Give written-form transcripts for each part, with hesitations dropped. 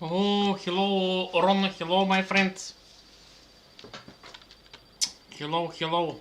Oh, hello, Ron. Hello, my friend. Hello, hello.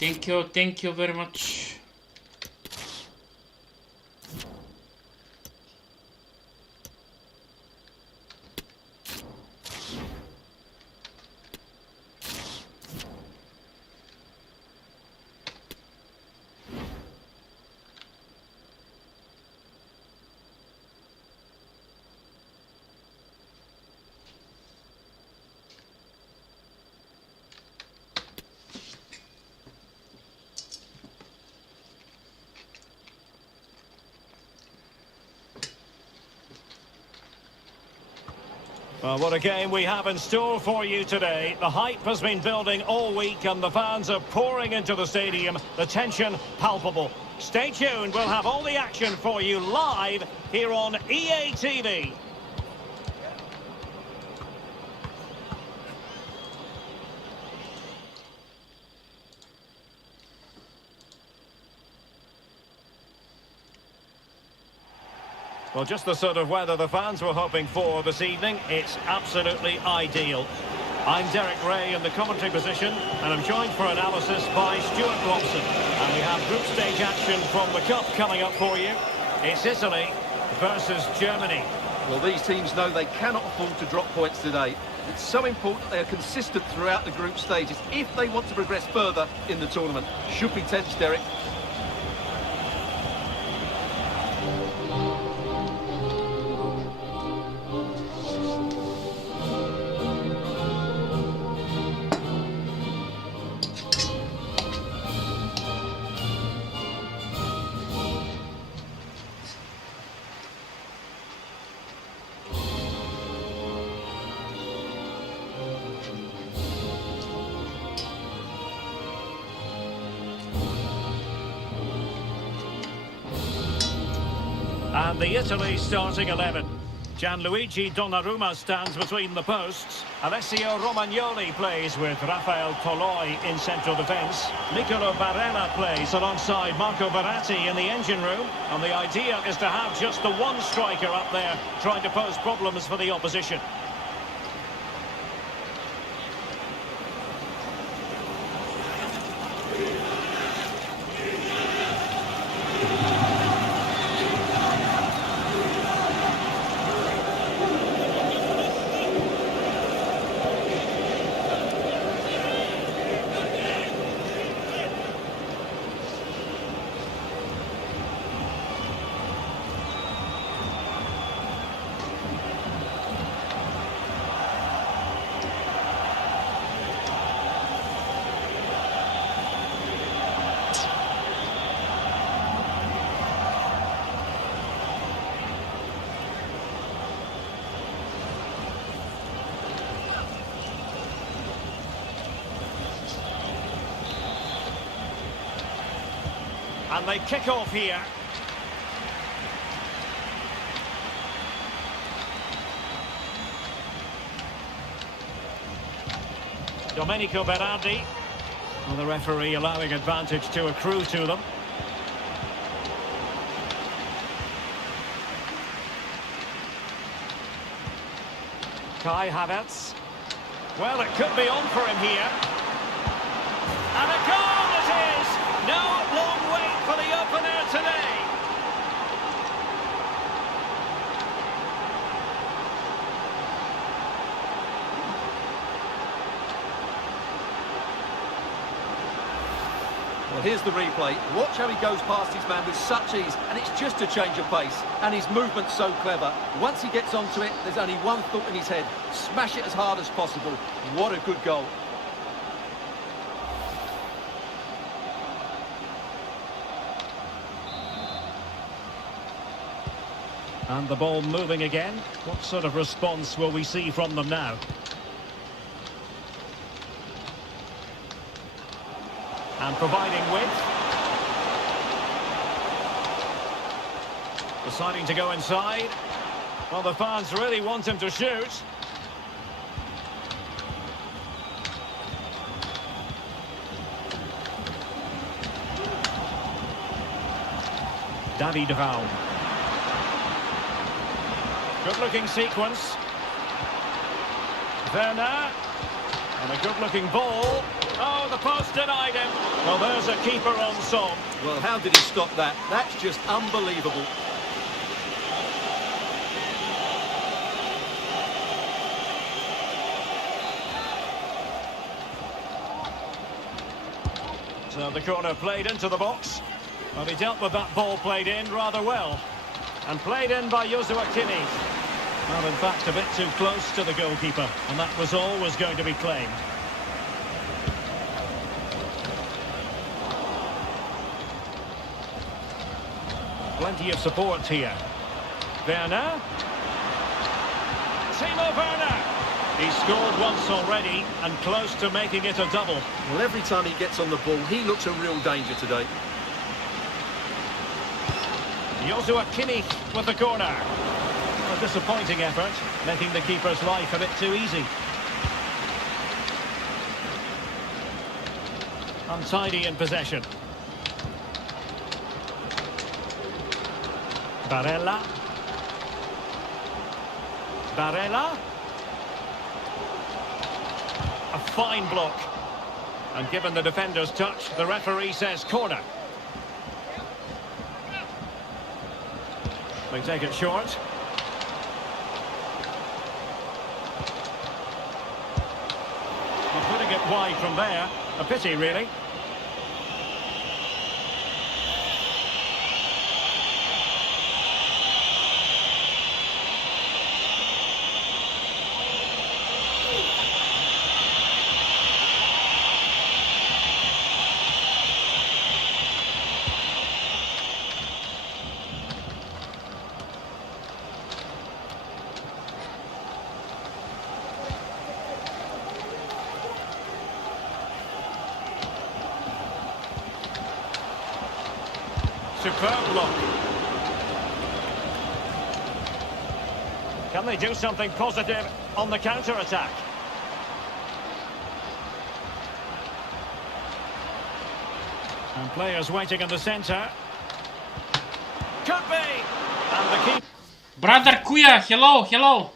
Thank you very much. Well, what a game we have in store for you today. The hype has been building all week and the fans are pouring into the stadium. The tension palpable. Stay tuned, we'll have all the action for you live here on EA TV. Well, just the sort of weather the fans were hoping for this evening. It's absolutely ideal. I'm Derek Ray in the commentary position, and I'm joined for analysis by Stuart Robson. And we have group stage action from the Cup coming up for you. It's Italy versus Germany. Well, these teams know they cannot afford to drop points today. It's so important they are consistent throughout the group stages if they want to progress further in the tournament. Should be tense, Derek. And the Italy starting 11. Gianluigi Donnarumma stands between the posts. Alessio Romagnoli plays with Rafael Toloi in central defence. Nicolo Barella plays alongside Marco Verratti in the engine room. And the idea is to have just the one striker up there trying to pose problems for the opposition. And they kick off here. Domenico Berardi. Well, the referee allowing advantage to accrue to them. Kai Havertz. Well, it could be on for him here. And a goal it is! No long wait for the opener today. Well, here's the replay. Watch how he goes past his man with such ease, and it's just a change of pace. And his movement's so clever. Once he gets onto it, there's only one thought in his head. Smash it as hard as possible. What a good goal. And the ball moving again. What sort of response will we see from them now? And providing width. Deciding to go inside. Well, the fans really want him to shoot. David Raum. Good-looking sequence. Werner. And a good-looking ball. Oh, the post denied him. Well, there's a keeper on song. Well, how did he stop that? That's just unbelievable. So the corner played into the box. Well, he dealt with that ball played in rather well. And played in by Joshua Kimmich. Well, in fact, a bit too close to the goalkeeper. And that was always going to be claimed. Plenty of support here. Werner. Timo Werner. He's scored once already and close to making it a double. Well, every time he gets on the ball, he looks a real danger today. Joshua Kimmich with the corner. A disappointing effort, making the keeper's life a bit too easy. Untidy in possession. Barella. Barella. A fine block. And given the defender's touch, the referee says corner. They take it short. Well, putting it wide from there. A pity, really. Superb block. Can they do something positive on the counter-attack? And players waiting in the centre. Could be! And the keeper Brother Kuya, hello, hello.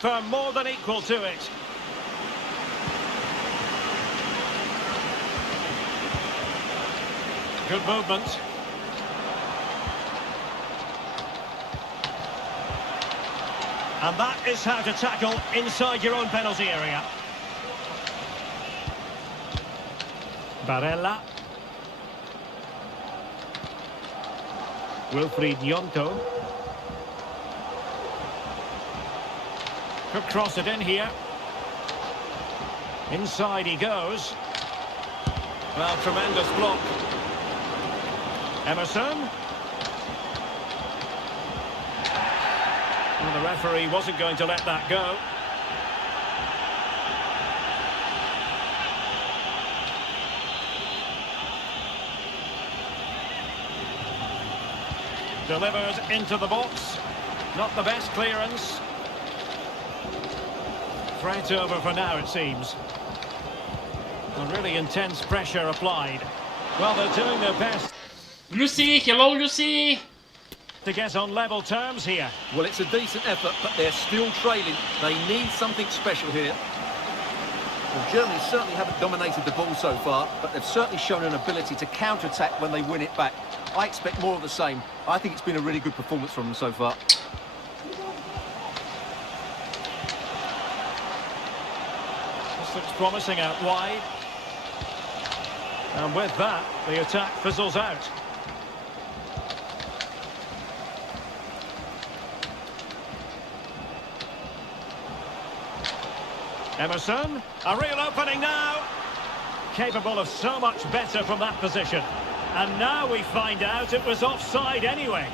for more than equal to it. Good movement. And that is how to tackle inside your own penalty area. Barella. Wilfried Gnonto. Could cross it in here. Inside he goes. Well, tremendous block. Emerson. Well, the referee wasn't going to let that go. Delivers into the box. Not the best clearance. Threat over for now, it seems. A really intense pressure applied. Well, they're doing their best. Lucy, hello, Lucy. To get on level terms here. Well, it's a decent effort, but they're still trailing. They need something special here. Well, Germany certainly haven't dominated the ball so far, but they've certainly shown an ability to counter-attack when they win it back. I expect more of the same. I think it's been a really good performance from them so far. This looks promising out wide. And with that, the attack fizzles out. Emerson, a real opening now. Capable of so much better from that position. And now we find out it was offside anyway.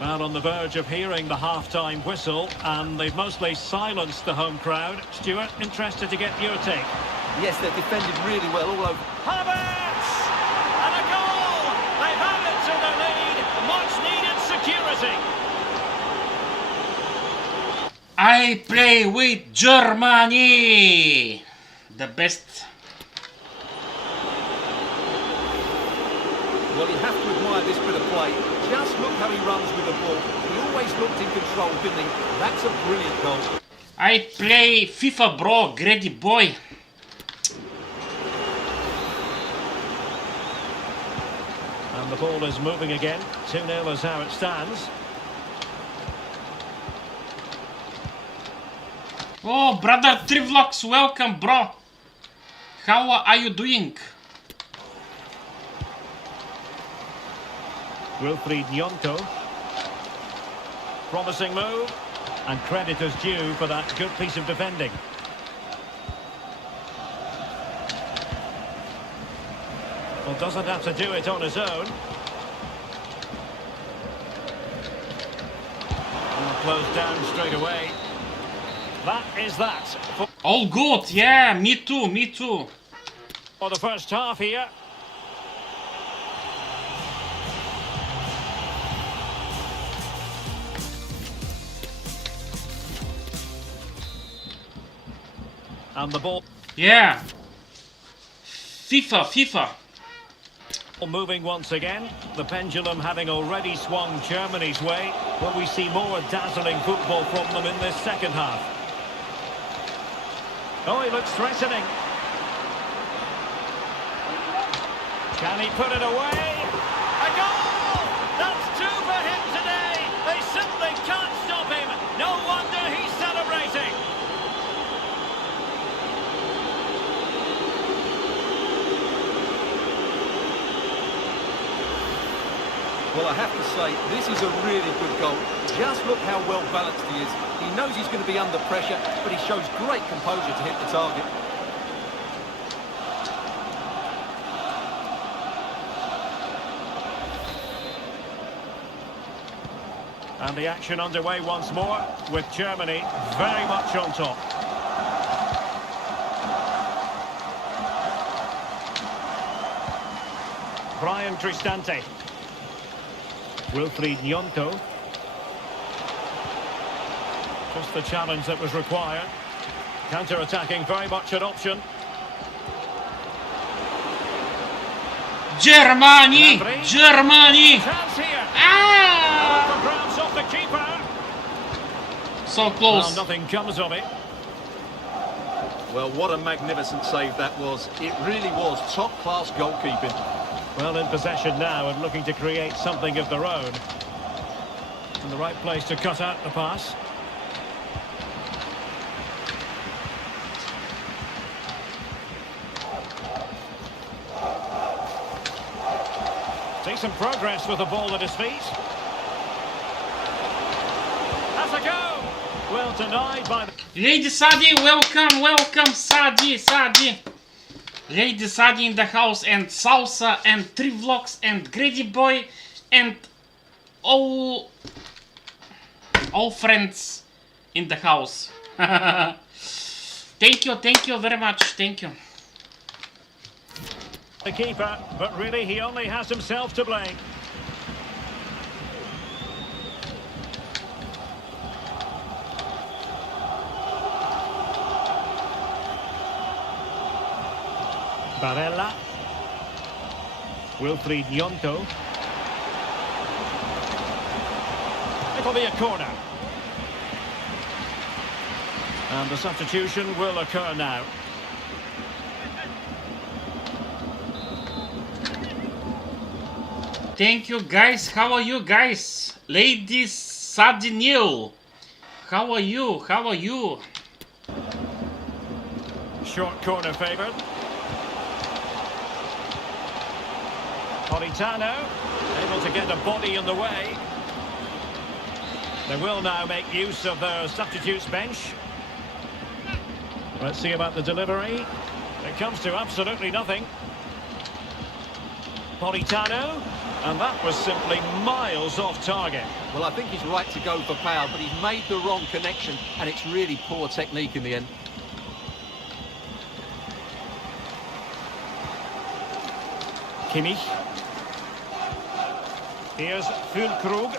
Well, on the verge of hearing the half-time whistle, and they've mostly silenced the home crowd. Stuart, interested to get your take. Yes, they're defended really well all over. Havertz! And a goal! They've added to the lead. Much-needed security. I play with Germany! The best. Well, you have to admire this bit of play. Just look how he runs with the ball. He always looked in control, didn't he? That's a brilliant goal. I play FIFA, bro, greedy boy. And the ball is moving again. 2-0 is how it stands. Oh, brother Trivlox, welcome, bro. How are you doing? Wilfried Nyonto. Promising move. And credit is due for that good piece of defending. Well, doesn't have to do it on his own. And closed down straight away. That is that. All good, yeah, me too, me too. For the first half here. And the ball Yeah. FIFA. moving once again. The pendulum having already swung Germany's way. Will we see more dazzling football from them in this second half? Oh, he looks threatening. Can he put it away? A goal! That's two for him today. They simply can't stop him. No wonder he's celebrating. Well, I have to say, this is a really good goal. Just look how well balanced he is. He knows he's going to be under pressure, but he shows great composure to hit the target. And the action underway once more, with Germany very much on top. Brian Cristante. Wilfried Nyonto. Just the challenge that was required. Counter-attacking very much an option. Germany! Gnabry. Germany! Chance here. Ah! For grabs off the keeper. So Well, close. nothing comes of it. Well, what a magnificent save that was. It really was top-class goalkeeping. Well, in possession now and looking to create something of their own. In the right place to cut out the pass. Decent progress with the ball at his feet. Has a go. Well denied by the... Lady Sadi, welcome, Sadi. Lady Sadi in the house, and Salsa, and Trivlox, and Greedy Boy, and all friends in the house. Thank you very much, thank you. The keeper, but really he only has himself to blame. Barella. Wilfried Nyonto. It'll be a corner. And the substitution will occur now. Thank you guys. How are you guys? Ladies Sardinil. How are you? How are you? Short corner favoured. Politano able to get a body in the way. They will now make use of their substitutes bench. Let's see about the delivery. It comes to absolutely nothing. Politano, and that was simply miles off target. Well, I think he's right to go for power, but he's made the wrong connection, and it's really poor technique in the end. Kimmich. Here's Füllkrug.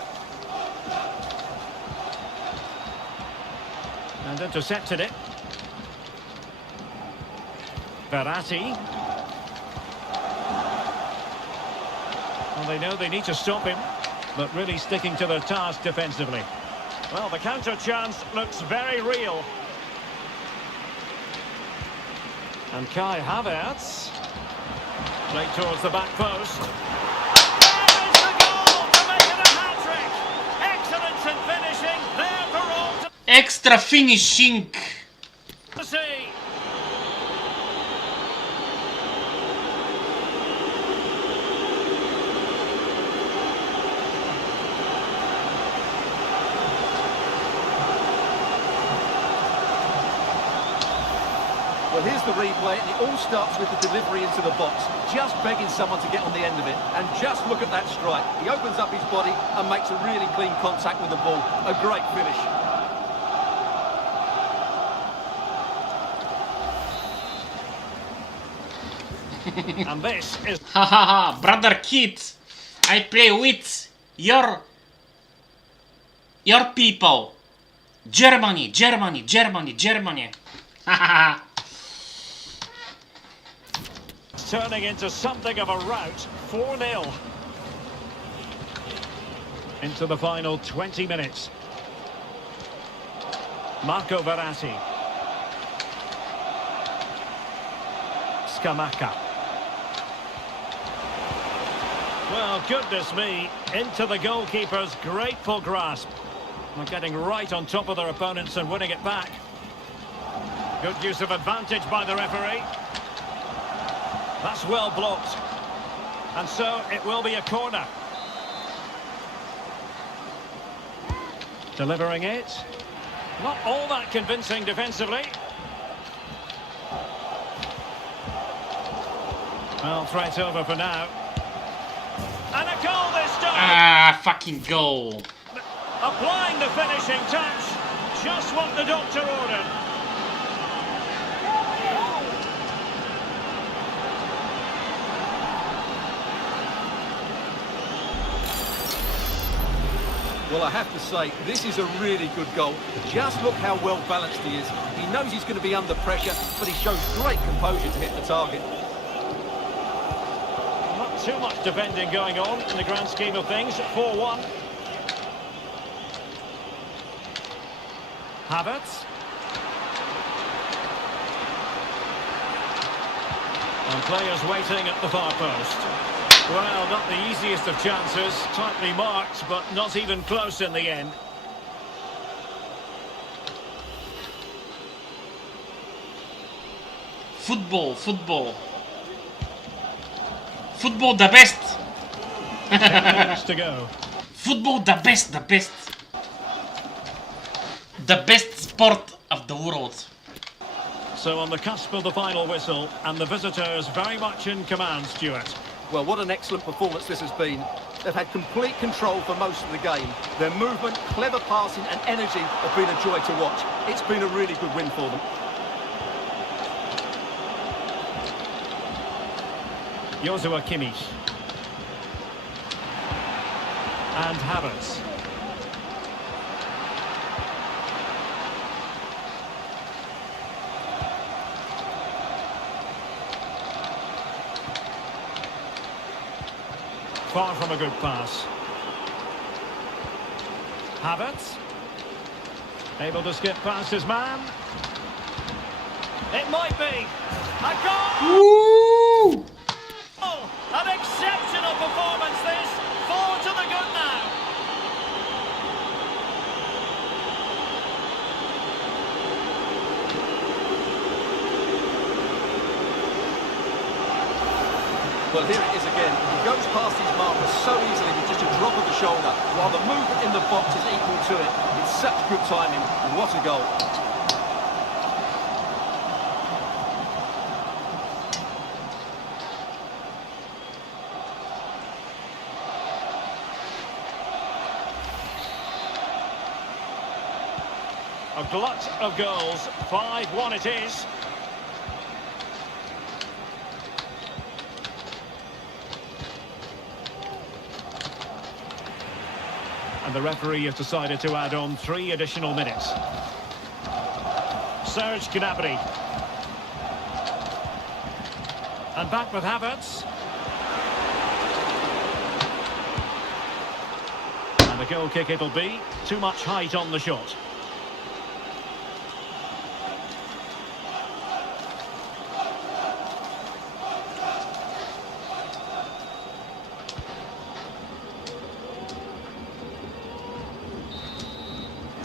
And intercepted it. Verratti. Well, they know they need to stop him, but really sticking to their task defensively. Well, the counter chance looks very real. And Kai Havertz. Played towards the back post. There is the goal to make it a hat-trick. Excellence in finishing. There for all to Extra finishing. see. Well, here's the replay, and it all starts with the delivery into the box. Just begging someone to get on the end of it. And just look at that strike. He opens up his body and makes a really clean contact with the ball. A great finish. And this is Ha ha ha, brother kid. I play with your people. Germany, Germany, Germany, Germany. Ha ha ha. turning into something of a rout. 4-0. Into the final 20 minutes. Marco Verratti. Scamacca. Well, goodness me, into the goalkeeper's grateful grasp. They're getting right on top of their opponents and winning it back. Good use of advantage by the referee. That's well blocked. And so it will be a corner. Delivering it. Not all that convincing defensively. Well, threat over for now. And a goal this time! Ah, fucking goal. Applying the finishing touch. Just what the doctor ordered. Well, I have to say, this is a really good goal. Just look how well balanced he is. He knows he's going to be under pressure, but he shows great composure to hit the target. Not too much defending going on in the grand scheme of things. 4-1. Havertz. And players waiting at the far post. Well, not the easiest of chances. Tightly marked, but not even close in the end. Football, football. Football the best. 10 minutes to go. Football the best, the best. The best sport of the world. So on the cusp of the final whistle, and the visitors very much in command, Stuart. Well, what an excellent performance this has been. They've had complete control for most of the game. Their movement, clever passing and energy have been a joy to watch. It's been a really good win for them. Joshua Kimmich. And Havertz. Far from a good pass. Havertz. Able to skip past his man. It might be. A goal! Woo! An exceptional performance this. Well, here it is again. He goes past his marker so easily with just a drop of the shoulder, while the movement in the box is equal to it. It's such good timing, and what a goal. A glut of goals, 5-1 it is. And the referee has decided to add on 3 additional minutes. Serge Gnabry. And back with Havertz. And a goal kick it'll be. Too much height on the shot.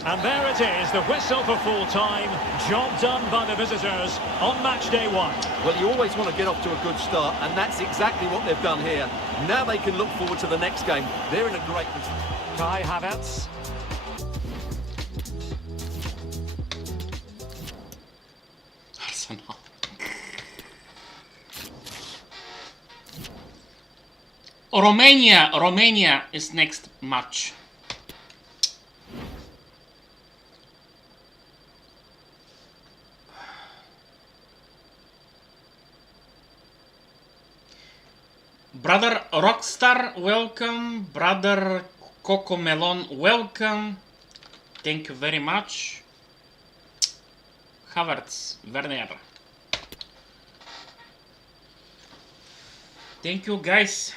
And there it is, the whistle for full time. Job done by the visitors on match day 1. Well, you always want to get off to a good start, and that's exactly what they've done here. Now they can look forward to the next game. They're in a great position. Kai Havertz. Arsenal. Romania is next match. Brother Rockstar, welcome. Brother Cocomelon, welcome. Thank you very much. Havertz, Werner. Thank you, guys.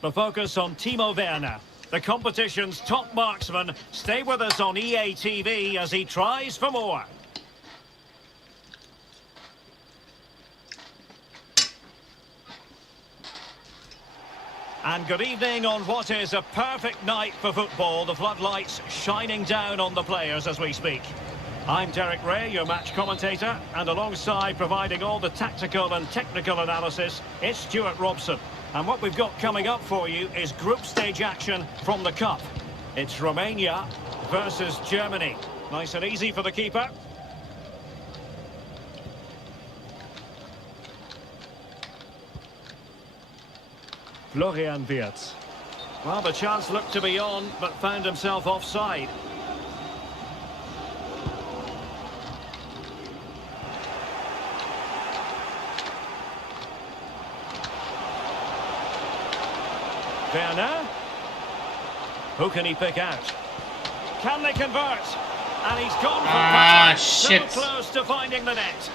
The focus on Timo Werner, the competition's top marksman. Stay with us on EA TV as he tries for more. And good evening on what is a perfect night for football. The floodlights shining down on the players as we speak. I'm Derek Ray, your match commentator, and alongside providing all the tactical and technical analysis, it's Stuart Robson. And what we've got coming up for you is group stage action from the Cup. It's Romania versus Germany. Nice and easy for the keeper. Florian Wirtz. Well, the chance looked to be on, but found himself offside. Werner. Who can he pick out? Can they convert? And he's gone for power. Shit. So close to finding the net.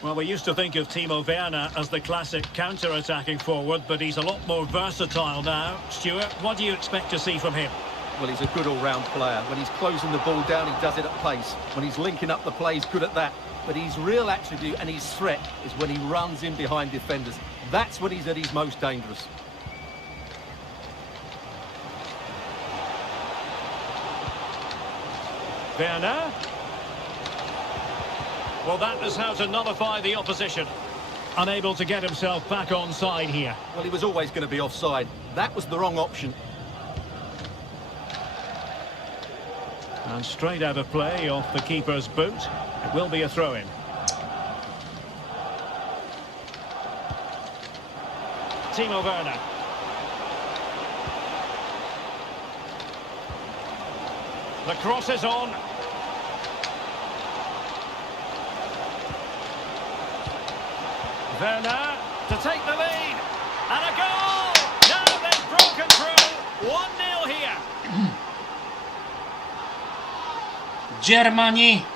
Well, we used to think of Timo Werner as the classic counter-attacking forward, but he's a lot more versatile now. Stuart, what do you expect to see from him? Well, he's a good all-round player. When he's closing the ball down, he does it at pace. When he's linking up the play, he's good at that. But his real attribute and his threat is when he runs in behind defenders. That's when he's at his most dangerous. Werner. Well, that is how to nullify the opposition. Unable to get himself back on side here. Well, he was always going to be offside. That was the wrong option. And straight out of play off the keeper's boot. It will be a throw-in. Timo Werner. The cross is on. Werner to take the lead. And a goal! Now they've broken through. 1-0 here. Germany.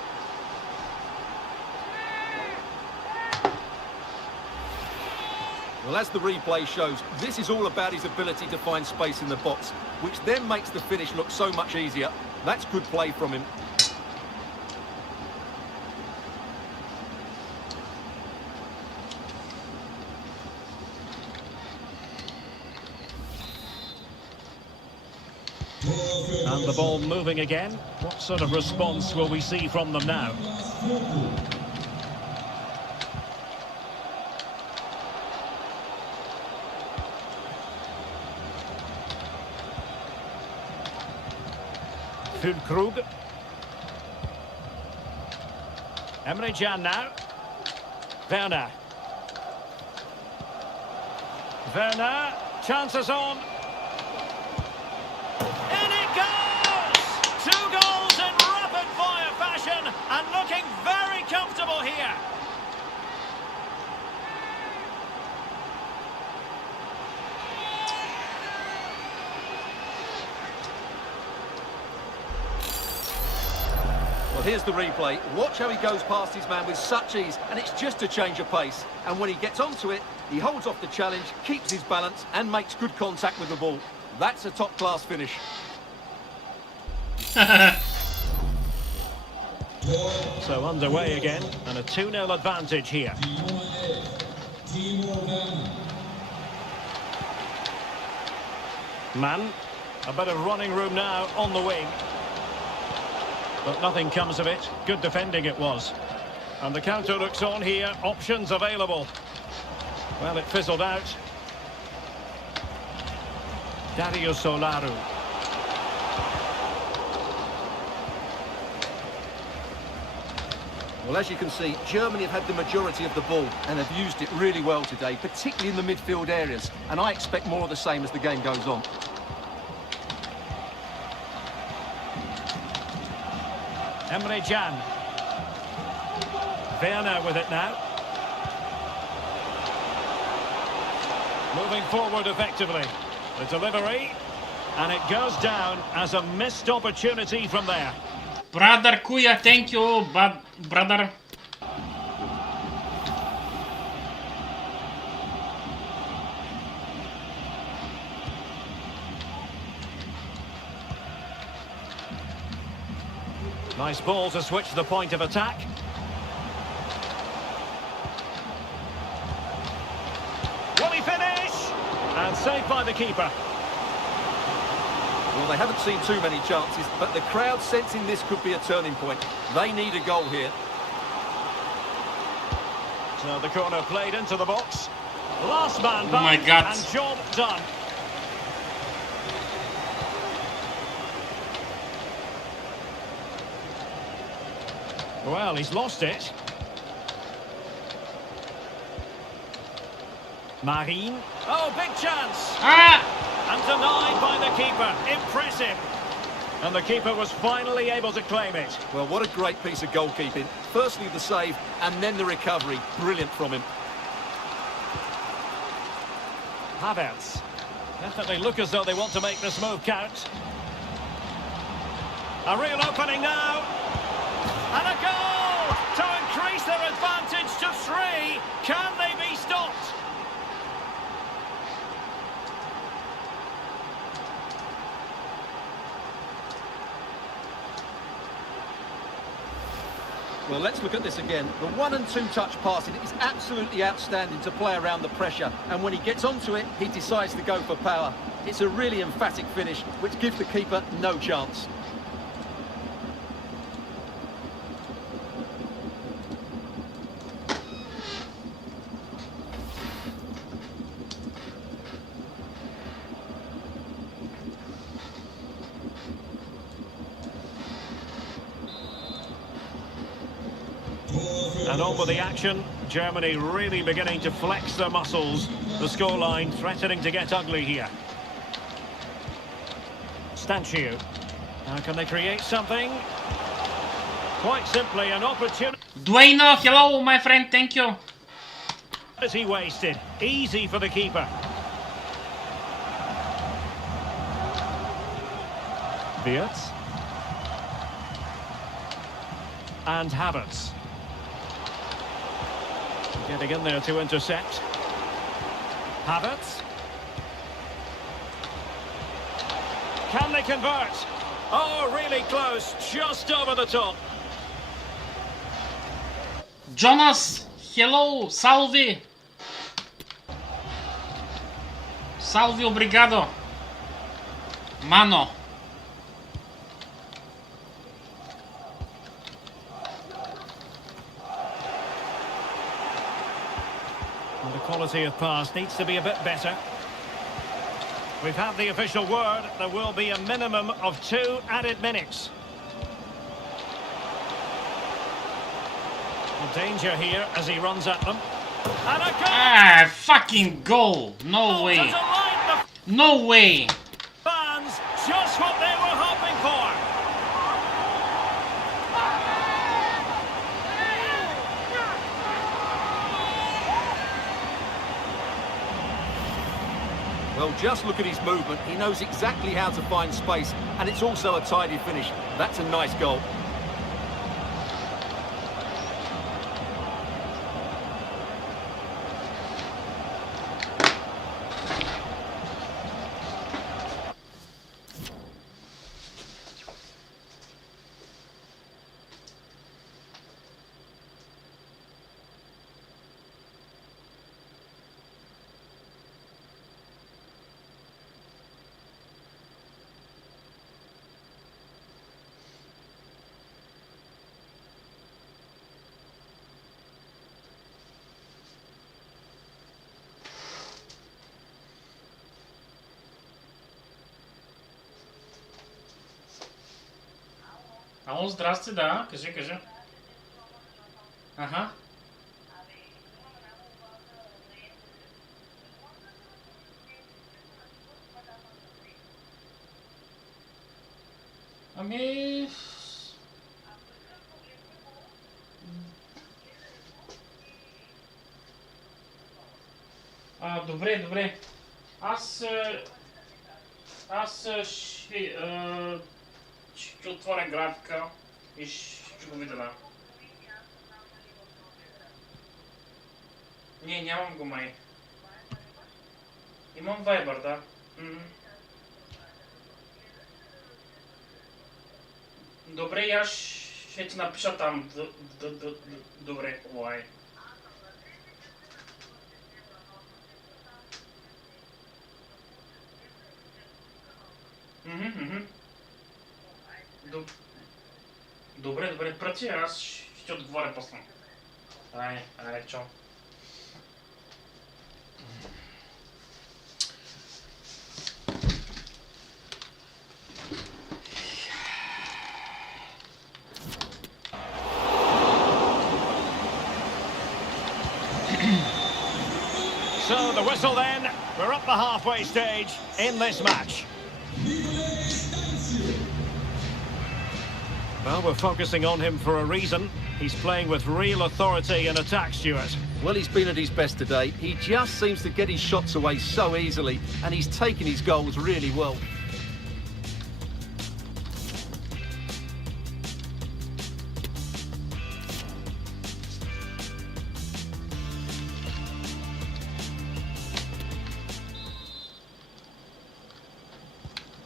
Well, as the replay shows, this is all about his ability to find space in the box, which then makes the finish look so much easier. That's good play from him. And the ball moving again. What sort of response will we see from them now? Füllkrug. Emre Can now. Werner. Werner. Chances on. In it goes! 2 goals in rapid-fire fashion and looking very comfortable here. Well, here's the replay. Watch how he goes past his man with such ease, and it's just a change of pace. And when he gets onto it, he holds off the challenge, keeps his balance, and makes good contact with the ball. That's a top-class finish. So underway again, and a 2-0 advantage here. Man, a bit of running room now on the wing. But nothing comes of it. Good defending it was. And the counter looks on here. Options available. Well, it fizzled out. Dario Solaru. Well, as you can see, Germany have had the majority of the ball and have used it really well today, particularly in the midfield areas. And I expect more of the same as the game goes on. Emre Can. Werner with it now. Moving forward effectively. The delivery. And it goes down as a missed opportunity from there. Brother Kuya, thank you, brother. Nice ball to switch the point of attack. Will he finish? And saved by the keeper. Well, they haven't seen too many chances, but the crowd sensing this could be a turning point. They need a goal here. So the corner played into the box. Last man back, Oh my God. and job done. Well, he's lost it. Marine. Oh, big chance. Ah! And denied by the keeper. Impressive. And the keeper was finally able to claim it. Well, what a great piece of goalkeeping. Firstly, the save, and then the recovery. Brilliant from him. Havertz. Definitely look as though they want to make this move count. A real opening now. And a goal to increase their advantage to 3. Can they be stopped? Well, let's look at this again. The 1- and 2-touch passing is absolutely outstanding to play around the pressure. And when he gets onto it, he decides to go for power. It's a really emphatic finish, which gives the keeper no chance. And on with the action. Germany really beginning to flex their muscles. The scoreline threatening to get ugly here. Stanchiu. Now can they create something? Quite simply an opportunity. Dueno, hello, my friend, thank you. As he wasted. Easy for the keeper. Wirtz. And Havertz. Getting in there to intercept. Havertz. Can they convert? Oh, really close. Just over the top. Jonas, hello, salve. Salve, obrigado. Mano. And the quality of pass needs to be a bit better. We've had the official word. There will be a minimum of 2 added minutes. Danger here as he runs at them. And a goal! Ah, fucking goal! No way! Doesn't like the No way! fans, just what they were hoping for. Well, just look at his movement. He knows exactly how to find space, and it's also a tidy finish. That's a nice goal. Алло, здрасти, да, кажи. Ага. Ами... добре. Аз ще отворя графика и ще го видя, да. Не, нямам го май. Имам Viber, да. Добре, аз ще ти напиша там. Добре, лай. Добре, прати, аз ще отговоря после. Ай, чао. So the whistle then, we're up the halfway stage in this match. Well, we're focusing on him for a reason. He's playing with real authority in attack, Stuart. Well, he's been at his best today. He just seems to get his shots away so easily, and he's taken his goals really well.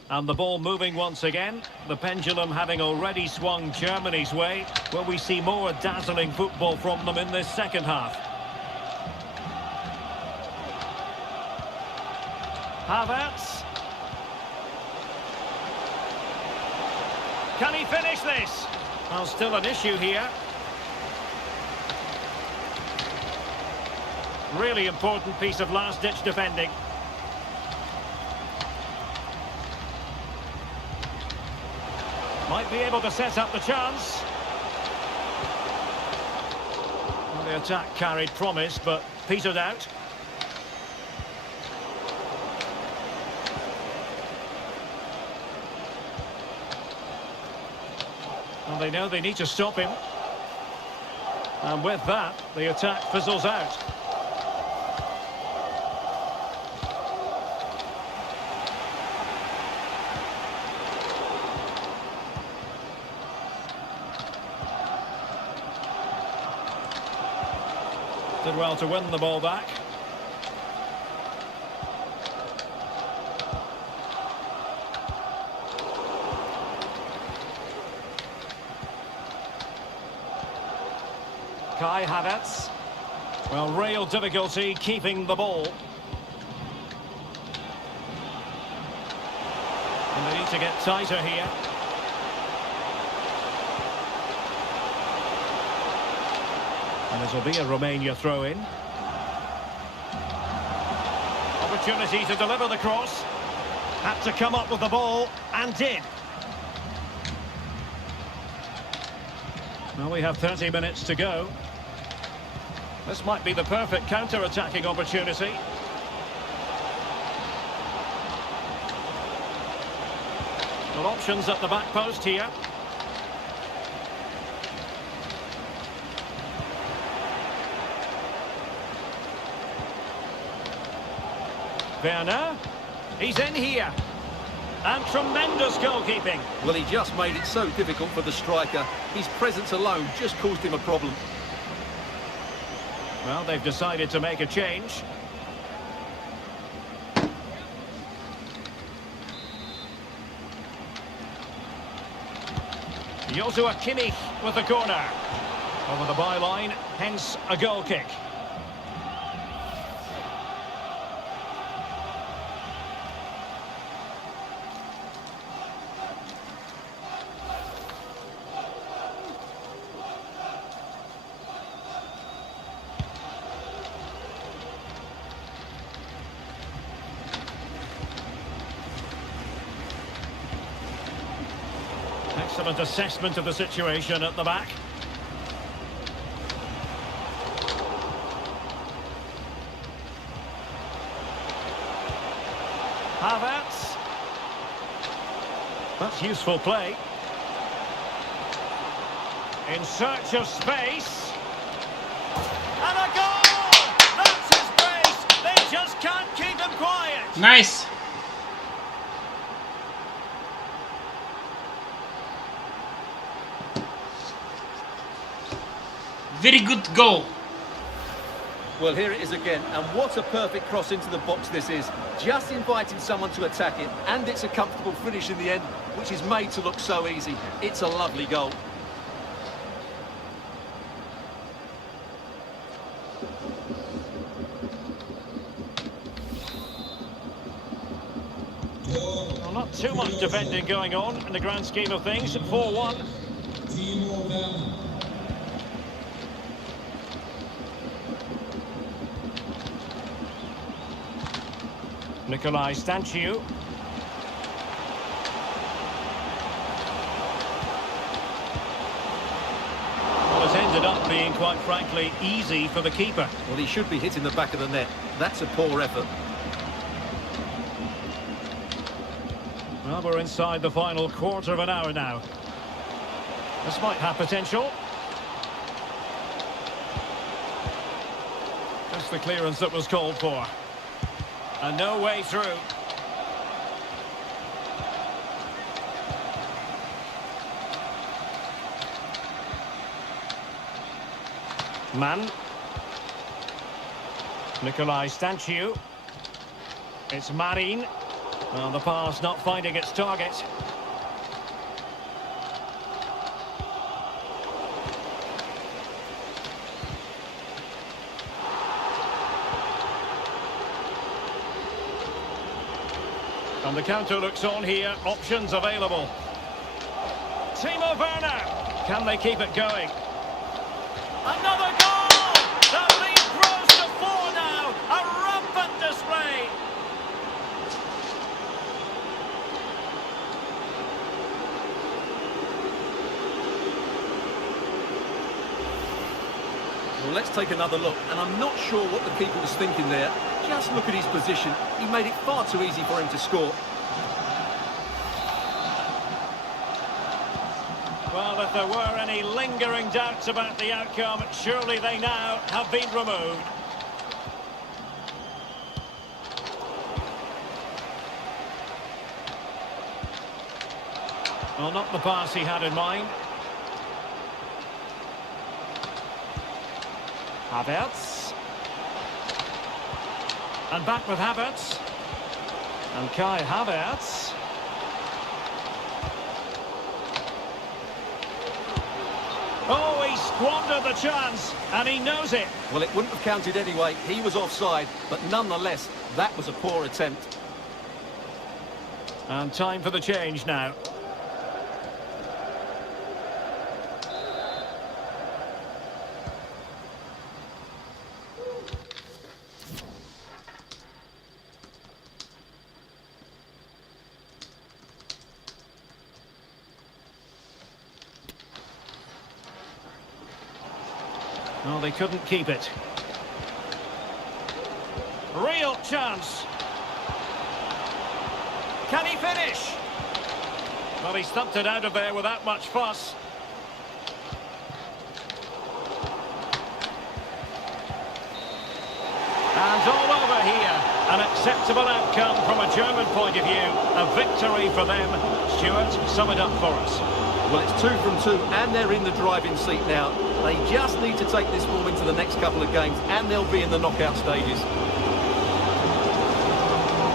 And the ball moving once again. The pendulum having already swung Germany's way. Will we see more dazzling football from them in this second half? Havertz. Can he finish this? Well, still an issue here. Really important piece of last-ditch defending. Might be able to set up the chance. Well, the attack carried promise, but petered out. And they know they need to stop him. And with that, the attack fizzles out. Did well to win the ball back. Kai Havertz. Well, real difficulty keeping the ball. And they need to get tighter here. And it'll be a Romania throw-in. opportunity to deliver the cross. Had to come up with the ball, and did. Well, we have 30 minutes to go. This might be the perfect counter-attacking opportunity. Well, options at the back post here. Werner, he's in here. And tremendous goalkeeping. Well, he just made it so difficult for the striker. His presence alone just caused him a problem. Well, they've decided to make a change. Joshua Kimmich with the corner. Over the byline, hence a goal kick. Excellent assessment of the situation at the back. Havertz. That's useful play. In search of space. And a goal! That's his brace! They just can't keep him quiet! Nice. Very good goal. Well, here it is again, and what a perfect cross into the box this is. Just inviting someone to attack it, and it's a comfortable finish in the end, which is made to look so easy. It's a lovely goal. Well, not too much defending going on in the grand scheme of things. 4-1. Nikolai Stanciu. Well, it's ended up being, quite frankly, easy for the keeper. Well, he should be hitting the back of the net. That's a poor effort. Well, we're inside the final quarter of an hour now. This might have potential. Just the clearance that was called for. And no way through. Mann. Nikolai Stanciu. It's Marin. Well, the pass not finding its target. And the counter looks on here, options available. Timo Werner, can they keep it going? Another goal! The lead grows to 4 now, a rampant display. Well, let's take another look, and I'm not sure what the keeper was thinking there. Just look at his position. He made it far too easy for him to score. Well, if there were any lingering doubts about the outcome, surely they now have been removed. Well, not the pass he had in mind. Havertz. And back with Havertz. And Kai Havertz. Oh, he squandered the chance, and he knows it. Well, it wouldn't have counted anyway. He was offside, but nonetheless, that was a poor attempt. And time for the change now. Oh, they couldn't keep it. Real chance. Can he finish? Well, he stumped it out of there without much fuss. And all over here. An acceptable outcome from a German point of view. A victory for them. Stuart, sum it up for us. Well, it's 2 from 2, and they're in the driving seat now. They just need to take this form into the next couple of games, and they'll be in the knockout stages.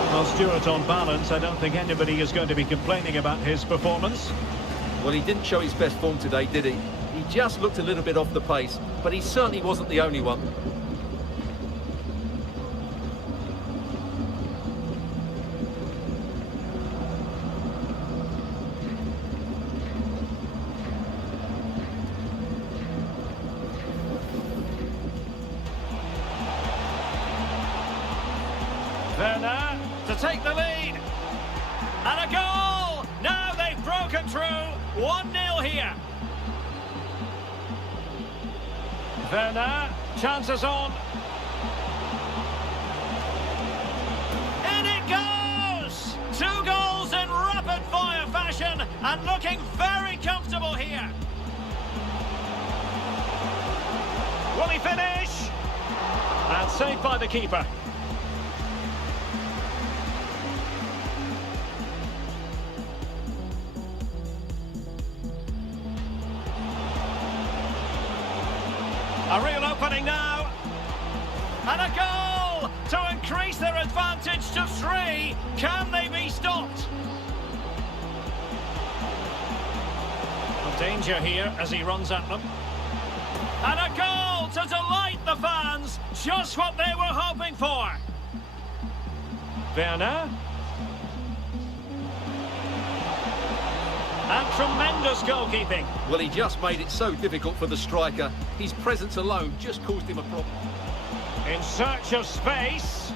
Well, Stuart, on balance, I don't think anybody is going to be complaining about his performance. Well, he didn't show his best form today, did he? He just looked a little bit off the pace, but he certainly wasn't the only one. Werner to take the lead. And a goal! Now they've broken through. 1-0 here. Werner, chances on. In it goes! 2 goals in rapid-fire fashion and looking very comfortable here. Will he finish? And saved by the keeper. A real opening now. And a goal to increase their advantage to 3. Can they be stopped? Danger here as he runs at them. And a goal to delight the fans. Just what they were hoping for. Werner. And tremendous goalkeeping. Well, he just made it so difficult for the striker. His presence alone just caused him a problem. In search of space.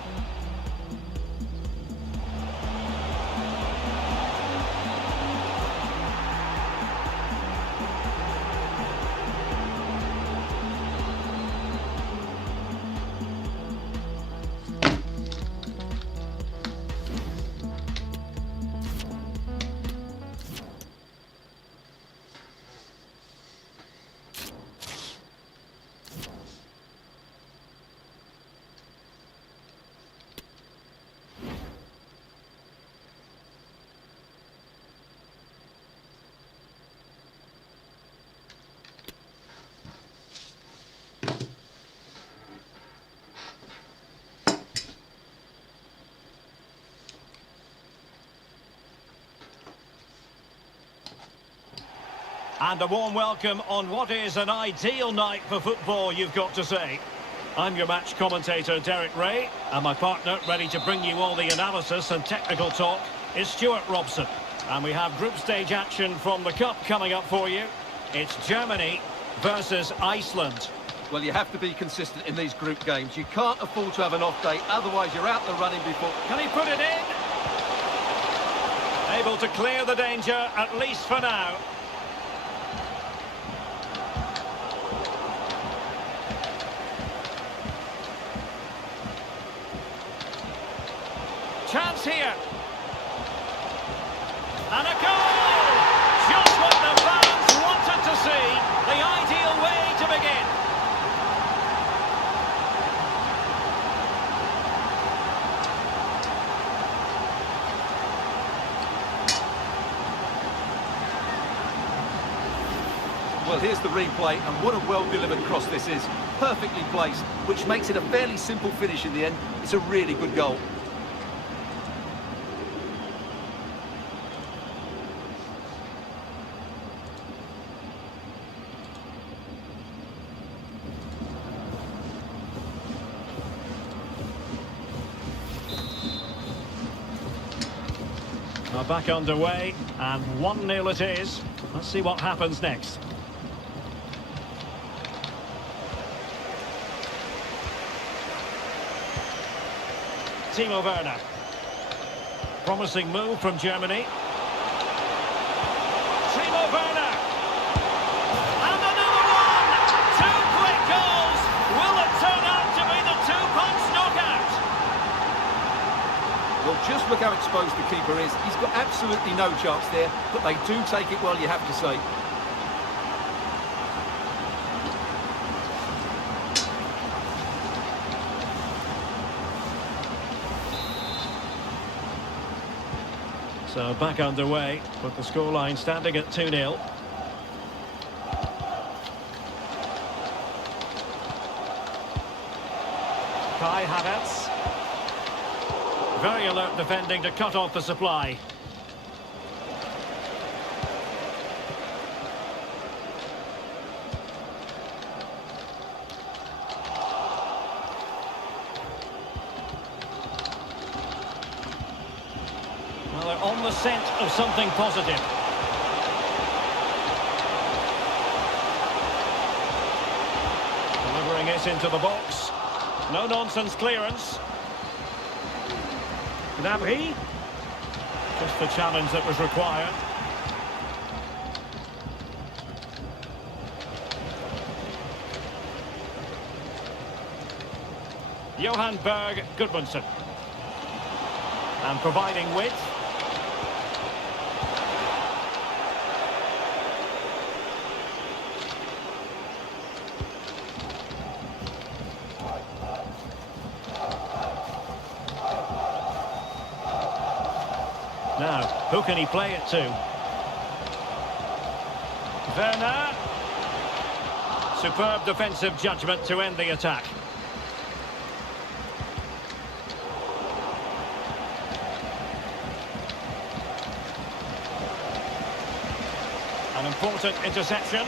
And a warm welcome on what is an ideal night for football, you've got to say. I'm your match commentator, Derek Ray, and my partner, ready to bring you all the analysis and technical talk, is Stuart Robson. And we have group stage action from the Cup coming up for you. It's Germany versus Iceland. Well, you have to be consistent in these group games. You can't afford to have an off day, otherwise you're out the running before... Can he put it in? Able to clear the danger, at least for now. Chance here. And a goal! Just what the fans wanted to see. The ideal way to begin. Well, here's the replay, and what a well-delivered cross this is. Perfectly placed, which makes it a fairly simple finish in the end. It's a really good goal. Now back underway, and 1-0 it is. Let's see what happens next. Timo Werner. Promising move from Germany. Timo Werner. And another one! 2 quick goals Just look how exposed the keeper is. He's got absolutely no chance there, but they do take it well, you have to say. So back underway, with the scoreline standing at 2-0. Kai Havertz. Very alert defending to cut off the supply. Well, they're on the scent of something positive. Delivering it into the box. No-nonsense clearance. Gnabry. Just the challenge that was required. Johan Berg Gudmundsson. And providing width. Now, who can he play it to? Werner. Superb defensive judgment to end the attack. An important interception.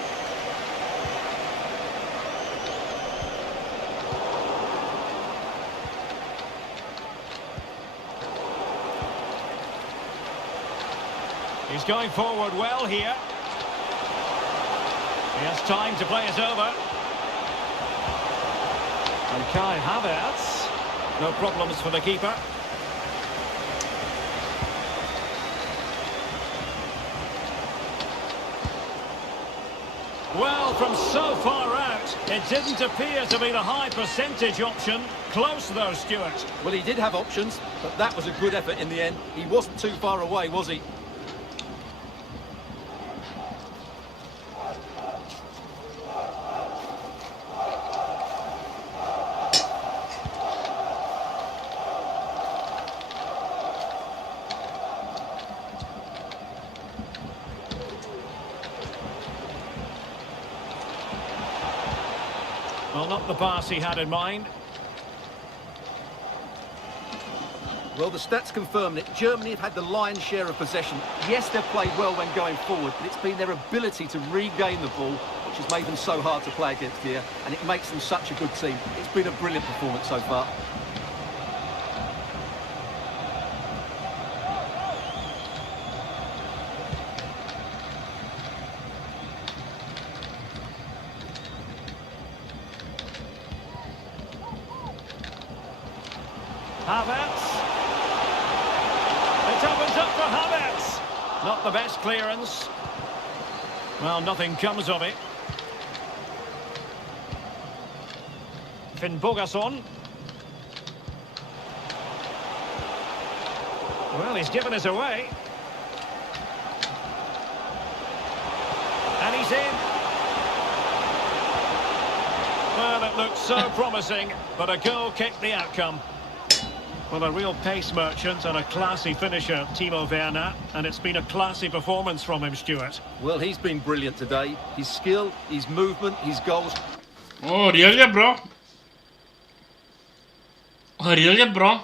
He's going forward well here. He has time to play it over. And Kai Havertz. No problems for the keeper. Well, from so far out, it didn't appear to be the high percentage option. Close though, Stuart. Well, he did have options, but that was a good effort in the end. He wasn't too far away, was he? Well, not the pass he had in mind. Well, the stats confirm that Germany have had the lion's share of possession. Yes, they've played well when going forward, but it's been their ability to regain the ball which has made them so hard to play against here, and it makes them such a good team. It's been a brilliant performance so far. Havertz. It opens up for Havertz. Not the best clearance. Well, nothing comes of it. Finn Bogason. Well, he's given us away. And he's in. Well, it looked so promising, but a goal kicked the outcome. Well, a real pace merchant and a classy finisher, Timo Werner, and it's been a classy performance from him, Stuart. Well, he's been brilliant today. His skill, his movement, his goals. Oh, really, bro? Oh, really, bro?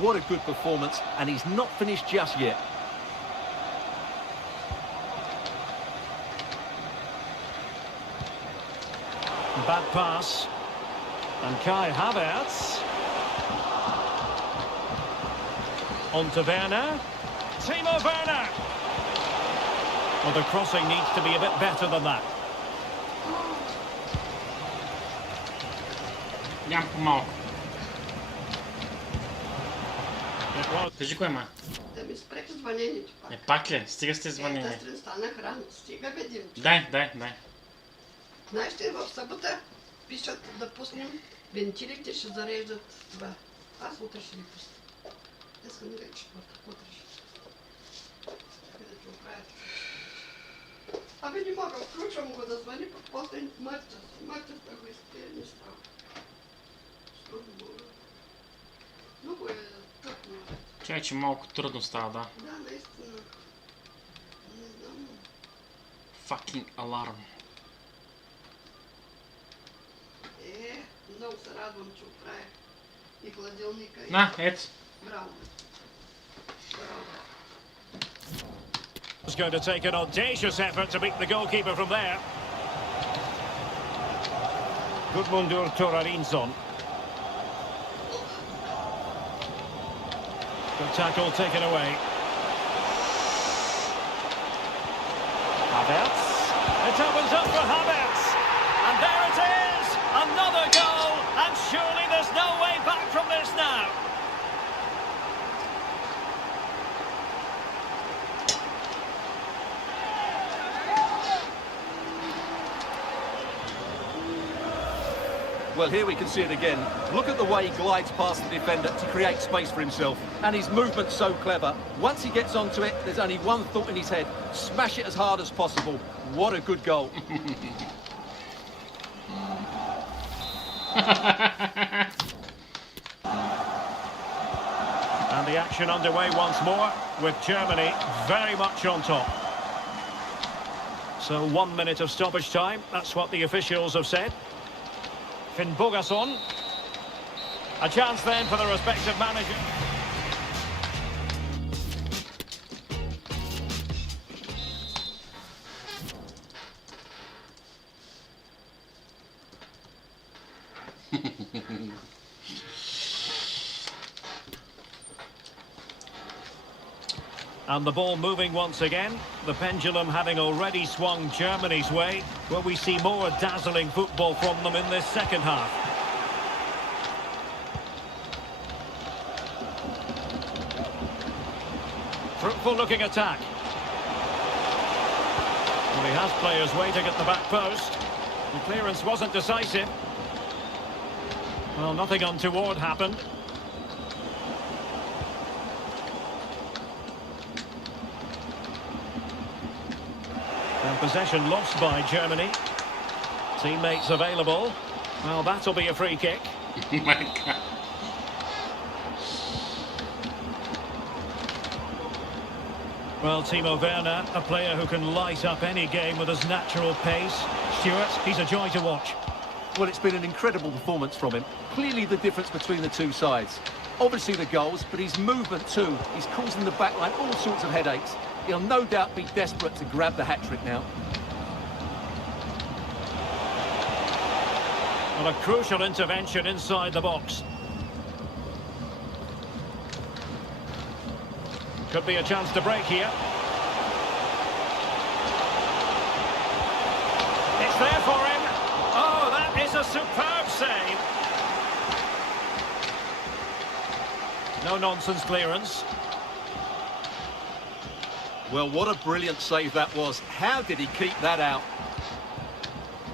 What a good performance, and he's not finished just yet. Bad pass. And Kai Havertz. On to Werner. Timo Werner. Well, the crossing needs to be a bit better than that. Ням по-малко. It was. Кажи кой ма? Да ми спреха звънението пак. Пак ли? Стига сте звънение. Тази сутрин станах рано. Стига бе, Димчо. Дай. Знаеш ли, в събота пишат да пуснем вентилите, ще зареждат това Аз утре ще ви пусна. Днеска ми е четвъртък, утре ще. Да ти оправят. Абе не мога, включвам го да звъни, пък после мъртвата го изпие, не става. Много е тъпно. Чай, че малко трудно става, да. Да, наистина. Не знам. Fucking аларм. Много се радвам, че оправя и хладилника. На, ето. Браво. Браво. It's going to take an audacious effort to beat the goalkeeper from there. Gudmundur Thorarinsson. Good tackle taken away. Havertz. It opens up for Havertz. And there it is! Another goal! And surely there's no way back from this now. Well, here we can see it again. Look at the way he glides past the defender to create space for himself. And his movement's so clever. Once he gets onto it, there's only one thought in his head. Smash it as hard as possible. What a good goal. And the action underway once more, with Germany very much on top. So 1 minute of stoppage time, that's what the officials have said. Finn Bogason. A chance then for the respective manager. And the ball moving once again. The pendulum having already swung Germany's way. Will we see more dazzling football from them in this second half? Fruitful looking attack. Well, he has players waiting at the back post. The clearance wasn't decisive. Well, nothing untoward happened. And possession lost by Germany. Teammates available. Well, that'll be a free kick. Oh my God. Well, Timo Werner, a player who can light up any game with his natural pace. Stuart, he's a joy to watch. Well, it's been an incredible performance from him. Clearly the difference between the two sides. Obviously the goals, but his movement too. He's causing the backline all sorts of headaches. He'll no doubt be desperate to grab the hat-trick now. Well, a crucial intervention inside the box. Could be a chance to break here. It's there for him. Oh, that is a superb save. No-nonsense clearance. Well, what a brilliant save that was. How did he keep that out?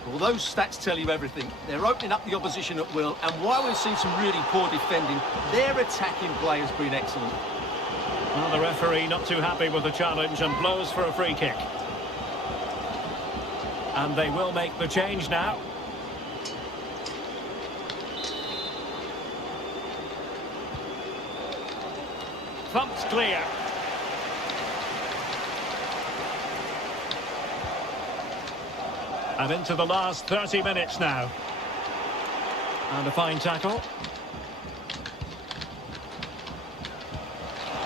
Well, those stats tell you everything. They're opening up the opposition at will, and while we've seen some really poor defending, their attacking play has been excellent. Well, the referee not too happy with the challenge and blows for a free kick. And they will make the change now. Thumped clear. And into the last 30 minutes now. And a fine tackle.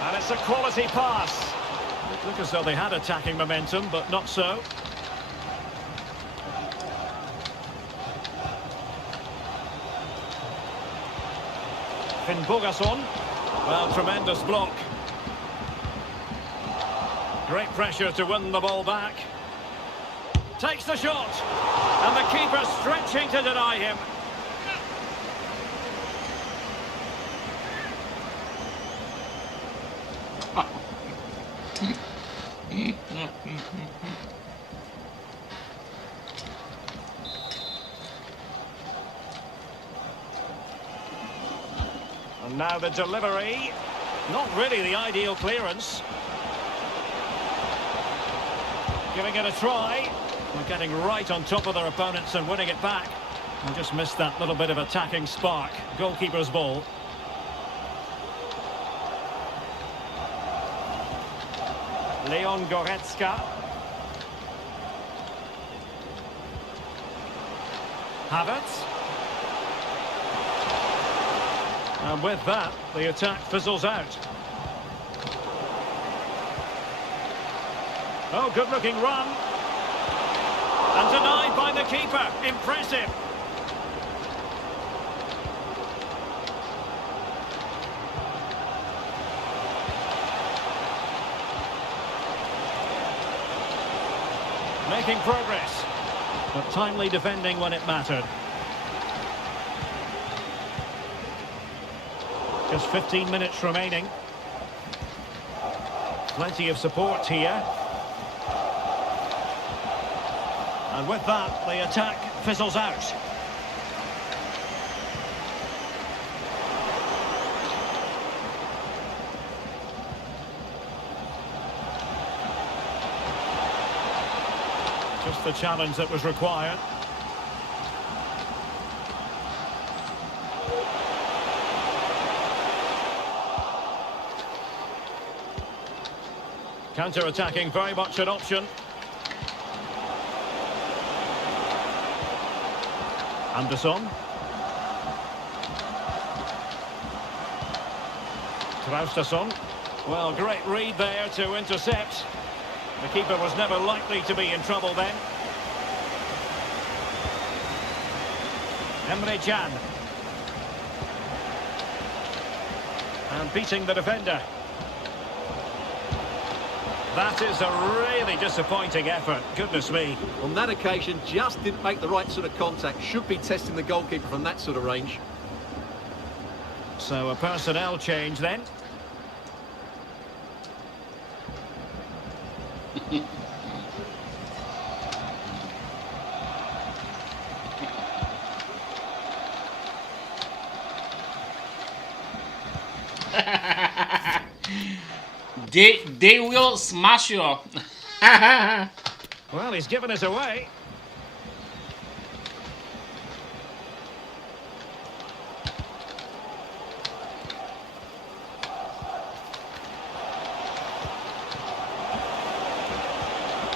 And it's a quality pass. It looked as though they had attacking momentum, but not so. Finn Bogason. Well, tremendous block. Great pressure to win the ball back. Takes the shot. And the keeper stretching to deny him. A Now the delivery. Not really the ideal clearance. Giving it a try. We're getting right on top of their opponents and winning it back. We just missed that little bit of attacking spark. Goalkeeper's ball. Leon Goretzka. Havertz. And with that, the attack fizzles out. Oh, good-looking run. And denied by the keeper. Impressive. Making progress, but timely defending when it mattered. Just 15 minutes remaining. Plenty of support here. And with that, the attack fizzles out. Just the challenge that was required. Counter-attacking, very much an option. Anderson. Traustason. Well, great read there to intercept. The keeper was never likely to be in trouble then. Emre Can. And beating the defender. That is a really disappointing effort. Goodness me. On that occasion, just didn't make the right sort of contact. Should be testing the goalkeeper from that sort of range. So a personnel change then. They will smash you. Well, he's given us away.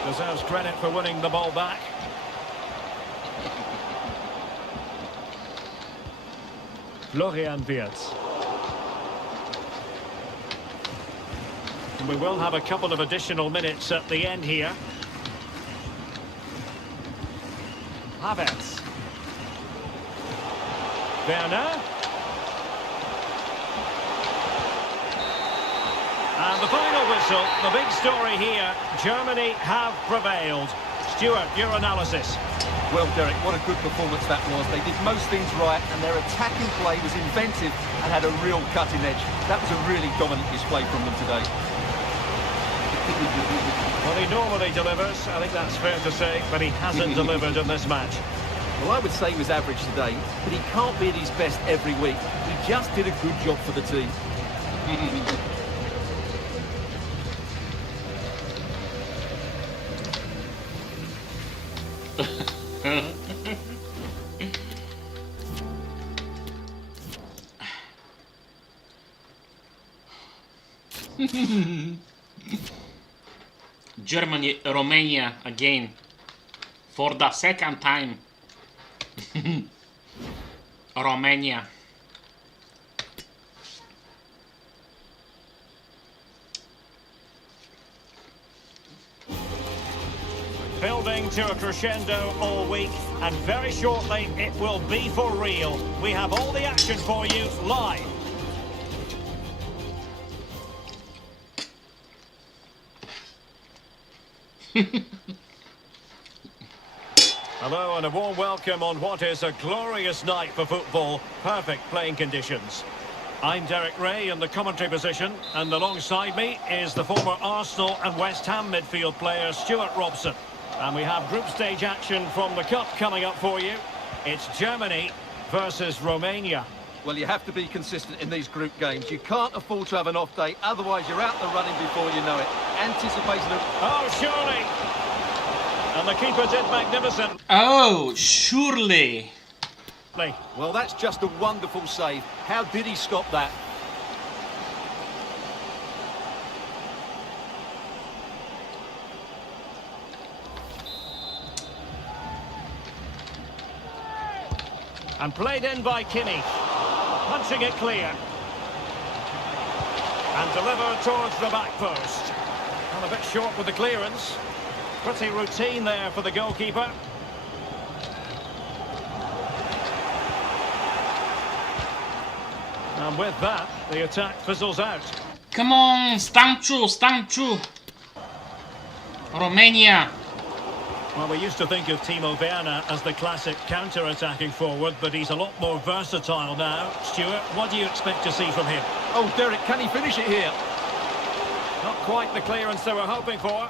Deserves credit for winning the ball back. Florian Wirtz. And we will have a couple of additional minutes at the end here. Havertz. Werner. And the final whistle, the big story here, Germany have prevailed. Stuart, your analysis. Well, Derek, what a good performance that was. They did most things right, and their attacking play was inventive and had a real cutting edge. That was a really dominant display from them today. Well, he normally delivers, I think that's fair to say, but he hasn't delivered in this match. Well, I would say he was average today, but he can't be at his best every week. He just did a good job for the team. Germany, Romania again for the second time. Romania. Building to a crescendo all week, and very shortly it will be for real. We have all the action for you live. Hello and a warm welcome on what is a glorious night for football. Perfect playing conditions. I'm Derek Ray in the commentary position, and alongside me is the former Arsenal and West Ham midfield player Stuart Robson. And we have group stage action from the Cup coming up for you. It's Germany versus Romania. Well, you have to be consistent in these group games. You can't afford to have an off day, otherwise you're out the running before you know it. Anticipating a... Oh, surely! And the keeper did magnificent. Oh, surely. Well, that's just a wonderful save. How did he stop that? And played in by Kimmich. Punching it clear. And delivered towards the back post. And a bit short with the clearance. Pretty routine there for the goalkeeper. And with that, the attack fizzles out. Come on, Stancu. Romania. Well, we used to think of Timo Werner as the classic counter-attacking forward, but he's a lot more versatile now. Stuart, what do you expect to see from him? Oh, Derek, can he finish it here? Not quite the clearance they were hoping for.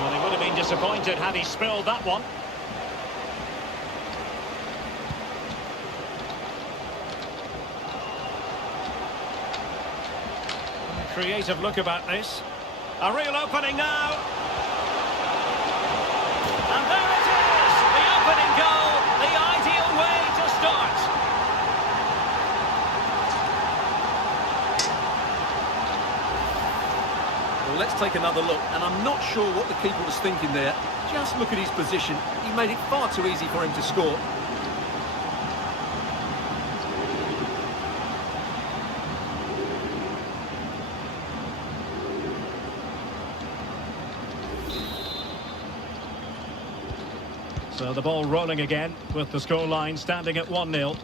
Well, he would have been disappointed had he spilled that one. Creative look about this. A real opening now. And there it is! The opening goal, the ideal way to start. Well, let's take another look, and I'm not sure what the keeper was thinking there. Just look at his position. He made it far too easy for him to score. So the ball rolling again, with the scoreline standing at 1-0.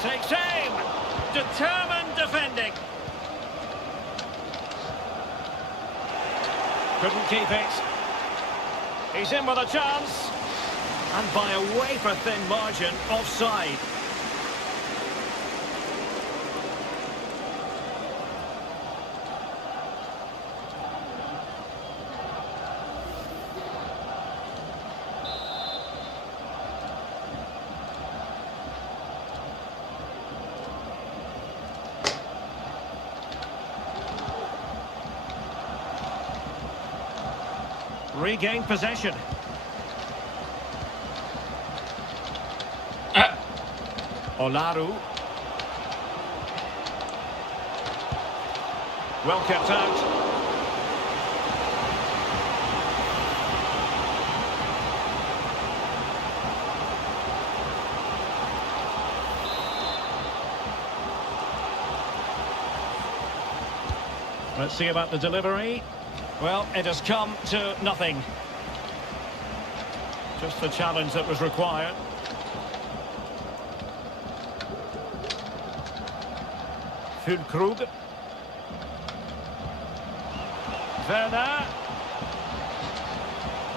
Takes aim! Determined defending! Couldn't keep it. He's in with a chance. And by a wafer-thin margin, offside. Regained possession. Olaru. Well kept out. Let's see about the delivery. Well, it has come to nothing. Just the challenge that was required. Füllkrug. Werner.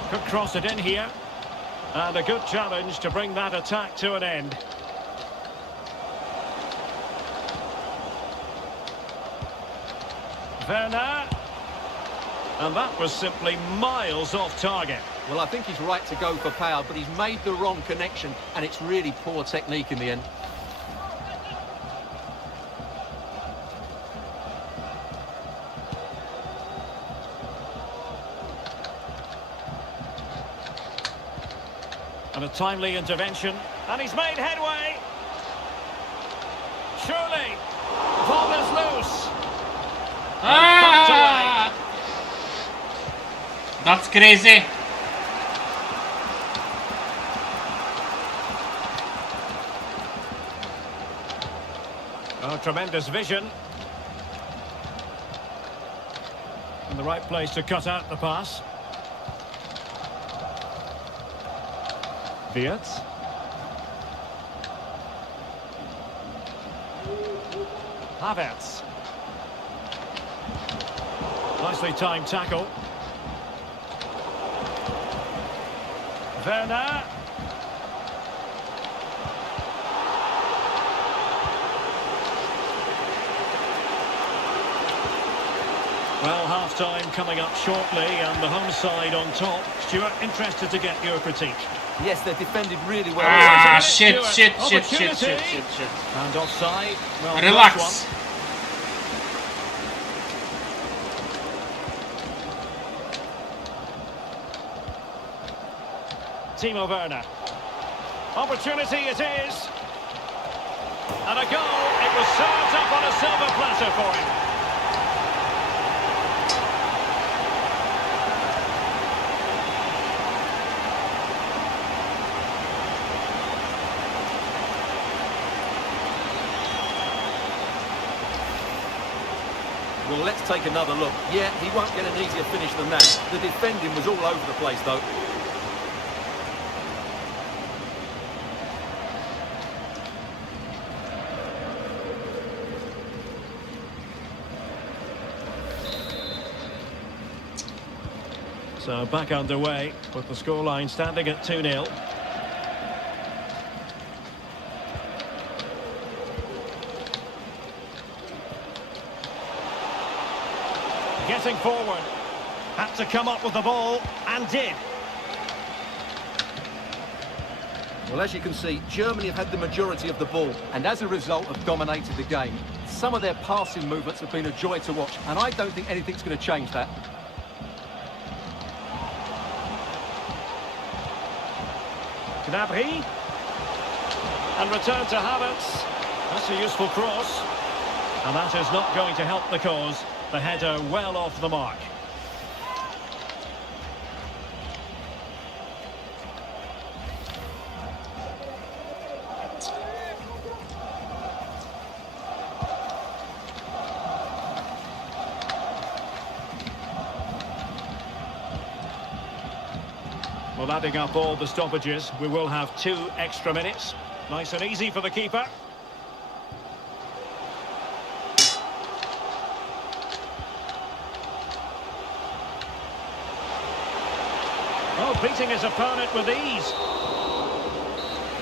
Could cross it in here. And a good challenge to bring that attack to an end. Werner. And that was simply miles off target. Well, I think he's right to go for power, but he's made the wrong connection, and it's really poor technique in the end. And a timely intervention, and he's made headway. Surely, ball is loose. Ah! That's crazy. Oh, tremendous vision. In the right place to cut out the pass. Wirtz. Havertz. Nicely timed tackle. Werner. Well, half-time coming up shortly and the home side on top. Stuart, interested to get your critique. Yes, they're defended really well. Ah, Stuart, shit. opportunity. And offside. Well, Relax. close one. Timo Werner. Opportunity it is. And a goal. It was served up on a silver platter for him. Well, let's take another look. Yeah, he won't get an easier finish than that. The defending was all over the place, though. So back underway with the scoreline standing at 2-0. Getting forward. Had to come up with the ball and did. Well, as you can see, Germany have had the majority of the ball and as a result have dominated the game. Some of their passing movements have been a joy to watch and I don't think anything's going to change that. Gnabry. And return to Havertz. That's a useful cross. And that is not going to help the cause. The header well off the mark. Well, adding up all the stoppages, we will have 2 extra minutes. Nice and easy for the keeper. Oh, beating his opponent with ease.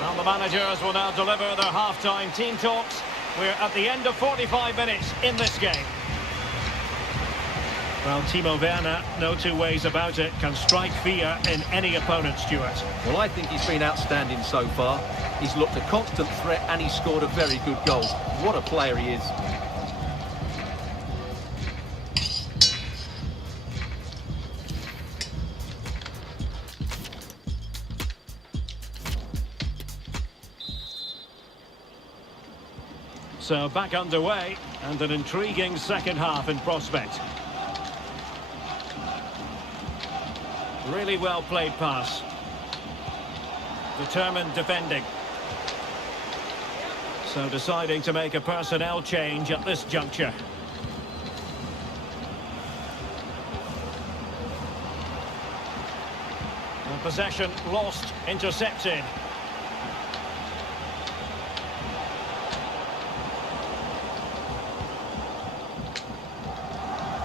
And the managers will now deliver their half-time team talks. We're at the end of 45 minutes in this game. Well, Timo Werner, no two ways about it, can strike fear in any opponent, Stuart. Well, I think he's been outstanding so far. He's looked a constant threat and he scored a very good goal. What a player he is. So back underway and an intriguing second half in prospect. Really well played pass. Determined defending. So deciding to make a personnel change at this juncture. And possession lost, intercepted.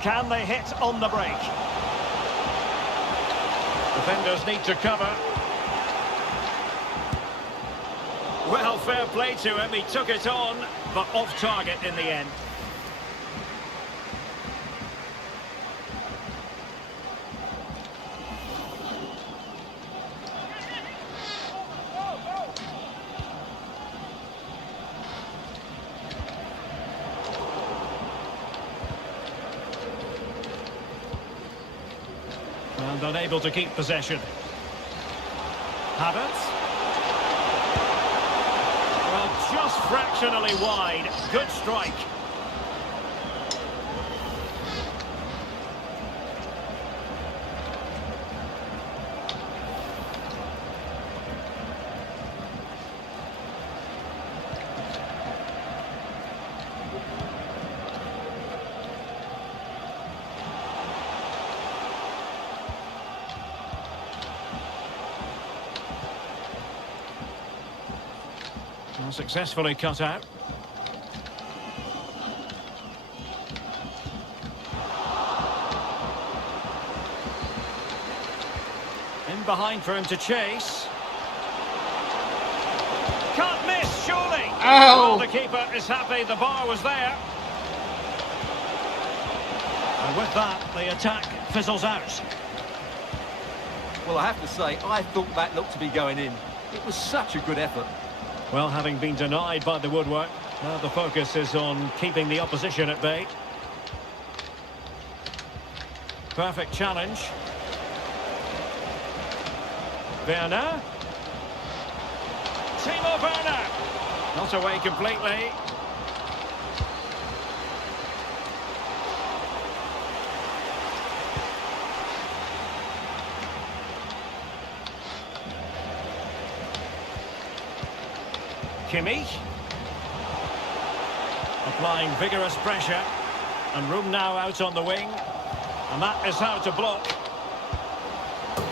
Can they hit on the break? Defenders need to cover. Well, fair play to him. He took it on, but off target in the end. And unable to keep possession. Havertz. Well, just fractionally wide. Good strike. Successfully cut out. behind for him to chase. Can't miss, surely. Oh! Well, the keeper is happy the bar was there. And with that, the attack fizzles out. Well, I have to say, I thought that looked to be going in. It was such a good effort. Well, having been denied by the woodwork, now the focus is on keeping the opposition at bay. Perfect challenge. Werner. Timo Werner. Not away completely. Kimmich. Applying vigorous pressure. And room now out on the wing. And that is how to block.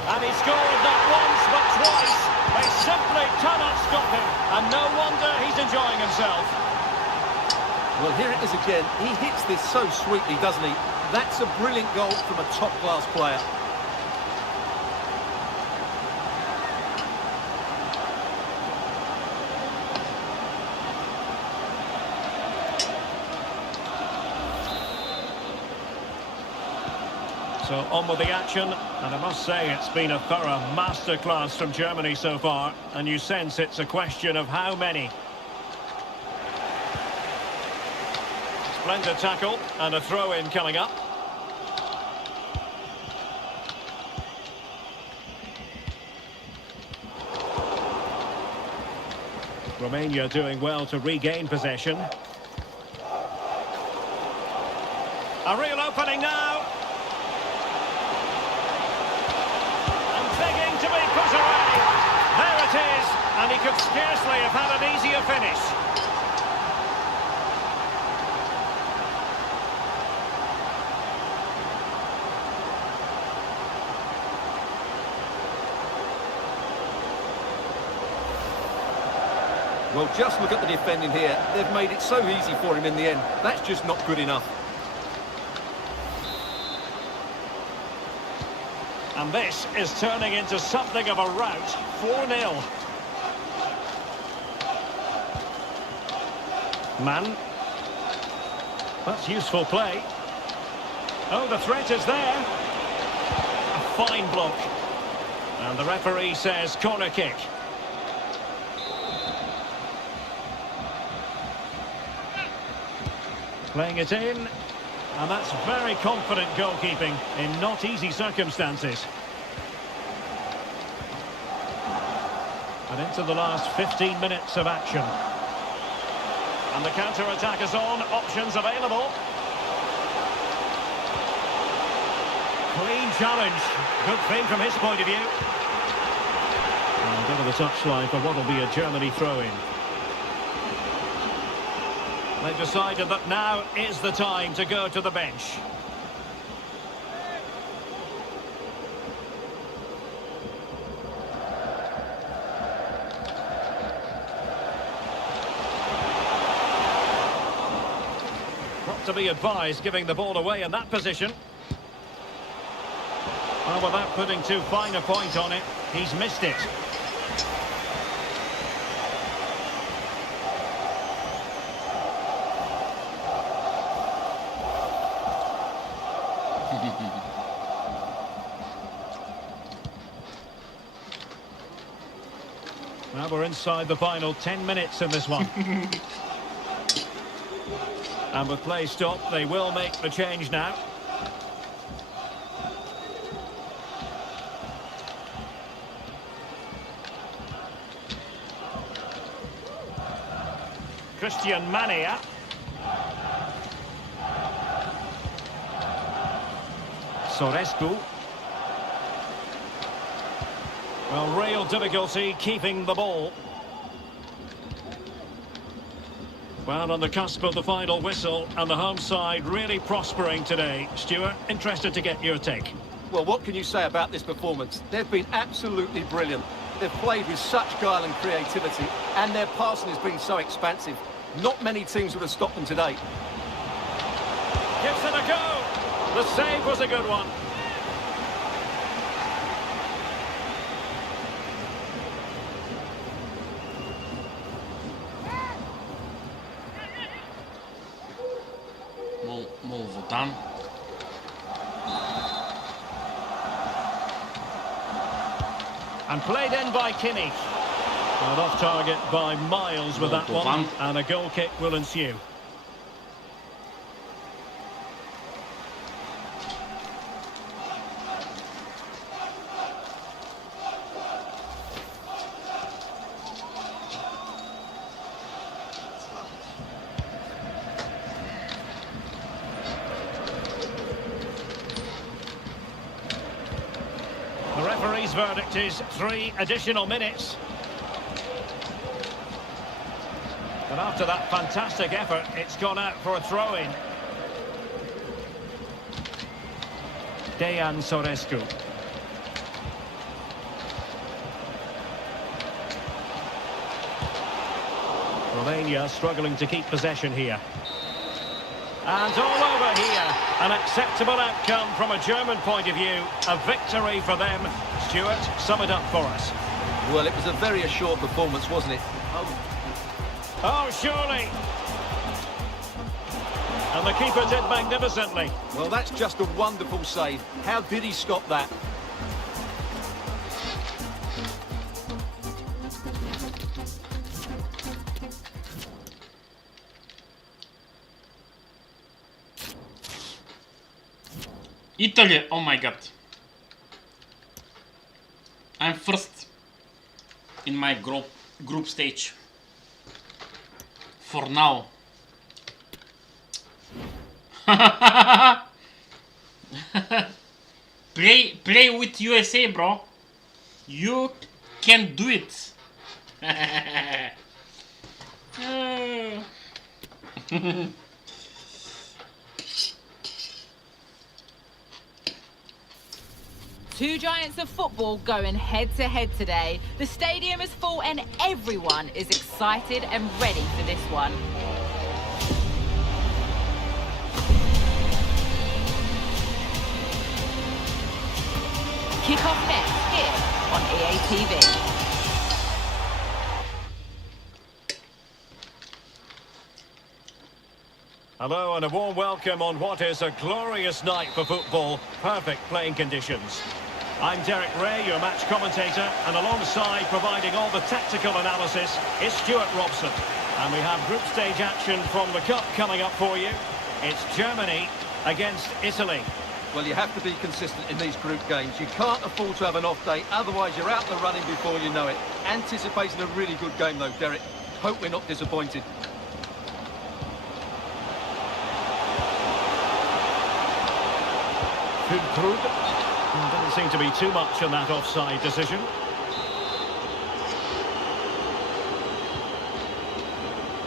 And he scored not once but twice. They simply cannot stop him. And no wonder he's enjoying himself. Well, here it is again. He hits this so sweetly, doesn't he? That's a brilliant goal from a top-class player. So on with the action, and I must say it's been a thorough masterclass from Germany so far, and you sense it's a question of how many. Splendid tackle, and a throw-in coming up. Romania doing well to regain possession. A real opening now. To be put away. There it is, and he could scarcely have had an easier finish. Well, just look at the defending here. They've made it so easy for him in the end. That's just not good enough. And this is turning into something of a rout. 4-0. Man. That's useful play. Oh, the threat is there. A fine block. And the referee says corner kick. Playing it in. And that's very confident goalkeeping in not easy circumstances. And into the last 15 minutes of action. And the counter-attack is on, options available. Clean challenge. Good thing from his point of view. And over the touchline for what will be a Germany throw-in. They've decided that now is the time to go to the bench. Not to be advised giving the ball away in that position. Well, without putting too fine a point on it, he's missed it. Now we're inside the final 10 minutes in this one. And with play stopped, they will make the change now. Christian Mania. Sorescu. Well, real difficulty keeping the ball. Well, on the cusp of the final whistle, and the home side really prospering today. Stuart, interested to get your take. Well, what can you say about this performance? They've been absolutely brilliant. They've played with such guile and creativity, and their passing has been so expansive. Not many teams would have stopped them today. Gives it a go. The save was a good one. мол водан. And played in by Kimmich. And off target by Miles with that one. And a goal kick will ensue. The referee's verdict is 3 additional minutes. And after that fantastic effort, it's gone out for a throw-in. Dejan Sorescu. Romania struggling to keep possession here. And all over here. An acceptable outcome from a German point of view. A victory for them. Stuart, sum it up for us. Well, it was a very assured performance, wasn't it? Oh, surely. And the keeper did magnificently. Well, that's just a wonderful save. How did he stop that? Italy, oh my god. I'm first in my group stage. For now. Play with USA, bro. You can do it. Two giants of football going head-to-head today. The stadium is full and everyone is excited and ready for this one. Kick-off next here on EA TV. Hello and a warm welcome on what is a glorious night for football. Perfect playing conditions. I'm Derek Ray, your match commentator, and alongside providing all the tactical analysis is Stuart Robson. And we have group stage action from the Cup coming up for you. It's Germany against Italy. Well, you have to be consistent in these group games. You can't afford to have an off day, otherwise you're out the running before you know it. Anticipating a really good game though, Derek. Hope we're not disappointed. Doesn't seem to be too much on that offside decision.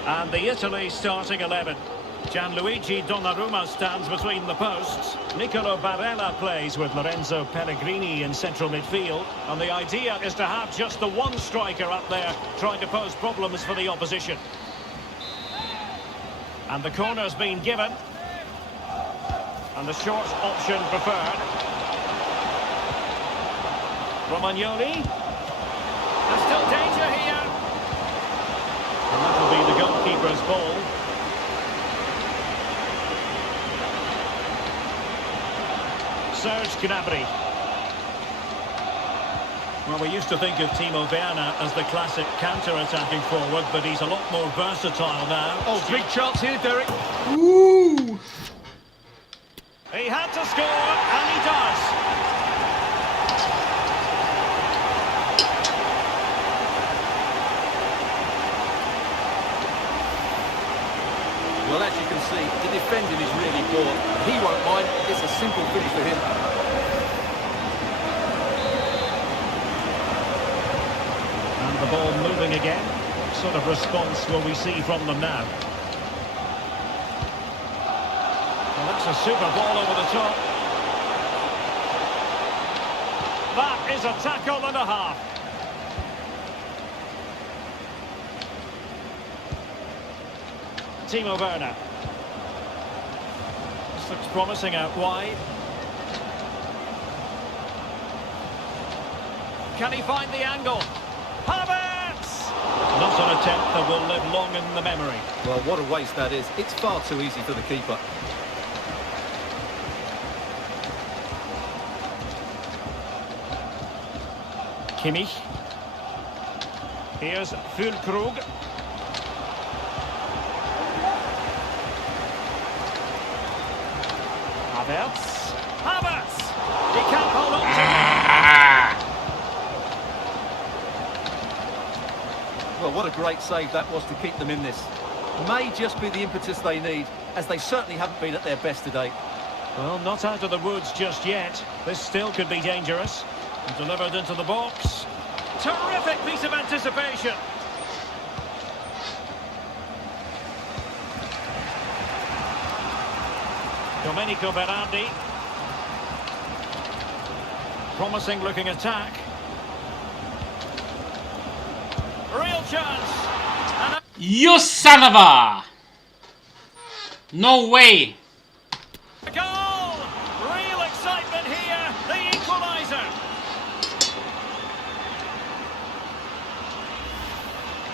And the Italy starting 11. Gianluigi Donnarumma stands between the posts. Nicolo Barella plays with Lorenzo Pellegrini in central midfield. And the idea is to have just the one striker up there trying to pose problems for the opposition. And the corner's been given. And the short option preferred. Romagnoli. There's still danger here. And that'll be the goalkeeper's ball. Serge Gnabry. Well, we used to think of Timo Werner as the classic counter-attacking forward, but he's a lot more versatile now. Oh, big chance here, Derek. Ooh. He had to score, and he does. Well, as you can see, the defending is really poor. He won't mind. It's a simple finish for him. And the ball moving again. What sort of response will we see from them now? Well, that's a super ball over the top. That is a tackle and a half. Timo Werner. This looks promising out wide. Can he find the angle? Havertz! Not an attempt that will live long in the memory. Well, what a waste that is. It's far too easy for the keeper. Kimmich. Here's Füllkrug. Havertz! He can't hold on to it. Well, what a great save that was to keep them in this. May just be the impetus they need, as they certainly haven't been at their best today. Well, not out of the woods just yet. This still could be dangerous. And delivered into the box. Terrific piece of anticipation. Domenico Berardi. Promising looking attack. Real chance. And You son of a! No way! a goal! Real excitement here. The equaliser.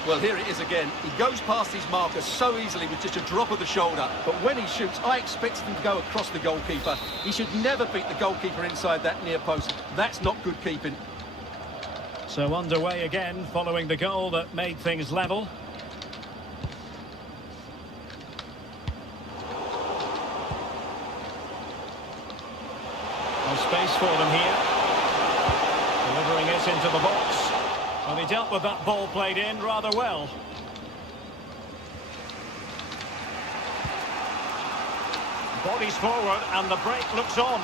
Well, here it is again. He goes past his marker so easily with just a drop of the shoulder. But when he shoots, I expected him to go across the goalkeeper. He should never beat the goalkeeper inside that near post. That's not good keeping. So underway again, following the goal that made things level. No space for them here. Delivering it into the box. And he dealt with that ball played in rather well. Bodies forward and the break looks on.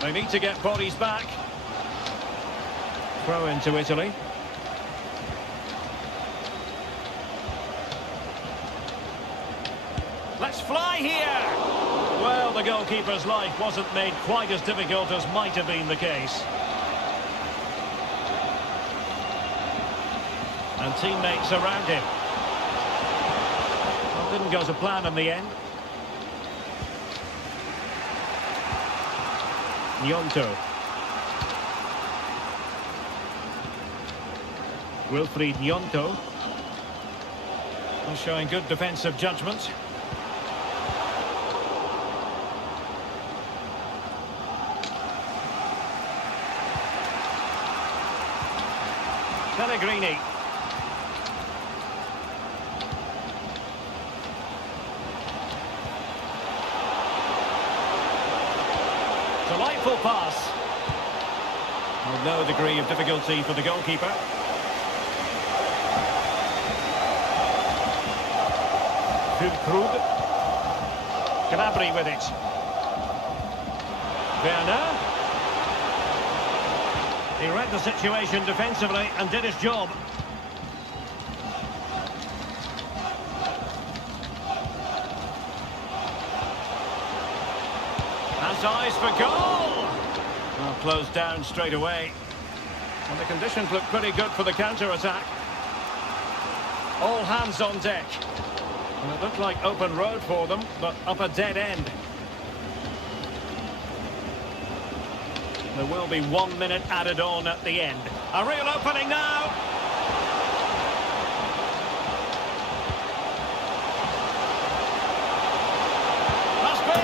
They need to get bodies back. Throw into Italy. Let's fly here! Well, the goalkeeper's life wasn't made quite as difficult as might have been the case. And teammates around him. Well, didn't go to plan in the end. Gnonto. Wilfried Gnonto. Showing good defensive judgment. Pellegrini. Delightful pass. Well, no degree of difficulty for the goalkeeper. Füllkrug. Gnabry with it. Werner. He read the situation defensively and did his job. Has eyes for goal! Well, closed down straight away. And the conditions look pretty good for the counter-attack. All hands on deck. And it looked like open road for them, but up a dead end. There will be 1 minute added on at the end. A real opening now. Must be.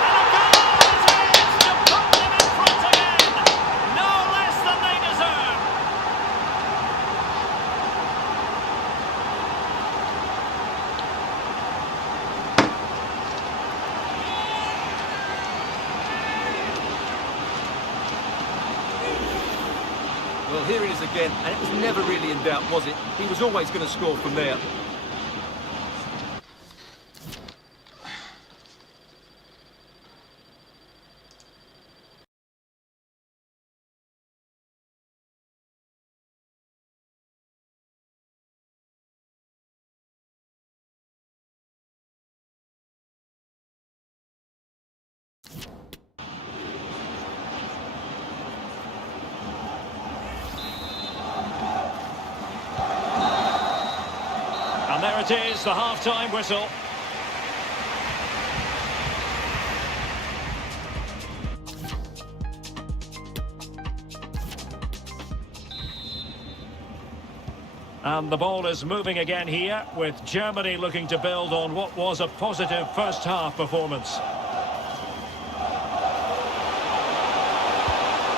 And a goal! It is to put them in front again. No less than they deserve. Well, here it is again, and it was never really in doubt, was it? He was always going to score from there. And there it is, the half-time whistle. And the ball is moving again here, with Germany looking to build on what was a positive first-half performance.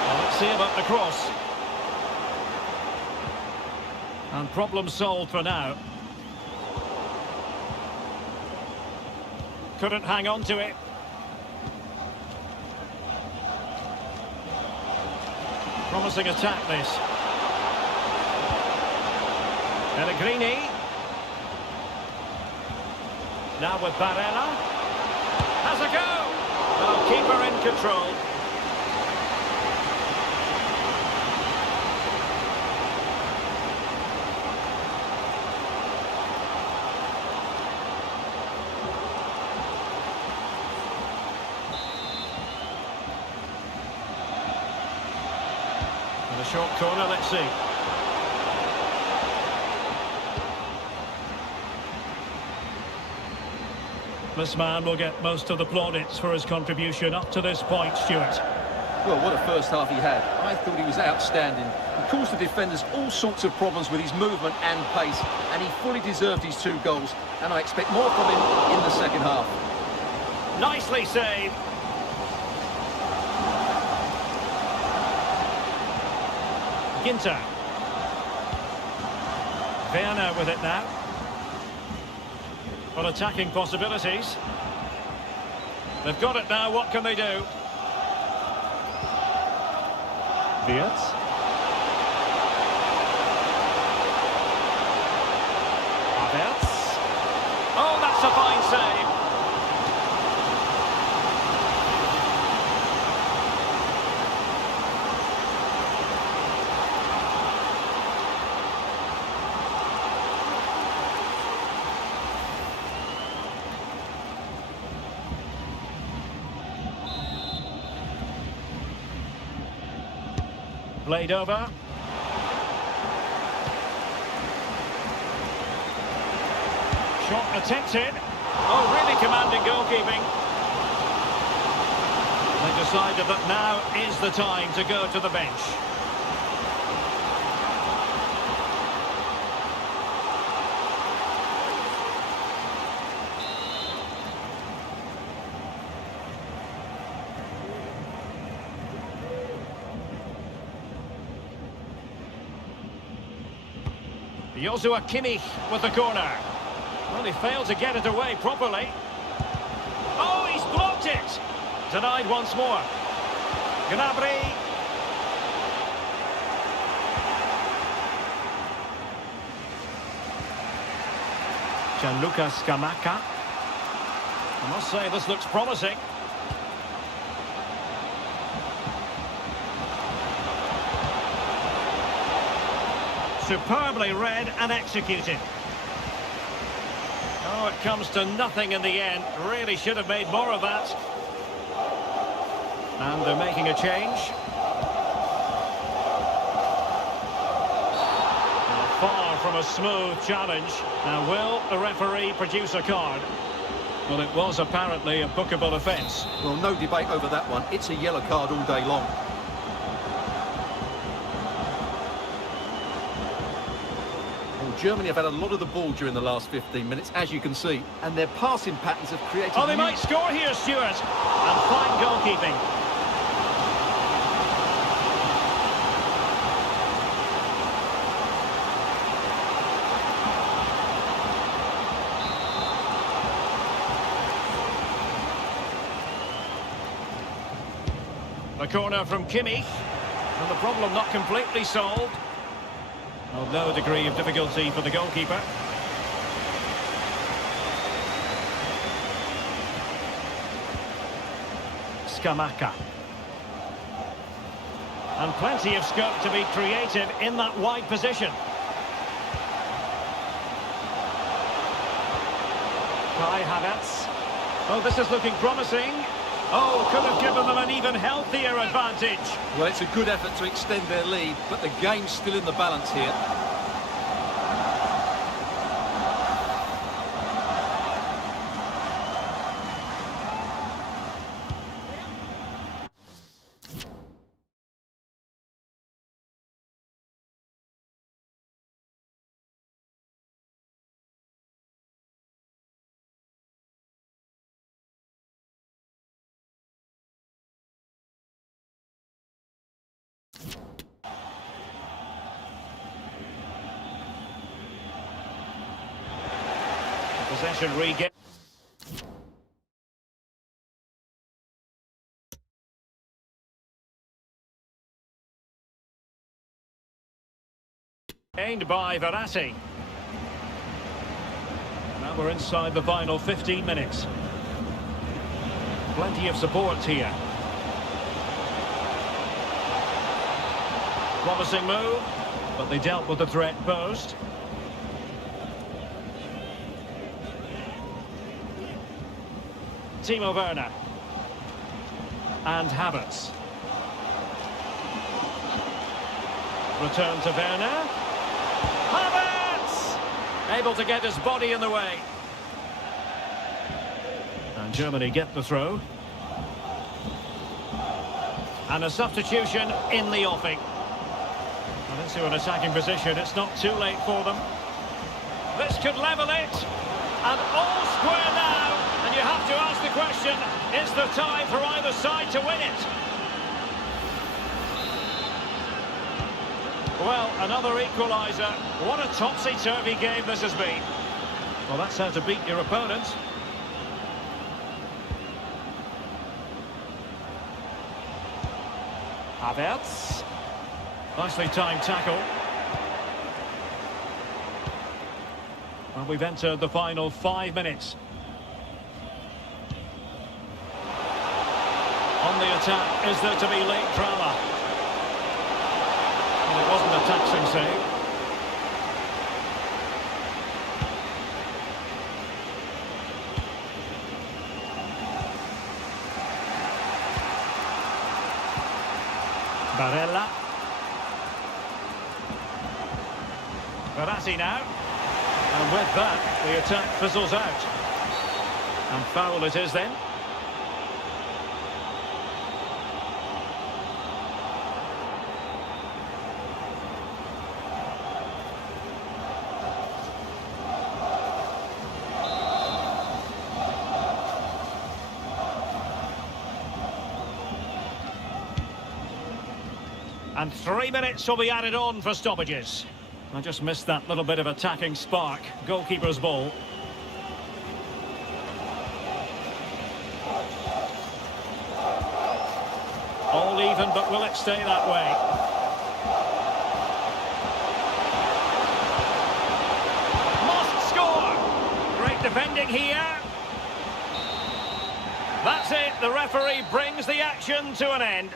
Well, it see about the cross. And problem solved for now. Couldn't hang on to it. Promising attack, this. Pellegrini. Now with Barella. Has a go! Well, keeper in control. And a short corner, let's see. This man will get most of the plaudits for his contribution up to this point, Stuart. Well, what a first half he had. I thought he was outstanding. He caused the defenders all sorts of problems with his movement and pace, and he fully deserved his 2 goals, and I expect more from him in the second half. Nicely saved. Ginter. Werner with it now. Well, attacking possibilities. They've got it now, what can they do? Wirtz. Havertz. Oh, that's a fine save. Played over. Shot attempted. Oh, really commanding goalkeeping. They decided that now is the time to go to the bench. Joshua Kimmich with the corner. Well, he failed to get it away properly. Oh, he's blocked it! Denied once more. Gnabry. Gianluca Scamacca. I must say, this looks promising. Superbly read and executed. Oh, it comes to nothing in the end. Really should have made more of that. And they're making a change. Far from a smooth challenge. Now, will the referee produce a card? Well, it was apparently a bookable offence. Well, no debate over that one. It's a yellow card all day long. Germany have had a lot of the ball during the last 15 minutes, as you can see, and their passing patterns have created... Oh, they might score here, Stuart. And fine goalkeeping. A corner from Kimmich. And the problem not completely solved. Well, no degree of difficulty for the goalkeeper. Scamacca. And plenty of scope to be creative in that wide position. Kai Havertz. Oh, this is looking promising. Oh, could have given them an even healthier advantage. Well, it's a good effort to extend their lead, but the game's still in the balance here. Possession regain. Gained by Verratti. Now we're inside the final 15 minutes. Plenty of support here. Promising move, but they dealt with the threat posed. Timo Werner. And Havertz. Return to Werner. Havertz! Able to get his body in the way. And Germany get the throw. And a substitution in the offing. And into an attacking position, it's not too late for them. This could level it. And all square now. And you have to ask the question, is there time for either side to win it? Well, another equaliser. What a topsy-turvy game this has been. Well, that's how to beat your opponent. Havertz. Nicely timed tackle. Well, we've entered the final 5 minutes. On the attack, is there to be late drama? And it wasn't a taxing save. Barella. Verratti now. And with that, the attack fizzles out. And foul it is then. And 3 minutes will be added on for stoppages. I just missed that little bit of attacking spark. Goalkeeper's ball. All even, but will it stay that way? Must score! Great defending here. That's it. The referee brings the action to an end.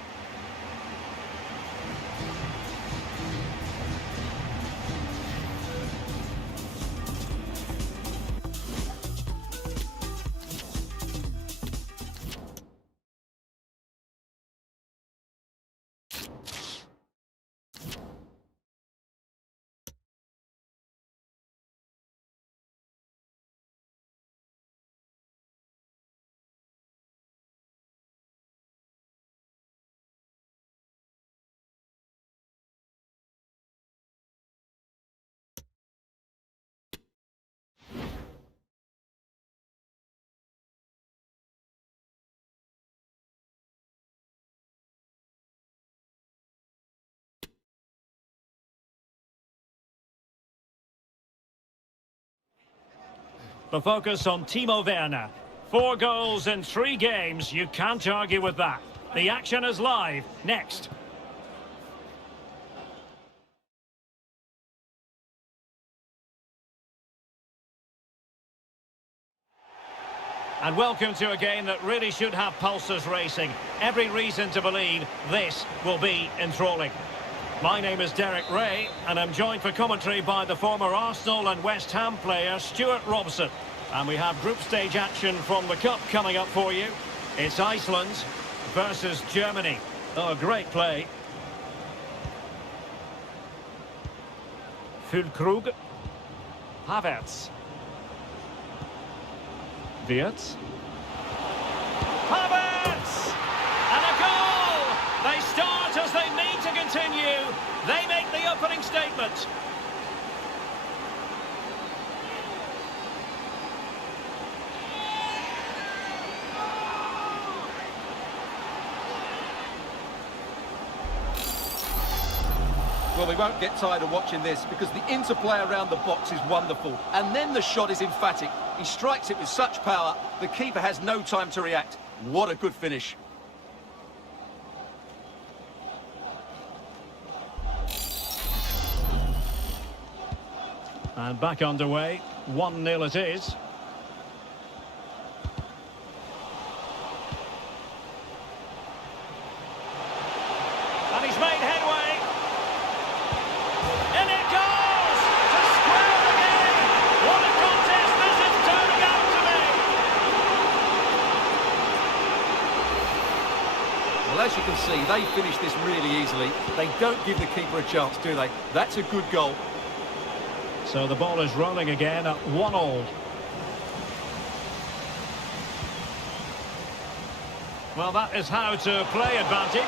The focus on Timo Werner. 4 goals in 3 games. You can't argue with that. The action is live. Next. And welcome to a game that really should have pulses racing. Every reason to believe this will be enthralling. My name is Derek Ray, and I'm joined for commentary by the former Arsenal and West Ham player Stuart Robson. And we have group stage action from the Cup coming up for you. It's Iceland versus Germany. Oh, great play. Füllkrug. Havertz. Wirtz. Havertz! And a goal! They start as they mean to continue. They make the opening statement. Well, we won't get tired of watching this because the interplay around the box is wonderful. And then the shot is emphatic. He strikes it with such power, the keeper has no time to react. What a good finish. And back underway, 1-0 it is. And he's made headway. In it goes! To square the game! What a contest this is turning out to be! Well, as you can see, they finish this really easily. They don't give the keeper a chance, do they? That's a good goal. So the ball is rolling again at 1-1. Well, that is how to play advantage.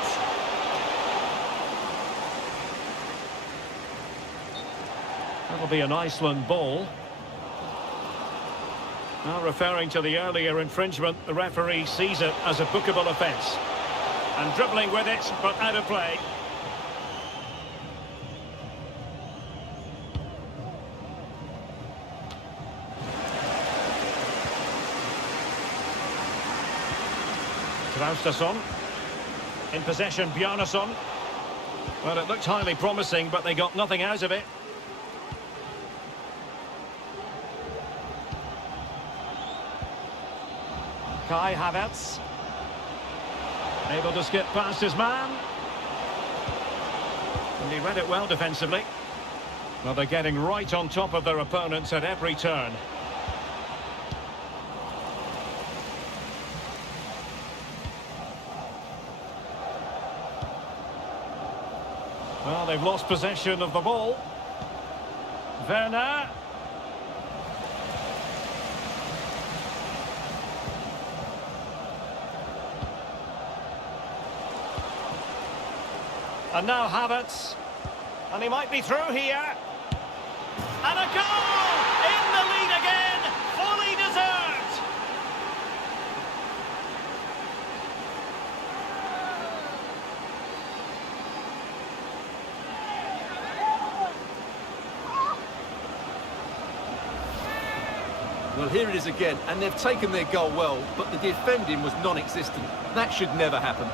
That'll be an Iceland ball. Now, referring to the earlier infringement, the referee sees it as a bookable offence. And dribbling with it, but out of play. Traustason. In possession, Bjarnason. Well, it looked highly promising, but they got nothing out of it. Kai Havertz. Able to skip past his man. And he read it well defensively. Well, they're getting right on top of their opponents at every turn. Well, they've lost possession of the ball. Werner. And now Havertz. And he might be through here. And a goal! In the lead again! Fully deserved! Well, here it is again, and they've taken their goal well, but the defending was non-existent. That should never happen.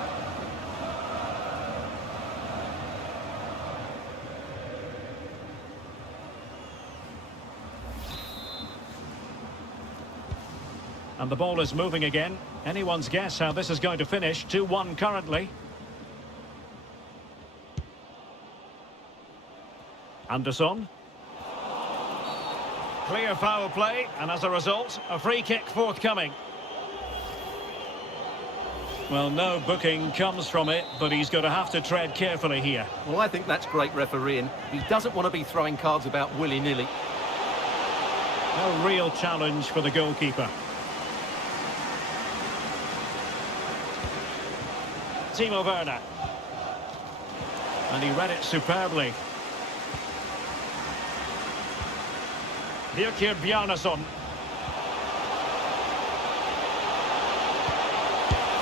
And the ball is moving again. Anyone's guess how this is going to finish. 2-1 currently. Anderson. Clear foul play, and as a result, a free kick forthcoming. Well, no booking comes from it, but he's going to have to tread carefully here. Well, I think that's great refereeing. He doesn't want to be throwing cards about willy-nilly. No real challenge for the goalkeeper. Timo Werner. And he read it superbly. Birkir Bjarnason.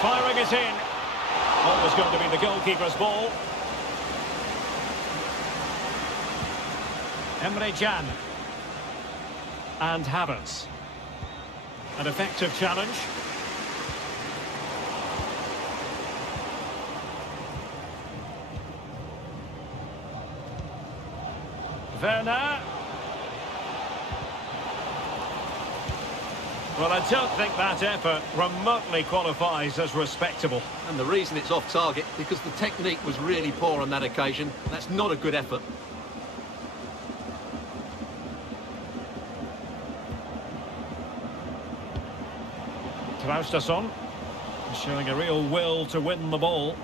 Firing it in. Always going to be the goalkeeper's ball. Emre Can. And Havertz. An effective challenge. Werner. Well, I don't think that effort remotely qualifies as respectable. And the reason it's off target, because the technique was really poor on that occasion. That's not a good effort. Traustason showing a real will to win the ball.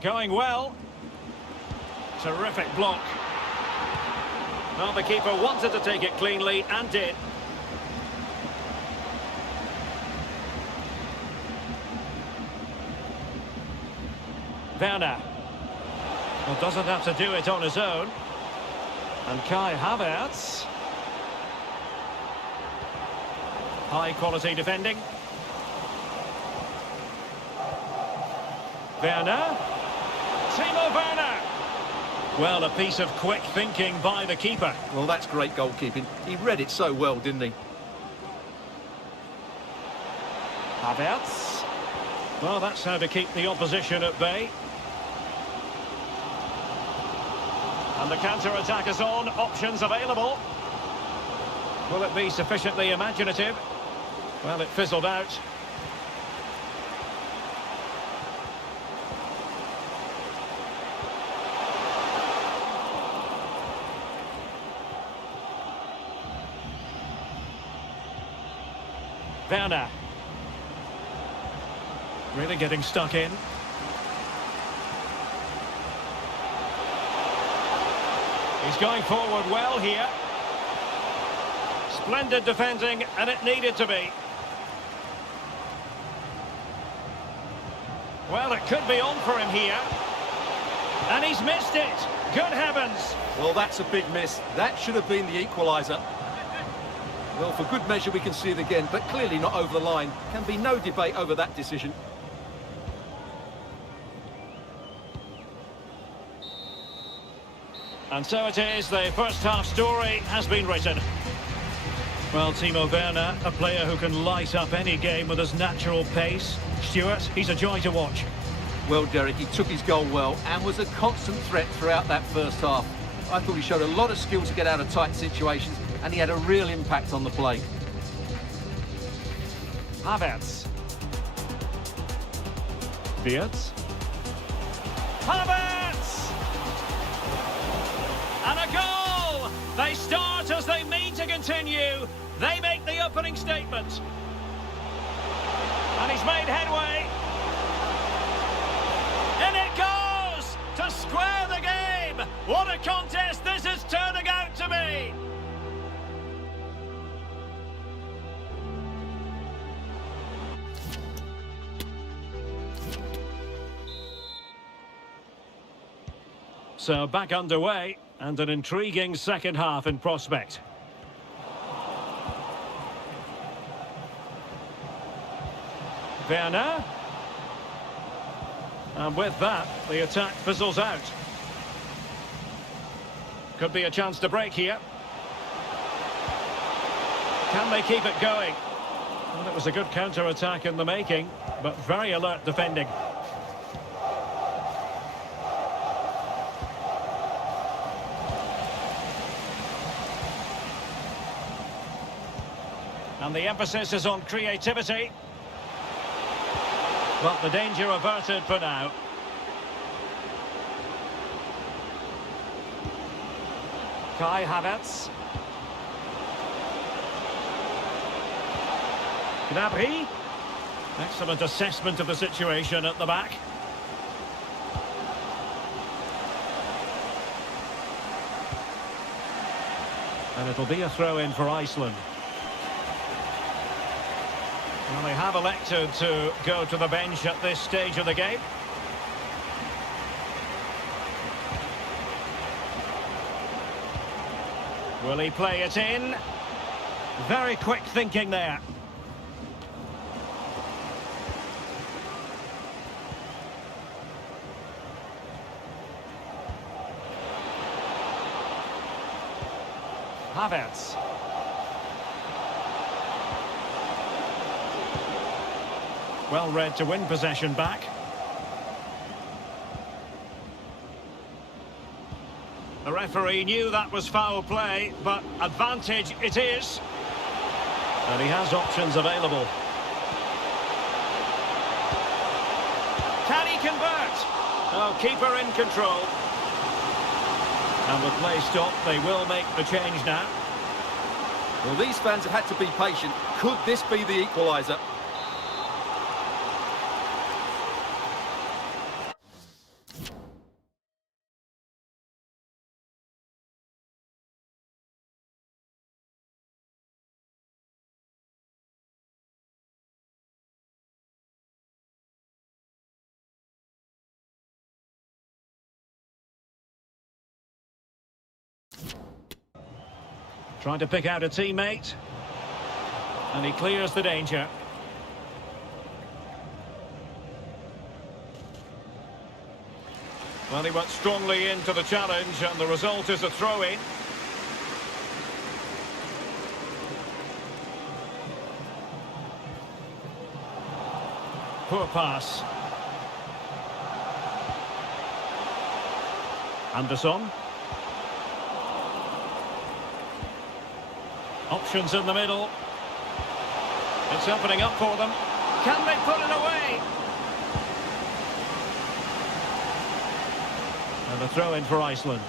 Going well. Terrific block. Well, the keeper wanted to take it cleanly and did. Werner. Well, doesn't have to do it on his own. And Kai Havertz. High quality defending. Werner. Timo Werner. Well, a piece of quick thinking by the keeper. Well, that's great goalkeeping. He read it so well, didn't he? Havertz. Well, that's how to keep the opposition at bay. And the counter-attack is on. Options available. Will it be sufficiently imaginative? Well, it fizzled out. Werner. Really getting stuck in. He's going forward well here. Splendid defending, and it needed to be. Well, it could be on for him here. And he's missed it. Good heavens. Well, that's a big miss. That should have been the equaliser. Well, for good measure, we can see it again, but clearly not over the line. Can be no debate over that decision. And so it is, the first half story has been written. Well, Timo Werner, a player who can light up any game with his natural pace. Stuart, he's a joy to watch. Well, Derek, he took his goal well and was a constant threat throughout that first half. I thought he showed a lot of skill to get out of tight situations, and he had a real impact on the play. Havertz. Wirtz. Havertz! And a goal! They start as they mean to continue. They make the opening statement. And he's made headway. And it goes to square the game. What a contest this is turning out to be. So back underway, and an intriguing second half in prospect. Werner. And with that, the attack fizzles out. Could be a chance to break here. Can they keep it going? Well, it was a good counter-attack in the making, but very alert defending. And the emphasis is on creativity. But the danger averted for now. Kai Havertz. Gnabry. Excellent assessment of the situation at the back. And it'll be a throw-in for Iceland. Well, they have elected to go to the bench at this stage of the game. Will he play it in? Very quick thinking there. Havertz. Well read to win possession back. The referee knew that was foul play, but advantage it is. And he has options available. Can he convert? Oh, keeper in control. And with play stopped, they will make the change now. Well, these fans have had to be patient. Could this be the equaliser? Trying to pick out a teammate. And he clears the danger. Well, he went strongly into the challenge, and the result is a throw-in. Poor pass. Anderson. Options in the middle. It's opening up for them. Can they put it away? And a throw in for Iceland.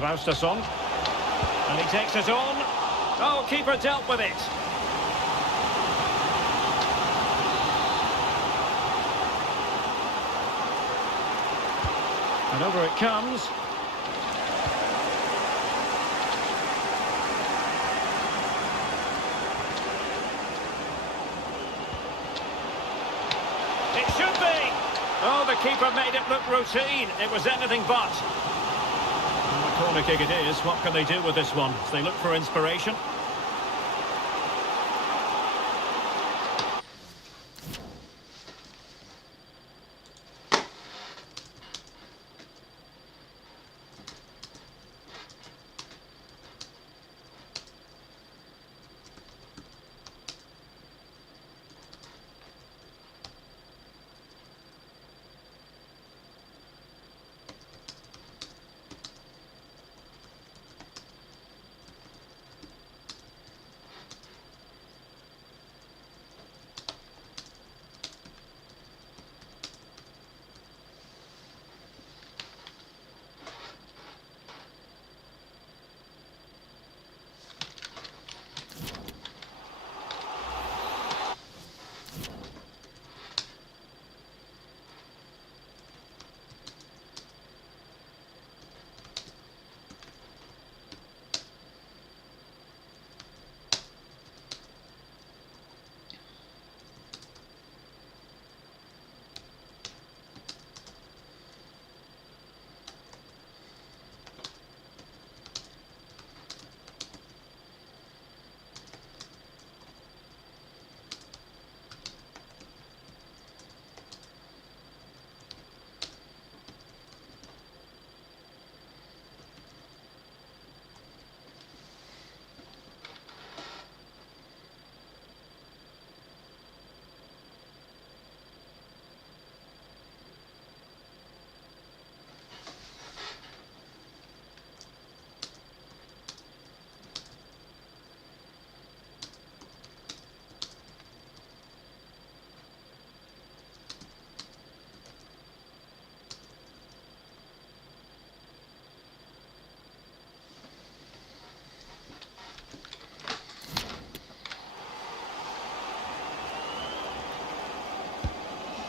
Traustason. And he takes it on. Oh, keeper dealt with it. And over it comes. It should be. Oh, the keeper made it look routine. It was anything but. And the corner kick it is. What can they do with this one? They look for inspiration.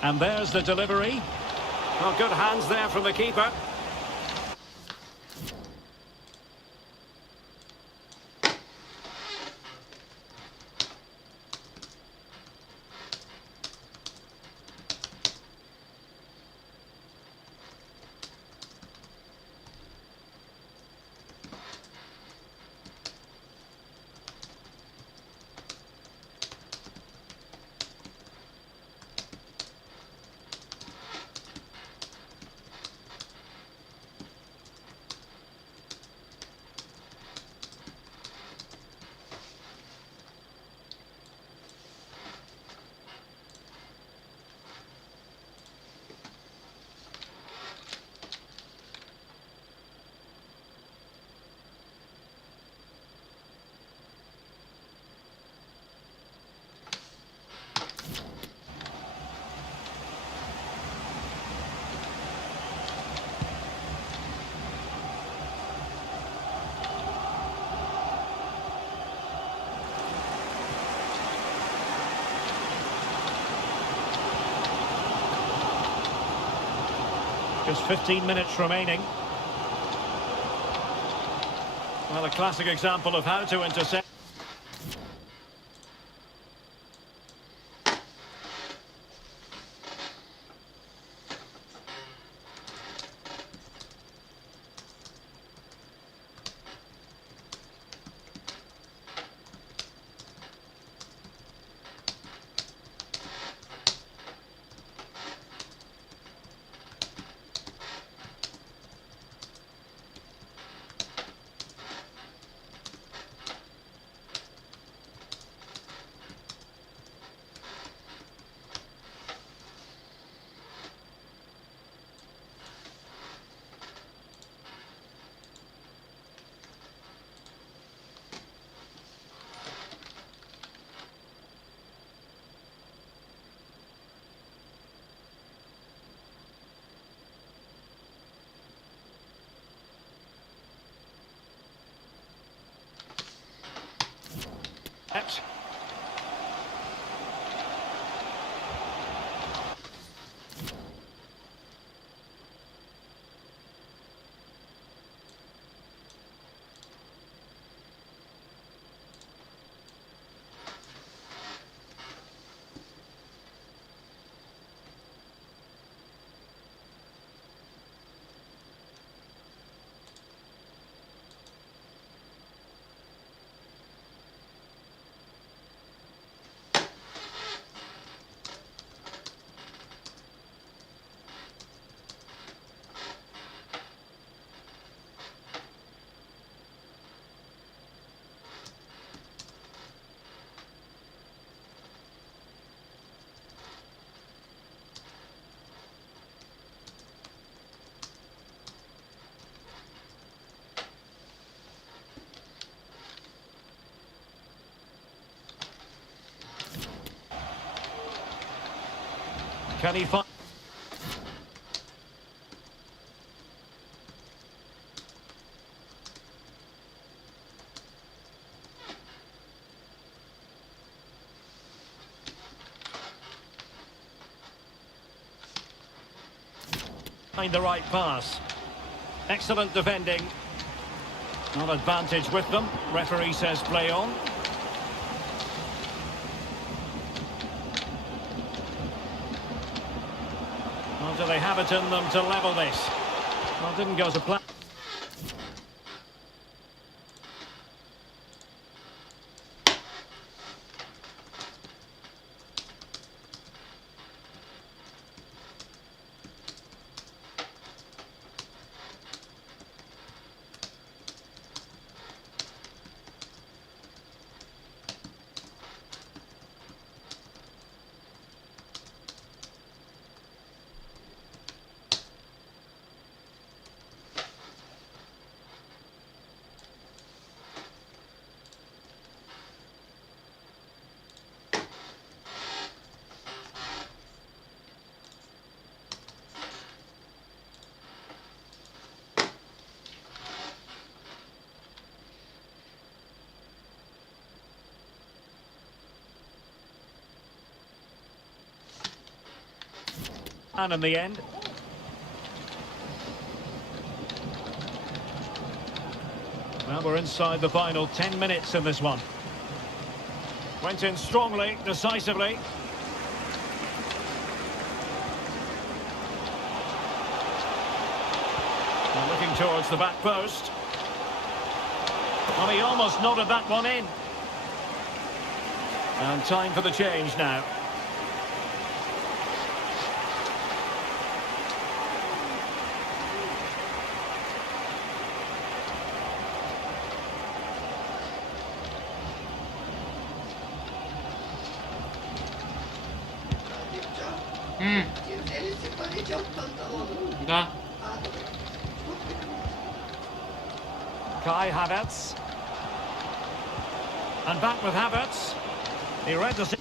And there's the delivery. Well, good hands there from the keeper. Just 15 minutes remaining. Well, a classic example of how to intercept. Can he find... find the right pass. Excellent defending. Not advantage with them. Referee says play on. Well, do they have it in them to level this? Well, didn't go to plan. And in the end. Well, we're inside the final 10 minutes in this one. Went in strongly, decisively. And looking towards the back post. Well, he almost nodded that one in. And time for the change now. Да. Kai Havertz. And back with Havertz. He read the...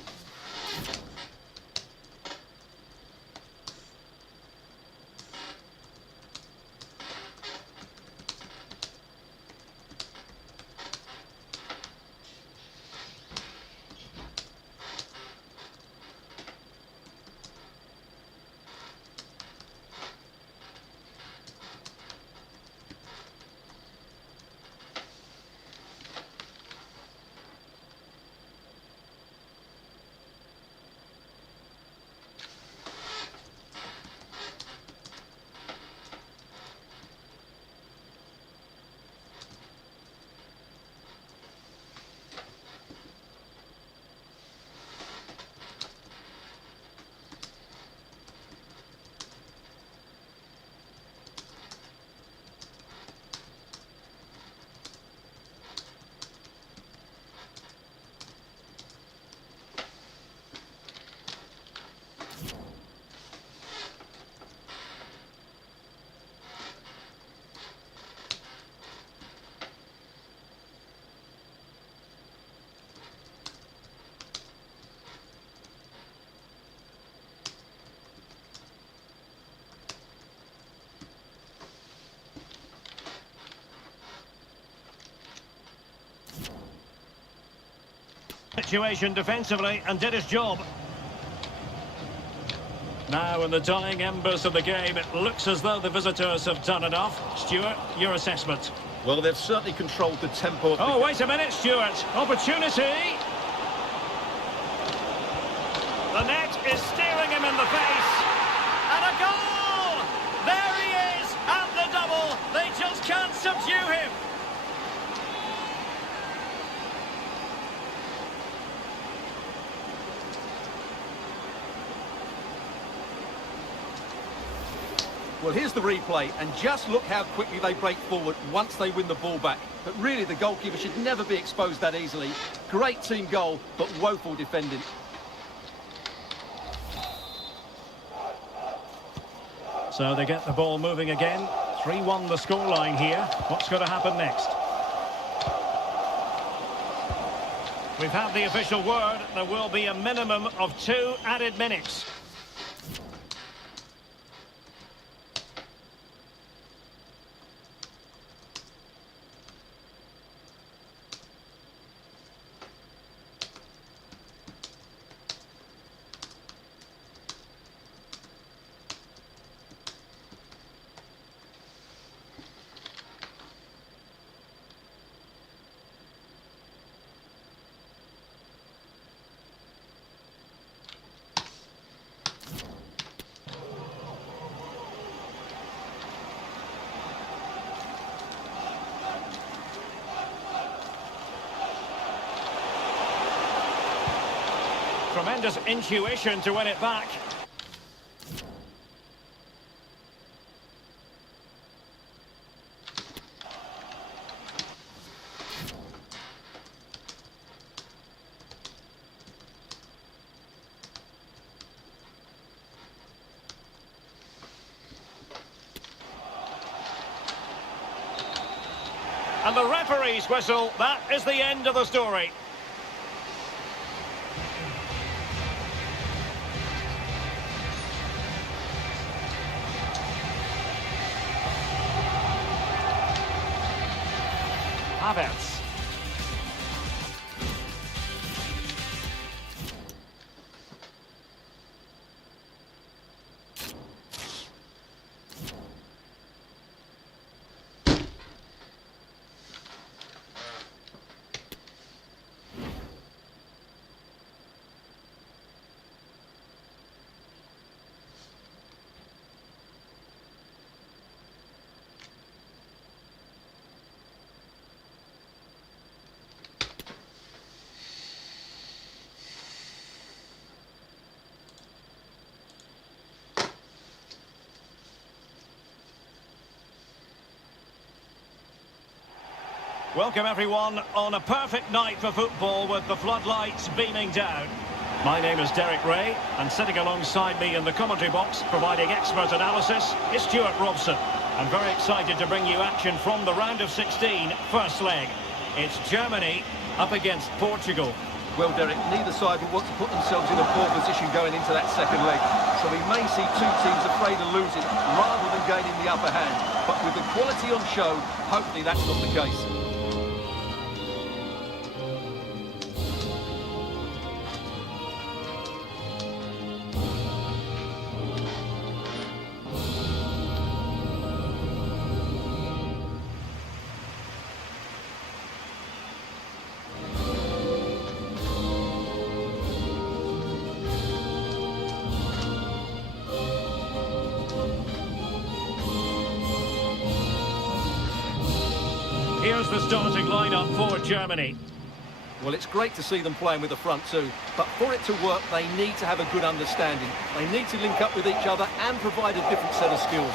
situation defensively and did his job. Now in the dying embers of the game, it looks as though the visitors have done enough. Stuart, your assessment? Well, they've certainly controlled the tempo. Oh, wait a minute, Stuart. Opportunity. The net is staring him in the face. And a goal! There he is at the double. They just can't subdue him. Well, here's the replay, and just look how quickly they break forward once they win the ball back. But really, the goalkeeper should never be exposed that easily. Great team goal, but woeful defending. So they get the ball moving again. 3-1 the scoreline here. What's going to happen next? We've had the official word. There will be a minimum of 2 added minutes. Tremendous intuition to win it back. And the referee's whistle, that is the end of the story. Havertz. Welcome everyone on a perfect night for football with the floodlights beaming down. My name is Derek Ray, and sitting alongside me in the commentary box providing expert analysis is Stuart Robson. I'm very excited to bring you action from the round of 16, first leg. It's Germany up against Portugal. Well, Derek, neither side will want to put themselves in a poor position going into that second leg. So we may see two teams afraid of losing rather than gaining the upper hand. But with the quality on show, hopefully that's not the case. Here's the starting lineup for Germany. Well, it's great to see them playing with the front two, but for it to work, they need to have a good understanding. They need to link up with each other and provide a different set of skills.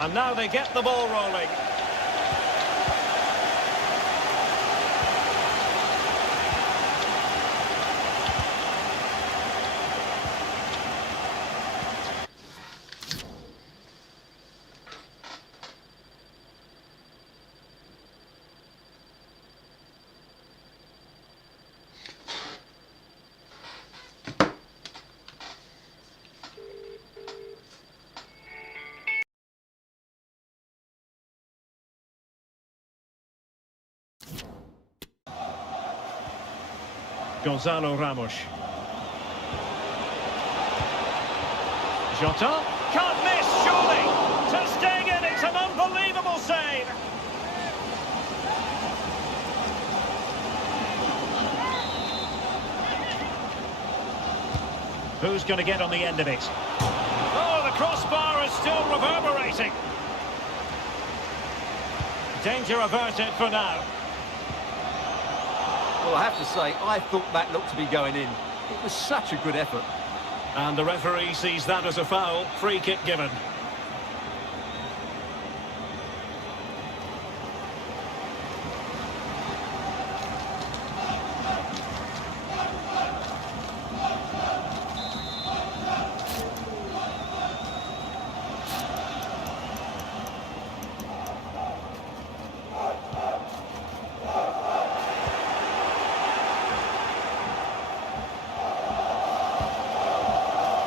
And now they get the ball rolling. Gonzalo Ramos. Jota. Can't miss, surely. Ter Stegen, it's an unbelievable save. Who's going to get on the end of it? Oh, the crossbar is still reverberating. Danger averted for now. Well, I have to say, I thought that looked to be going in. It was such a good effort. And the referee sees that as a foul. Free kick given.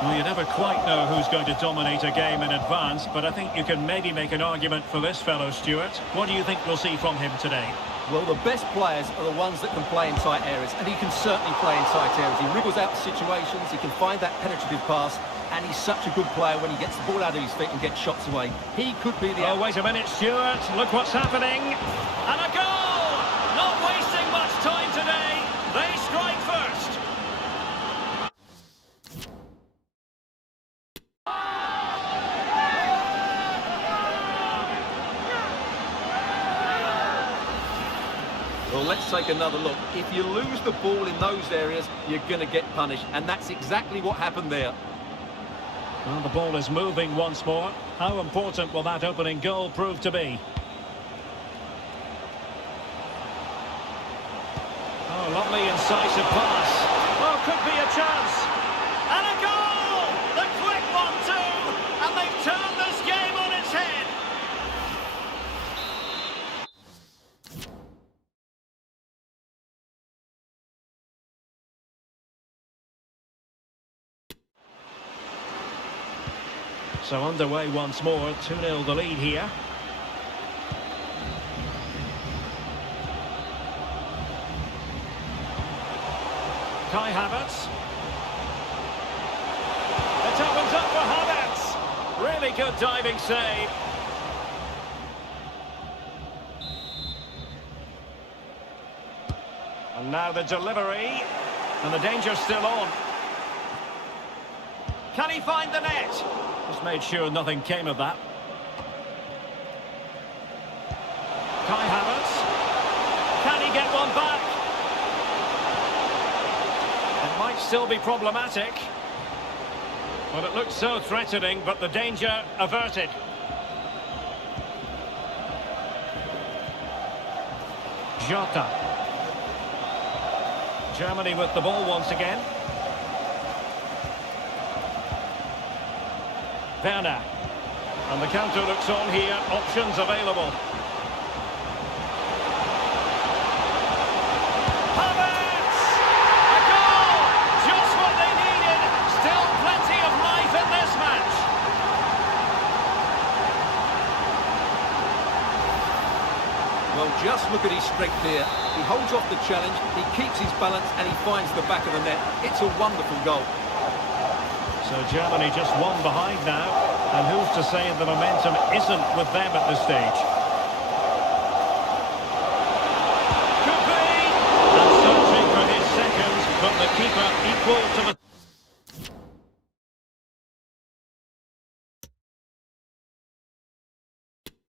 Well, you never quite know who's going to dominate a game in advance, but I think you can maybe make an argument for this fellow, Stuart. What do you think we'll see from him today? Well, the best players are the ones that can play in tight areas, and he can certainly play in tight areas. He wriggles out situations, he can find that penetrative pass, and he's such a good player when he gets the ball out of his feet and gets shots away. He could be the... Oh, wait a minute, Stuart. Look what's happening. And a goal! Not wasting much time today. They strike first. Well, let's take another look. If you lose the ball in those areas, you're going to get punished, and that's exactly what happened there. Well, the ball is moving once more. How important will that opening goal prove to be? Oh, lovely incisive pass. Oh, could be a chance. And a goal! The quick one too! And they've turned this game on its head. So underway once more, 2-0 the lead here. Kai Havertz. It opens up for Havertz. Really good diving save. A And now the delivery. And the danger's still on. Can he find the net? Just made sure nothing came of that. Kai Havertz. Can he get one back? It might still be problematic. But it looked so threatening, but the danger averted. Jota. Germany with the ball once again. Werner. And the counter looks on here. Options available. Havertz! A goal! Just what they needed. Still plenty of life in this match. Well, just look at his strength here. He holds off the challenge, he keeps his balance, and he finds the back of the net. It's a wonderful goal. So Germany just one behind now, and who's to say the momentum isn't with them at this stage? Could be! And searching for his second, but the keeper equal to the...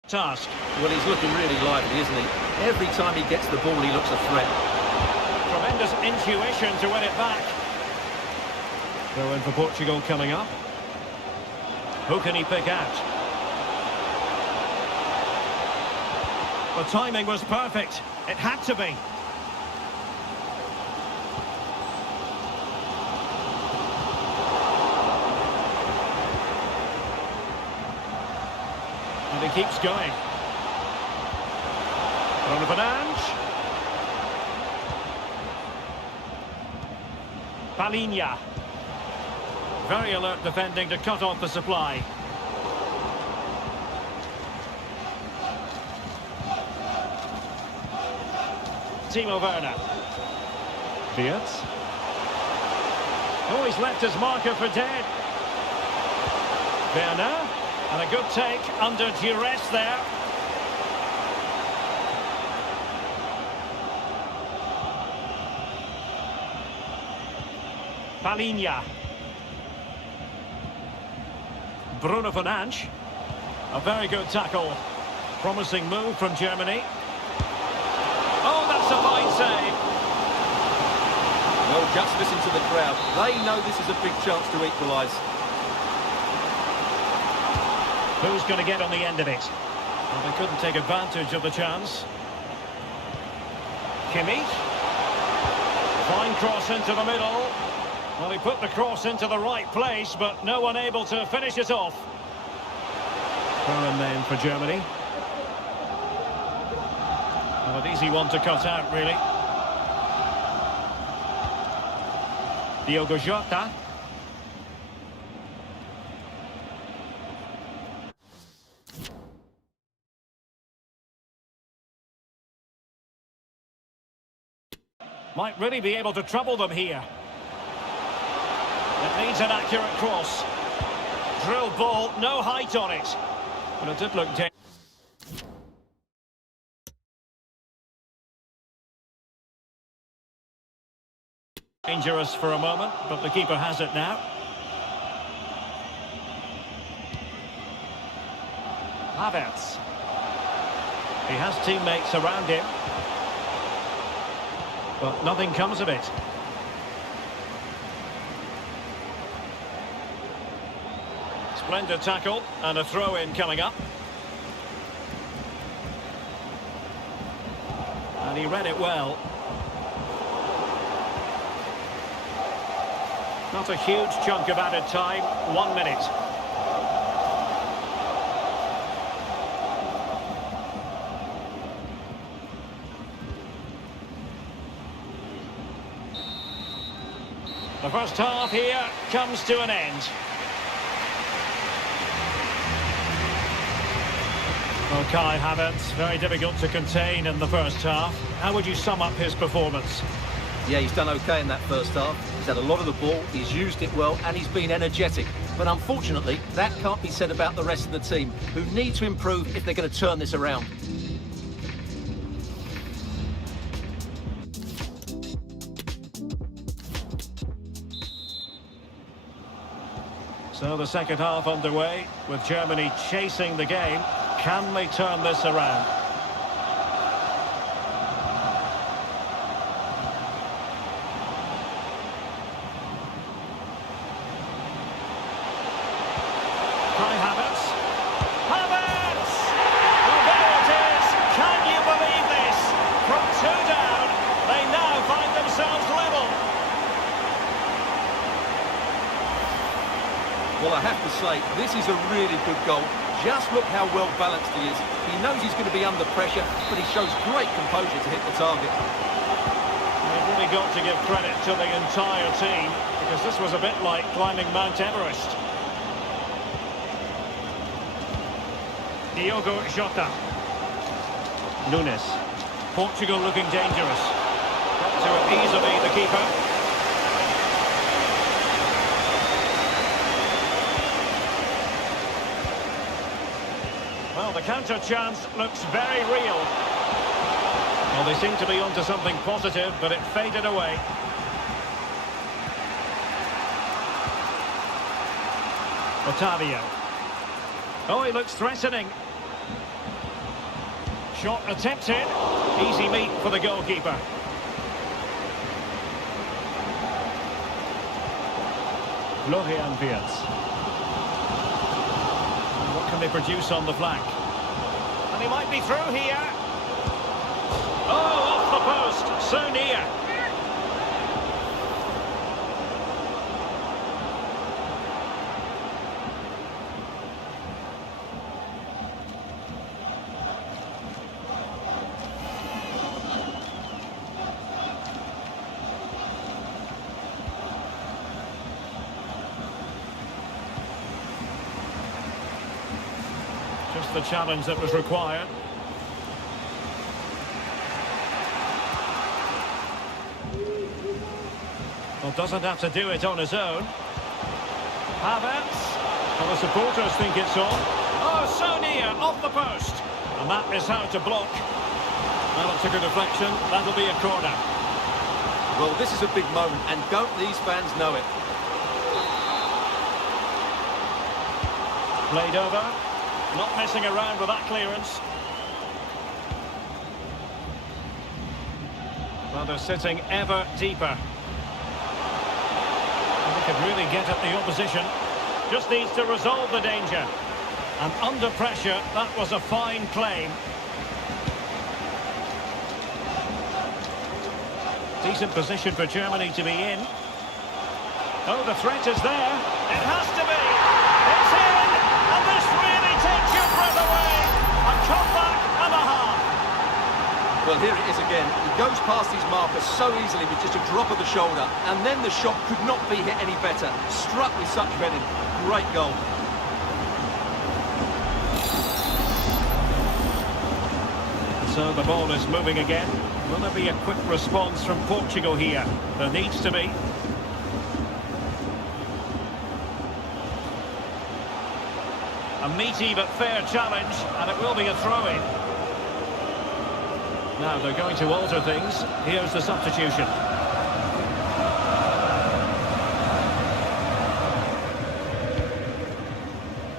task. Well, he's looking really lively, isn't he? Every time he gets the ball, he looks a threat. Tremendous intuition to win it back. Throw in for Portugal coming up. Who can he pick out? The timing was perfect. It had to be. And he keeps going. Bruno Fernandes. Palinha. Very alert defending to cut off the supply. Timo Werner. Fiat. Oh, he's left his marker for dead. Werner. And a good take under duress there. Palinha. Bruno Fernandes. A very good tackle. Promising move from Germany. Oh, that's a fine save. Well, just listen to the crowd. They know this is a big chance to equalise. Who's going to get on the end of it? Well, they couldn't take advantage of the chance. Kimmich. Fine cross into the middle. Well, he put the cross into the right place, but no one able to finish it off. Throw-in then for Germany. Well, an easy one to cut out, really. Diogo Jota. Might really be able to trouble them here. It needs an accurate cross. Drilled ball, no height on it. But it did look dangerous for a moment, but the keeper has it now. Havertz. He has teammates around him. But nothing comes of it. Splendid tackle and a throw-in coming up. And he read it well. Not a huge chunk of added time, 1 minute. The first half here comes to an end. Well, Kai Havertz, very difficult to contain in the first half. How would you sum up his performance? Yeah, he's done okay in that first half. He's had a lot of the ball, he's used it well, and he's been energetic. But unfortunately, that can't be said about the rest of the team, who need to improve if they're going to turn this around. So the second half underway with Germany chasing the game. Can they turn this around? Kai Havertz. Havertz! Well, there it is. Can you believe this? From two down, they now find themselves level. Well, I have to say, this is a really good goal. Just look how well balanced he is. He knows he's going to be under pressure, but he shows great composure to hit the target. They've really got to give credit to the entire team, because this was a bit like climbing Mount Everest. Diogo Jota. Nunes. Portugal looking dangerous. Got to it easily, the keeper. Well, the counter chance looks very real. Well, they seem to be onto something positive, but it faded away. Otavio. Oh, he looks threatening. Shot attempted. Easy meet for the goalkeeper. Florian Wirtz. What can they produce on the flank? And he might be through here. Oh, off the post. So near. Just the challenge that was required. Well, doesn't have to do it on his own. Havertz. Well, the supporters think it's on. Oh, so near, off the post. And that is how to block. Well, it took a deflection. That'll be a corner. Well, this is a big moment, and don't these fans know it? Played over. Not messing around with that clearance. Well, they're sitting ever deeper. They could really get at the opposition. Just needs to resolve the danger. And under pressure, that was a fine claim. Decent position for Germany to be in. Oh, the threat is there. It has to be. It's in. And this really takes your breath away. A comeback and a half. Well, here it is again. He goes past his marker so easily with just a drop of the shoulder, and then the shot could not be hit any better. Struck with such venom. Great goal. So the ball is moving again. Will there be a quick response from Portugal here? There needs to be. A meaty but fair challenge, and it will be a throw-in. Now they're going to alter things. Here's the substitution.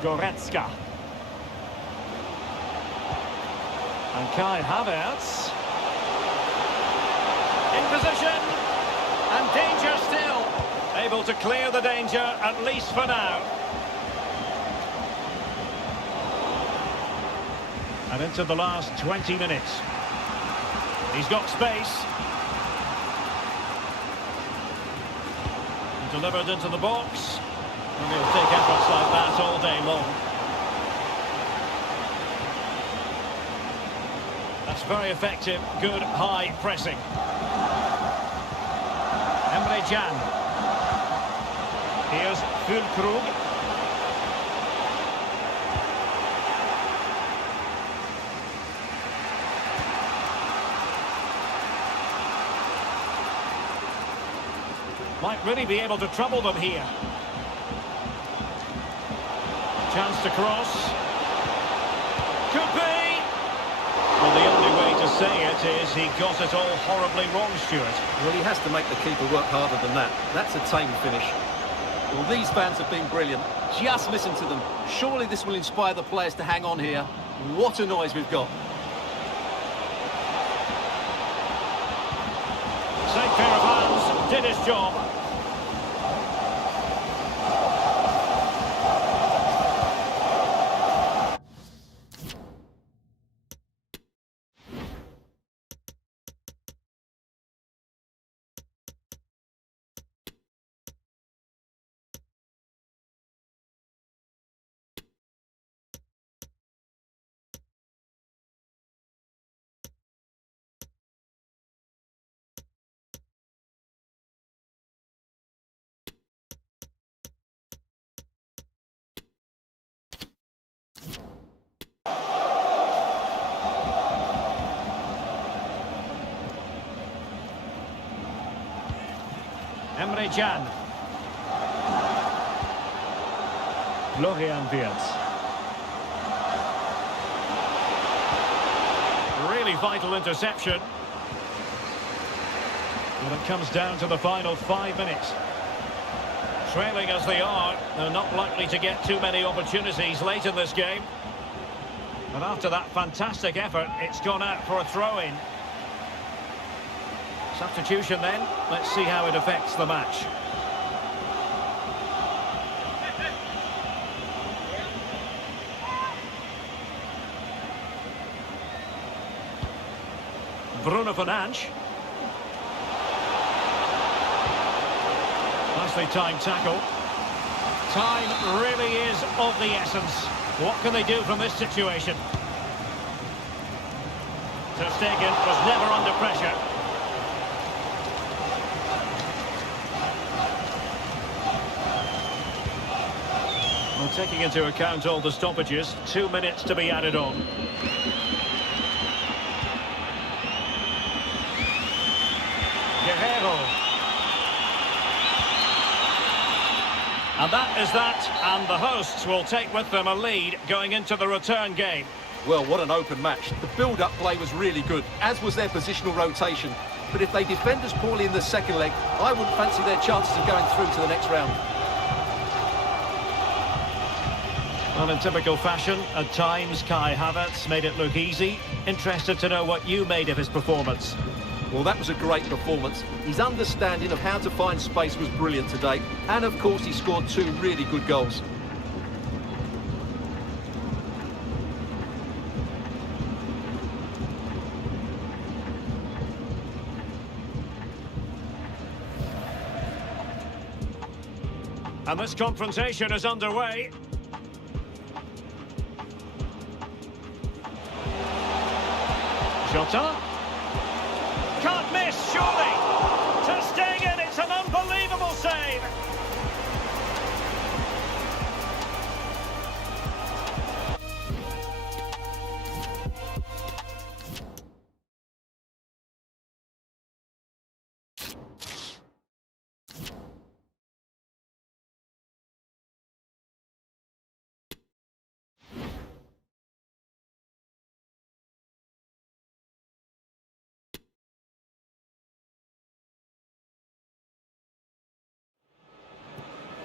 Goretzka. And Kai Havertz. In position. And danger still. Able to clear the danger, at least for now. And into the last 20 minutes. He's got space. Delivered into the box. And he'll take efforts like that all day long. That's very effective. Good high pressing. Emre Can. Here's Füllkrug. Might really be able to trouble them here. Chance to cross. Could be. Well, the only way to say it is he got it all horribly wrong, Stuart. Well, he has to make the keeper work harder than that. That's a tame finish. Well, these fans have been brilliant. Just listen to them. Surely this will inspire the players to hang on here. What a noise we've got. Safe pair of hands, did his job. Emre Can. Florian Wirtz. Really vital interception. Well, it comes down to the final 5 minutes. Trailing as they are, they're not likely to get too many opportunities late in this game. And after that fantastic effort, it's gone out for a throw-in. Substitution then. Let's see how it affects the match. Bruno Fernandes. Nicely timed tackle. Time really is of the essence. What can they do from this situation? Ter Stegen was never under pressure. Well, taking into account all the stoppages, 2 minutes to be added on. Guerrero. And that is that, and the hosts will take with them a lead going into the return game. Well, what an open match. The build-up play was really good, as was their positional rotation. But if they defend as poorly in the second leg, I wouldn't fancy their chances of going through to the next round. Well, in typical fashion, at times Kai Havertz made it look easy. Interested to know what you made of his performance. Well, that was a great performance. His understanding of how to find space was brilliant today. And, of course, he scored 2 really good goals. And this confrontation is underway. Jota. Can't miss, surely. Ter Stegen, it's an unbelievable save.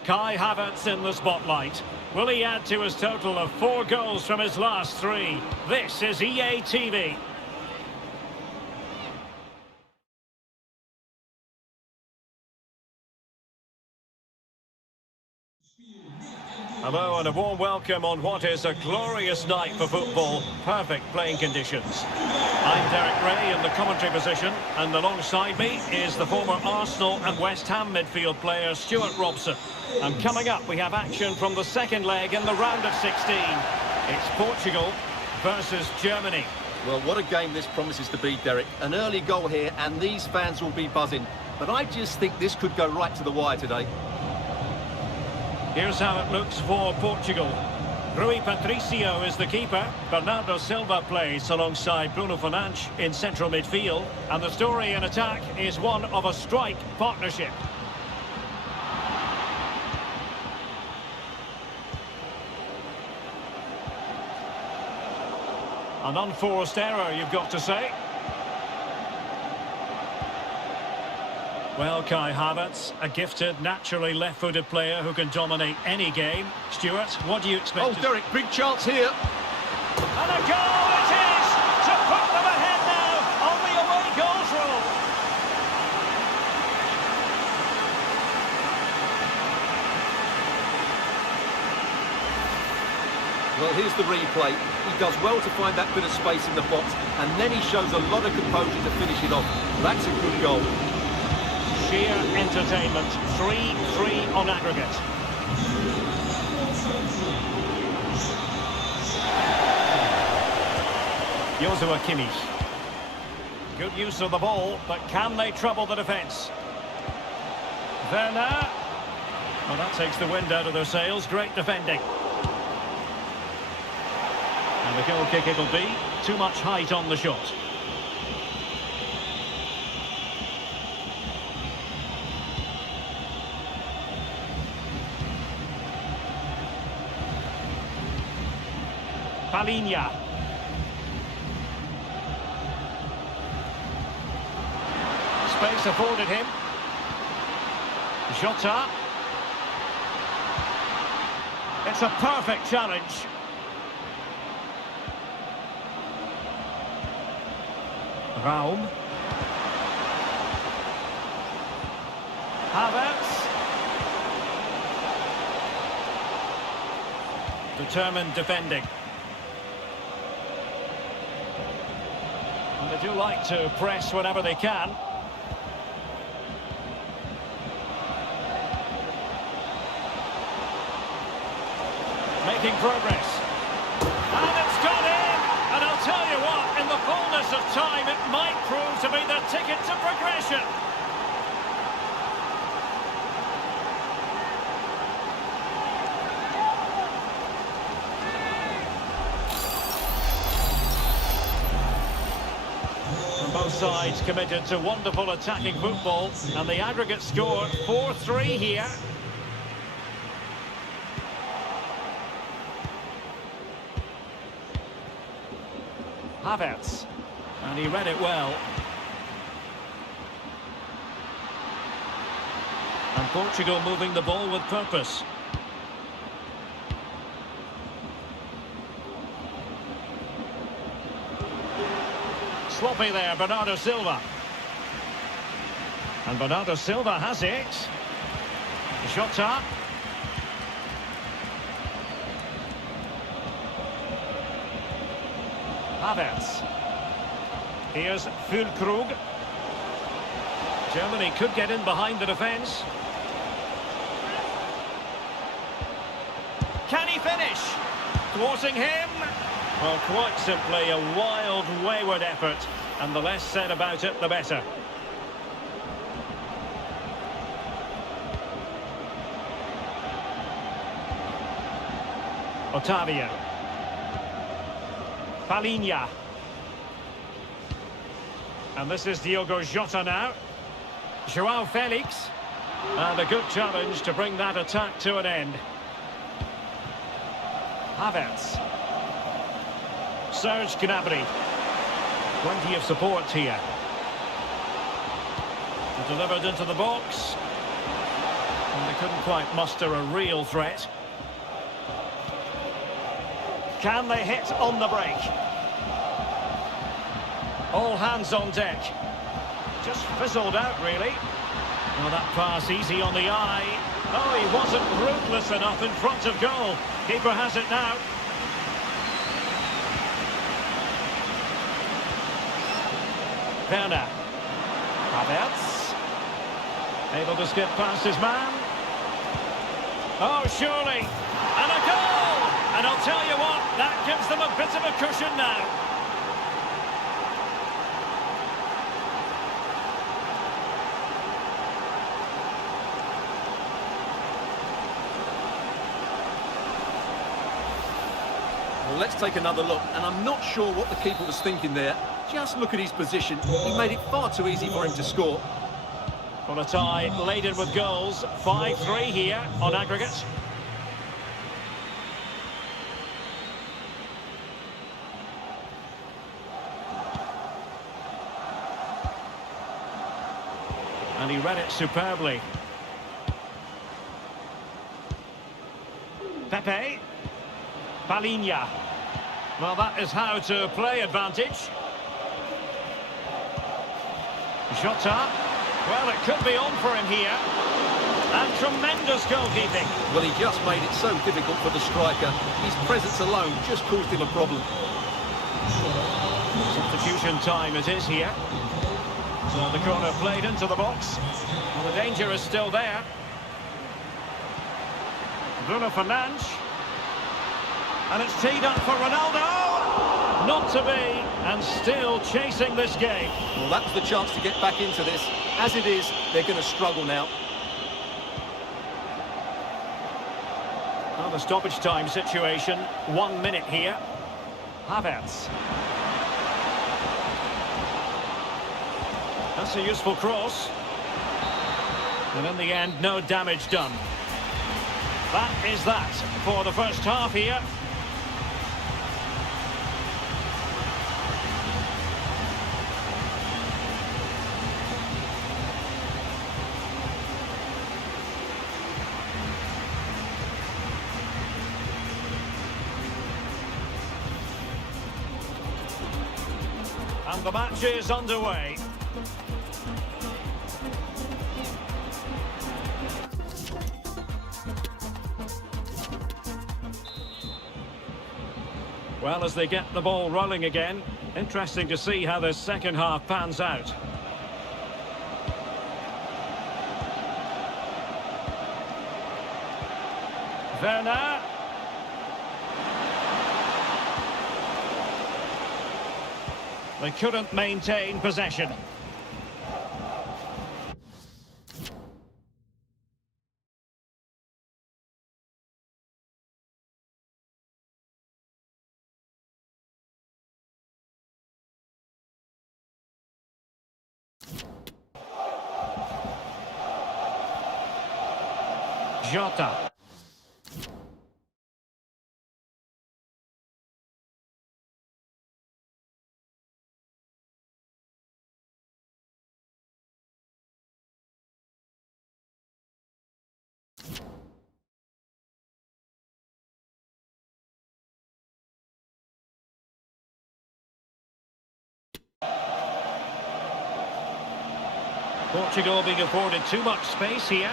Kai Havertz in the spotlight. Will he add to his total of 4 goals from his last 3? This is EA TV. Hello and a warm welcome on what is a glorious night for football. Perfect playing conditions. I'm Derek Ray in the commentary position, and alongside me is the former Arsenal and West Ham midfield player Stuart Robson. And coming up, we have action from the second leg in the round of 16. It's Portugal versus Germany. Well, what a game this promises to be, Derek. An early goal here, and these fans will be buzzing. But I just think this could go right to the wire today. Here's how it looks for Portugal. Rui Patricio is the keeper. Bernardo Silva plays alongside Bruno Fernandes in central midfield. And the story in attack is one of a strike partnership. An unforced error, you've got to say. Well, Kai Havertz, a gifted, naturally left-footed player who can dominate any game. Stuart, what do you expect? Oh, Derek, big chance here. And a goal it is to put them ahead now on the away goals rule. Well, here's the replay. He does well to find that bit of space in the box, and then he shows a lot of composure to finish it off. That's a good goal. Sheer entertainment. 3-3 on aggregate. Joshua Kimmich. Good use of the ball, but can they trouble the defence? Werner. Well, that takes the wind out of their sails. Great defending. And the goal kick it'll be. Too much height on the shot. Palinha. Space afforded him. Jota. It's a perfect challenge. Raum. Havertz. Determined defending. And they do like to press whenever they can. Making progress. And it's gone in! And I'll tell you what, in the fullness of time, it might prove to be the ticket to progression. Both sides committed to wonderful attacking football, and the aggregate score 4-3 here. Havertz, and he read it well. And Portugal moving the ball with purpose. Sloppy there, Bernardo Silva. And Bernardo Silva has it. Jota. Havertz. Here's Füllkrug. Germany could get in behind the defence. Can he finish? Thwarting him. Well, quite simply a wild, wayward effort, and the less said about it, the better. Otavio. Palinha. And this is Diogo Jota now. João Felix. And a good challenge to bring that attack to an end. Havertz. Serge Gnabry. Plenty of support here. Delivered into the box. And they couldn't quite muster a real threat. Can they hit on the break? All hands on deck. Just fizzled out, really. Well, that pass easy on the eye. Oh, he wasn't ruthless enough in front of goal. Keeper has it now. Werner. Havertz. Able to skip past his man. Oh, surely. And a goal! And I'll tell you what, that gives them a bit of a cushion now. Well, let's take another look, and I'm not sure what the keeper was thinking there. Just look at his position. He made it far too easy for him to score. Well, a tie laden with goals. 5-3 here on aggregate. And he read it superbly. Pepe. Palinha. Well, that is how to play advantage. Jota. Well, it could be on for him here. And tremendous goalkeeping. Well, he just made it so difficult for the striker. His presence alone just caused him a problem. Substitution time it is here. So the corner played into the box. Well, the danger is still there. Bruno Fernandes. And it's teed up for Ronaldo. Not to be, and still chasing this game. Well, that was the chance to get back into this. As it is, they're going to struggle now. Well, the stoppage time situation, 1 minute here. Havertz. That's a useful cross. And in the end, no damage done. That is that for the first half here. And the match is underway. Well, as they get the ball rolling again, interesting to see how the second half pans out. Werner. They couldn't maintain possession. Jota. Portugal being afforded too much space here.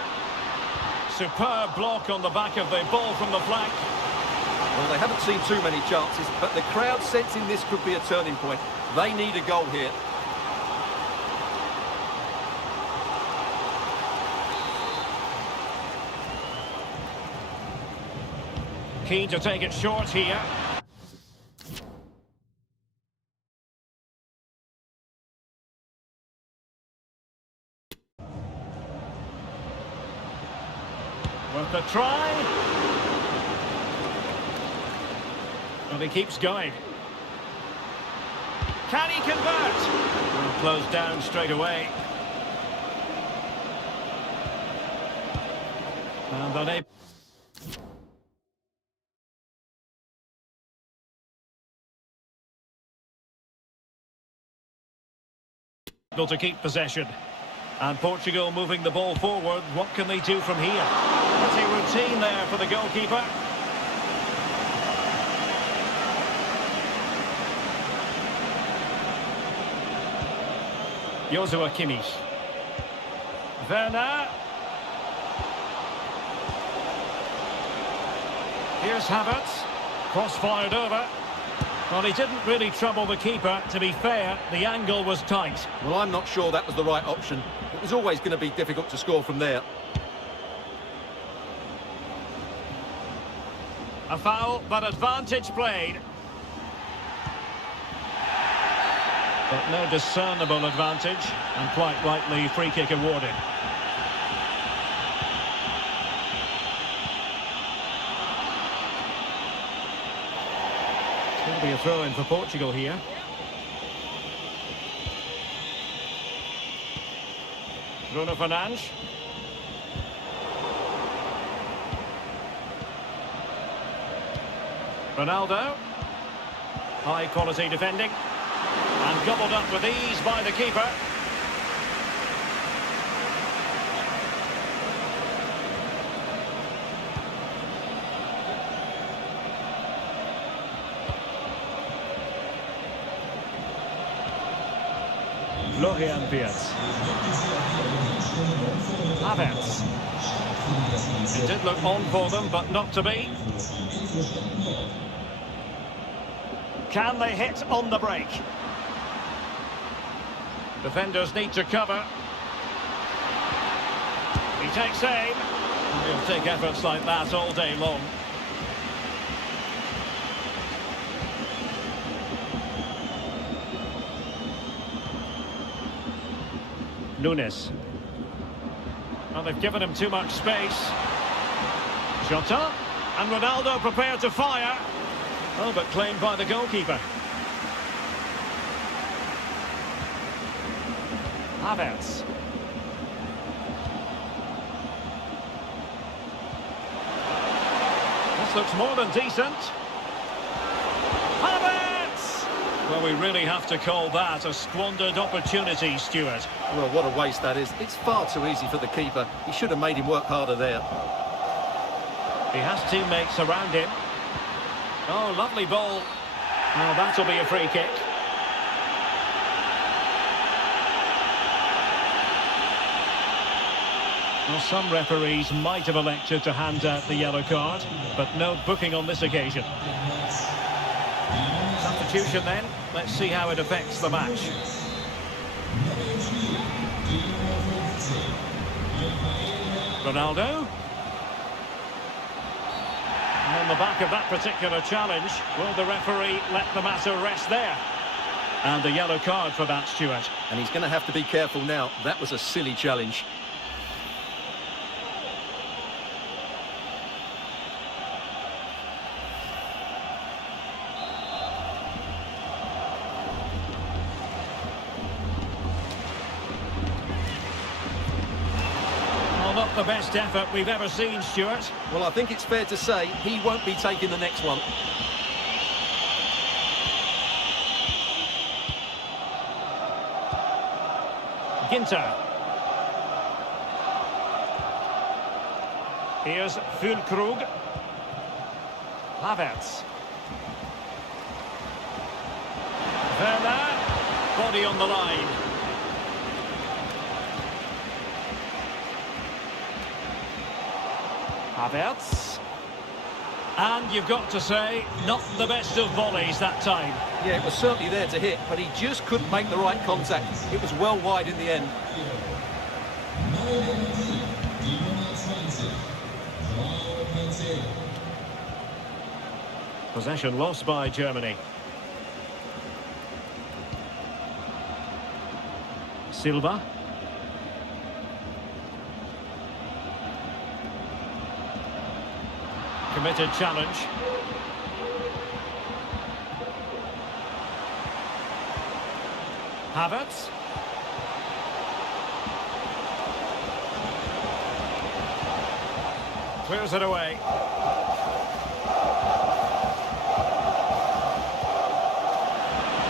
Superb block on the back of the ball from the flank. Well, they haven't seen too many chances, but the crowd sensing this could be a turning point. They need a goal here. Keen to take it short here. With the try. Well, he keeps going. Can he convert? Well, closed down straight away. And unable to keep possession. And Portugal moving the ball forward. What can they do from here? Pretty routine there for the goalkeeper. Joshua Kimmich. Werner. Here's Havertz. Cross fired over. Well, he didn't really trouble the keeper. To be fair, the angle was tight. Well, I'm not sure that was the right option. It was always going to be difficult to score from there. A foul, but advantage played. But no discernible advantage, and quite rightly free kick awarded. It's going to be a throw-in for Portugal here. Bruno Fernandes. Ronaldo. High quality defending. And gobbled up with ease by the keeper. Florian Wirtz. Havertz. It did look on for them, but not to be. Can they hit on the break? Defenders need to cover. He takes aim. He'll take efforts like that all day long. Nunes. Well, they've given him too much space. Jota. And Ronaldo prepared to fire. Oh, but claimed by the goalkeeper. Havertz. This looks more than decent. Havertz! Well, we really have to call that a squandered opportunity, Stuart. Well, what a waste that is. It's far too easy for the keeper. He should have made him work harder there. He has teammates around him. Oh, lovely ball. Well, that'll be a free kick. Well, some referees might have elected to hand out the yellow card, but no booking on this occasion. Substitution then. Let's see how it affects the match. Ronaldo. And on the back of that particular challenge, will the referee let the matter rest there? And a yellow card for that, Stuart. And he's going to have to be careful now. That was a silly challenge. Not the best effort we've ever seen, Stuart. Well, I think it's fair to say he won't be taking the next one. Ginter. Here's Füllkrug. Havertz. Werner. Body on the line. Havertz. And you've got to say, not the best of volleys that time. Yeah, it was certainly there to hit, but he just couldn't make the right contact. It was well wide in the end. Possession lost by Germany. Silva. Committed challenge. Havertz. Clears it away.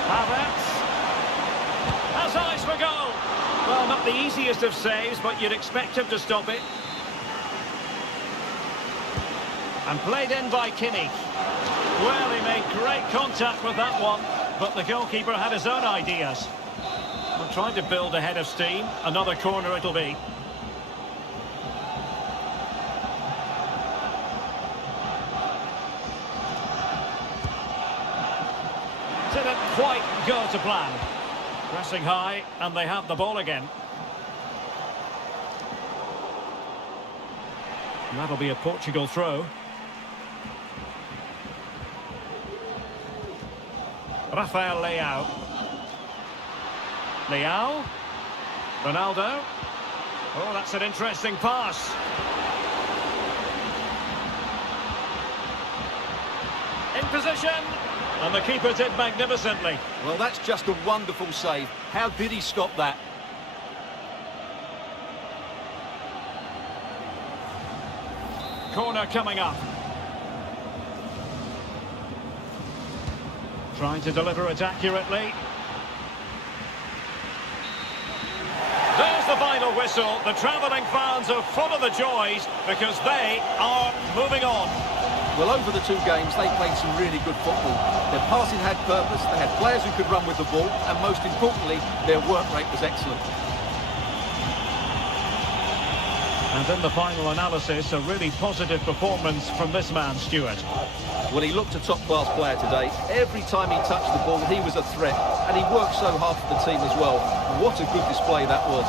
Havertz. Has eyes for goal. Well, not the easiest of saves, but you'd expect him to stop it. And played in by Kimmich. Well, he made great contact with that one, but the goalkeeper had his own ideas. Well, trying to build a head of steam. Another corner it'll be. Didn't quite go to plan. Pressing high, and they have the ball again. And that'll be a Portugal throw. Rafael Leao. Leao. Ronaldo. Oh, that's an interesting pass. In position. And the keeper did magnificently. Well, that's just a wonderful save. How did he stop that? Corner coming up. Trying to deliver it accurately. There's the final whistle. The travelling fans are full of the joys because they are moving on. Well, over the two games, they played some really good football. Their passing had purpose, they had players who could run with the ball, and most importantly, their work rate was excellent. And in the final analysis, a really positive performance from this man, Stuart. Well, he looked a top-class player today. Every time he touched the ball, he was a threat, and he worked so hard for the team as well. What a good display that was.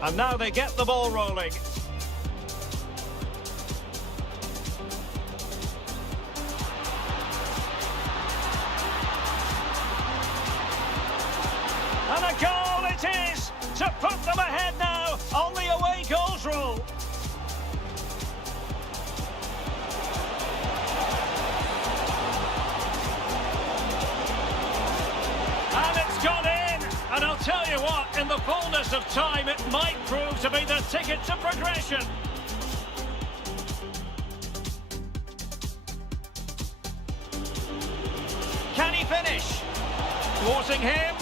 And now they get the ball rolling. And a goal it is to put them ahead now on the away goals rule. And it's gone in. And I'll tell you what, in the fullness of time, it might prove to be the ticket to progression. Can he finish? Thwarting him.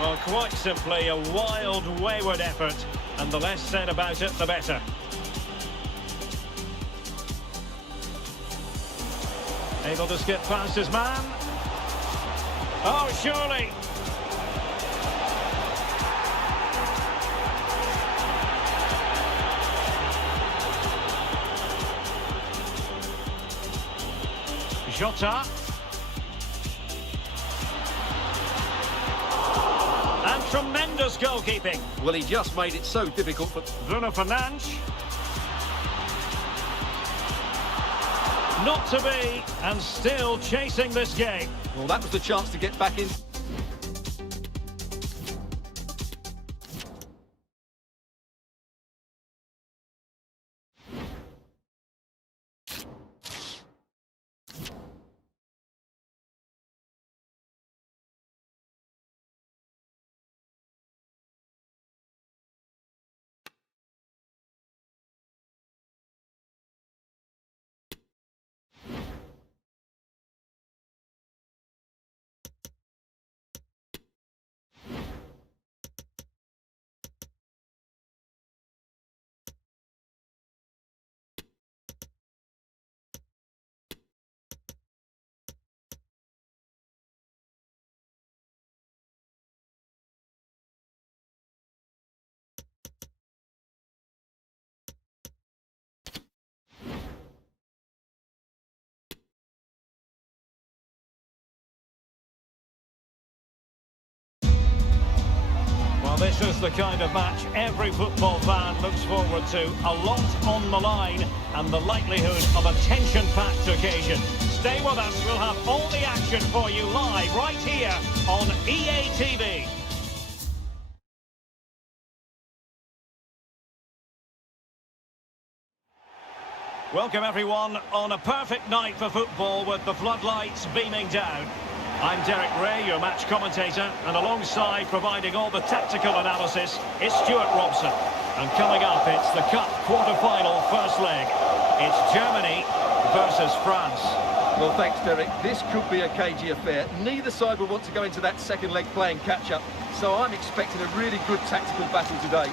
Well, quite simply a wild, wayward effort, and the less said about it, the better. Able to skip past his man. Oh, surely. Jota. And tremendous goalkeeping. Well, he just made it so difficult for... Bruno Fernandes. Not to be, and still chasing this game. Well, that was the chance to get back in. This is the kind of match every football fan looks forward to. A lot on the line and the likelihood of a tension-packed occasion. Stay with us, we'll have all the action for you live right here on EA TV. Welcome everyone on a perfect night for football with the floodlights beaming down. I'm Derek Ray, your match commentator, and alongside providing all the tactical analysis is Stuart Robson. And coming up, it's the Cup quarter-final first leg. It's Germany versus France. Well, thanks, Derek. This could be a cagey affair. Neither side will want to go into that second leg playing catch-up, so I'm expecting a really good tactical battle today.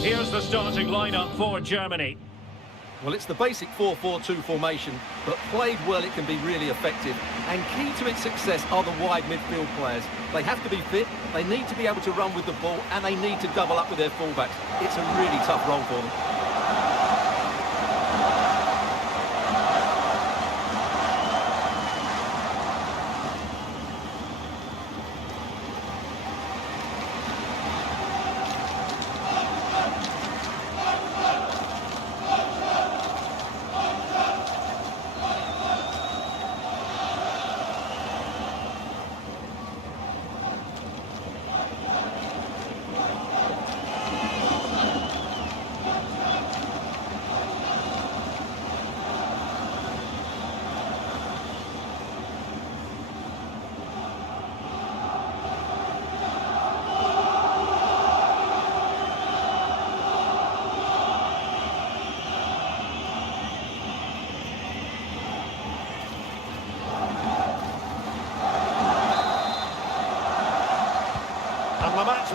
Here's the starting lineup for Germany. Well, it's the basic 4-4-2 formation, but played well it can be really effective. And key to its success are the wide midfield players. They have to be fit, they need to be able to run with the ball, and they need to double up with their fullbacks. It's a really tough role for them.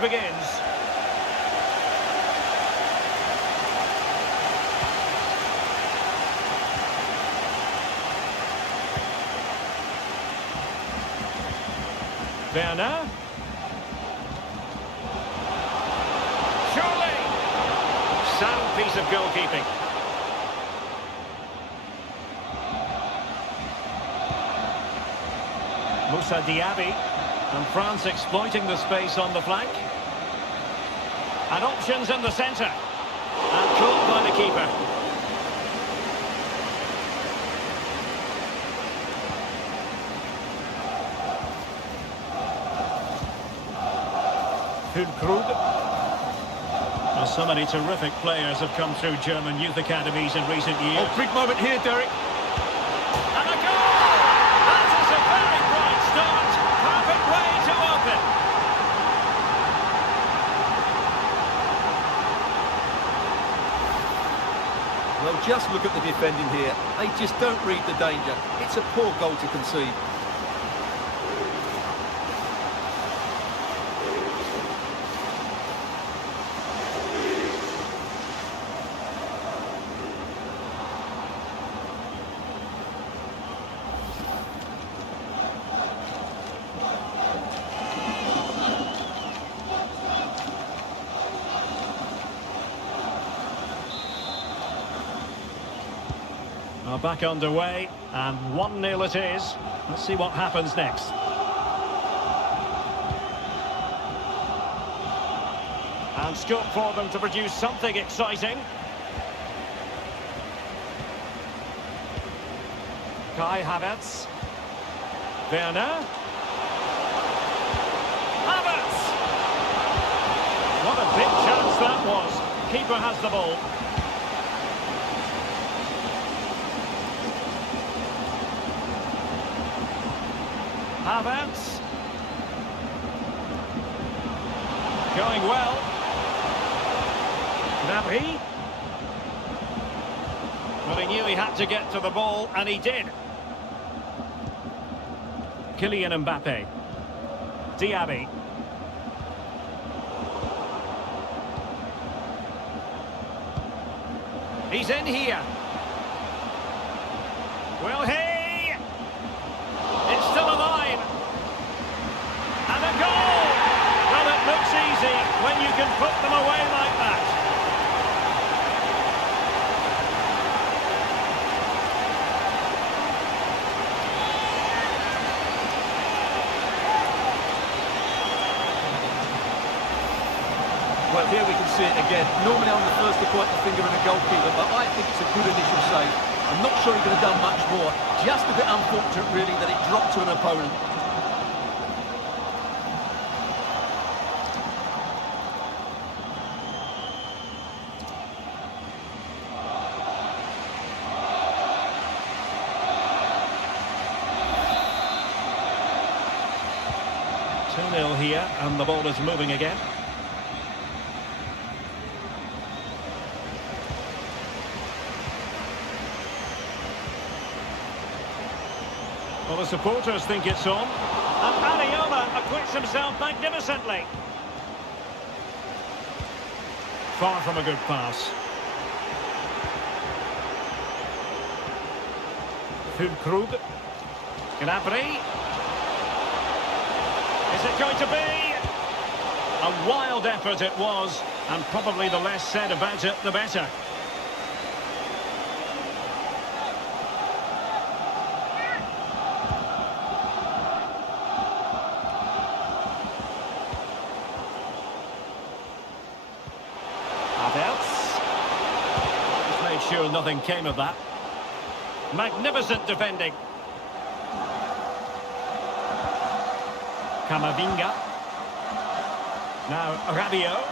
begins. Werner. Surely! Sound piece of goalkeeping. Moussa Diaby, and France exploiting the space on the flank. And options in the centre. And caught by the keeper. Füllkrug. Well, so many terrific players have come through German youth academies in recent years. Oh, big moment here, Derek. And a goal! That is a very bright start. Perfect way to open. Well, just look at the defending here. They just don't read the danger. It's a poor goal to concede. Are back underway, and 1-0 it is. Let's see what happens next. And scope for them to produce something exciting. Kai Havertz. Werner. Havertz! What a big chance that was. Keeper has the ball. Havertz. Going well. Gnabry. Well, he knew he had to get to the ball, and he did. Kylian Mbappe. Diaby. He's in here. Will he? It's still alive. And a goal! Well, it looks easy when you can put them away like that. Well, here we can see it again. Normally I'm the first to point the finger at a goalkeeper, but I think it's a good initial save. I'm not sure he could have done much more. Just a bit unfortunate, really, that it dropped to an opponent. Two 2-0 here, and the ball is moving again. Well, the supporters think it's on. And Areola acquits himself magnificently. Far from a good pass. Füllkrug. Gnabry. Is it going to be? A wild effort it was, and probably the less said about it, the better. Sure, nothing came of that. Magnificent defending. Camavinga. Now Rabiot.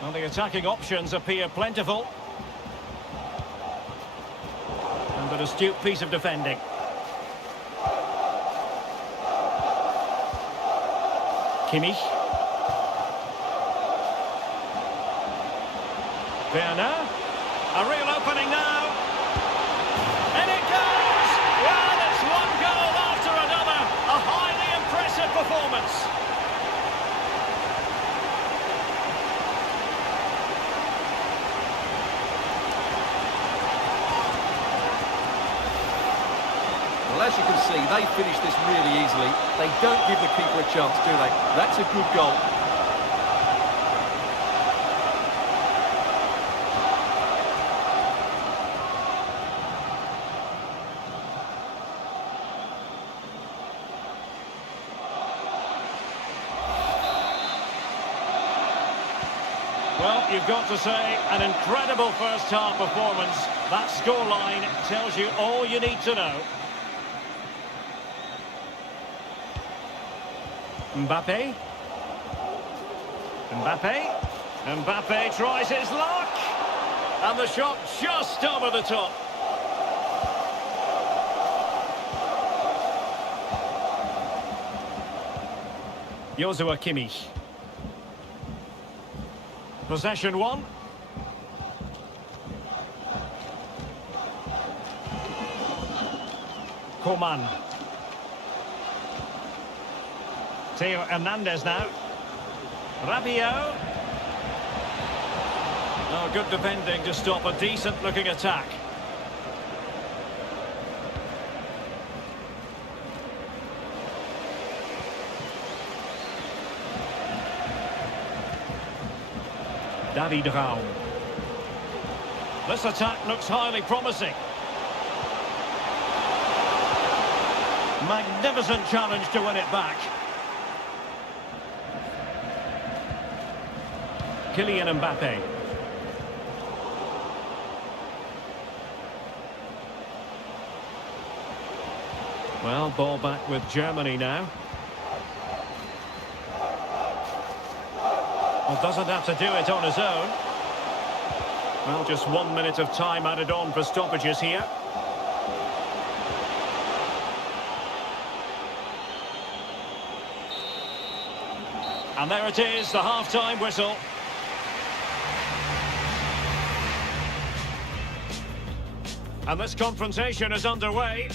Well, the attacking options appear plentiful. And an astute piece of defending. Kimmich. Werner, a real opening now, and it goes! Well, it's one goal after another, a highly impressive performance. Havertz. Well, as you can see, they finish this really easily. They don't give the keeper a chance, do they? That's a good goal. Well, you've got to say, an incredible first-half performance. That scoreline tells you all you need to know. Mbappe. Mbappe tries his luck. And the shot just over the top. Joshua Kimmich. Possession one. Coman. Theo Hernandez now. Rabiot. Oh, good defending to stop a decent-looking attack. David Raum. This attack looks highly promising. Magnificent challenge to win it back. Kylian Mbappe. Well, ball back with Germany now. Well, doesn't have to do it on his own. Well, just 1 minute of time added on for stoppages here. And there it is, the half-time whistle. And this confrontation is underway.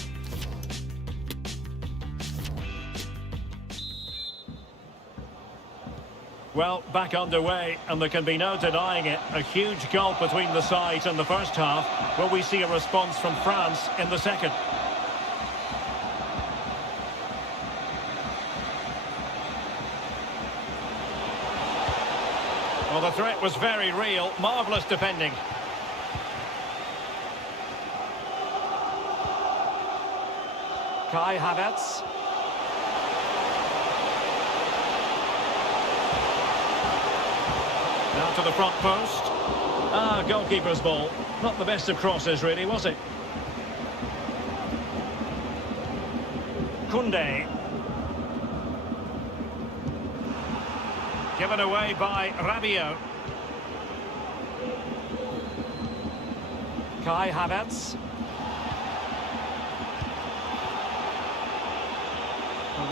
Well, back underway, and there can be no denying it. A huge gulf between the sides in the first half. Will we see a response from France in the second? Well, the threat was very real. Marvellous defending. Kai Havertz. Now to the front post. Ah, goalkeeper's ball. Not the best of crosses, really, was it? Koundé. Given away by Rabiot. Kai Havertz.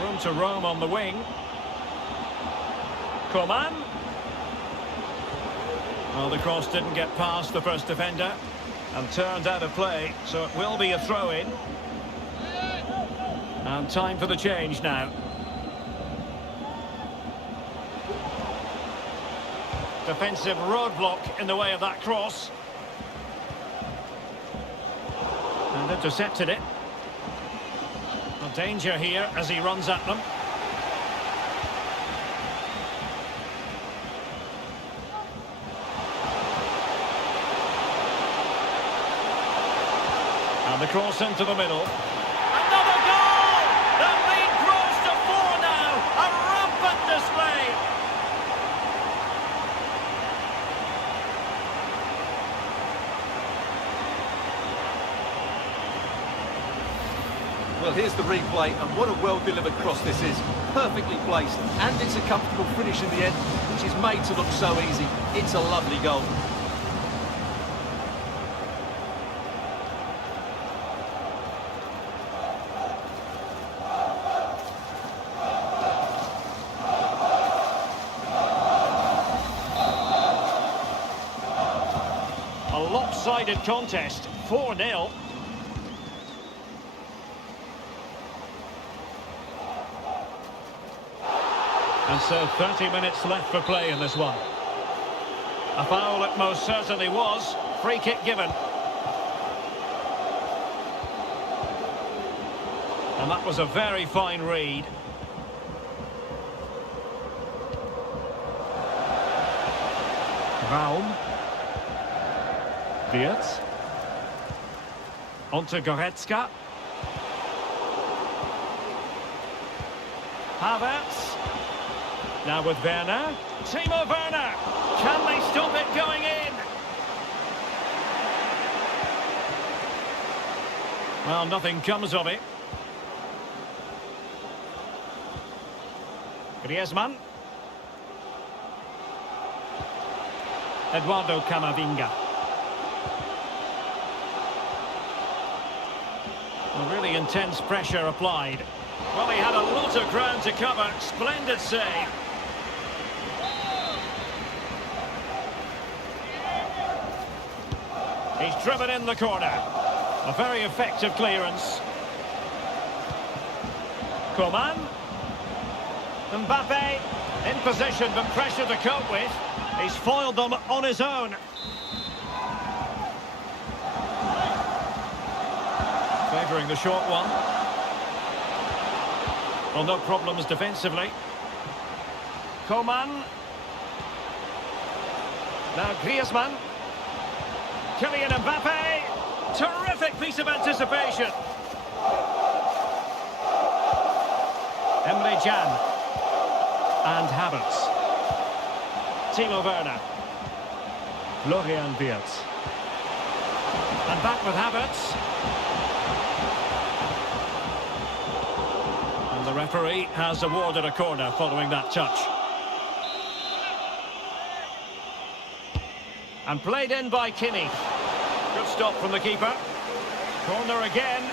Room to roam on the wing. Coman. Well, the cross didn't get past the first defender and turned out of play, so it will be a throw-in. And time for the change now. Defensive roadblock in the way of that cross. And intercepted it. A danger here as he runs at them. And the cross into the middle. Another goal! The lead grows to 4 now. A rampant display. Well, here's the replay, and what a well-delivered cross this is. Perfectly placed, and it's a comfortable finish in the end, which is made to look so easy. It's a lovely goal. A lopsided contest, 4-0. And so 30 minutes left for play in this one. A foul it most certainly was. Free kick given. And that was a very fine read. Raum. Wirtz. On to Goretzka. Havertz. Now with Werner. Timo Werner. Can they stop it going in? Well, nothing comes of it. Griezmann. Eduardo Camavinga. Well, really intense pressure applied. Well, he had a lot of ground to cover. Splendid save. He's driven in the corner. A very effective clearance. Coman. Mbappe in position, but pressure to cope with. He's foiled them on his own. Favouring the short one. Well, no problems defensively. Coman. Now Griezmann. Kylian Mbappe. Terrific piece of anticipation. Emre Can. And Havertz. Timo Werner. Florian Wirtz. And back with Havertz. And the referee has awarded a corner following that touch. And played in by Kimmich. Good stop from the keeper. Corner again.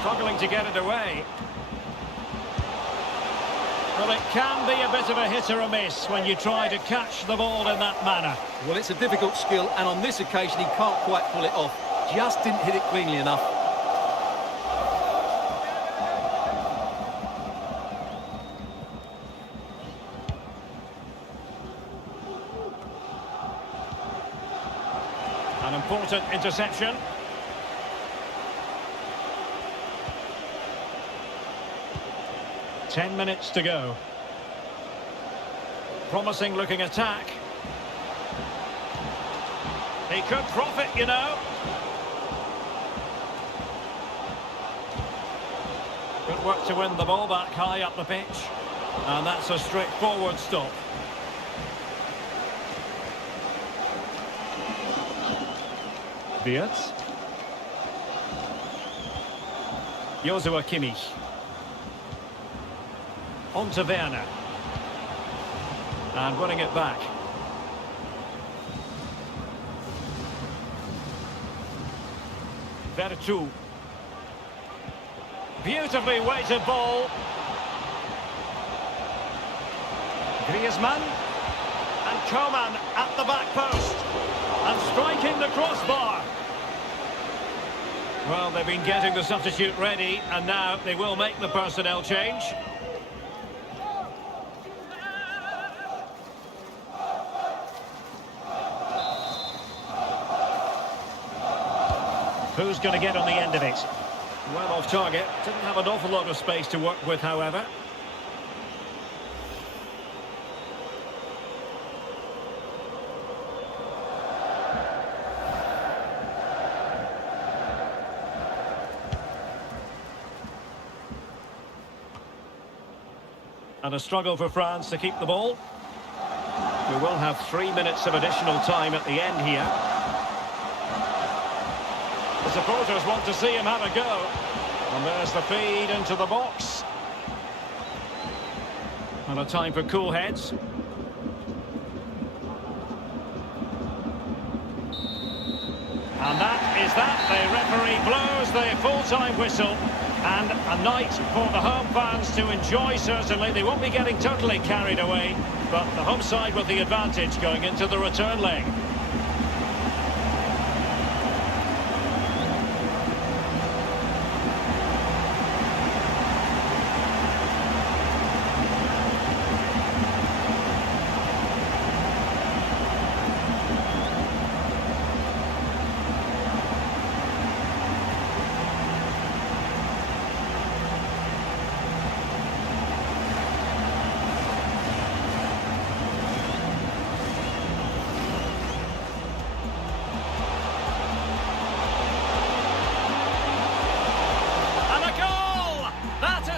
Struggling to get it away. Well, it can be a bit of a hit or a miss when you try to catch the ball in that manner. Well, it's a difficult skill, and on this occasion he can't quite pull it off. Just didn't hit it cleanly enough. An important interception. Ten minutes to go. Promising looking attack. He could profit, you know. Good work to win the ball back high up the pitch. And that's a straightforward stop. Wirtz. Joshua Kimmich. On to Werner. And winning it back. Vertu. Beautifully weighted ball. Griezmann. And Coman at the back post. And striking the crossbar. Well, they've been getting the substitute ready, and now they will make the personnel change. Who's going to get on the end of it? Well off target. Didn't have an awful lot of space to work with, however. And a struggle for France to keep the ball. We will have 3 minutes of additional time at the end here. The supporters want to see him have a go. And there's the feed into the box. And a time for cool heads. And that is that. The referee blows the full-time whistle. And a night for the home fans to enjoy, certainly. They won't be getting totally carried away. but the home side with the advantage going into the return leg.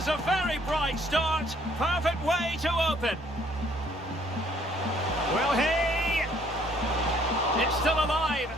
A very bright start, perfect way to open. Will he? It's still alive.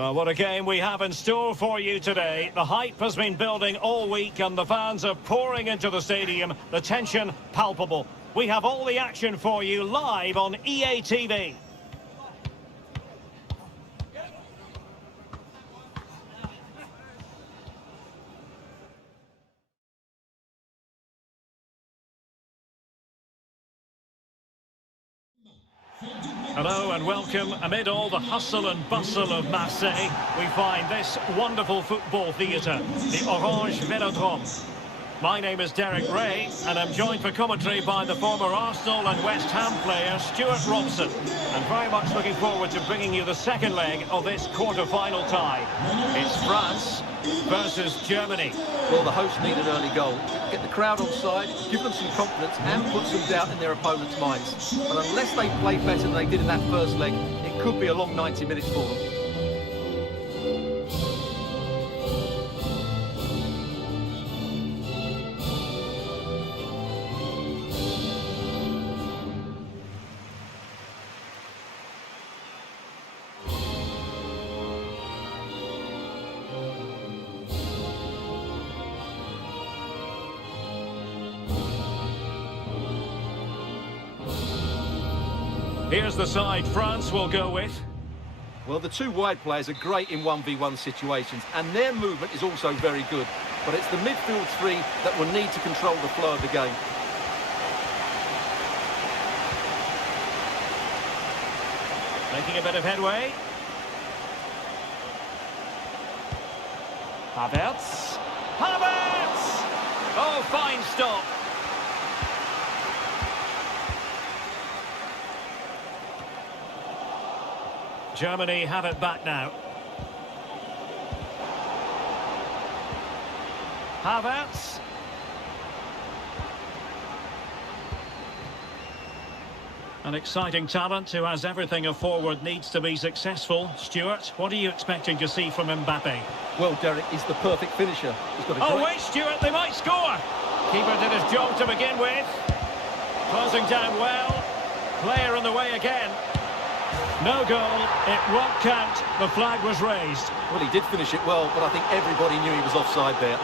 Well, what a game we have in store for you today. The hype has been building all week and the fans are pouring into the stadium. The tension palpable. We have all the action for you live on EA TV. Hello and welcome. Amid all the hustle and bustle of Marseille, we find this wonderful football theatre, the Orange Velodrome. My name is Derek Ray, and I'm joined for commentary by the former Arsenal and West Ham player Stuart Robson. And very much looking forward to bringing you the second leg of this quarter-final tie. It's France versus Germany. Well, the hosts need an early goal. Get the crowd on side, give them some confidence and put some doubt in their opponent's minds. But unless they play better than they did in that first leg, it could be a long 90 minutes for them. Here's the side France will go with. Well, the two wide players are great in 1v1 situations, and their movement is also very good. But it's the midfield three that will need to control the flow of the game. Making a bit of headway. Havertz. Havertz! Oh, fine stop. Germany have it back now. Havertz. An exciting talent who has everything a forward needs to be successful. Stuart, what are you expecting to see from Mbappe? Well, Derek, he's the perfect finisher. He's got a great... Oh, wait, Stuart, they might score. Keeper did his job to begin with. Closing down well. Player in the way again. No goal, it won't count. The flag was raised. Well, he did finish it well, but I think everybody knew he was offside there.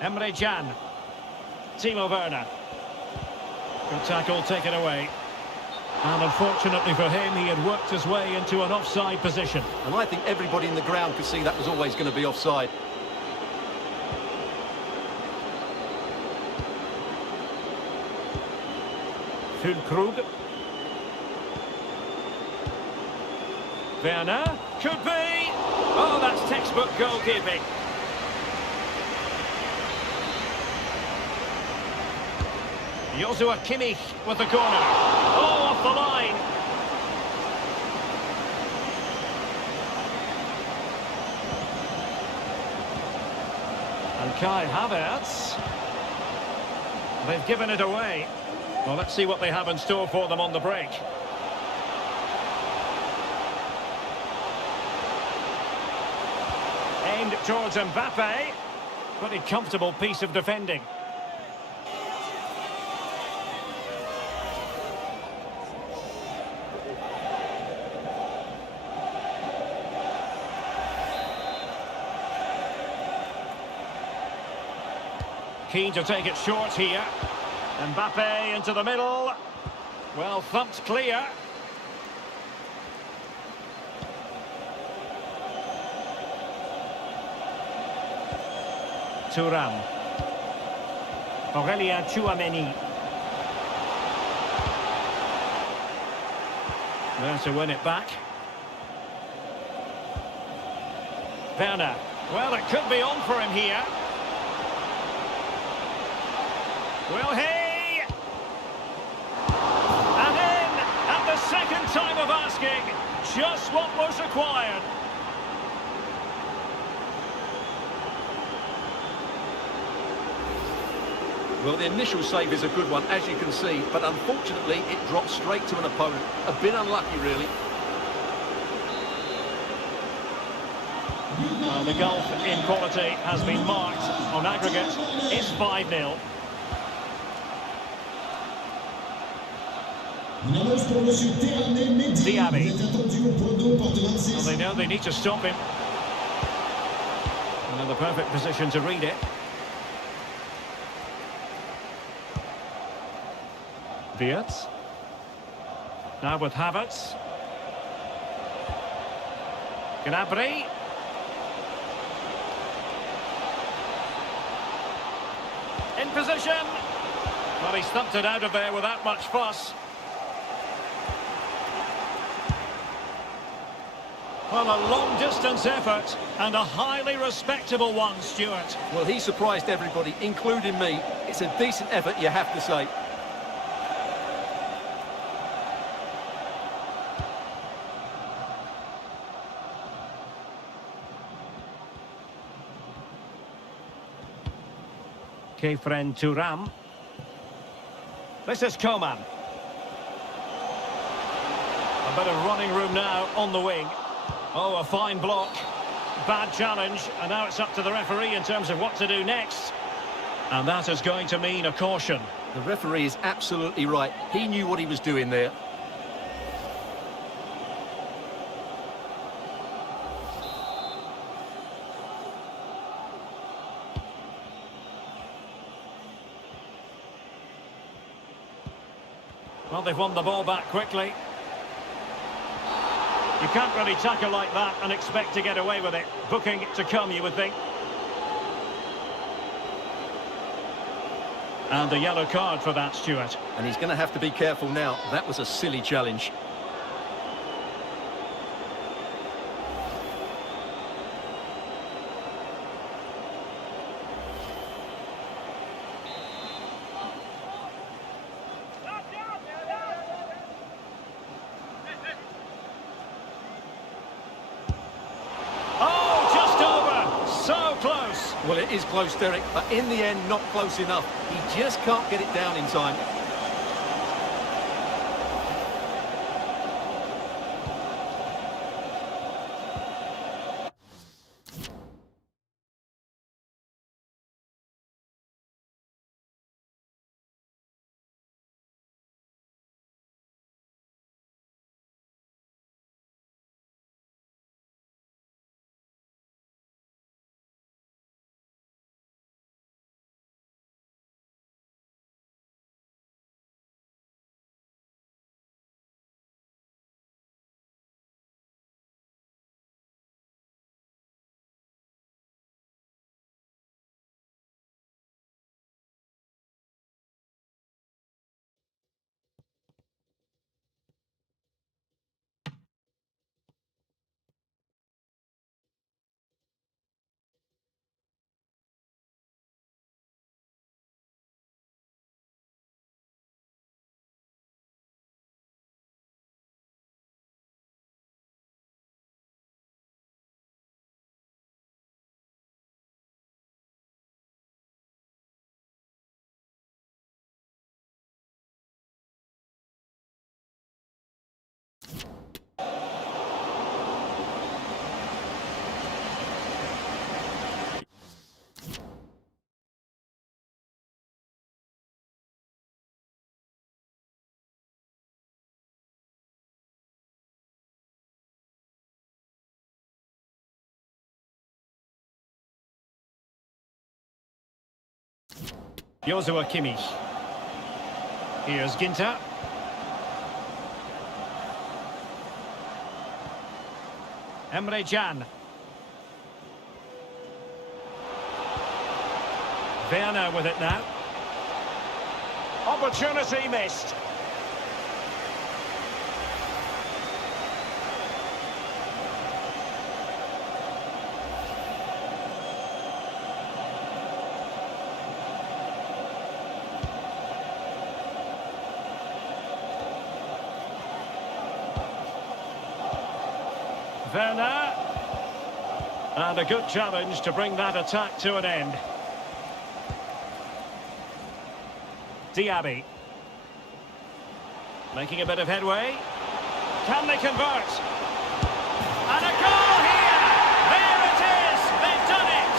Emre Can. Timo Werner. Good tackle taken away. And unfortunately for him, he had worked his way into an offside position. And I think everybody in the ground could see that was always going to be offside. Füllkrug. Werner. Could be. Oh, that's textbook goalkeeping. Joshua Kimmich with the corner. Oh, off the line. And Kai Havertz. They've given it away. Well, let's see what they have in store for them on the break. Aimed towards Mbappe. Pretty comfortable piece of defending. Keen to take it short here. Mbappe into the middle. Well thumped clear. Thuram. Aurélien Tchouameni. There to win it back. Werner. Well, it could be on for him here. Will he? And in at the second time of asking, just what was required. Well, the initial save is a good one, as you can see, but unfortunately it dropped straight to an opponent. A bit unlucky, really. Well, the gulf in quality has been marked. On aggregate, it's 5-0. Diaby. Well, they know they need to stop him. And in the perfect position to read it. Wirtz. Now with Havertz. Gnabry. In position. Well, he stumped it out of there without much fuss. Well, a long-distance effort and a highly respectable one, Stuart. Well, he surprised everybody, including me. It's a decent effort, you have to say. Kefren Thuram. This is Coman. A bit of running room now on the wing. Oh, a fine block. Bad challenge, and now it's up to the referee in terms of what to do next. And that is going to mean a caution. The referee is absolutely right. He knew what he was doing there. Well, they've won the ball back quickly. You can't really tackle like that and expect to get away with it. Booking to come, you would think. And a yellow card for that, Stuart. And he's going to have to be careful now. That was a silly challenge. Well, it is close, Derek, but in the end, not close enough. He just can't get it down in time. Joshua Kimmich. Here's Ginter. Emre Can. Werner with it now. Opportunity missed. Werner. And a good challenge to bring that attack to an end. Diaby. Making a bit of headway. Can they convert? And a goal here! There it is! They've done it!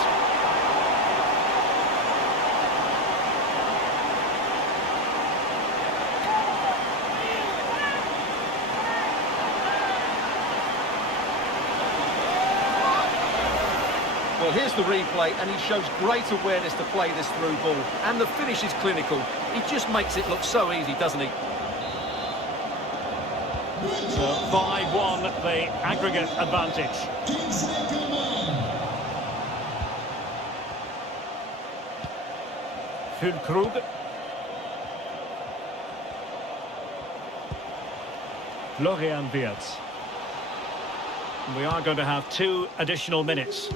Well, here's the replay, and he shows great awareness to play this through ball. And the finish is clinical. He just makes it look so easy, doesn't he? So 5-1, the aggregate advantage. Füllkrug. Florian Wirtz. We are going to have 2 additional minutes.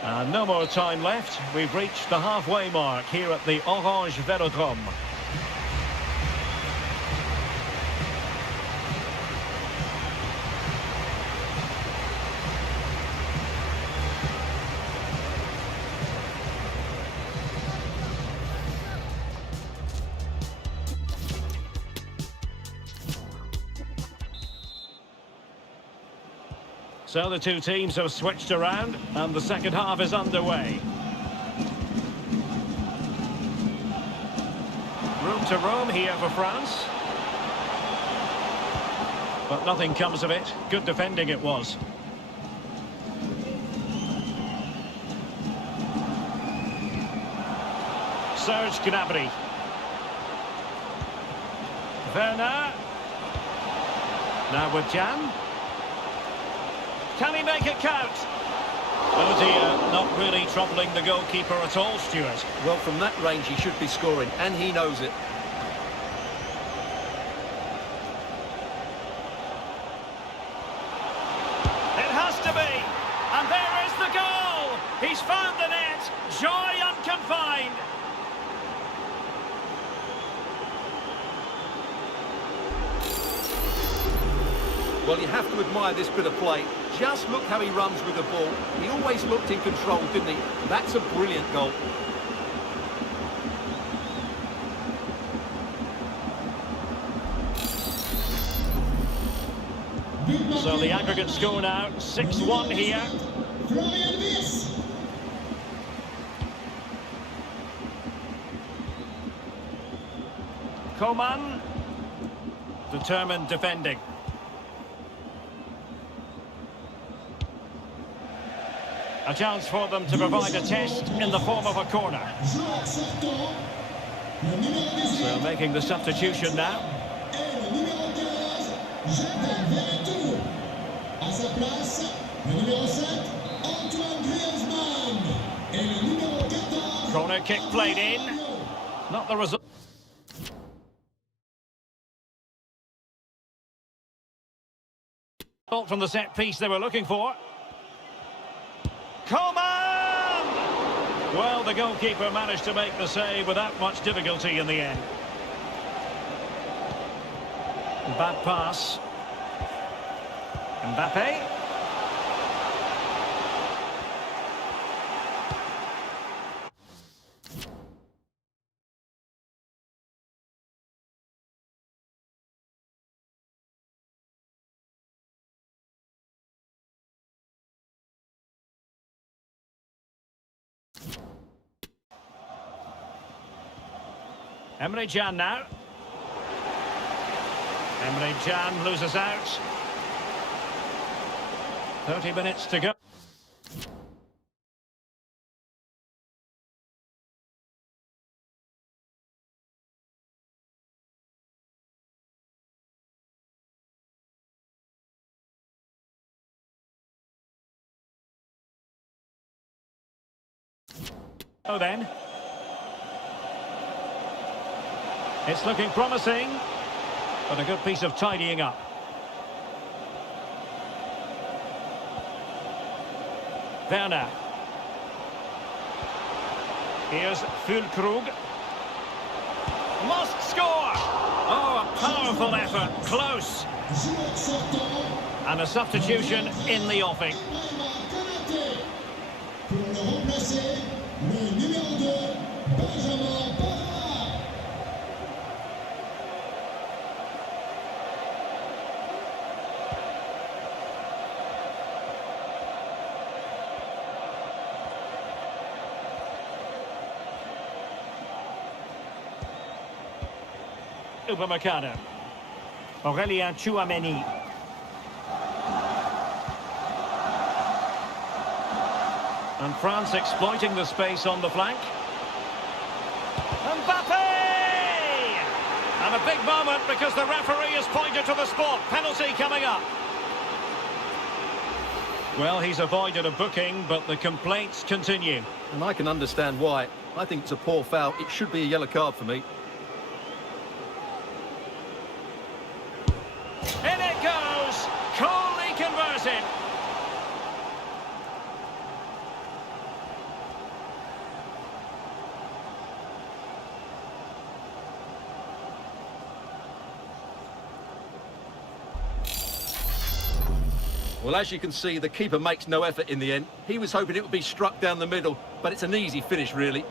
And no more time left. We've reached the halfway mark here at the Orange Velodrome. So the two teams have switched around and the second half is underway. Room to roam here for France. But nothing comes of it. Good defending it was. Serge Gnabry. Werner. Now with Can. Can he make it count? Oh dear, not really troubling the goalkeeper at all, Stuart. Well, from that range he should be scoring, and he knows it. It has to be! And there is the goal! He's found the net! Joy unconfined! Well, you have to admire this bit of play. Just look how he runs with the ball. He always looked in control, didn't he? That's a brilliant goal. So the aggregate score now, 6-1 here. Coman. Determined defending. A chance for them to provide a test in the form of a corner. So making the substitution now. Corner kick played in. Not the result. From the set piece they were looking for. Coman! Well, the goalkeeper managed to make the save without much difficulty in the end. Bad pass. Mbappe. Emre Can now. Emre Can loses out. 30 minutes to go. Oh, then. It's looking promising, but a good piece of tidying up. Werner. Here's Füllkrug. Must score! Oh, a powerful effort. Close. And a substitution in the offing. Upamecano. Aurélien Tchouameni. And France exploiting the space on the flank. Mbappe! And a big moment because the referee has pointed to the spot. Penalty coming up. Well, he's avoided a booking, but the complaints continue. And I can understand why. I think it's a poor foul. It should be a yellow card for me. In it goes! Coolly converted. Well, as you can see, the keeper makes no effort in the end. He was hoping it would be struck down the middle, but it's an easy finish, really.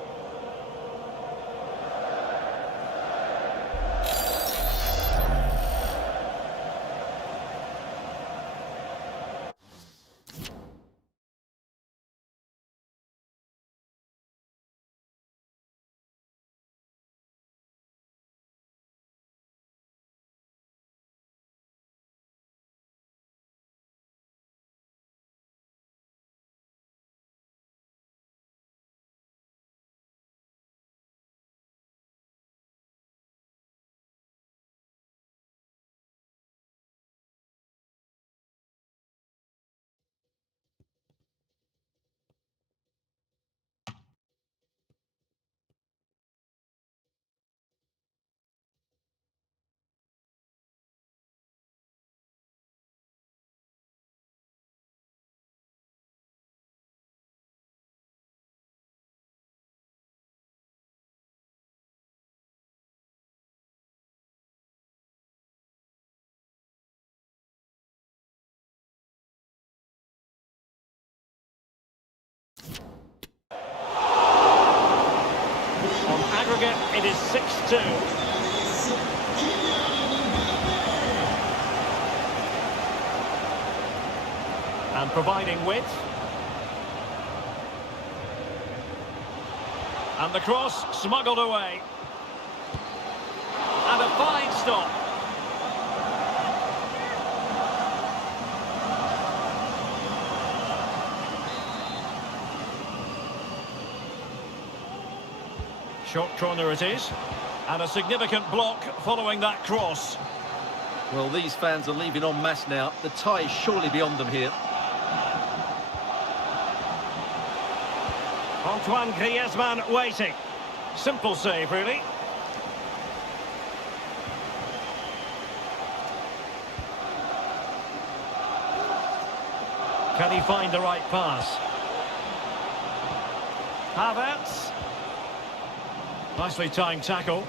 It is 6-2. And providing width. And the cross smuggled away. And a fine stop. Short corner it is, and a significant block following that cross. Well, these fans are leaving en masse now. The tie is surely beyond them here. Antoine Griezmann waiting. Simple save, really. Can he find the right pass? Havertz. Nicely timed tackle.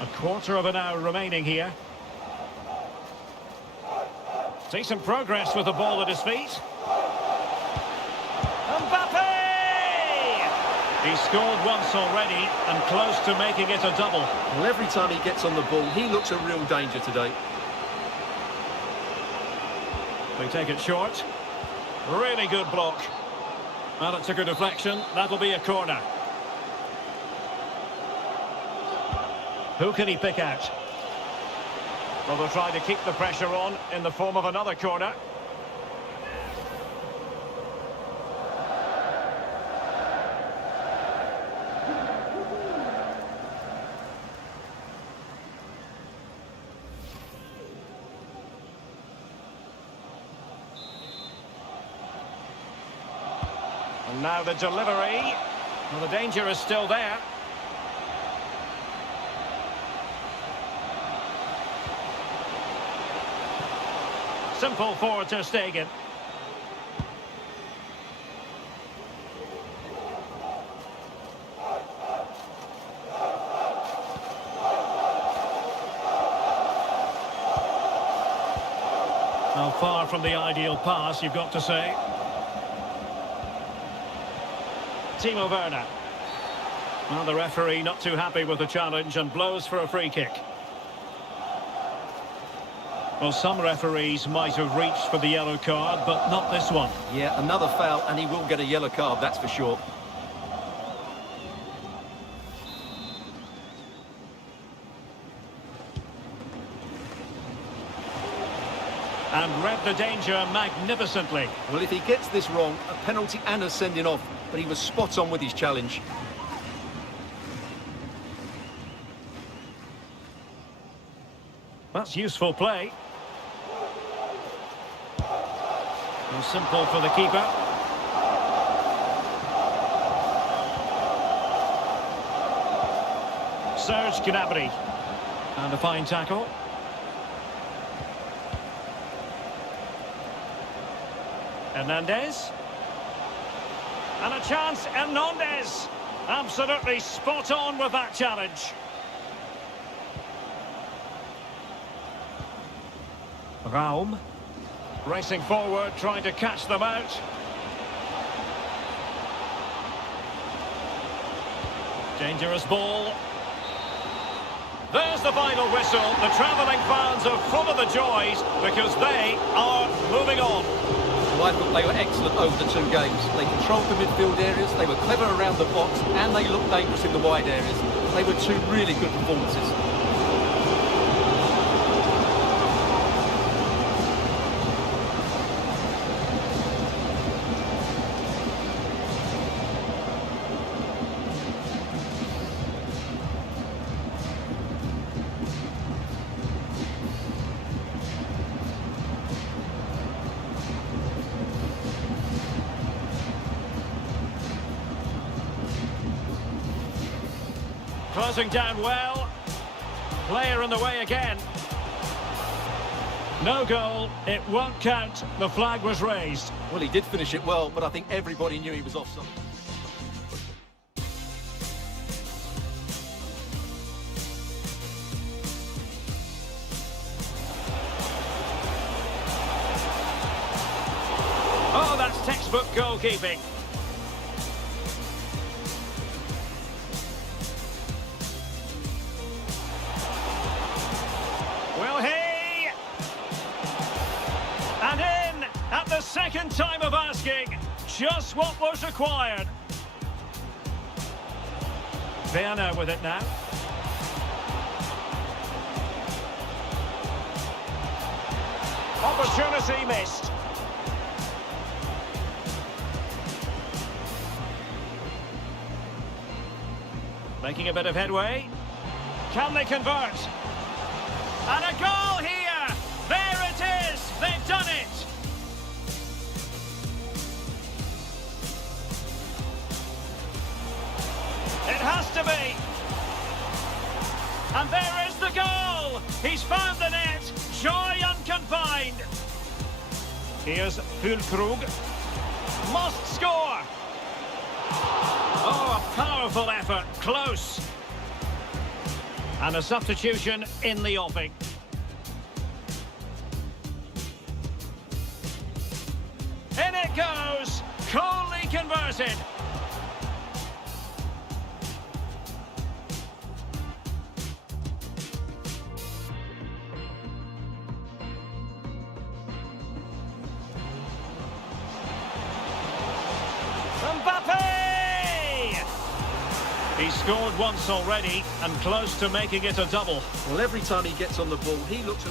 A quarter of an hour remaining here. Decent progress with the ball at his feet. Mbappe! He scored once already and close to making it a double. Well, every time he gets on the ball, he looks a real danger today. They take it short. Really good block. Well, it took a deflection. That'll be a corner. Who can he pick out? Well, they'll try to keep the pressure on in the form of another corner. And now the delivery. Well, the danger is still there. Simple for Ter Stegen. Now far from the ideal pass, you've got to say. Timo Werner. Well, the referee not too happy with the challenge and blows for a free kick. Well, some referees might have reached for the yellow card, but not this one. Yeah, another foul, and he will get a yellow card, that's for sure. And read the danger magnificently. Well, if he gets this wrong, a penalty and a sending off, but he was spot on with his challenge. That's useful play. And simple for the keeper. Serge Gnabry. And a fine tackle. Hernandez. And a chance, Hernandez. Absolutely spot on with that challenge. Raum. Racing forward, trying to catch them out. Dangerous ball. There's the final whistle. The travelling fans are full of the joys because they are moving on. Well, I thought they were excellent over the two games. They controlled the midfield areas, they were clever around the box, and they looked dangerous in the wide areas. They were two really good performances. Closing down well. Player in the way again. No goal. It won't count. The flag was raised. Well, he did finish it well, but I think everybody knew he was offside. Oh, that's textbook goalkeeping. Will he? And in at the second time of asking, just what was required. Werner with it now. Opportunity missed. Making a bit of headway. Can they convert? And a goal here! There it is! They've done it! It has to be! And there is the goal! He's found the net! Joy unconfined! Here's Füllkrug. Must score! Oh, a powerful effort. Close. And a substitution in the offing. In it goes. Coolly converted. He's scored once already and close to making it a double. Well, every time he gets on the ball, he looks...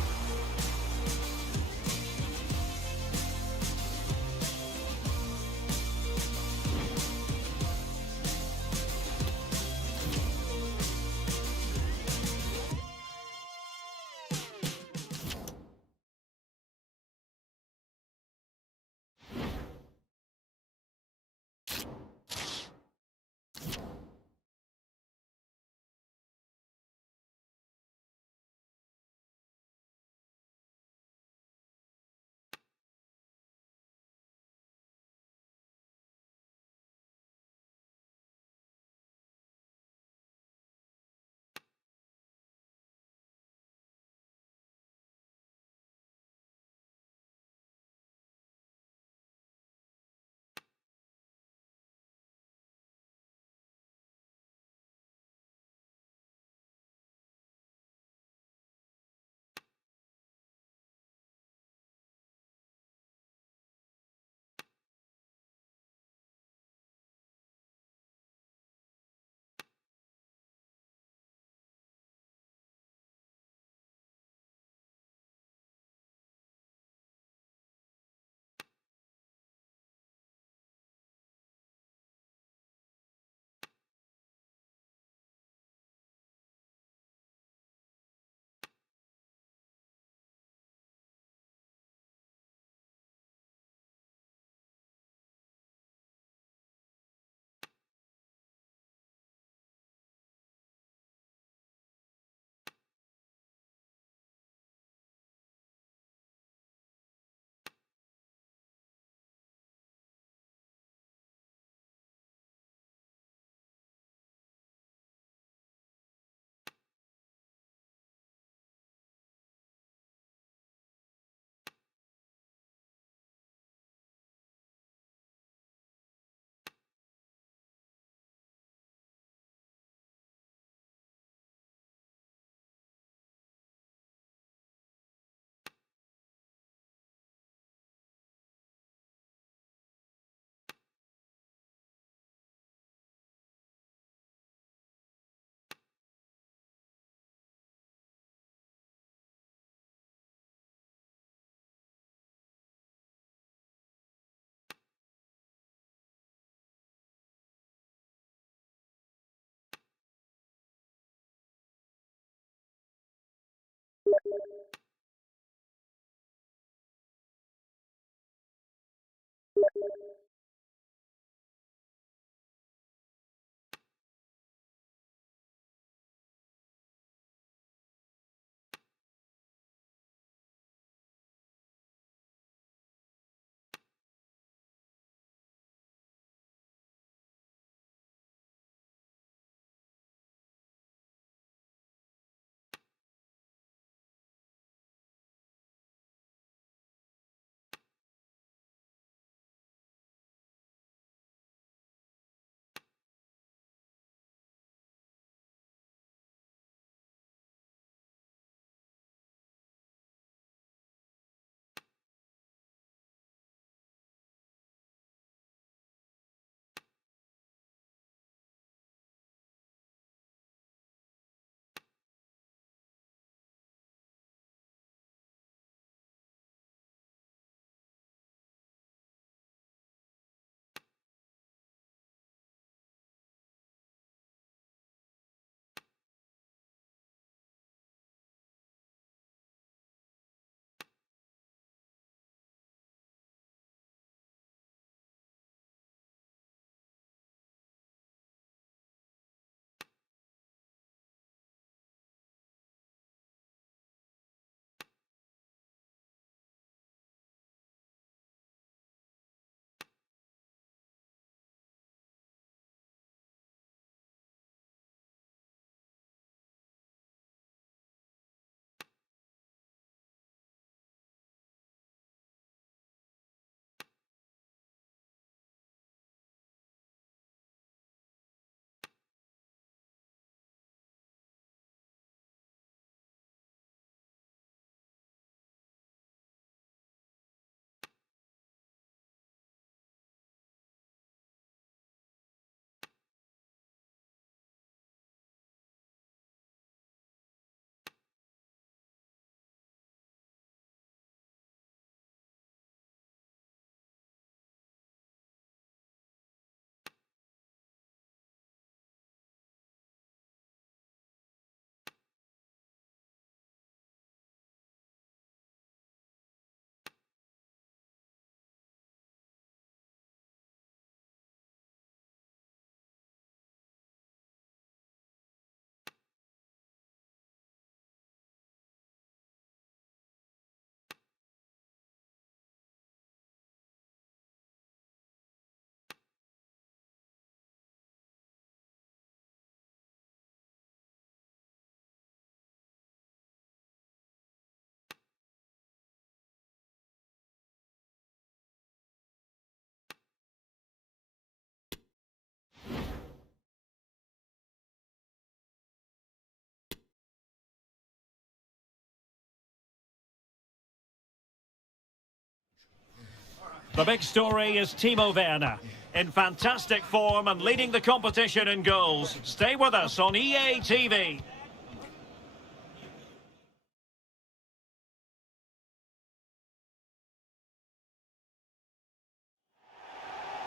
The big story is Timo Werner. In fantastic form and leading the competition in goals. Stay with us on EA TV.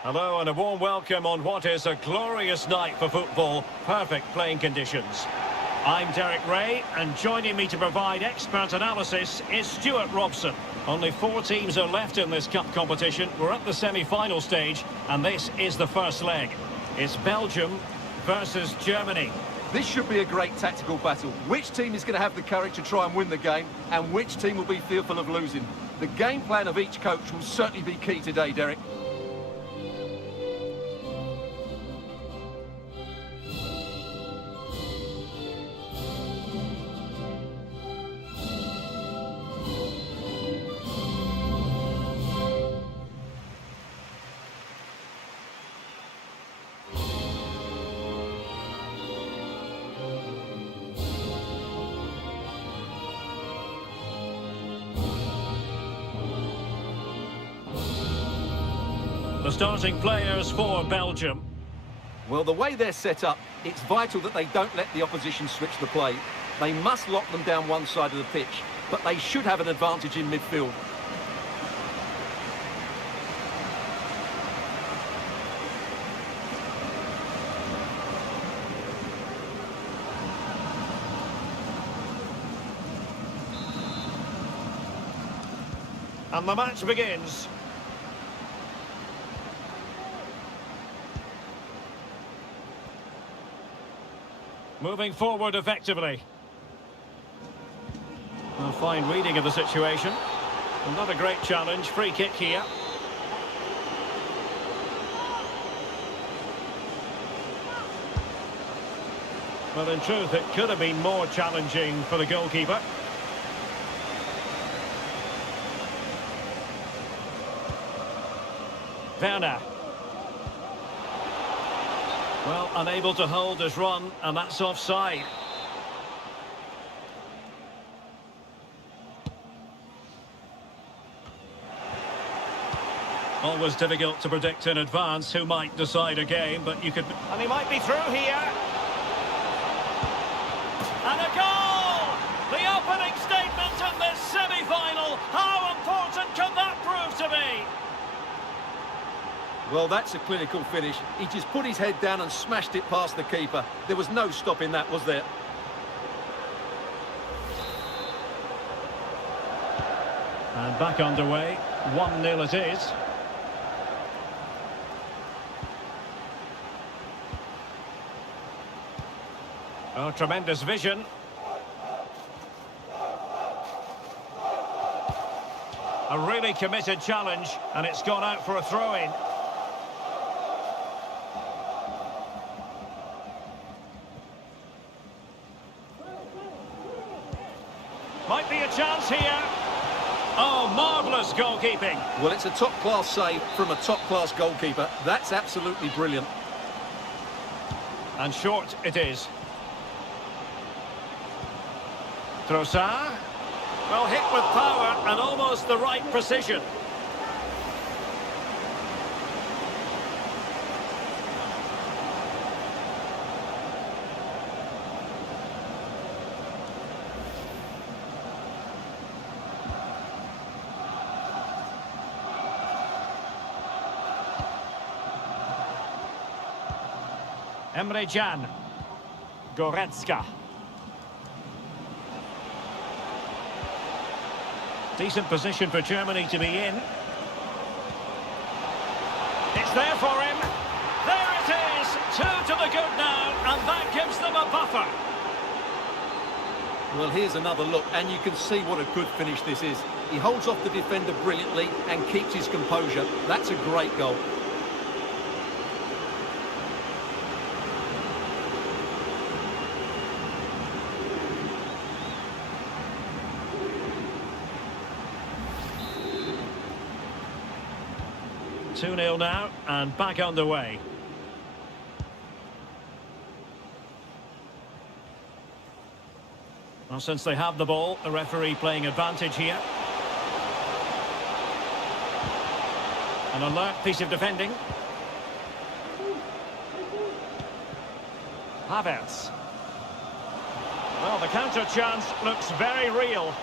Hello and a warm welcome on what is a glorious night for football. Perfect playing conditions. I'm Derek Ray, and joining me to provide expert analysis is Stuart Robson. Only 4 teams are left in this cup competition. We're at the semi-final stage, and this is the first leg. It's Belgium versus Germany. This should be a great tactical battle. Which team is going to have the courage to try and win the game, and which team will be fearful of losing? The game plan of each coach will certainly be key today, Derek. The starting players for Belgium. Well, the way they're set up, it's vital that they don't let the opposition switch the play. They must lock them down one side of the pitch, but they should have an advantage in midfield. And the match begins. Moving forward effectively. A fine reading of the situation. Not a great challenge. Free kick here. Well, in truth, it could have been more challenging for the goalkeeper. Werner. Well, unable to hold his run, and that's offside. Always difficult to predict in advance who might decide a game, but you could... And he might be through here. And a goal! The opening statement in this semi-final. How important can that prove to be? Well, that's a clinical finish. He just put his head down and smashed it past the keeper. There was no stopping that, was there? And back underway. 1-0 it is. Oh, tremendous vision. A really committed challenge, and it's gone out for a throw-in. Might be a chance here. Oh, marvellous goalkeeping. Well, it's a top-class save from a top-class goalkeeper. That's absolutely brilliant. And short it is. Trossard. Well, hit with power and almost the right precision. Emre Can. Goretzka. Decent position for Germany to be in. It's there for him. There it is. 2 to the good now, and that gives them a buffer. Well, here's another look, and you can see what a good finish this is. He holds off the defender brilliantly and keeps his composure. That's a great goal. Two 2-0 now, and back underway. Well, since they have the ball, the referee playing advantage here. An alert piece of defending. Havertz. Well, the counter chance looks very real.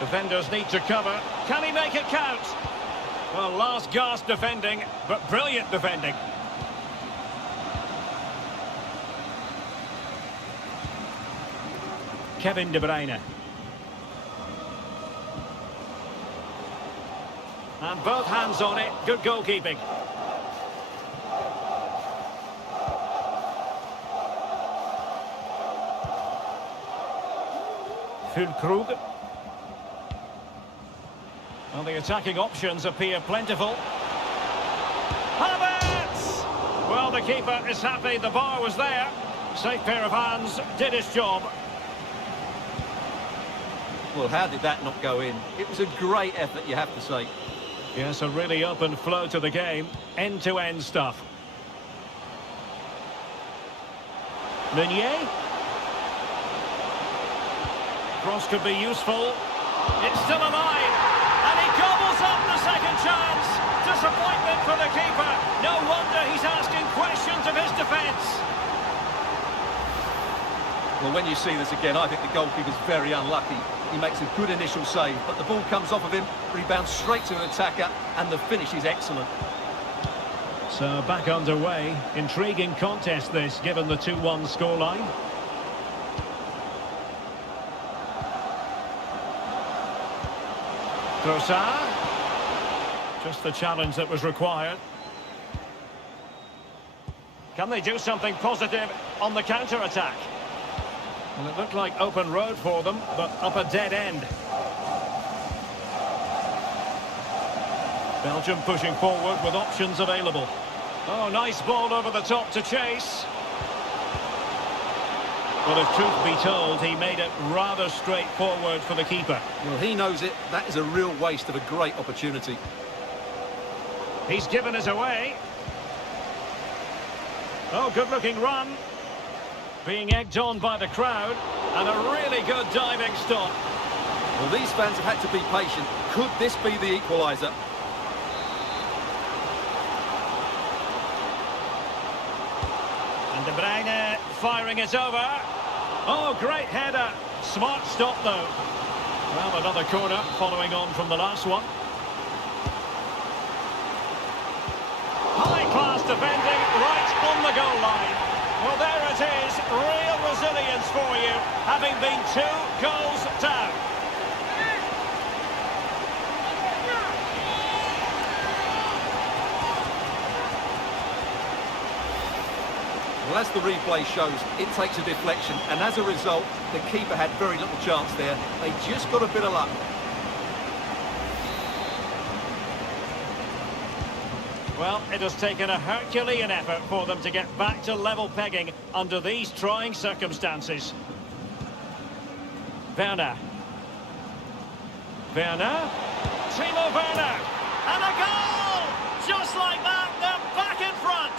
Defenders need to cover. Can he make it count? Well, last gasp defending, but brilliant defending. Kevin De Bruyne. And both hands on it. Good goalkeeping. Füllkrug. Well, the attacking options appear plentiful. Havertz! Well, the keeper is happy the bar was there. Safe pair of hands, did his job. Well, how did that not go in? It was a great effort, you have to say. Yes, a really open flow to the game. End-to-end stuff. Meunier. Cross could be useful. It's still alive. And he gobbles up the second chance. Disappointment for the keeper. No wonder he's asking questions of his defence. Well, when you see this again, I think the goalkeeper's very unlucky. He makes a good initial save, but the ball comes off of him, rebounds straight to an attacker, and the finish is excellent. So back underway. Intriguing contest this, given the 2-1 scoreline. Trossard. Just the challenge that was required. Can they do something positive on the counter-attack? Well, it looked like open road for them, but up a dead end. Belgium pushing forward with options available. Oh, nice ball over the top to chase. Well, if truth be told, he made it rather straightforward for the keeper. Well, he knows it. That is a real waste of a great opportunity. He's given us away. Oh, good-looking run. Being egged on by the crowd. And a really good diving stop. Well, these fans have had to be patient. Could this be the equaliser? And De Bruyne firing it over. Oh, great header. Smart stop, though. Well, another corner following on from the last one. High-class defending right on the goal line. Well, there it is. Real resilience for you, having been 2 goals down. Well, as the replay shows, it takes a deflection, and as a result, the keeper had very little chance there. They just got a bit of luck. Well, it has taken a Herculean effort for them to get back to level pegging under these trying circumstances. Werner. Werner. Timo Werner. And a goal! Just like that, they're back in front.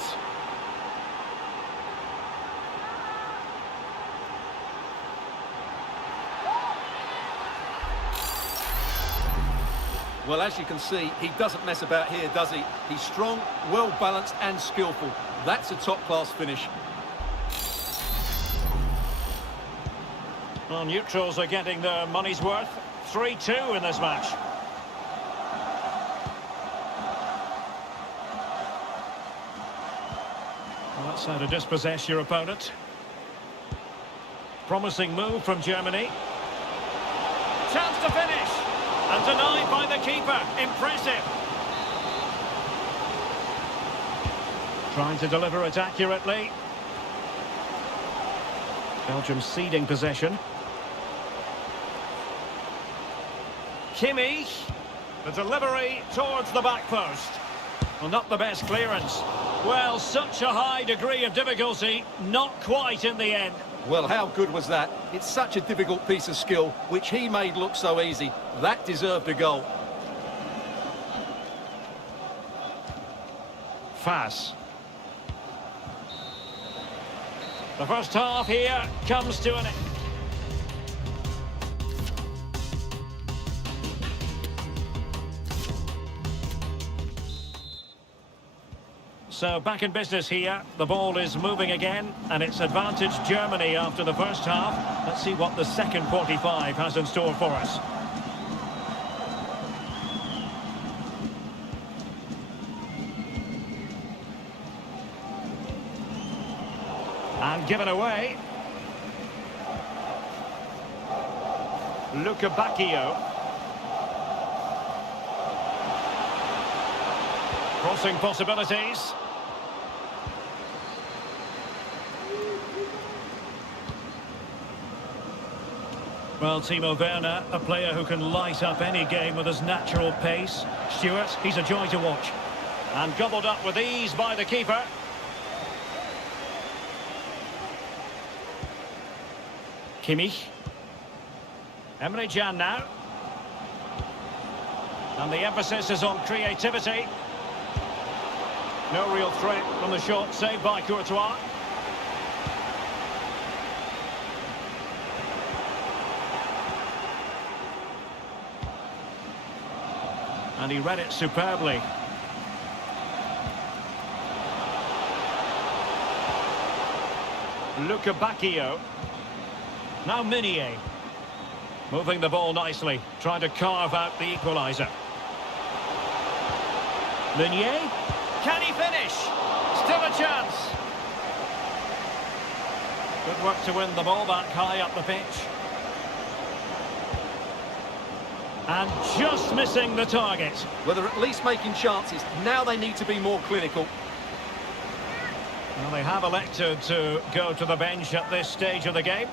Well, as you can see, he doesn't mess about here, does he? He's strong, well-balanced and skillful. That's a top-class finish. Well, neutrals are getting their money's worth. 3-2 in this match. Well, that's how to dispossess your opponent. Promising move from Germany. Chance to finish. And denied by the keeper. Impressive. Trying to deliver it accurately. Belgium ceding possession. Kimmich. The delivery towards the back post. Well, not the best clearance. Well, such a high degree of difficulty. Not quite in the end. Well, how good was that? It's such a difficult piece of skill, which he made look so easy. That deserved a goal. Fass. The first half here comes to an end. So back in business here. The ball is moving again, and it's advantage Germany after the first half. Let's see what the second 45 has in store for us. And given away. Luca Bacchio. Crossing possibilities. Well, Timo Werner, a player who can light up any game with his natural pace. Stewart, he's a joy to watch. And gobbled up with ease by the keeper. Kimmich. Emre Can now. And the emphasis is on creativity. No real threat from the shot, saved by Courtois. And he read it superbly. Luca Bacchio. Now Meunier. Moving the ball nicely, trying to carve out the equaliser. Meunier. Can he finish? Still a chance. Good work to win the ball back high up the pitch. And just missing the target. Well, they're at least making chances. Now they need to be more clinical. Well, they have elected to go to the bench at this stage of the game.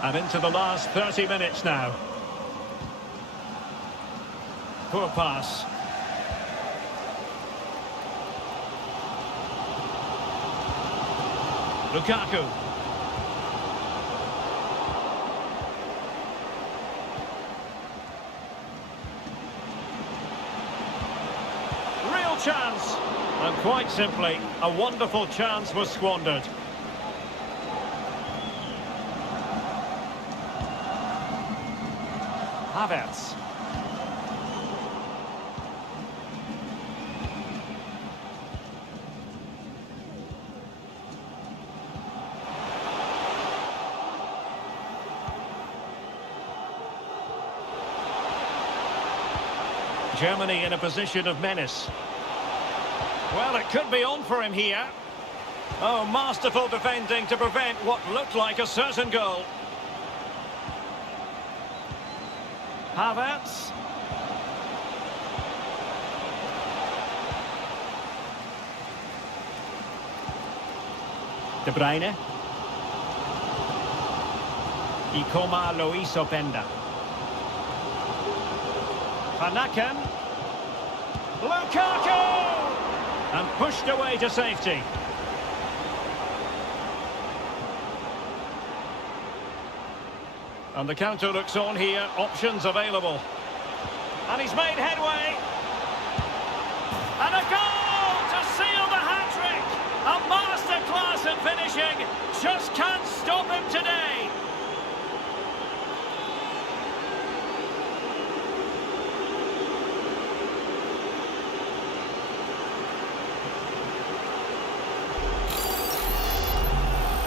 And into the last 30 minutes now. Poor pass. Lukaku. Real chance. And quite simply, a wonderful chance was squandered. Havertz. Germany in a position of menace. Well, it could be on for him here. Oh, masterful defending to prevent what looked like a certain goal. Havertz. De Bruyne. Ikoma Loiso Penda. Van Aken. Lukaku! And pushed away to safety. And the counter looks on here, options available. And he's made headway. And a goal to seal the hat-trick. A masterclass in finishing. Just can't stop him today.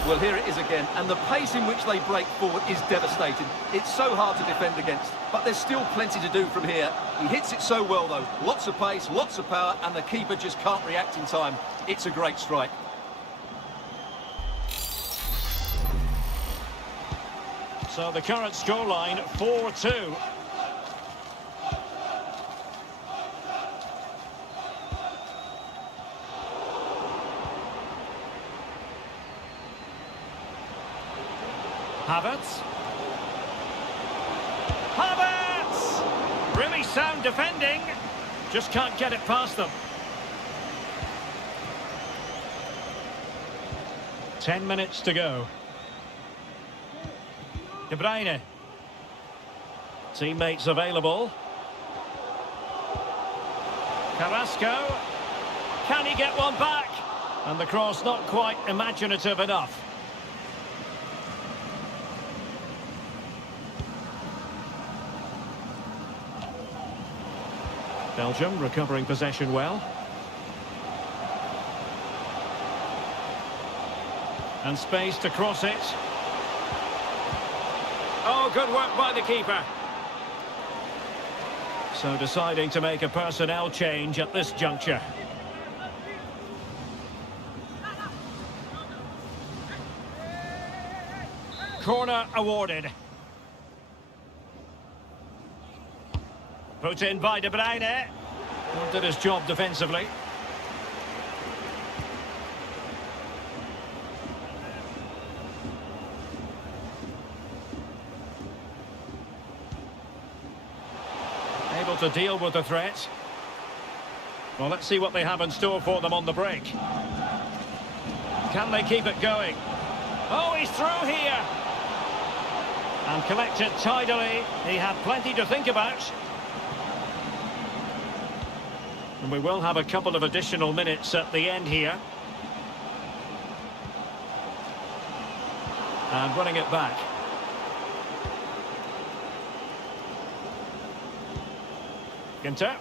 Well, here it is again, and the pace in which they break forward is devastating. It's so hard to defend against, but there's still plenty to do from here. He hits it so well, though. Lots of pace, lots of power, and the keeper just can't react in time. It's a great strike. So the current scoreline, 4-2. Havertz. Havertz! Really sound defending. Just can't get it past them. 10 minutes to go. De Bruyne. Teammates available. Carrasco. Can he get one back? And the cross not quite imaginative enough. Belgium recovering possession well. And space to cross it. Oh, good work by the keeper. So deciding to make a personnel change at this juncture. Corner awarded. Put in by De Bruyne. Did his job defensively. Able to deal with the threat. Well, let's see what they have in store for them on the break. Can they keep it going? Oh, he's through here. And collected tidily. He had plenty to think about. And we will have a couple of additional minutes at the end here. And running it back. Ginter.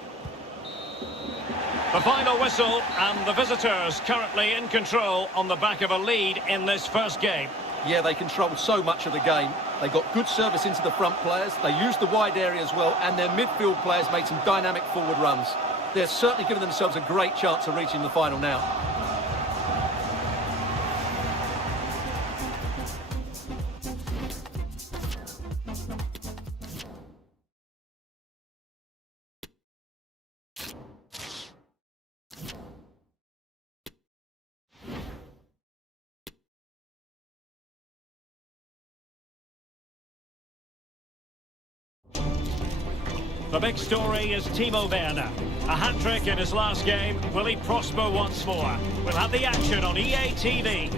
The final whistle, and the visitors currently in control on the back of a lead in this first game. Yeah, they controlled so much of the game. They got good service into the front players, they used the wide area as well, and their midfield players made some dynamic forward runs. They're certainly giving themselves a great chance of reaching the final now. The big story is Timo Werner. A hat-trick in his last game. Will he prosper once more? We'll have the action on EA TV.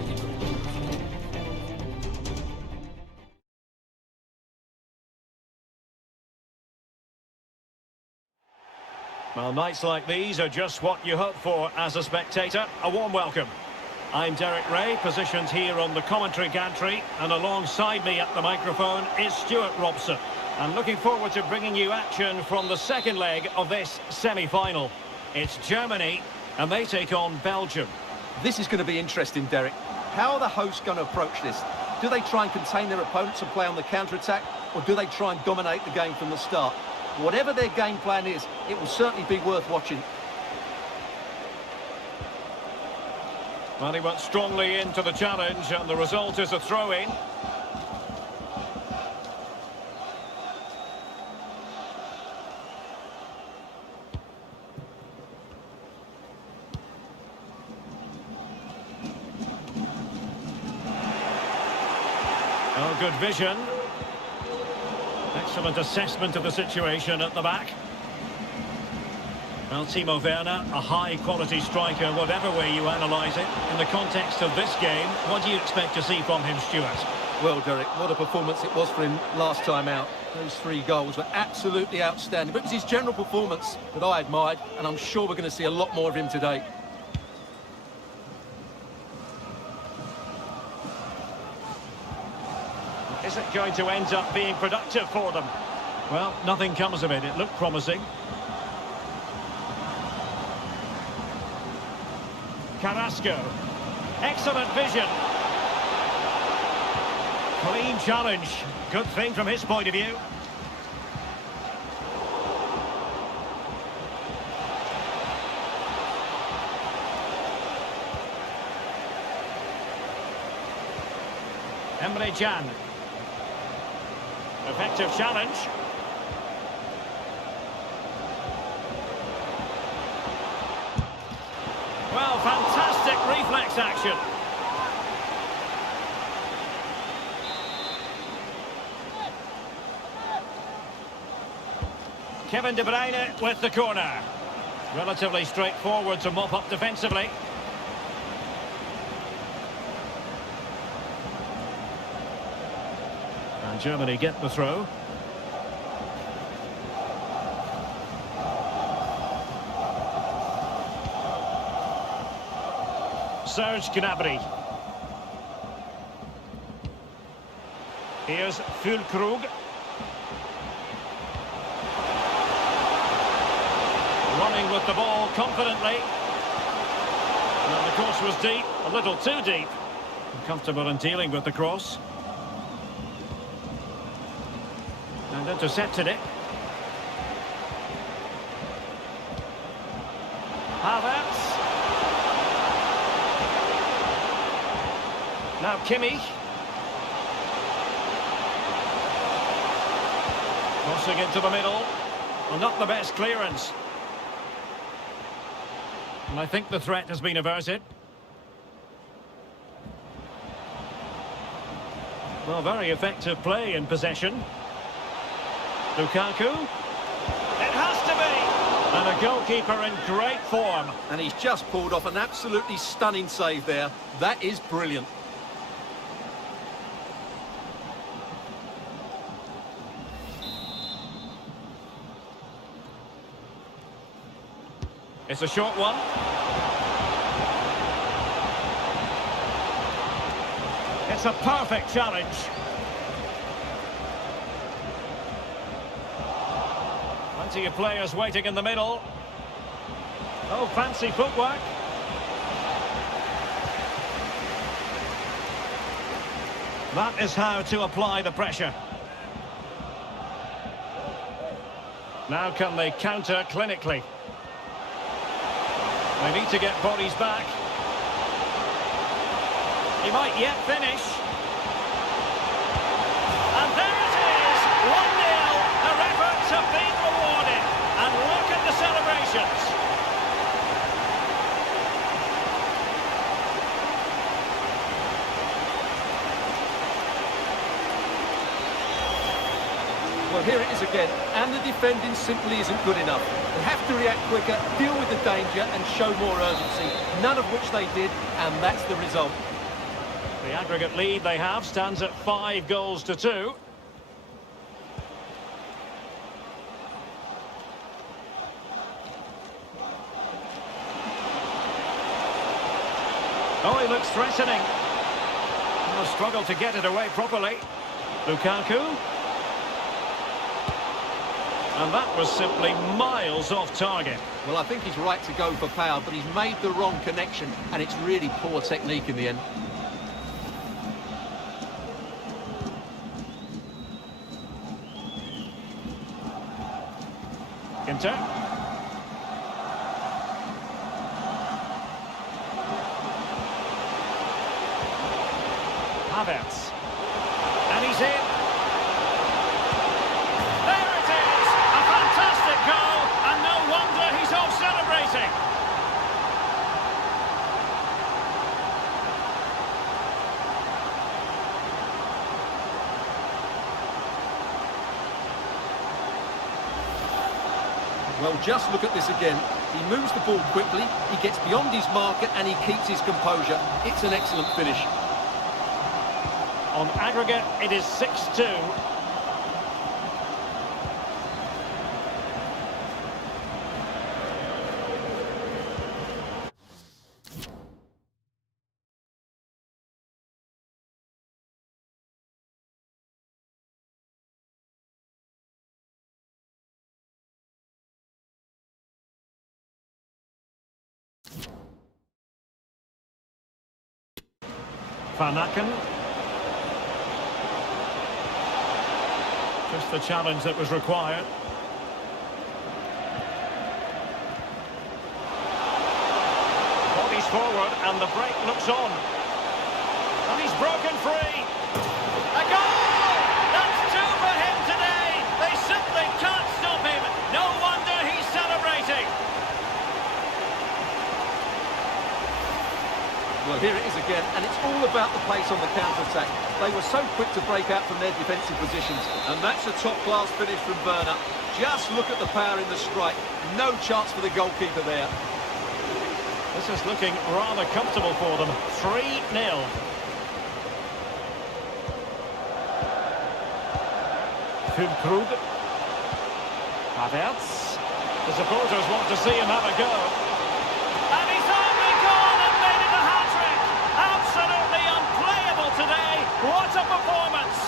Well, nights like these are just what you hope for as a spectator. A warm welcome. I'm Derek Ray, positioned here on the commentary gantry, and alongside me at the microphone is Stuart Robson. And looking forward to bringing you action from the second leg of this semi-final. It's Germany, and they take on Belgium. This is going to be interesting, Derek. How are the hosts going to approach this? Do they try and contain their opponents and play on the counter-attack, or do they try and dominate the game from the start? Whatever their game plan is, it will certainly be worth watching. Well, he went strongly into the challenge, and the result is a throw-in. Oh, good vision. Excellent assessment of the situation at the back. Well, Timo Werner, a high-quality striker, whatever way you analyse it. In the context of this game, what do you expect to see from him, Stuart? Well, Derek, what a performance it was for him last time out. Those 3 goals were absolutely outstanding. But it was his general performance that I admired, and I'm sure we're going to see a lot more of him today. Is it going to end up being productive for them? Well, nothing comes of it. It looked promising. Carrasco. Excellent vision. Clean challenge. Good thing from his point of view. Emre Can. Effective challenge. Well, fantastic reflex action. Kevin De Bruyne with the corner. Relatively straightforward to mop up defensively. And Germany get the throw. Serge Gnabry. Here's Füllkrug. Running with the ball confidently. And the cross was deep, a little too deep. Comfortable in dealing with the cross. And intercepted it. Havertz. Now Kimmich. Crossing into the middle. Well, not the best clearance. And I think the threat has been averted. Well, very effective play in possession. Lukaku. It has to be! And a goalkeeper in great form. And he's just pulled off an absolutely stunning save there. That is brilliant. It's a short one. It's a perfect challenge. Plenty of players waiting in the middle. Oh, fancy footwork. That is how to apply the pressure. Now can they counter clinically? They need to get bodies back. He might yet finish. And there it is! 1-0. Their efforts have been rewarded. And look at the celebrations. Well, here it is again, and the defending simply isn't good enough. They have to react quicker, deal with the danger, and show more urgency. None of which they did, and that's the result. The aggregate lead they have stands at 5-2. Oh, he looks threatening. Well, struggled to get it away properly. Lukaku. And that was simply miles off target. Well, I think he's right to go for power, but he's made the wrong connection, and it's really poor technique in the end. Inter. Havertz. And he's in. There it is! A fantastic goal, and no wonder he's off celebrating. Well, just look at this again. He moves the ball quickly, he gets beyond his marker, and he keeps his composure. It's an excellent finish. On aggregate, it is 6-2. Van Aken. Just the challenge that was required. Bodies forward and the break looks on. And he's broken free. A goal! That's two for him today. They simply can't stop him. No wonder he's celebrating. Well, here it is again, and it's all about the pace on the counter-attack. They were so quick to break out from their defensive positions. And that's a top-class finish from Werner. Just look at the power in the strike. No chance for the goalkeeper there. This is looking rather comfortable for them. 3-0. Füllkrug. Havertz. The supporters want to see him have a go. And he's only gone and made it a hat-trick. Absolutely unplayable today. What a performance.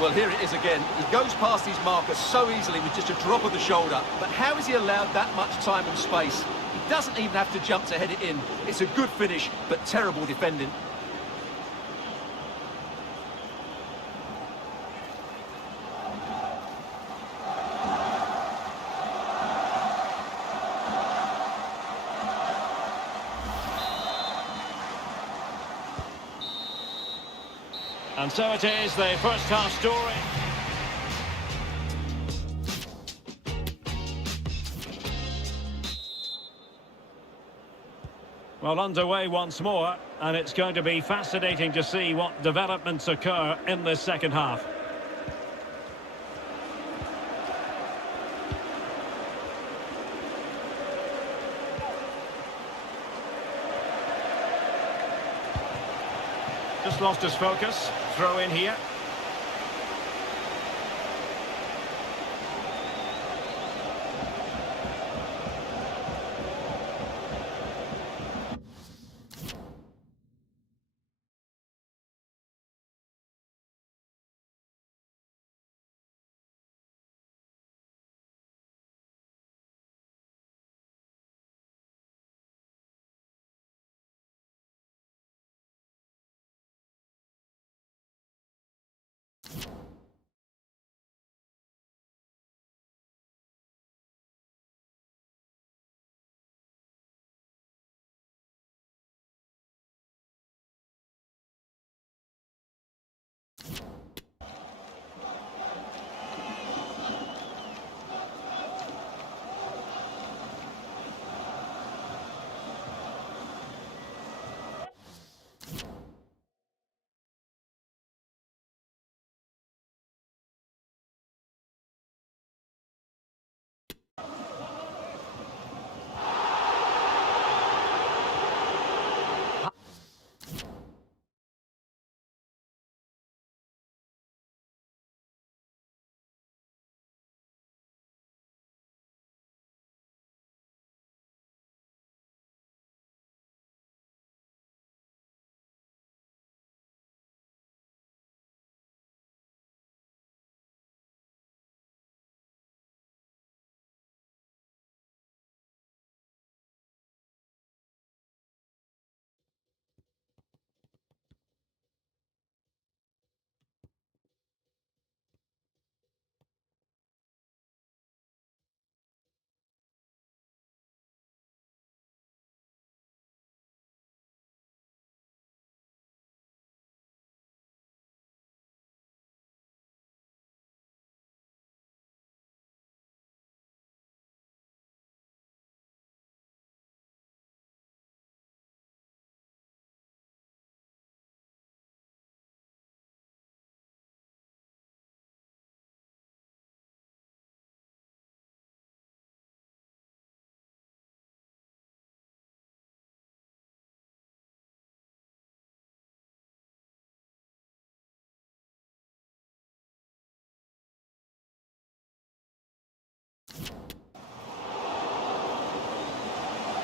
Well, here it is again. He goes past his marker so easily with just a drop of the shoulder. But how is he allowed that much time and space? He doesn't even have to jump to head it in. It's a good finish, but terrible defending. And so it is, the first half story. Well, underway once more, and it's going to be fascinating to see what developments occur in this second half. Just lost his focus. Throw in here.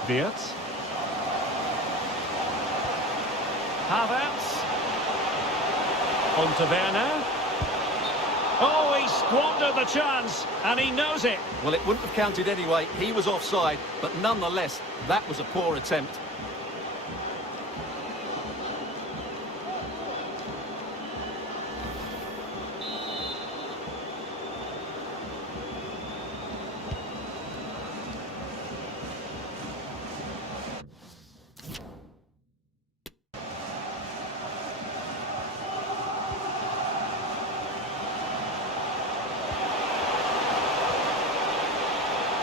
Wirtz. Havertz. On to Werner. Oh, he squandered the chance, and he knows it. Well, it wouldn't have counted anyway. He was offside, but nonetheless, that was a poor attempt.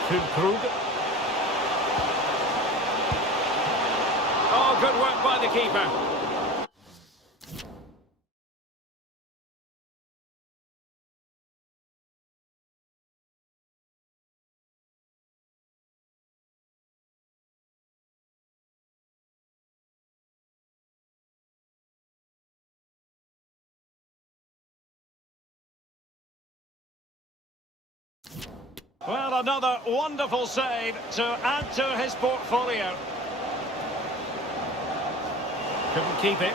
Fulkrug. Oh, good work by the keeper. Well, another wonderful save to add to his portfolio. Couldn't keep it.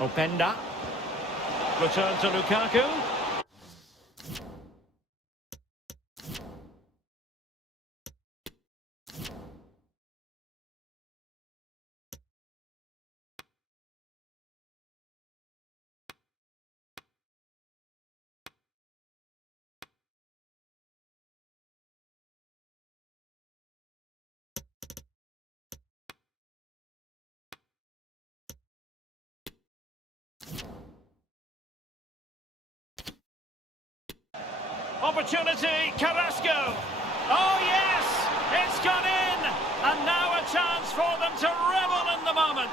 Openda. Return to Lukaku. Opportunity, Carrasco. Oh yes, it's gone in, and now a chance for them to revel in the moment.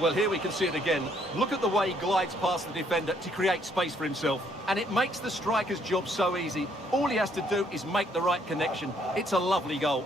Well, here we can see it again. Look at the way he glides past the defender to create space for himself. And it makes the striker's job so easy. All he has to do is make the right connection. It's a lovely goal.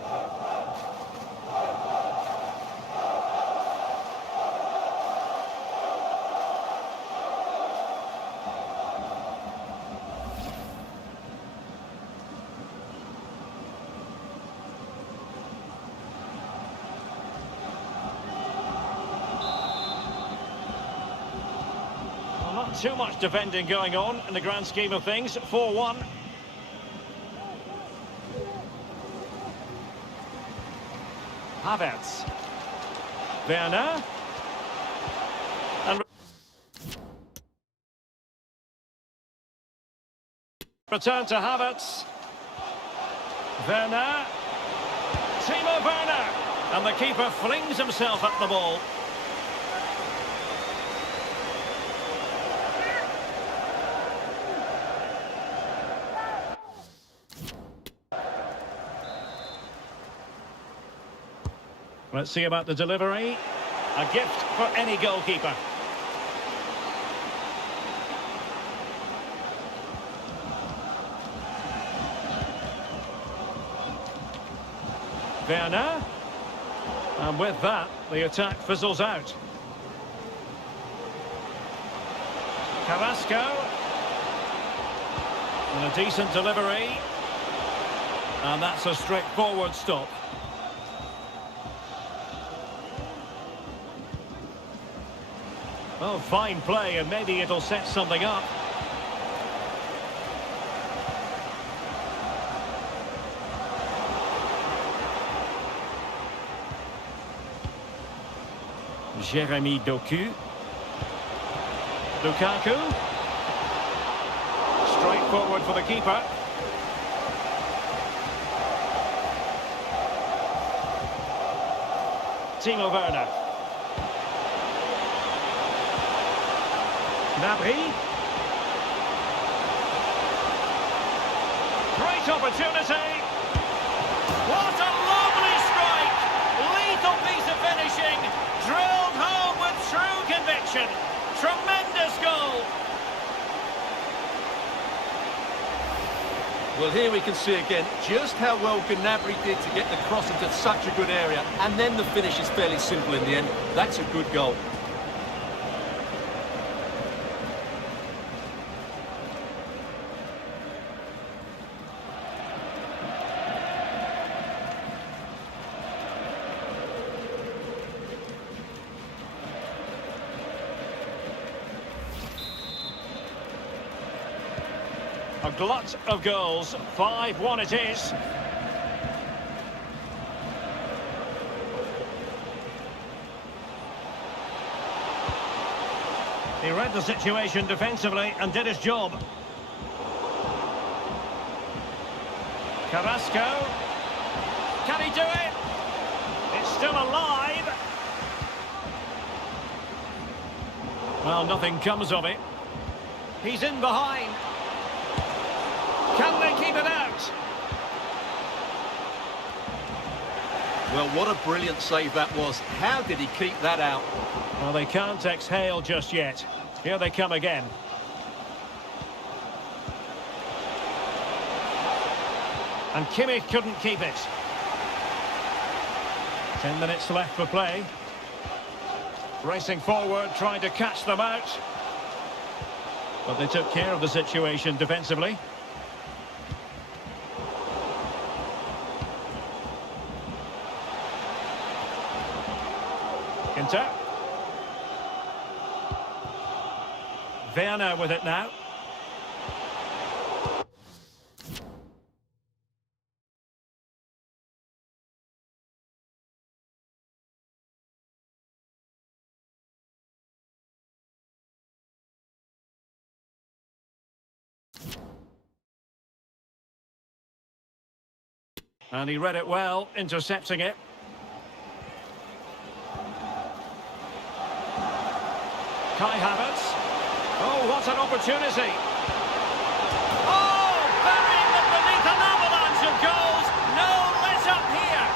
Not too much defending going on in the grand scheme of things. 4-1. Havertz. Werner. And return to Havertz. Werner. Timo Werner. And the keeper flings himself at the ball. Let's see about the delivery. A gift for any goalkeeper. Werner. And with that, the attack fizzles out. Carrasco. And a decent delivery. And that's a straightforward stop. Oh, fine play, and maybe it'll set something up. Jeremy Doku. Lukaku. Straight forward for the keeper. Timo Werner. Gnabry. Great opportunity. What a lovely strike. Lethal piece of finishing. Drilled home with true conviction. Tremendous goal. Well, here we can see again just how well Gnabry did to get the cross into such a good area. And then the finish is fairly simple in the end. That's a good goal. A glut of goals. 5-1 it is. He read the situation defensively and did his job. Carrasco. Can he do it? It's still alive. Well, nothing comes of it. He's in behind. Can they keep it out? Well, what a brilliant save that was. How did he keep that out? Well, they can't exhale just yet. Here they come again. And Kimmich couldn't keep it. 10 minutes left for play. Racing forward, trying to catch them out. But they took care of the situation defensively. Inter. Werner with it now. And he read it well, intercepting it. Kai Havertz. Oh, what an opportunity. Oh, burying them beneath an avalanche of goals. No let up here.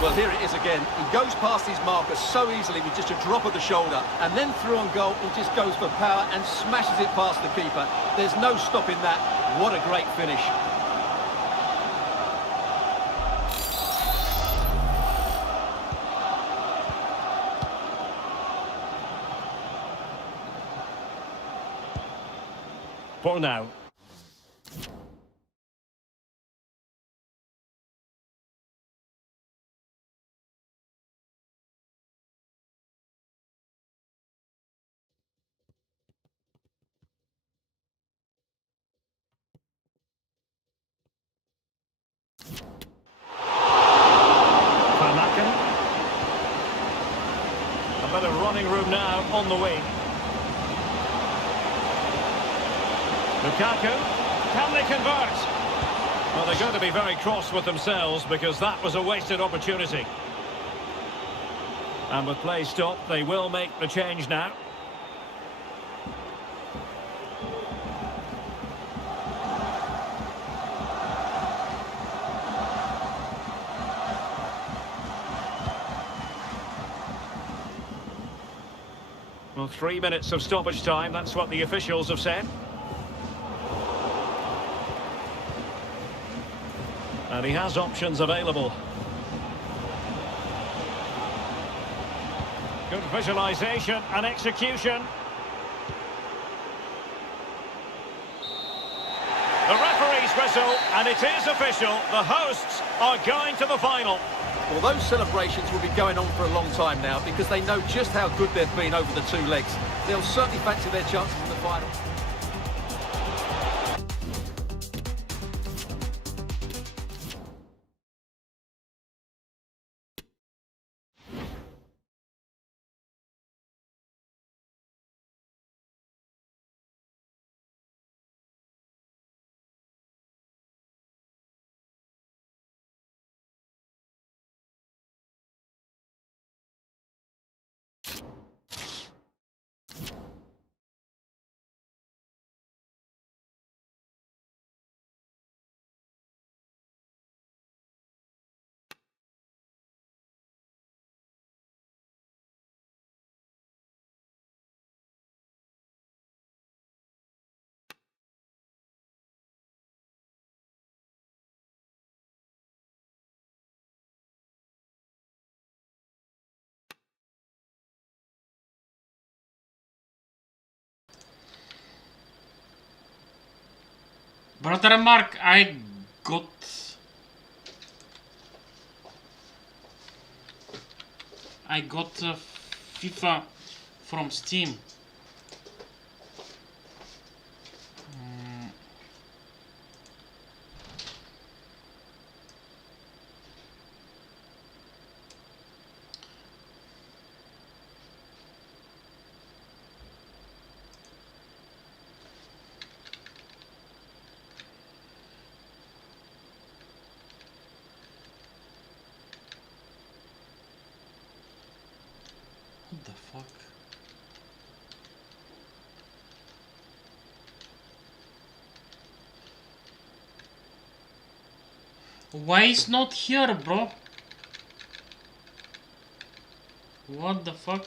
Well, here it is again. He goes past his marker so easily with just a drop of the shoulder, and then through on goal, he just goes for power and smashes it past the keeper. There's no stopping that. What a great finish. For now. A bit of running room now on the wing. Lukaku, can they convert? Well, they're going to be very cross with themselves because that was a wasted opportunity. And with play stopped, they will make the change now. Well, 3 minutes of stoppage time, that's what the officials have said. And he has options available. Good visualisation and execution. The referee's whistle, and it is official. The hosts are going to the final. Well, those celebrations will be going on for a long time now because they know just how good they've been over the two legs. They'll certainly fancy their chances in the final. Brother Mark, I got FIFA from Steam. the fuck? Why is not here, bro? What the fuck?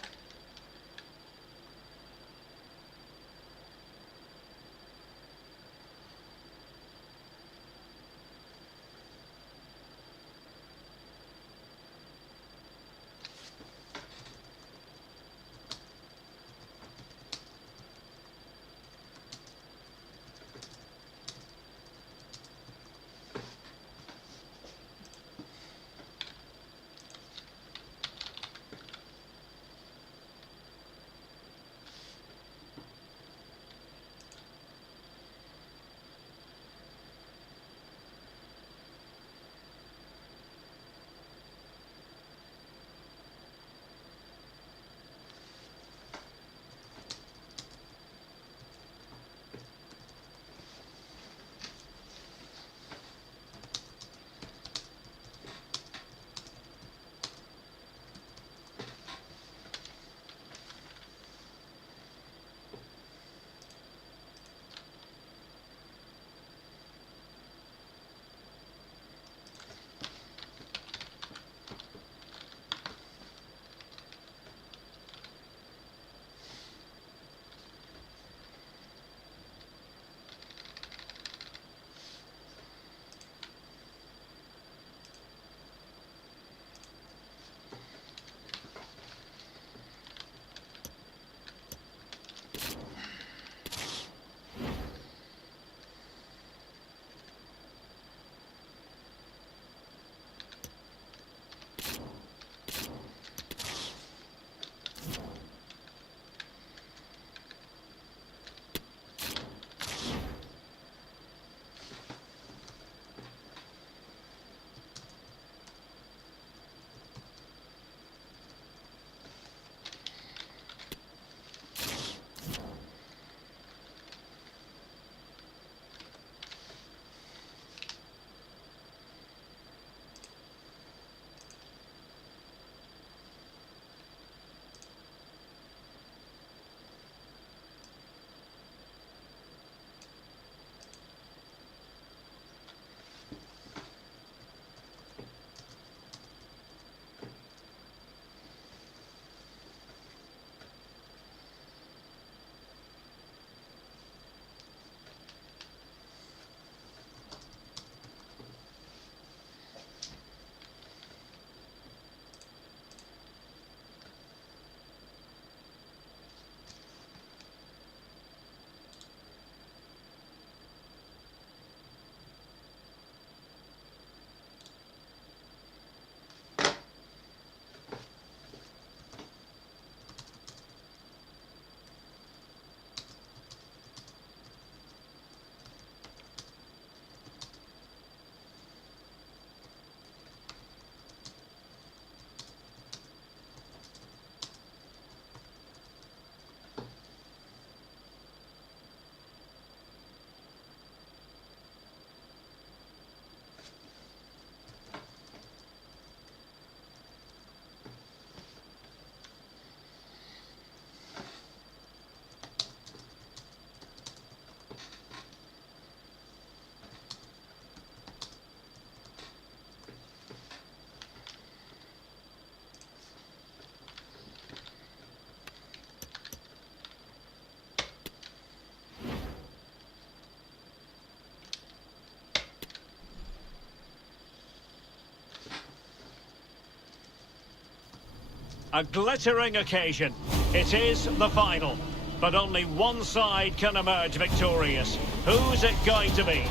A glittering occasion. It is the final. But only one side can emerge victorious. Who's it going to be?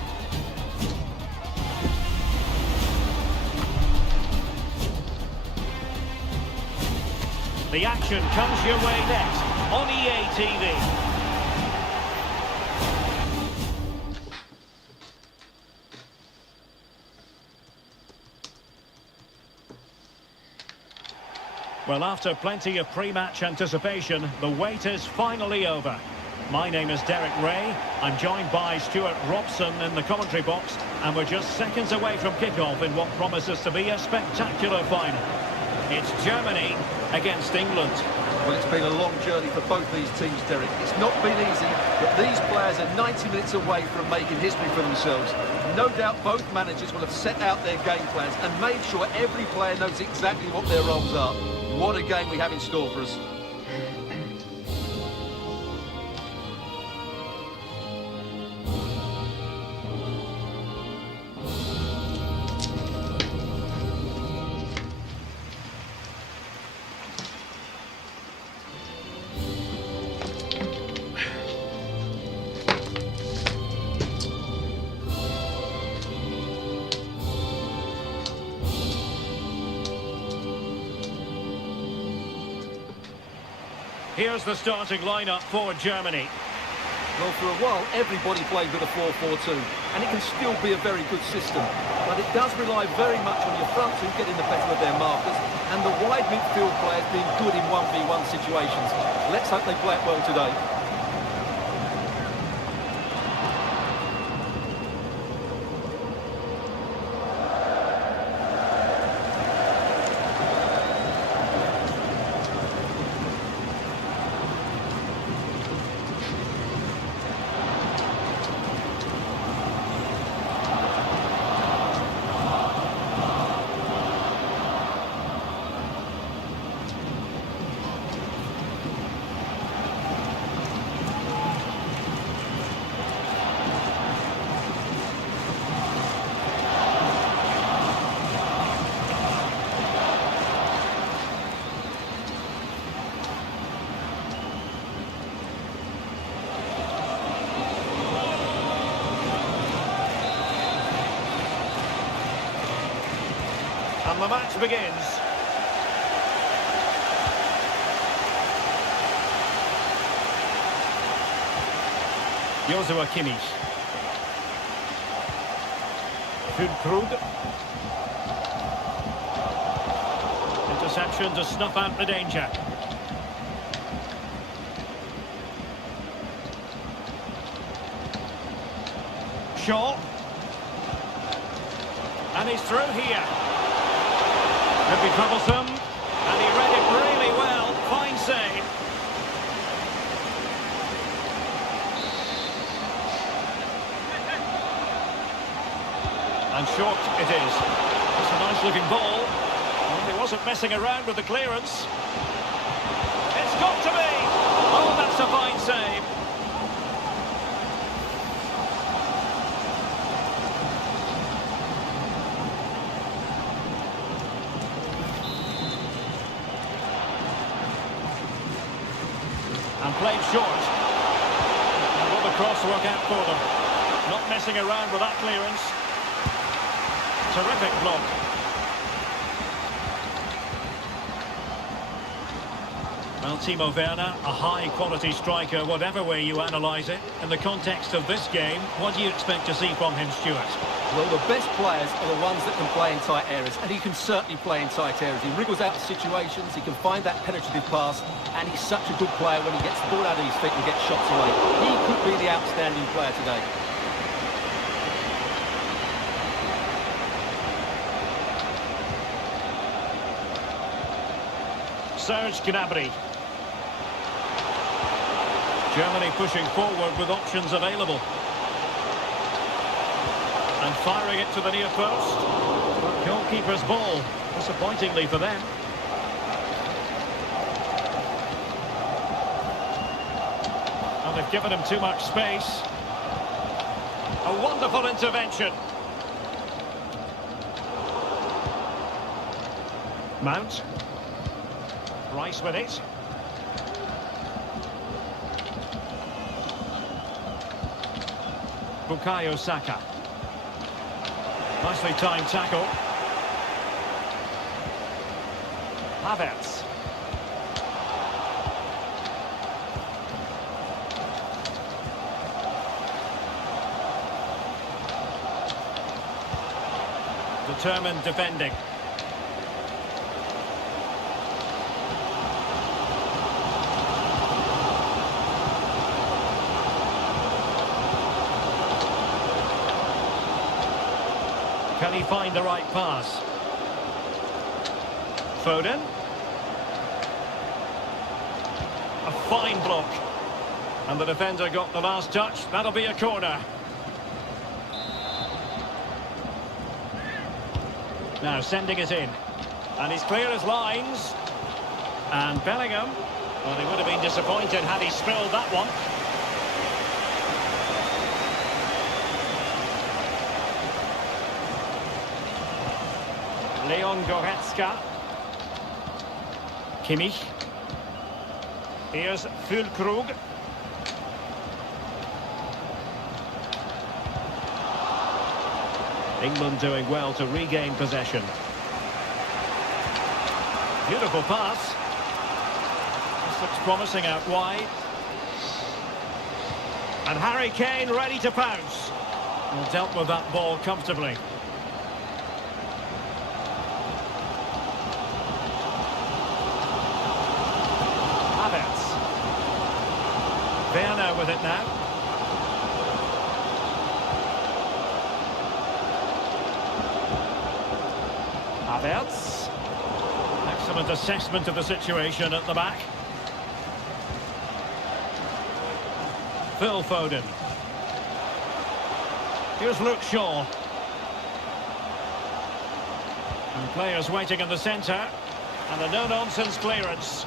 The action comes your way next on EA TV. Well, after plenty of pre-match anticipation, the wait is finally over. My name is Derek Ray. I'm joined by Stuart Robson in the commentary box, and we're just seconds away from kick-off in what promises to be a spectacular final. It's Germany against England. Well, it's been a long journey for both these teams, Derek. It's not been easy, but these players are 90 minutes away from making history for themselves. No doubt both managers will have set out their game plans and made sure every player knows exactly what their roles are. What a game we have in store for us. Here's the starting lineup for Germany. Well, for a while, everybody played with a 4-4-2, and it can still be a very good system. But it does rely very much on your front two getting the better of their markers, and the wide midfield players being good in 1v1 situations. Let's hope they play it well today. And the match begins. Joshua Kimmich. Füllkrug. Interception to snuff out the danger. Shaw. And he's through here. Could be troublesome, and he read it really well. Fine save. And short it is. It's a nice looking ball. And he wasn't messing around with the clearance. It's got to be! Oh, that's a fine save. And played short. And will the cross work out for them? Not messing around with that clearance. Terrific block. Well, Timo Werner, a high-quality striker, whatever way you analyse it. In the context of this game, what do you expect to see from him, Stuart? Well, the best players are the ones that can play in tight areas, and he can certainly play in tight areas. He wriggles out of situations, he can find that penetrative pass, and he's such a good player when he gets the ball out of his feet and gets shots away. He could be the outstanding player today. Serge Gnabry. Germany pushing forward with options available. And firing it to the near post. Goalkeeper's ball, disappointingly for them. And they've given him too much space. A wonderful intervention. Mount. Rice with it. Bukayo Saka. Nicely timed tackle. Havertz. Determined defending. Can he find the right pass? Foden. fine block. And the defender got the last touch. That'll be a corner. Now sending it in. And he's clear as lines. And Bellingham. Well, he would have been disappointed had he spilled that one. Leon Goretzka. Kimmich. Here's Füllkrug. England doing well to regain possession. Beautiful pass. This looks promising out wide. And Harry Kane ready to pounce. Well, dealt with that ball comfortably. Havertz. Werner with it now. Havertz. Excellent assessment of the situation at the back. Phil Foden. Here's Luke Shaw. And players waiting in the centre. And a no-nonsense clearance.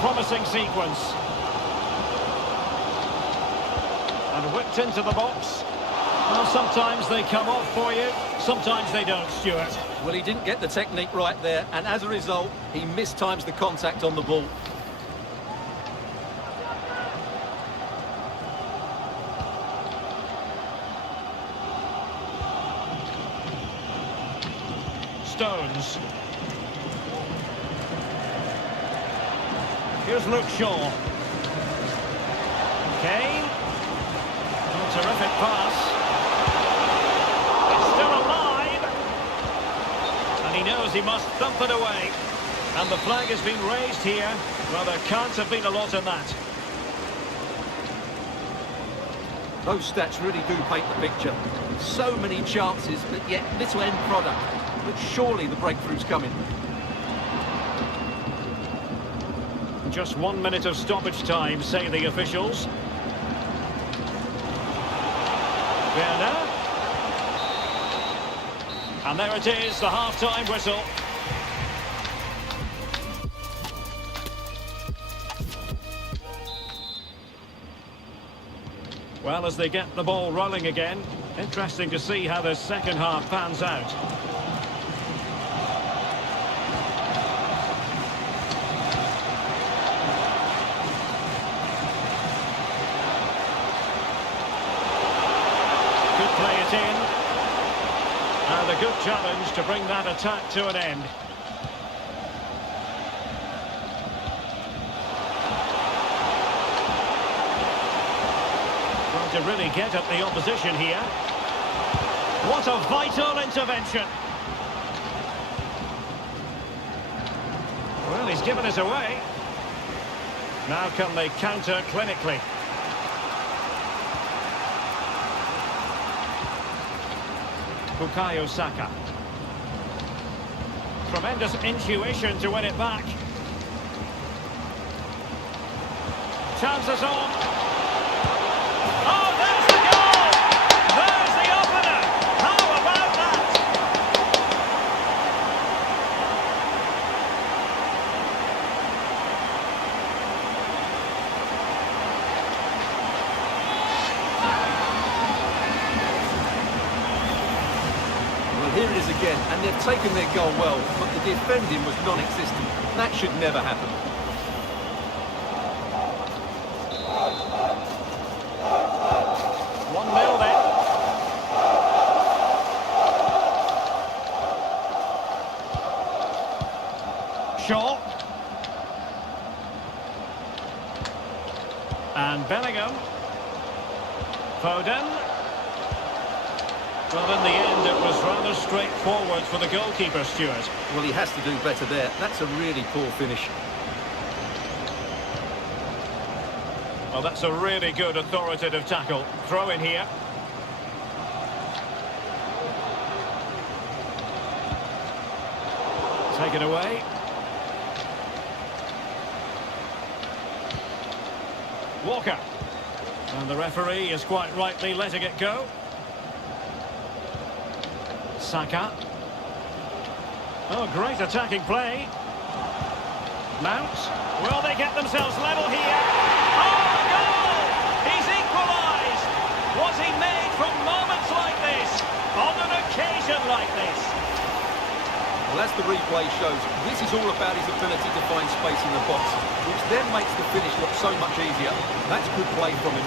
Promising sequence. And whipped into the box. Well, sometimes they come off for you, sometimes they don't, Stuart. Well, he didn't get the technique right there, and as a result, he mistimes the contact on the ball. Stones. Here's Luke Shaw. Kane. Oh, terrific pass. It's still alive. And he knows he must thump it away. And the flag has been raised here. Well, there can't have been a lot in that. Those stats really do paint the picture. So many chances, but yet little end product. But surely the breakthrough's coming. Just 1 minute of stoppage time, say the officials. Werner. And there it is, the half-time whistle. Well, as they get the ball rolling again, interesting to see how the second half pans out. And a good challenge to bring that attack to an end. Trying to really get at the opposition here. What a vital intervention. Well, he's given it away. Now can they counter clinically? Bukayo Saka. Tremendous intuition to win it back. Chances on. Oh, there's the goal! There's the opener! How about that? Here it is again, and they've taken their goal well, but the defending was non-existent. That should never happen. One 0 then. Shaw. And Bellingham. Foden. Well, in the end, it was rather straightforward for the goalkeeper, Stuart. Well, he has to do better there. That's a really poor finish. Well, that's a really good authoritative tackle. Throw in here. Taken away. Walker. And the referee is quite rightly letting it go. Saka. Oh, great attacking play. Mount. Will they get themselves level here? Oh, goal! He's equalised! Was he made from moments like this? On an occasion like this? Well, as the replay shows, this is all about his ability to find space in the box, which then makes the finish look so much easier. That's good play from him.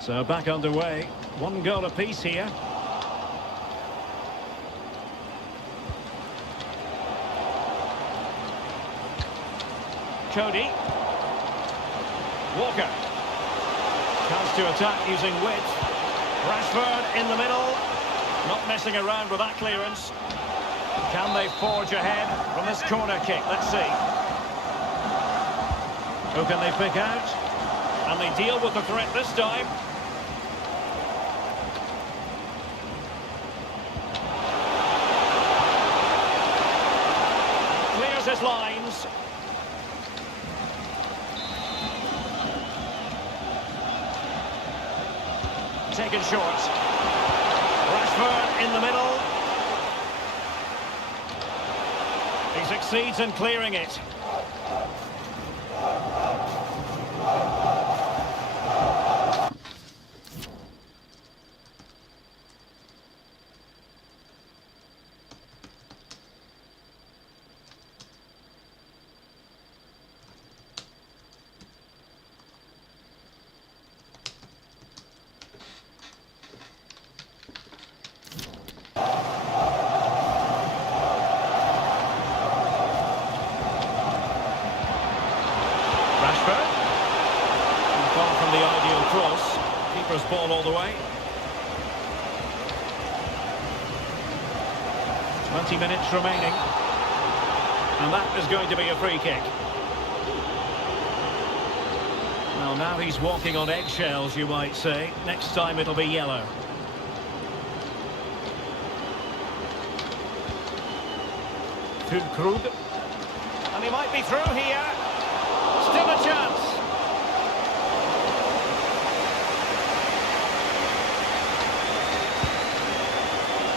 So back underway. 1 goal apiece here. Cody. Walker. Chance to attack using width. Rashford in the middle. Not messing around with that clearance. Can they forge ahead from this corner kick? Let's see. Who can they pick out? And they deal with the threat this time. Clears his lines. Taken short. Rashford in the middle. He succeeds in clearing it. Far from the ideal cross. Keeper's ball all the way. 20 minutes remaining. And that is going to be a free kick. Well, now he's walking on eggshells, you might say. Next time it'll be yellow. Fulkrug. And he might be through here. Still a chance.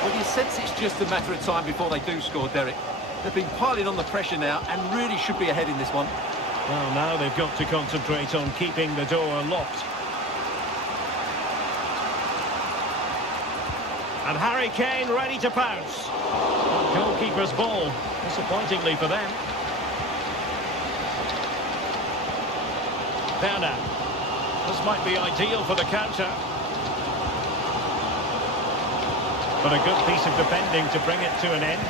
Well, you sense it's just a matter of time before they do score, Derek. They've been piling on the pressure now and really should be ahead in this one. Well, now they've got to concentrate on keeping the door locked. And Harry Kane ready to pounce. Goalkeeper's ball, disappointingly for them. Werner. This might be ideal for the counter. But a good piece of defending to bring it to an end.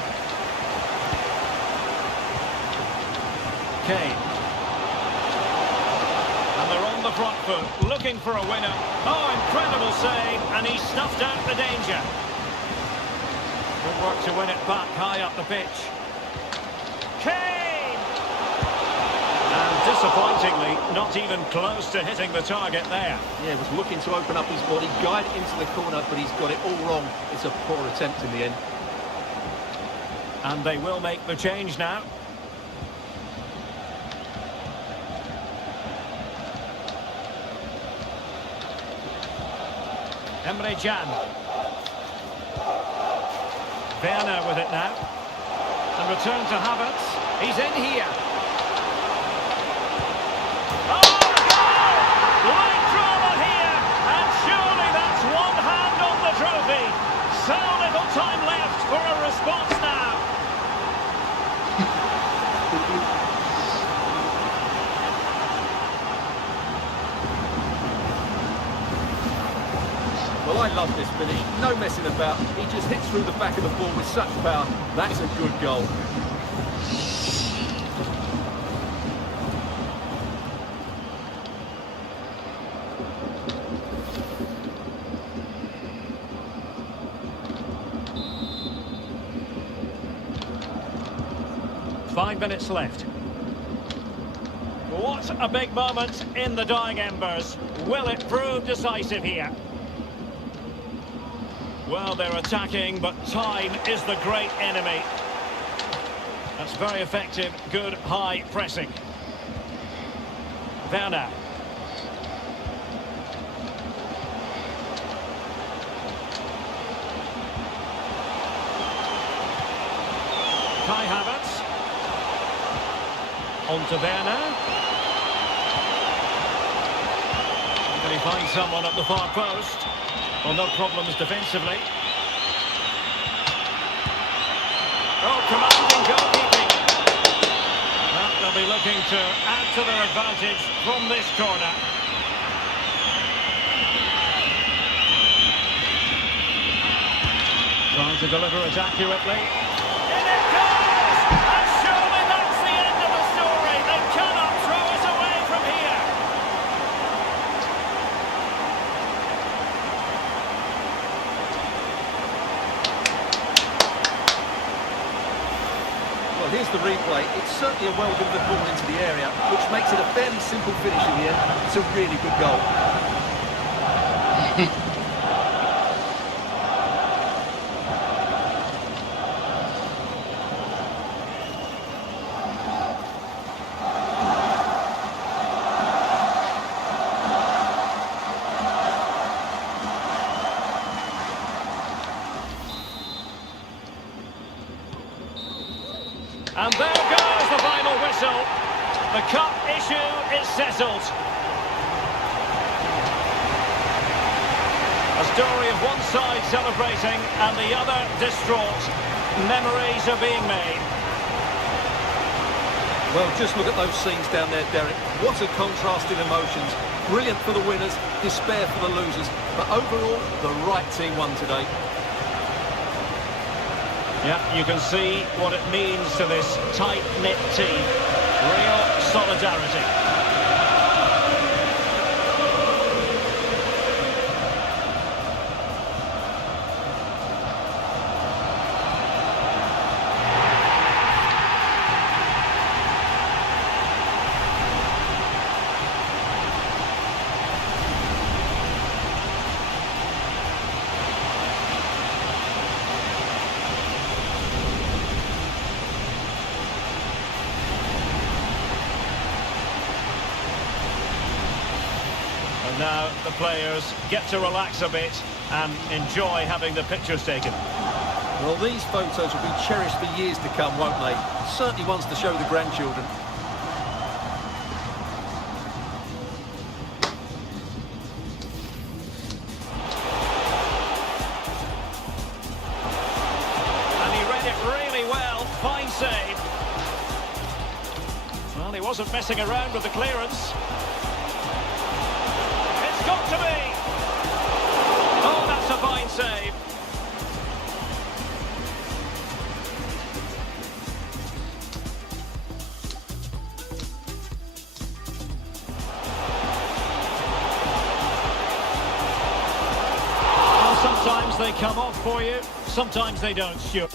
Kane. And they're on the front foot, looking for a winner. Oh, incredible save, and he snuffed out the danger. Good work to win it back high up the pitch. Kane! And disappointingly, not even close to hitting the target there. Yeah, was looking to open up his body, guide it into the corner, but he's got it all wrong. It's a poor attempt in the end. And they will make the change now. Emre Can. Werner with it now. And return to Havertz. He's in here. Oh, goal! Great drama here. And surely that's one hand on the trophy. So little time left for a response now. Well, I love this finish. No messing about. He just hits through the back of the ball with such power. That's a good goal. 5 minutes left. What a big moment in the dying embers. Will it prove decisive here? Well, they're attacking, but time is the great enemy. That's very effective, good high pressing. Werner. Kai Havertz. On to Werner. Can he find someone at the far post? Well, no problems defensively. Oh, commanding goalkeeping. Well, they'll be looking to add to their advantage from this corner. Trying to deliver it accurately. In it goes! And surely that's the end of the story. They cannot throw us away from here. Well, here's the replay. It's certainly a well-delivered ball into the area, which makes it a fairly simple finish in the end. It's a really good goal. And there goes the final whistle. The cup issue is settled. A story of one side celebrating and the other distraught. Memories are being made. Well, just look at those scenes down there, Derek. What a contrast in emotions. Brilliant for the winners, despair for the losers. But overall, the right team won today. Yeah, you can see what it means to this tight-knit team. Real solidarity. And now the players get to relax a bit and enjoy having the pictures taken. Well, these photos will be cherished for years to come, won't they? Certainly ones to show the grandchildren. And he read it really well. Fine save. Well, he wasn't messing around with the clearance. It's got to be. Oh, that's a fine save. Well, sometimes they come off for you, sometimes they don't, Stuart.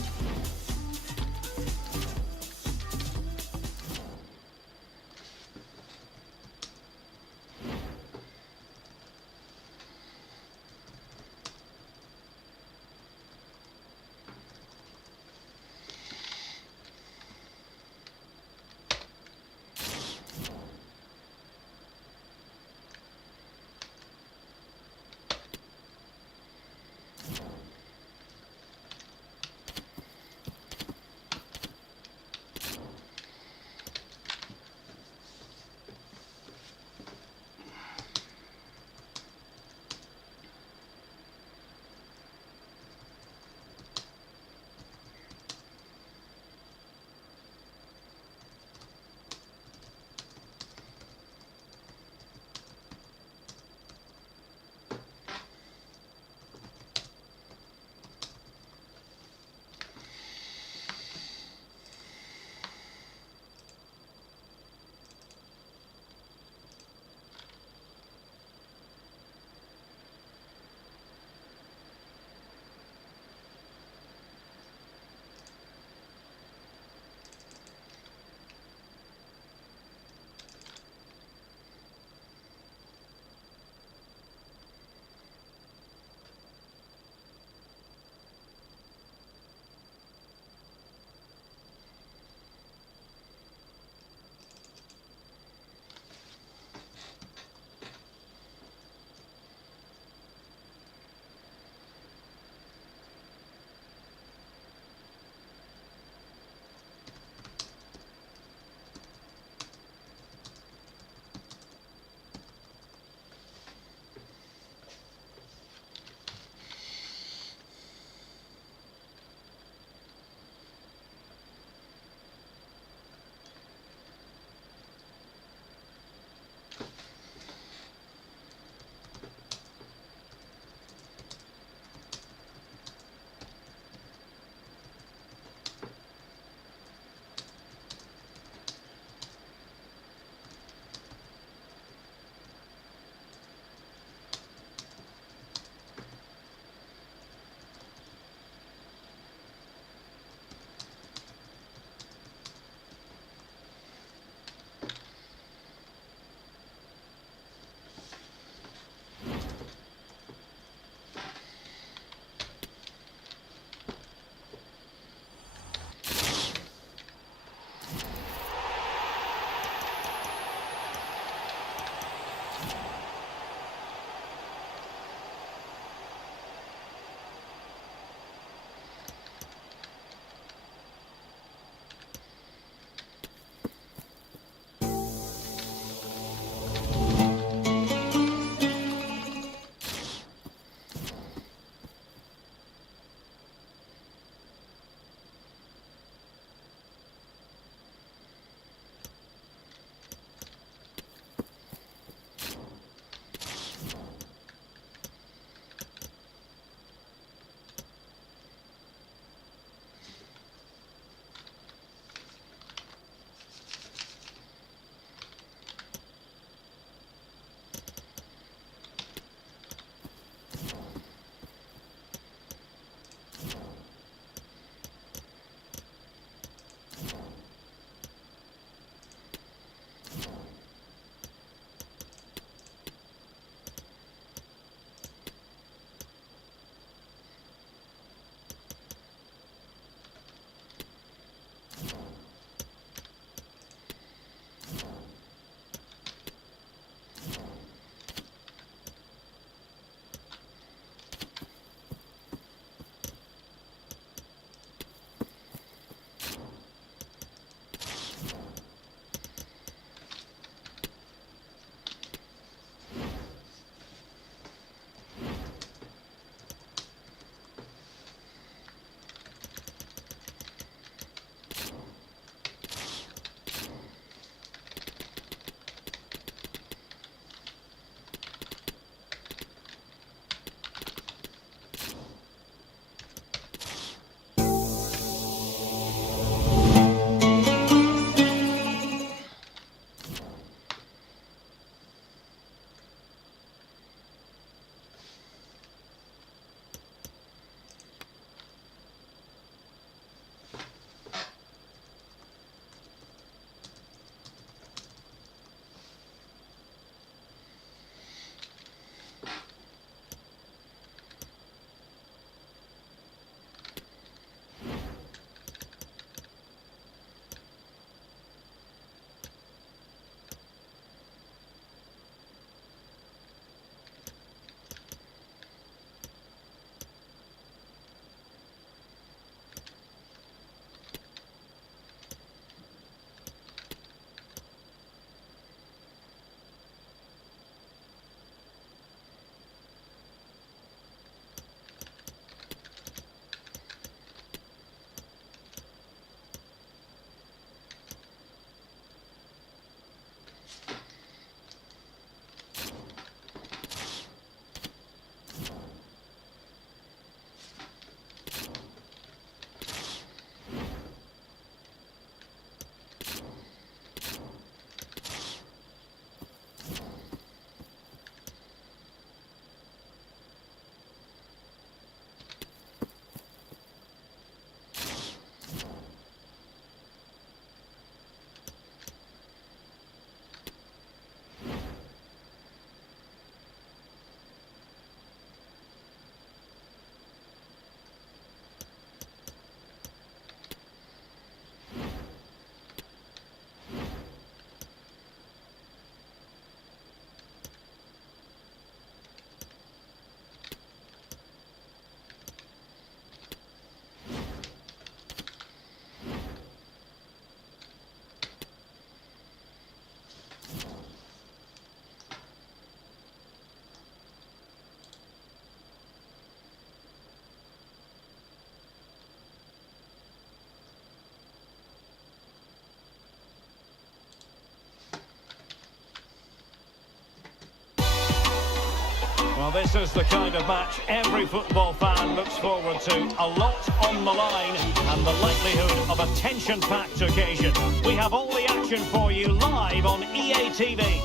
Well, this is the kind of match every football fan looks forward to. A lot on the line and the likelihood of a tension-packed occasion. We have all the action for you live on EA TV.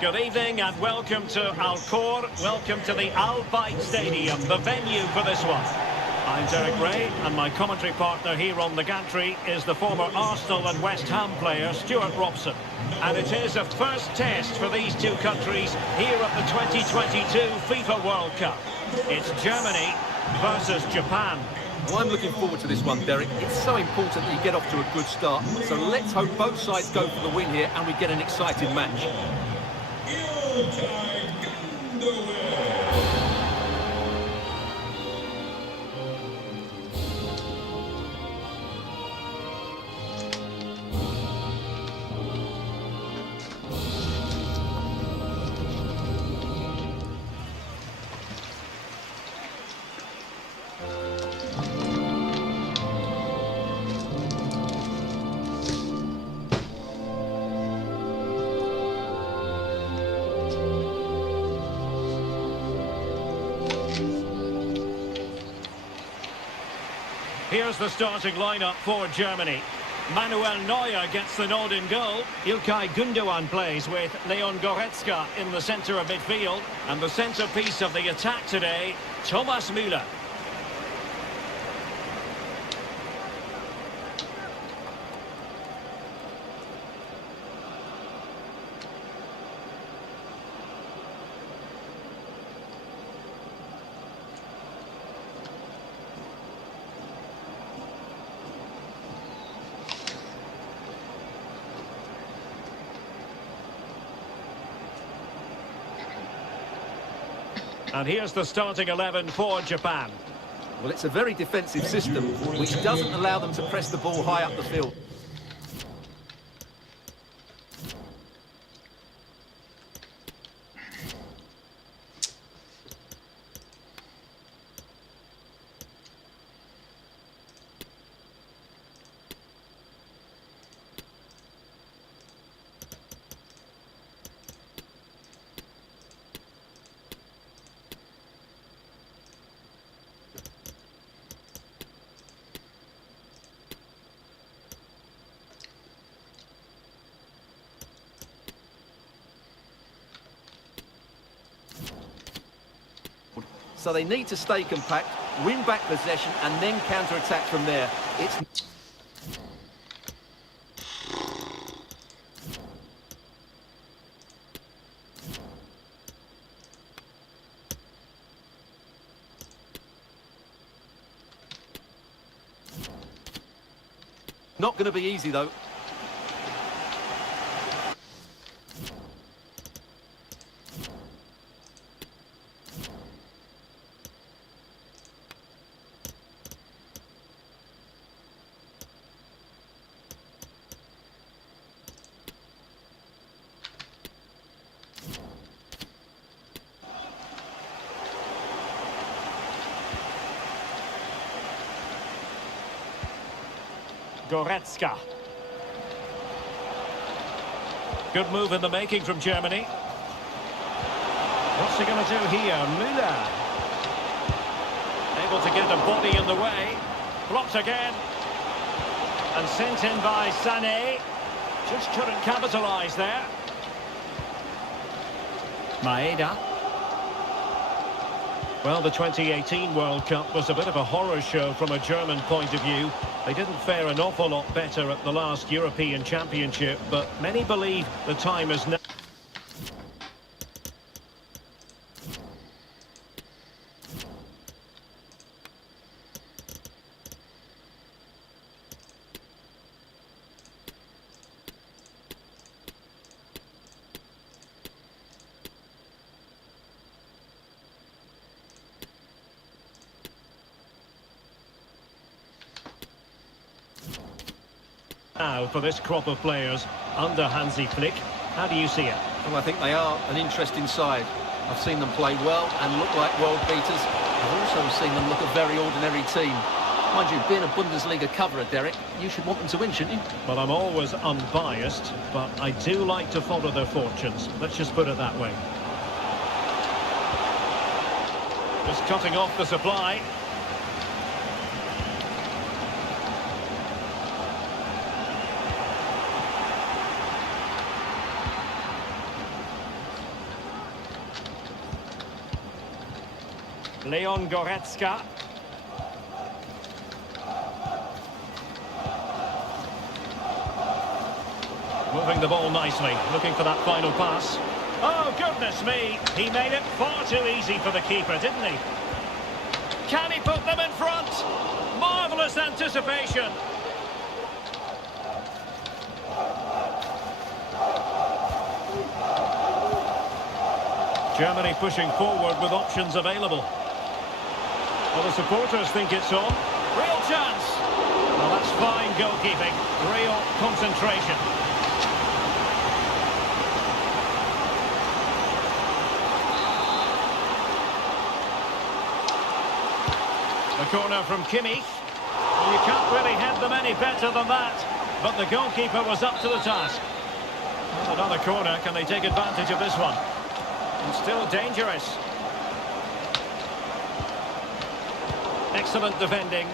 Good evening and welcome to Alcor. Welcome to the Al Bayt Stadium, the venue for this one. I'm Derek Ray and my commentary partner here on the gantry is the former Arsenal and West Ham player Stuart Robson. And it is a first test for these two countries here at the 2022 FIFA World Cup. It's Germany versus Japan. Well, I'm looking forward to this one, Derek. It's so important that you get off to a good start. So let's hope both sides go for the win here and we get an exciting match. Here's the starting lineup for Germany. Manuel Neuer gets the nod in goal. İlkay Gündoğan plays with Leon Goretzka in the centre of midfield. And the centrepiece of the attack today, Thomas Müller. And here's the starting 11 for Japan. Well, it's a very defensive system, which doesn't allow them to press the ball high up the field. So they need to stay compact, win back possession, and then counter-attack from there. It's not going to be easy, though. Goretzka. Good move in the making from Germany. What's he going to do here? Müller. Able to get a body in the way. Blocked again. And sent in by Sané. Just couldn't capitalise there. Maeda. Well, the 2018 World Cup was a bit of a horror show from a German point of view. They didn't fare an awful lot better at the last European Championship, but many believe the time is now. Now for this crop of players under Hansi Flick, how do you see it? Well, I think they are an interesting side. I've seen them play well and look like world beaters. I've also seen them look a very ordinary team. Mind you, being a Bundesliga coverer, Derek, you should want them to win, shouldn't you? Well, I'm always unbiased, but I do like to follow their fortunes. Let's just put it that way. Just cutting off the supply. Leon Goretzka. Moving the ball nicely, looking for that final pass. Oh, goodness me! He made it far too easy for the keeper, didn't he? Can he put them in front? Marvellous anticipation. Germany pushing forward with options available. Well, the supporters think it's on. Real chance. Well, that's fine goalkeeping. Real concentration. The corner from Kimmich. Well, you can't really head them any better than that. But the goalkeeper was up to the task. Well, another corner. Can they take advantage of this one? And still dangerous. Excellent defending.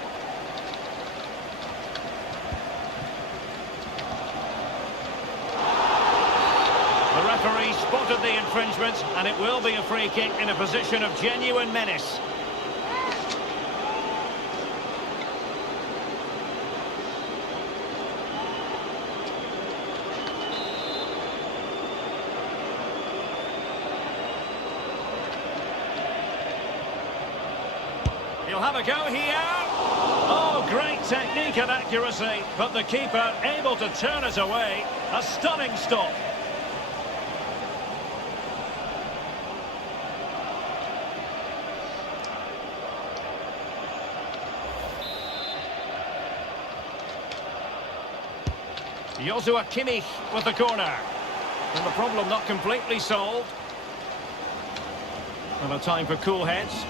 The referee spotted the infringement, and it will be a free kick in a position of genuine menace. He'll have a go here. Oh, great technique and accuracy, but the keeper able to turn it away. A stunning stop. Joshua Kimmich with the corner. And the problem not completely solved. And a time for cool heads.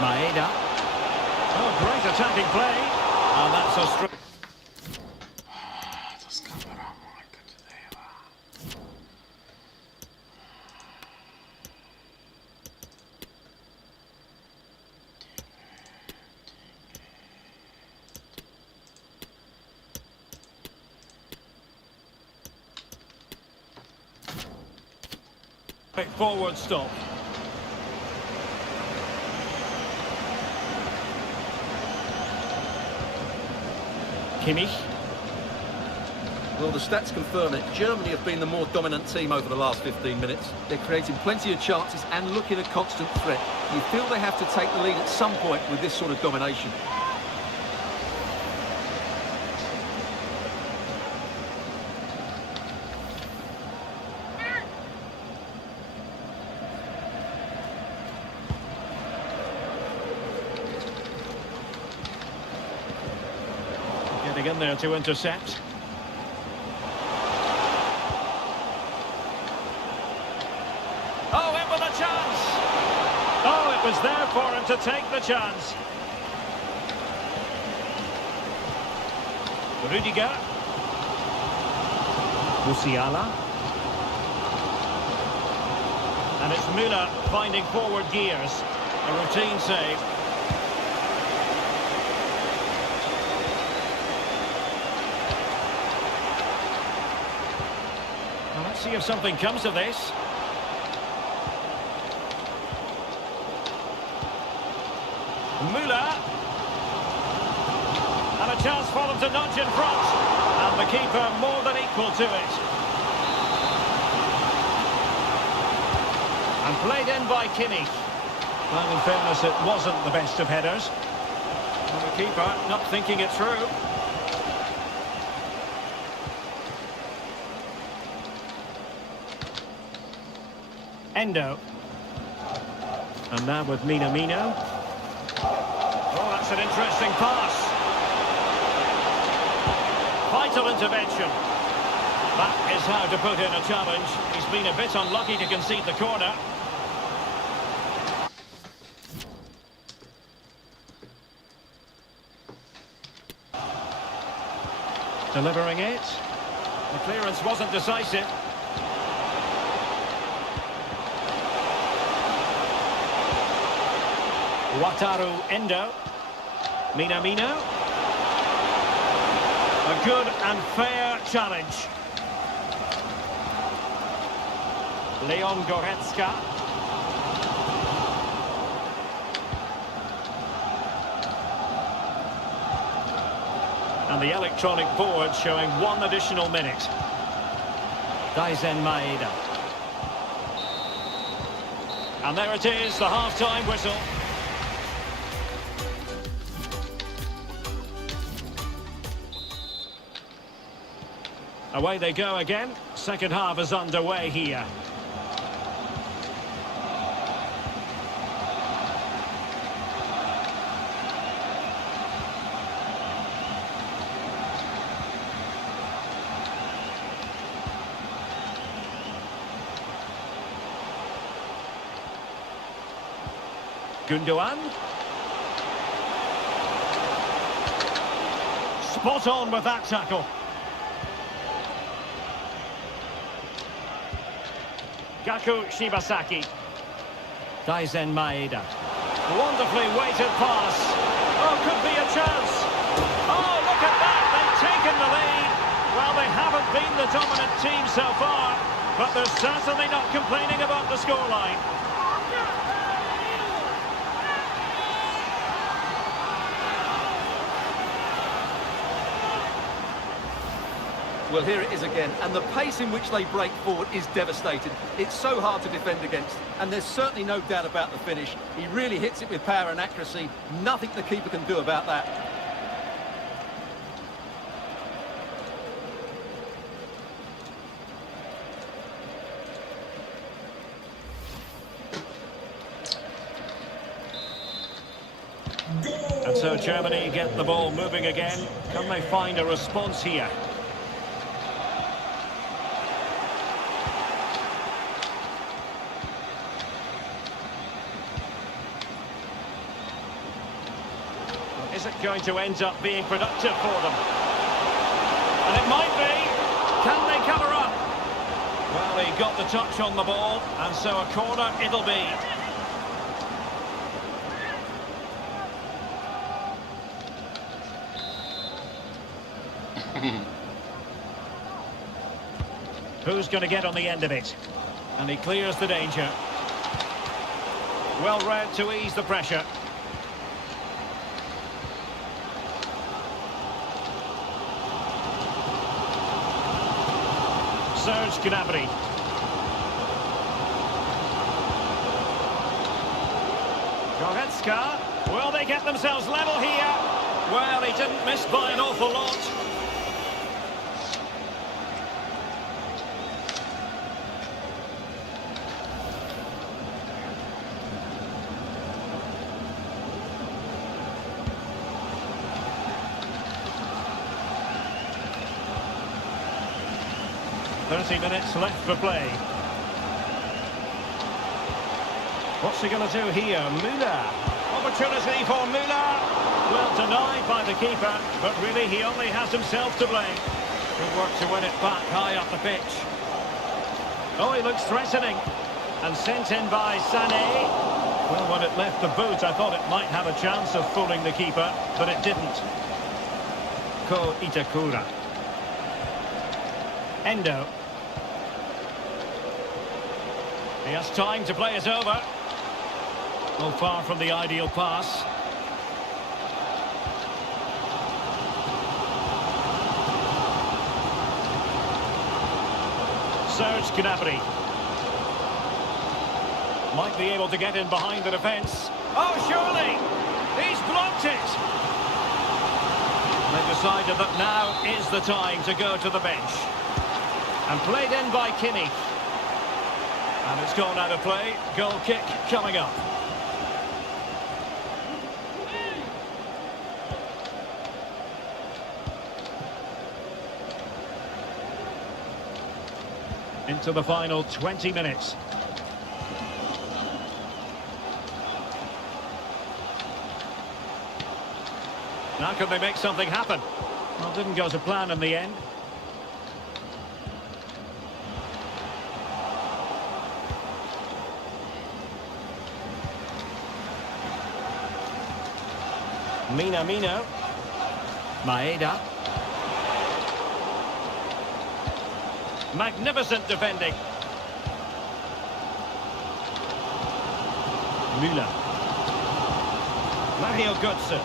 Maeda. Oh, great attacking play. And that's a straight. To z kamerą, jaka tutaj była. Forward stop. Kimmich. Well, the stats confirm it. Germany have been the more dominant team over the last 15 minutes. They're creating plenty of chances and looking a constant threat. You feel they have to take the lead at some point with this sort of domination. Getting in there to intercept. Oh, in with a chance! Oh, it was there for him to take the chance. Rüdiger. Musiala. And it's Müller finding forward gears. A routine save. Well, let's see if something comes of this. Müller. And a chance for them to nudge in front. And the keeper more than equal to it. And played in by Kimmich. Well, in fairness, it wasn't the best of headers. And the keeper not thinking it through. Endo. And now with Minamino. Oh, that's an interesting pass. Vital intervention. That is how to put in a challenge. He's been a bit unlucky to concede the corner. Delivering it. The clearance wasn't decisive. Wataru Endo. Minamino. A good and fair challenge. Leon Goretzka. And the electronic board showing 1 additional minute. Daizen Maeda. And there it is, the half-time whistle. Away they go again. Second half is underway here. Gundogan. Spot on with that tackle. Gaku Shibasaki. Daizen Maeda. Wonderfully weighted pass. Oh, could be a chance. Oh, look at that. They've taken the lead. Well, they haven't been the dominant team so far, but they're certainly not complaining about the scoreline. Well, here it is again, and the pace in which they break forward is devastating. It's so hard to defend against, and there's certainly no doubt about the finish. He really hits it with power and accuracy. Nothing the keeper can do about that. And so Germany get the ball moving again. Can they find a response here? Is it going to end up being productive for them? And it might be. Can they cover up? Well, he got the touch on the ball, and so a corner it'll be. Who's going to get on the end of it? And he clears the danger. Well read to ease the pressure. Serge Gnabry. Goretzka. Will they get themselves level here? Well, he didn't miss by an awful lot. Minutes left for play. What's he going to do here? Müller. Opportunity for Müller. Well denied by the keeper, but really he only has himself to blame. Good work to win it back high up the pitch. Oh, he looks threatening. And sent in by Sané. Well, when it left the boot, I thought it might have a chance of fooling the keeper, but it didn't. Ko Itakura. Endo. He has time to play it over. Oh, far from the ideal pass. Serge Gnabry. Might be able to get in behind the defence. Oh, surely! He's blocked it! They decided that now is the time to go to the bench. And played in by Kimmich. And it's gone out of play. Goal kick coming up. into the final 20 minutes. Now can they make something happen? Well, didn't go to plan in the end. Minamino. Maeda. Magnificent defending. Müller. Mario Götze.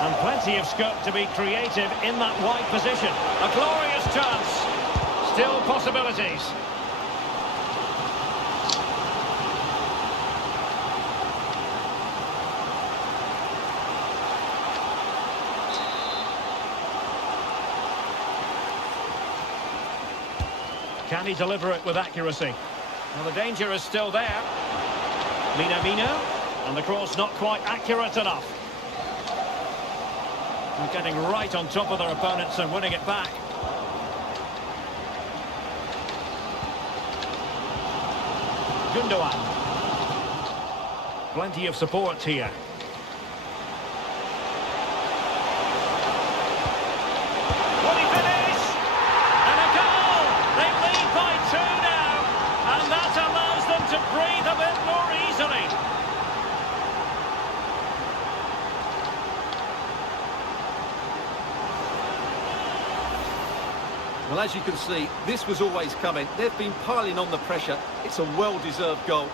And plenty of scope to be creative in that wide position. A glorious chance. Still possibilities. Can he deliver it with accuracy? Well, the danger is still there. Minamino, and the cross not quite accurate enough. And getting right on top of their opponents and winning it back. Gundogan. Plenty of support here. Will he finish? And a goal! They lead by 2 now, and that allows them to breathe a bit more easily. Well, as you can see, this was always coming. They've been piling on the pressure. It's a well-deserved goal.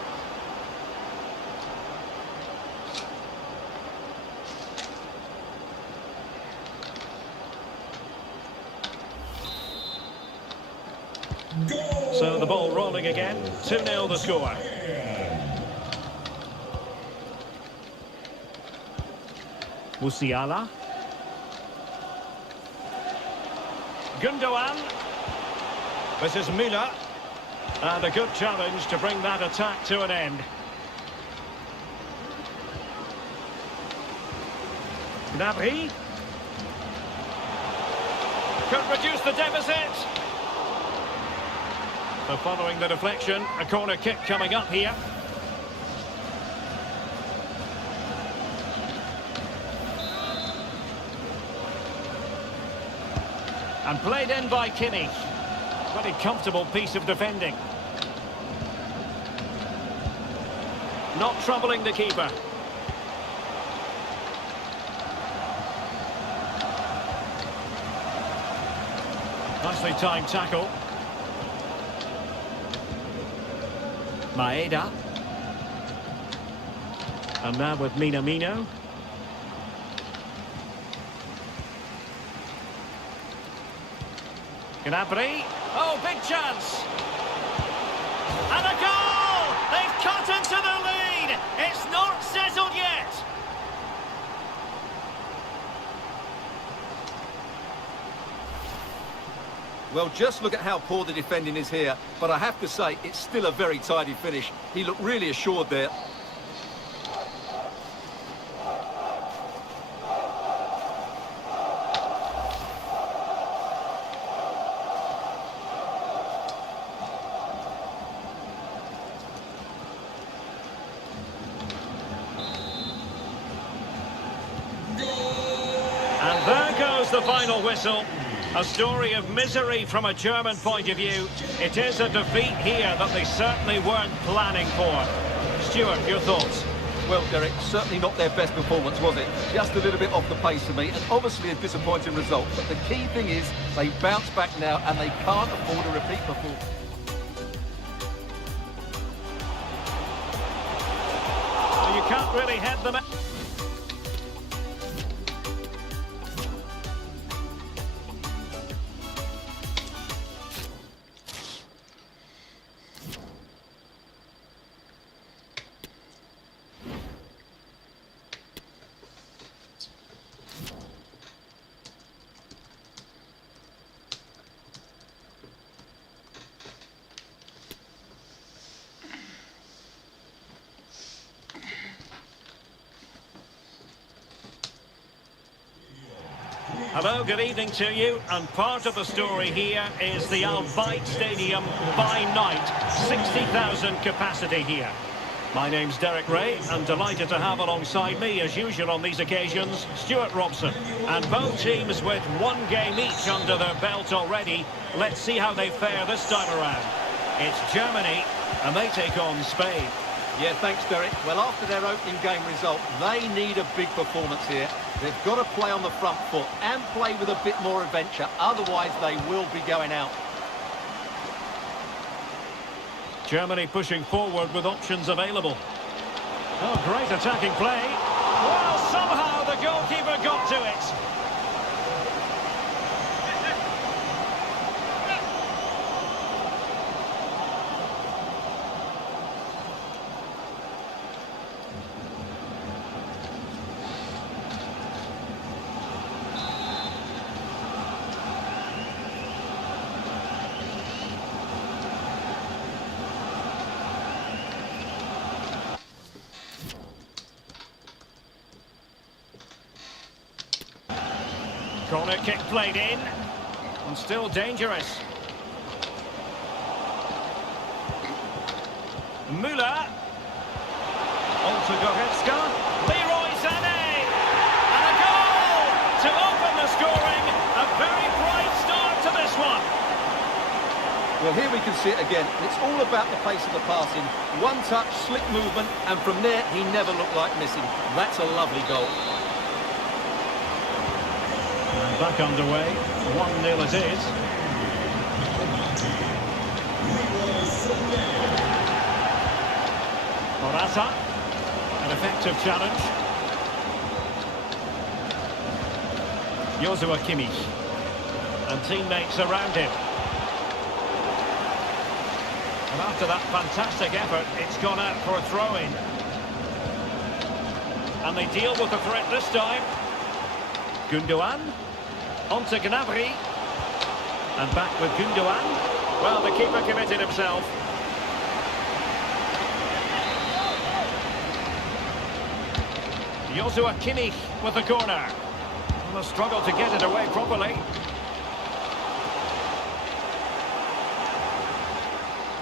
So the ball rolling again. 2-0 the score. Musiala. Gundogan. This is Müller. And a good challenge to bring that attack to an end. Gnabry. Could reduce the deficit. So following the deflection, a corner kick coming up here. And played in by Kimmich. Very comfortable piece of defending. Not troubling the keeper. Nicely timed tackle. Maeda. And now with Minamino. Gnabry. Oh, big chance. And a goal! They've cut into the lead. It's not settled yet. Well, just look at how poor the defending is here. But I have to say, it's still a very tidy finish. He looked really assured there. And there goes the final whistle. A story of misery from a German point of view. It is a defeat here that they certainly weren't planning for. Stuart, your thoughts? Well, Derek, certainly not their best performance, was it? Just a little bit off the pace for me, and obviously a disappointing result. But the key thing is, they bounce back now, and they can't afford a repeat performance. You can't really head them out. Hello, good evening to you. And part of the story here is the Al Bayt Stadium by night. 60,000 capacity here. My name's Derek Ray, and delighted to have alongside me, as usual on these occasions, Stuart Robson. And both teams with one game each under their belt already. Let's see how they fare this time around. It's Germany, and they take on Spain. Yeah, thanks, Derek. Well, after their opening game result, they need a big performance here. They've got to play on the front foot and play with a bit more adventure. Otherwise, they will be going out. Germany pushing forward with options available. Oh, great attacking play. Well, somehow the goalkeeper got to it. Corner kick played in, and still dangerous. Müller. On to Goretzka. Leroy Sané. And a goal to open the scoring. A very bright start to this one. Well, here we can see it again. It's all about the pace of the passing. One touch, slick movement, and from there, he never looked like missing. That's a lovely goal. Back underway, 1-0 it is. Morata, an effective challenge. Joshua Kimmich, and teammates around him. And after that fantastic effort, it's gone out for a throw-in. And they deal with the threat this time. Gundogan. On to Gnabry. And back with Gundogan. Well, the keeper committed himself. Joshua Kimmich with the corner. And a struggle to get it away properly.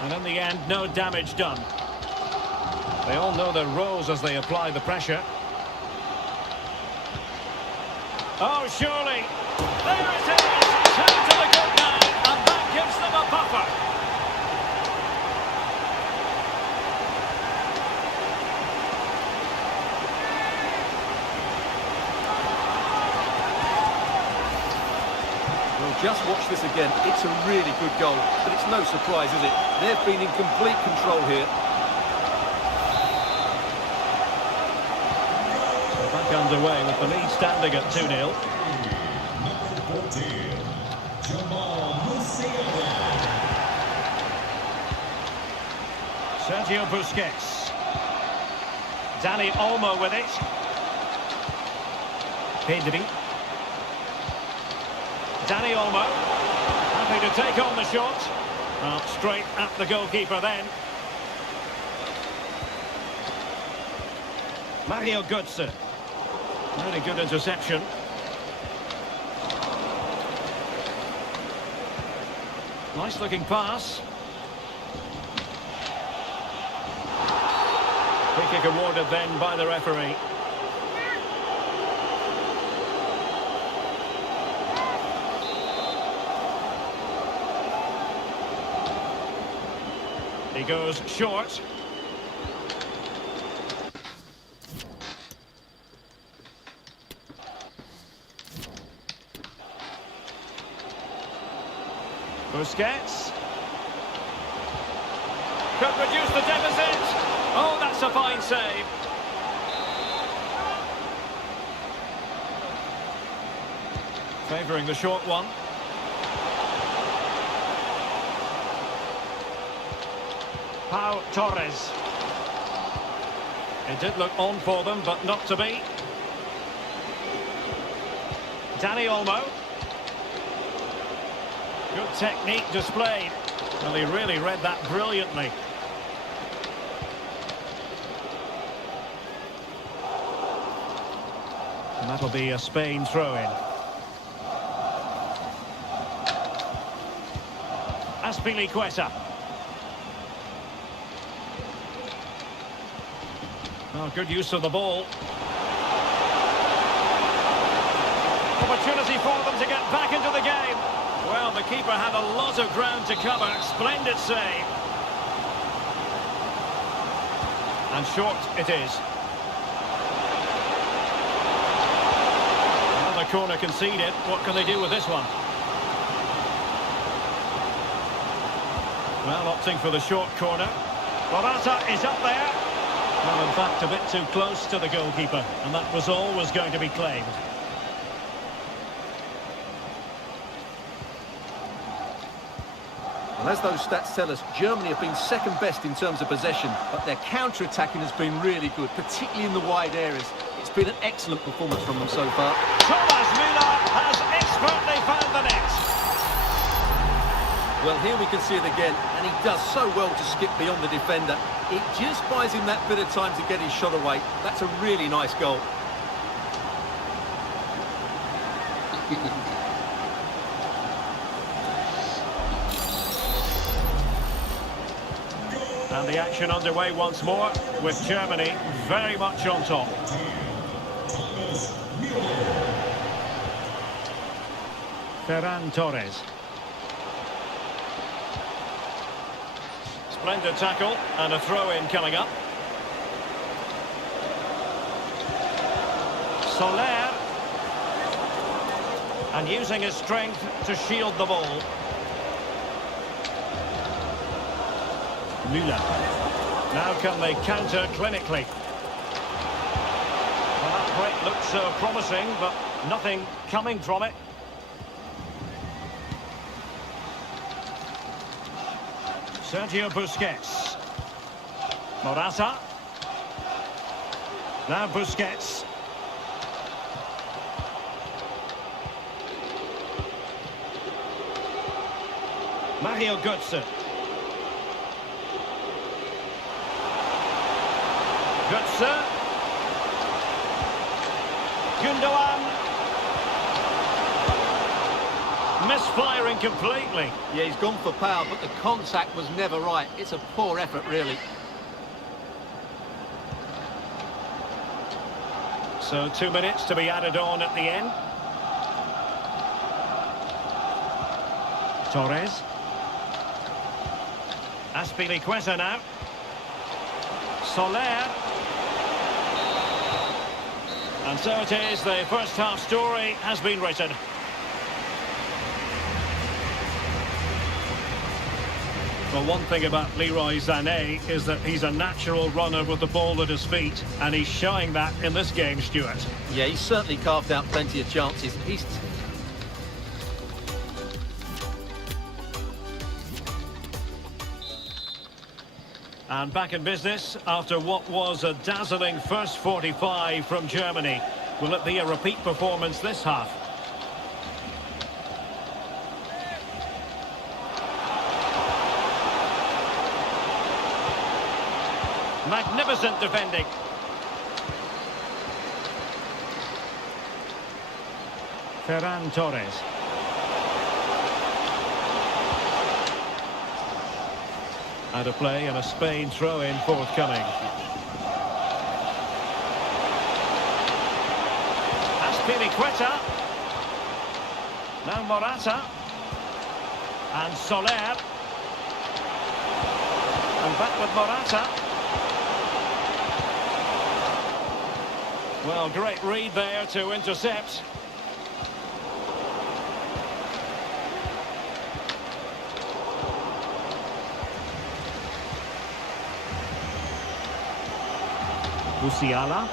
And in the end, no damage done. They all know their roles as they apply the pressure. Oh, surely. There it is. Two to the good man, and that gives them a buffer. Well, just watch this again. It's a really good goal, but it's no surprise, is it? They've been in complete control here. Back underway with the lead standing at 2-0. Sergio Busquets. Dani Olmo with it. Pedri. Dani Olmo. Happy to take on the shot. Well, straight at the goalkeeper then. Mario Götze. Really good interception. Nice looking pass. Free kick awarded then by the referee. He goes short. Busquets. Could reduce the deficit. Oh, that's a fine save. Favouring the short one. Pau Torres. It did look on for them, but not to be. Dani Olmo. Good technique displayed. Well, he really read that brilliantly. And that'll be a Spain throw-in. Aspilicueta. Oh, good use of the ball. Opportunity for them to get back into the game. Well, the keeper had a lot of ground to cover. Splendid save. And short it is. Another corner conceded. What can they do with this one? Well, opting for the short corner. Morata is up there. Well, in fact, a bit too close to the goalkeeper. And that was always going to be claimed. And as those stats tell us, Germany have been second best in terms of possession, but their counter-attacking has been really good, particularly in the wide areas. It's been an excellent performance from them so far. Thomas Müller has expertly found the net. Well, here we can see it again, and he does so well to skip beyond the defender. It just buys him that bit of time to get his shot away. That's a really nice goal. And the action underway once more, with Germany very much on top. Ferran Torres. Splendid tackle, and a throw-in coming up. Soler. And using his strength to shield the ball. Müller. Now can they counter clinically? Well, that break looked so promising, but nothing coming from it. Sergio Busquets. Morata. Now Busquets. Mario Götze. Götze. Gundogan. Misfiring completely. Yeah, he's gone for power, but the contact was never right. It's a poor effort, really. So 2 minutes to be added on at the end. Torres. Aspilicueta now. Soler. And so it is, the first half story has been written. Well, one thing about Leroy Sané is that he's a natural runner with the ball at his feet, and he's showing that in this game, Stuart. Yeah, he's certainly carved out plenty of chances. And back in business after what was a dazzling first 45 from Germany. Will it be a repeat performance this half? Magnificent defending. Ferran Torres. Out of play and a Spain throw-in forthcoming. Aspilicueta. Now Morata. And Soler. And back with Morata. Well, great read there to intercept. Musiala.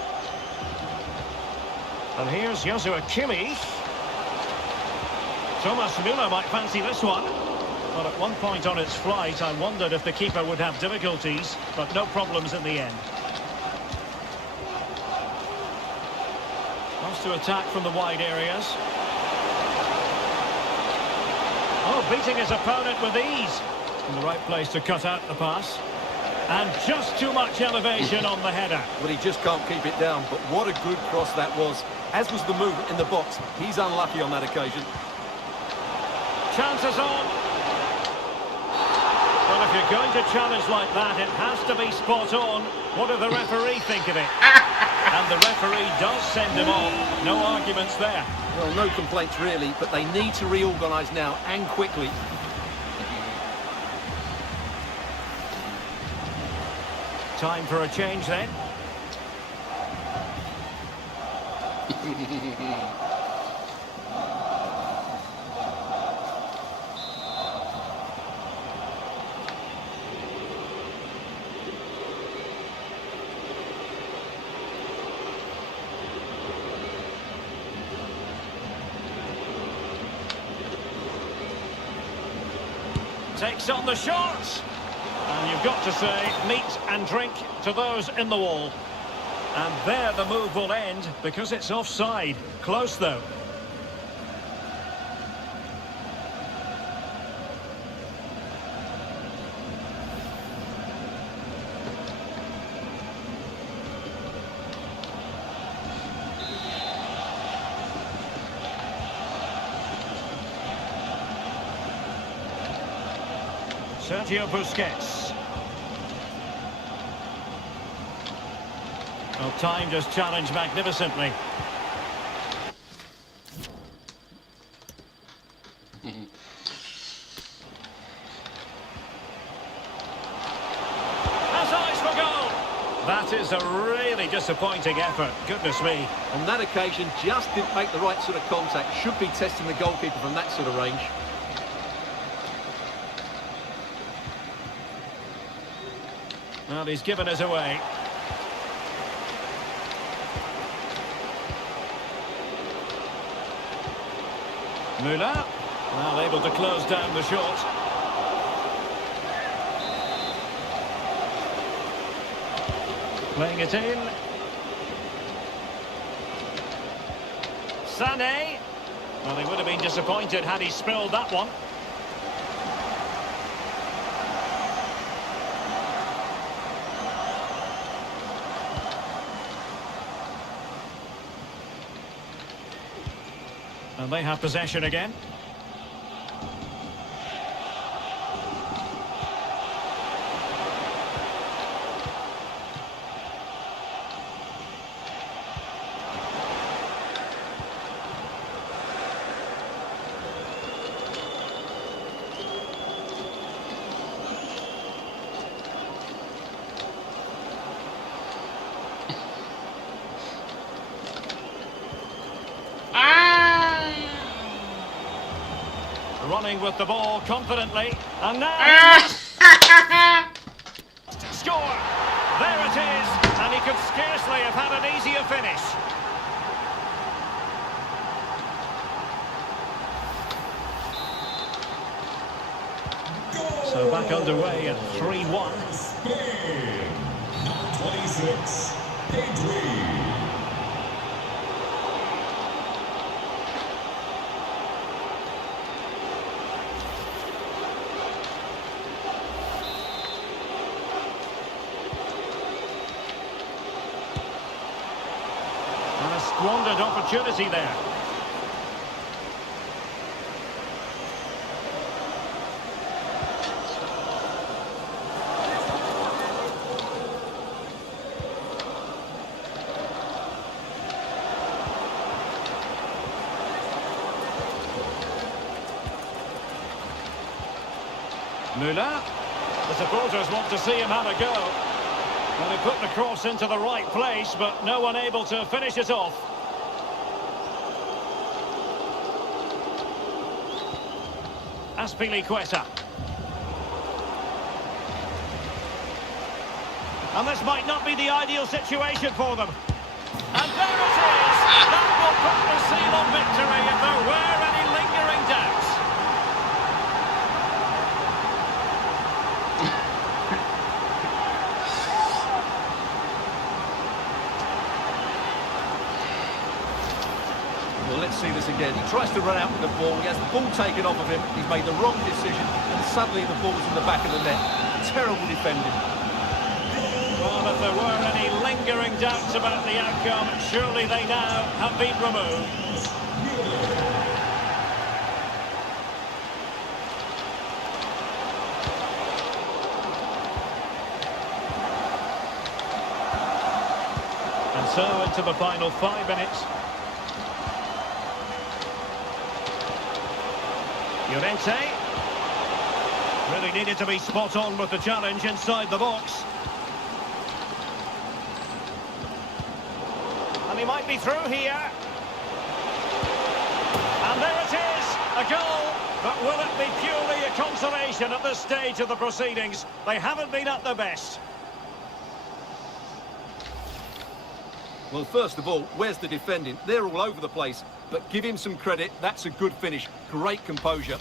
And here's Joshua Kimmich. Thomas Müller might fancy this one. But at one point on its flight, I wondered if the keeper would have difficulties, but no problems in the end. Wants to attack from the wide areas. Oh, beating his opponent with ease. In the right place to cut out the pass. And just too much elevation on the header. Well, he just can't keep it down, but what a good cross that was. As was the movement in the box. He's unlucky on that occasion. Chances on. you're going to challenge like that, it has to be spot on. What do the referee think of it? And the referee does send him off. No arguments there. Well, no complaints really, but they need to reorganise now and quickly. Time for a change then. Takes on the shot. And you've got to say, meat and drink to those in the wall. And there the move will end because it's offside. Close though. Sergio Busquets. Well, timed his challenge magnificently. Has eyes for goal. That is a really disappointing effort. Goodness me. On that occasion, just didn't make the right sort of contact. Should be testing the goalkeeper from that sort of range. Well, he's given us away. Müller, well, able to close down the shot. Playing it in. Sané. Well, he would have been disappointed had he spilled that one. And they have possession again. Running with the ball confidently, and now score! There it is, and he could scarcely have had an easier finish. So back underway at 3-1. 26, Pedri. And a squandered opportunity there. Müller. The supporters want to see him have a go. Well, he put the cross into the right place, but no one able to finish it off. Azpilicueta. And this might not be the ideal situation for them. And there it is! That will put the seal on victory if there were any lingering doubts. Well, let's see this again. He tries to run out with the ball. He has the ball taken off of him. He's made the wrong decision, and suddenly the ball's in the back of the net. Terrible defending. Well, if there were any lingering doubts about the outcome, surely they now have been removed. So into the final 5 minutes. Llorente. Really needed to be spot on with the challenge inside the box. And he might be through here. And there it is, a goal. But will it be purely a consolation at this stage of the proceedings? They haven't been at their best. Well, first of all, where's the defending? They're all over the place. But give him some credit. That's a good finish. Great composure.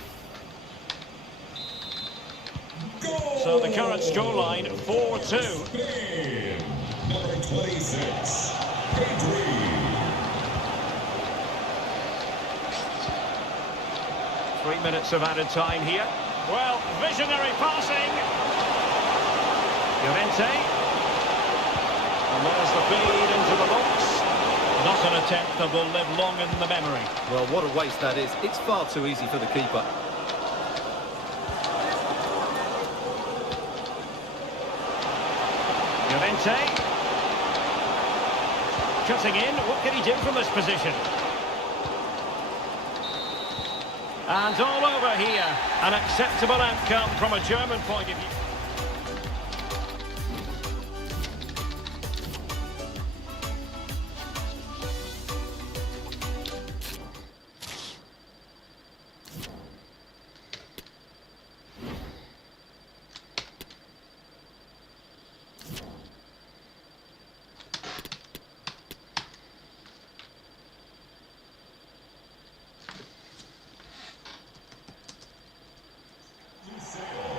So the current scoreline, 4-2. Spain, number 26, Pedri. 3 minutes of added time here. Well, visionary passing. Llorente. And there's the feed into the box. Not an attempt that will live long in the memory. Well, what a waste that is. It's far too easy for the keeper. Llorente. Cutting in. What can he do from this position? And all over here. An acceptable outcome from a German point of view.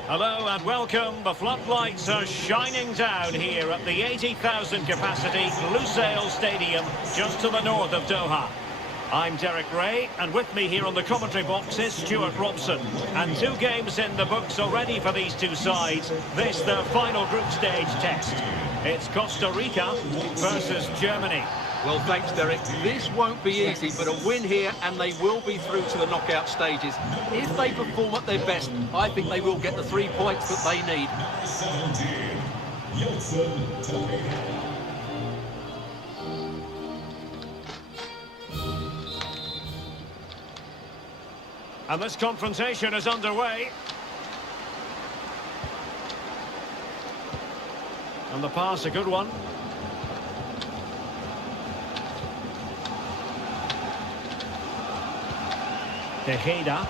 Hello and welcome. The floodlights are shining down here at the 80,000 capacity Lusail Stadium, just to the north of Doha. I'm Derek Ray, and with me here on the commentary box is Stuart Robson. And 2 games in the books already for these two sides. This their final group stage test. It's Costa Rica versus Germany. Well, thanks, Derek. This won't be easy, but a win here and they will be through to the knockout stages. If they perform at their best, I think they will get the 3 points that they need. And this confrontation is underway. And the pass, a good one. Tejeda.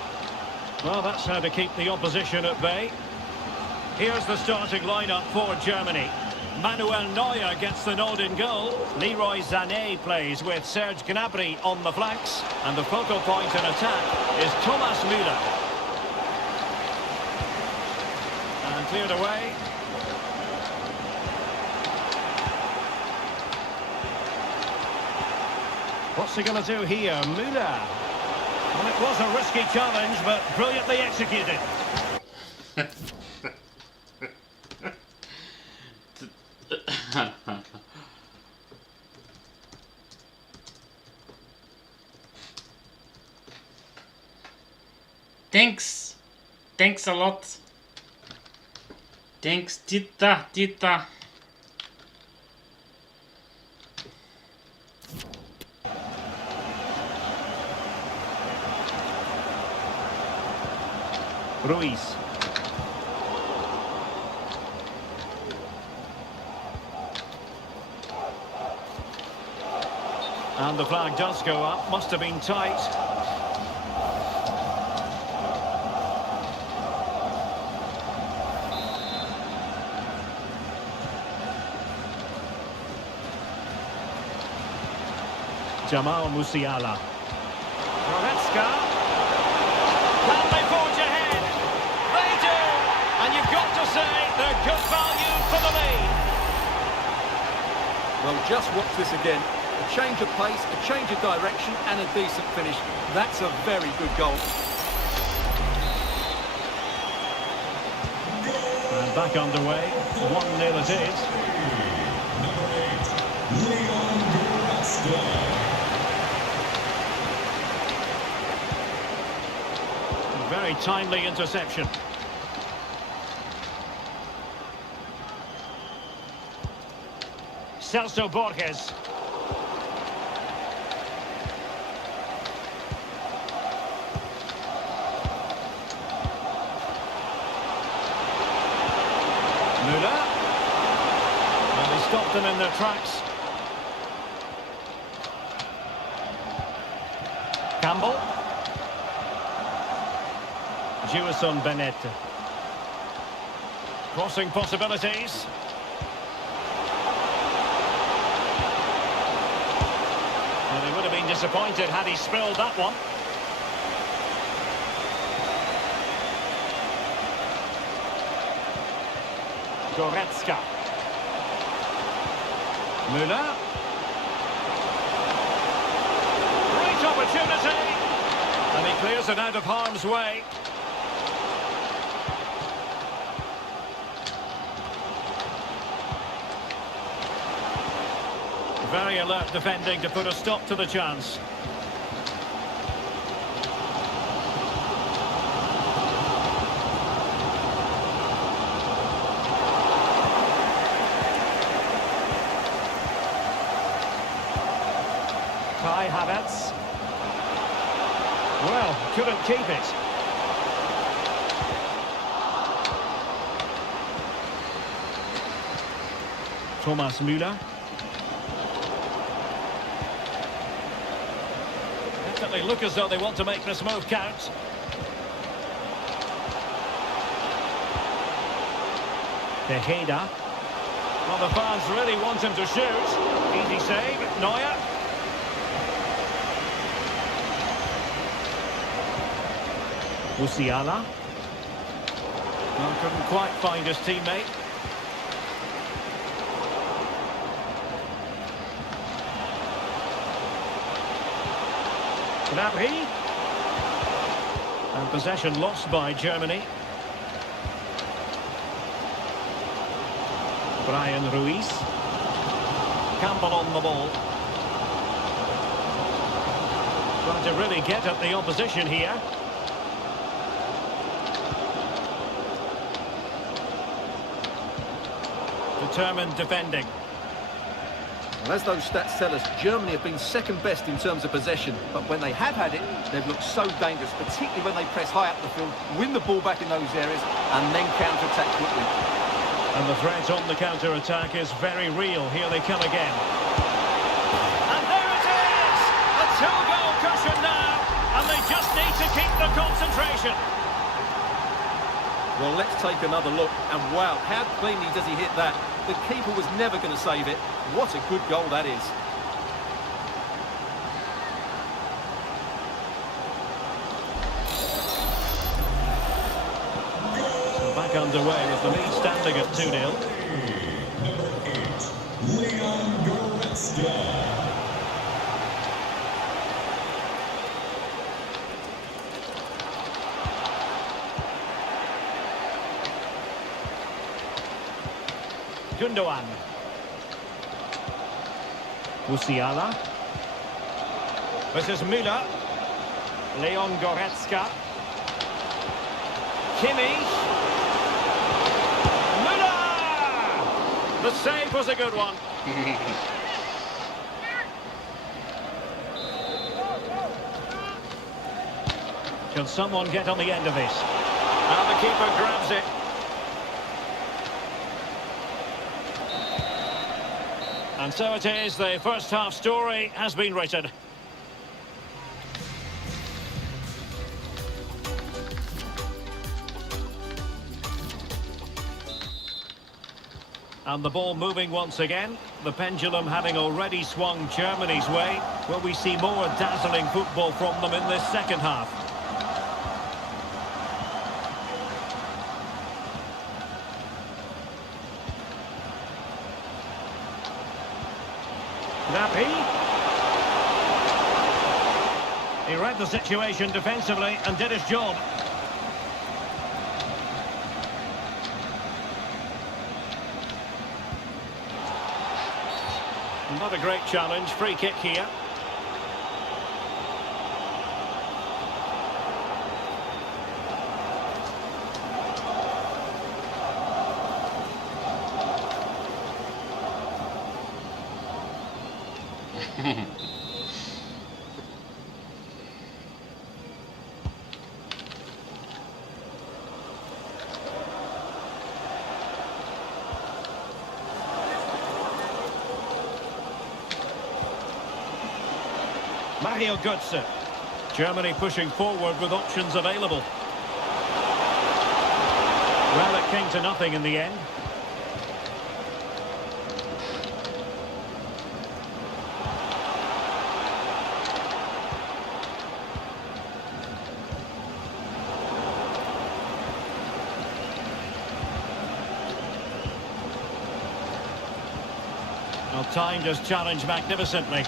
Well, that's how to keep the opposition at bay. Here's the starting lineup for Germany. Manuel Neuer gets the nod in goal. Leroy Sané plays with Serge Gnabry on the flanks. And the focal point in attack is Thomas Müller. And cleared away. What's he going to do here? Müller. Well, it was a risky challenge, but brilliantly executed. Thanks. Thanks a lot. Thanks, Tita. Ruiz. And the flag does go up. Must have been tight. Jamal Musiala. Goretzka. Can they forge ahead? They do! And you've got to say they're good value for the lead. Well, just watch this again. A change of pace, a change of direction and a decent finish. That's a very good goal. And back underway. 1-0 it is. Number 8, Leon Goretzka. Very timely interception. Celso Borges. stopped them in their tracks. Campbell. Jewison Bennett. Crossing possibilities. Well, he would have been disappointed had he spilled that one. Goretzka. Müller. Great opportunity. And he clears it out of harm's way. Very alert defending to put a stop to the chance. Kai Havertz. Well, couldn't keep it. Thomas Müller. Definitely look as though they want to make this move count. Tejeda. Well, the fans really want him to shoot. Easy save, Neuer. Musiala. Well, couldn't quite find his teammate. Gnabry. And possession lost by Germany. Brian Ruiz. Campbell on the ball. Trying to really get at the opposition here. Determined defending. Well, as those stats tell us, Germany have been second best in terms of possession, but when they have had it, they've looked so dangerous, particularly when they press high up the field, win the ball back in those areas, and then counter-attack quickly. And the threat on the counter-attack is very real. Here they come again. And there it is! A two-goal cushion now, and they just need to keep the concentration. Well, let's take another look, and wow, how cleanly does he hit that? The keeper was never going to save it. What a good goal that is. So back underway with the lead standing at 2-0. Number 8, Leon Goretzka. Gundogan. Musiala. This is Müller. Leon Goretzka. Kimmich. Müller! The save was a good one. Can someone get on the end of this? Now the keeper grabs it. And so it is, the first half story has been written. And the ball moving once again. The pendulum having already swung Germany's way. Will we see more dazzling football from them in this second half? Gnabry. He read the situation defensively and did his job. Not a great challenge, free kick here. Mario Götze. Germany pushing forward with options available. Well, it came to nothing in the end. Well, time just challenged magnificently.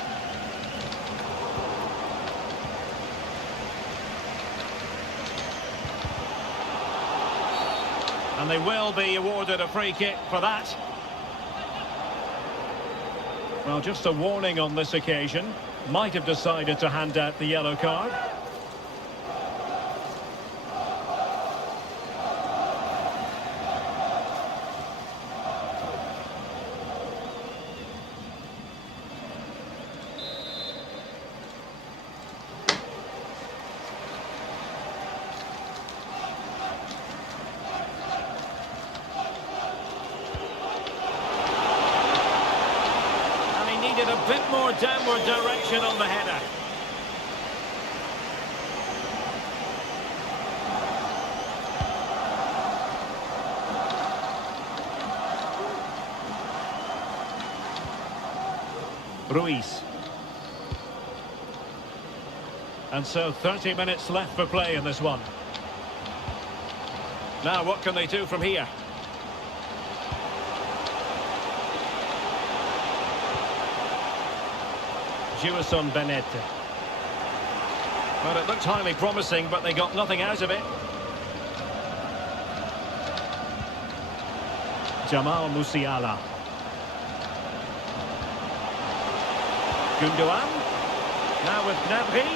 And they will be awarded a free kick for that. Well, just a warning on this occasion. Might have decided to hand out the yellow card. A bit more downward direction on the header. Ruiz. And so 30 minutes left for play in this one. Now what can they do from here? Juison Benet. Well, it looked highly promising, but they got nothing out of it. Jamal Musiala. Gundogan. Now with Gnabry.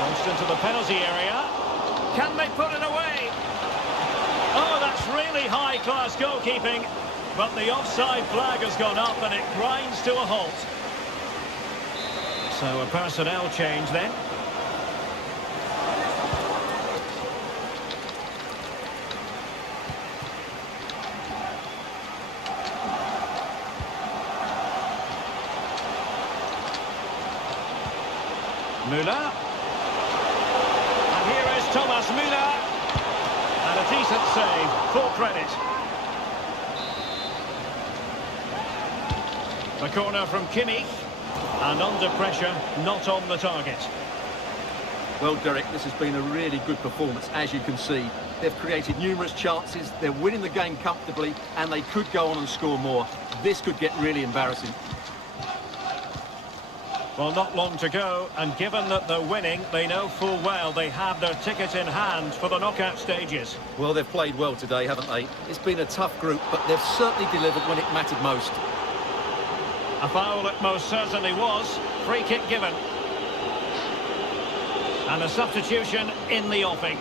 Comes into the penalty area. Can they put it away? Oh, that's really high-class goalkeeping. But the offside flag has gone up and it grinds to a halt. So a personnel change then. Müller. And here is Thomas Müller. And a decent save, full credit. The corner from Kimmich, and under pressure, not on the target. Well, Derek, this has been a really good performance, as you can see. They've created numerous chances, they're winning the game comfortably, and they could go on and score more. This could get really embarrassing. Well, not long to go, and given that they're winning, they know full well they have their ticket in hand for the knockout stages. Well, they've played well today, haven't they? It's been a tough group, but they've certainly delivered when it mattered most. A foul it most certainly was. Free kick given. And a substitution in the offing.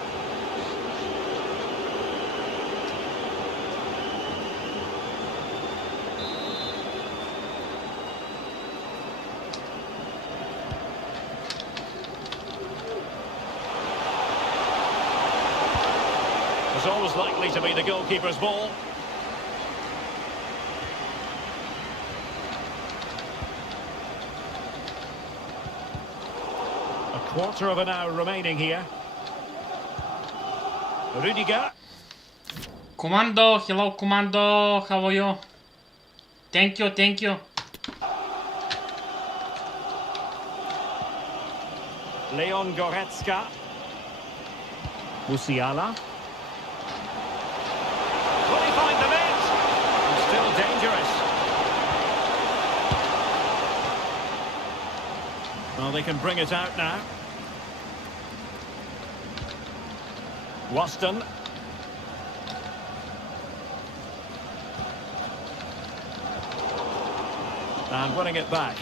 It's always likely to be the goalkeeper's ball. Quarter of an hour remaining here. Rudiger. Commando, hello Commando, how are you? Thank you, thank you. Leon Goretzka. Musiala. Will he find the net? Still dangerous. Well, they can bring it out now. Waston. And winning it back.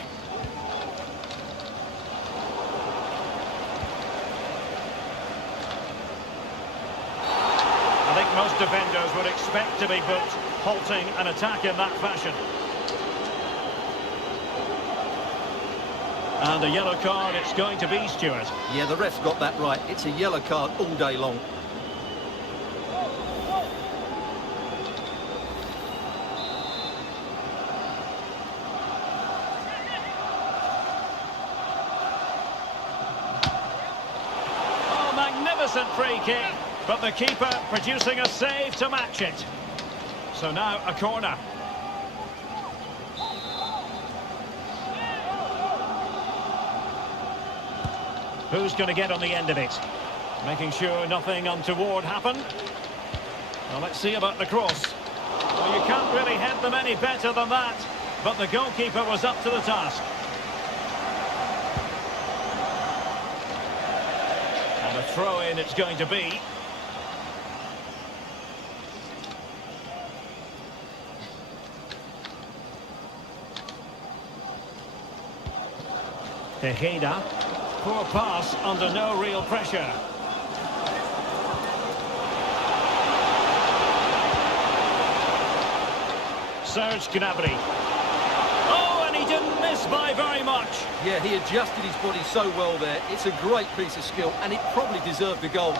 I think most defenders would expect to be booked, halting an attack in that fashion. And a yellow card it's going to be, Stuart. Yeah, the ref's got that right. It's a yellow card all day long. magnificent free kick, but the keeper producing a save to match it. So now a corner. Who's going to get on the end of it? Making sure nothing untoward happened. Well, let's see about the cross. Well, you can't really head them any better than that, but the goalkeeper was up to the task. And a throw-in it's going to be. Tejeda. Poor pass under no real pressure. Serge Gnabry. Oh, and he didn't miss by very much. Yeah, he adjusted his body so well there. It's a great piece of skill, and it probably deserved the goal.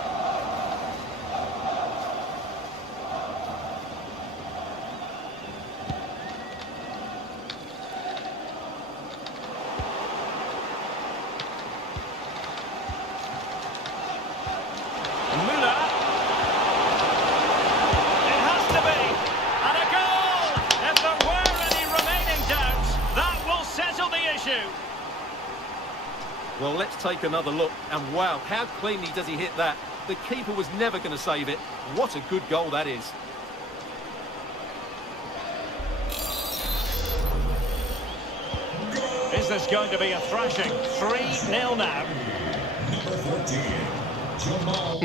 Well, let's take another look, and wow, how cleanly does he hit that? The keeper was never going to save it. What a good goal that is. Is this going to be a thrashing? 3-0 now. Number 14, Jamal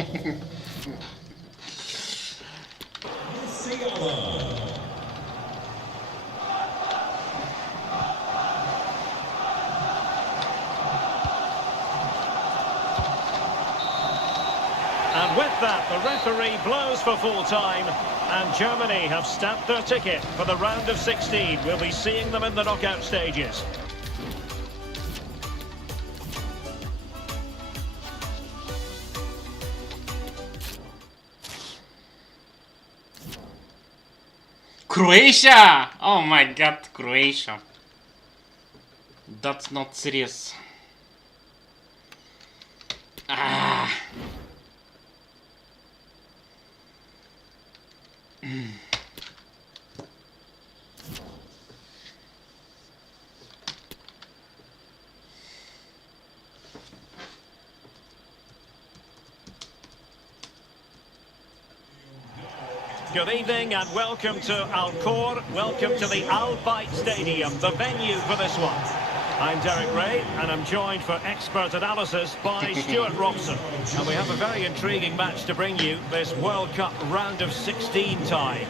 Musiala. And with that, the referee blows for full time, and Germany have stamped their ticket for the round of 16. We'll be seeing them in the knockout stages. Croatia! Oh my god, Croatia. That's not serious. Ah. Good evening and welcome to Alcor, welcome to the Al Bayt Stadium, the venue for this one. I'm Derek Ray and I'm joined for expert analysis by Stuart Robson. And we have a very intriguing match to bring you this World Cup round of 16 tie.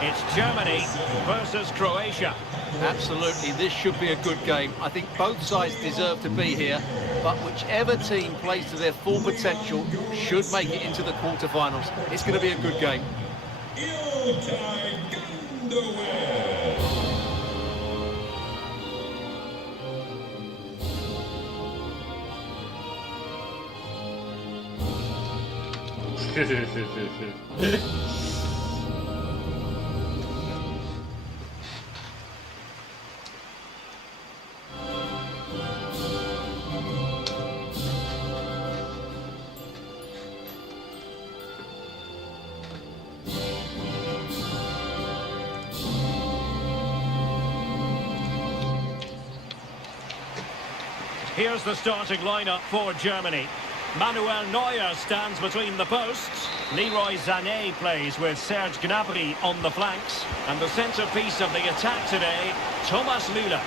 It's Germany versus Croatia. Absolutely, this should be a good game. I think both sides deserve to be here, but whichever team plays to their full potential should make it into the quarterfinals. It's going to be a good game. Here's the starting lineup for Germany. Manuel Neuer stands between the posts. Leroy Sané plays with Serge Gnabry on the flanks. And the centrepiece of the attack today, Thomas Müller.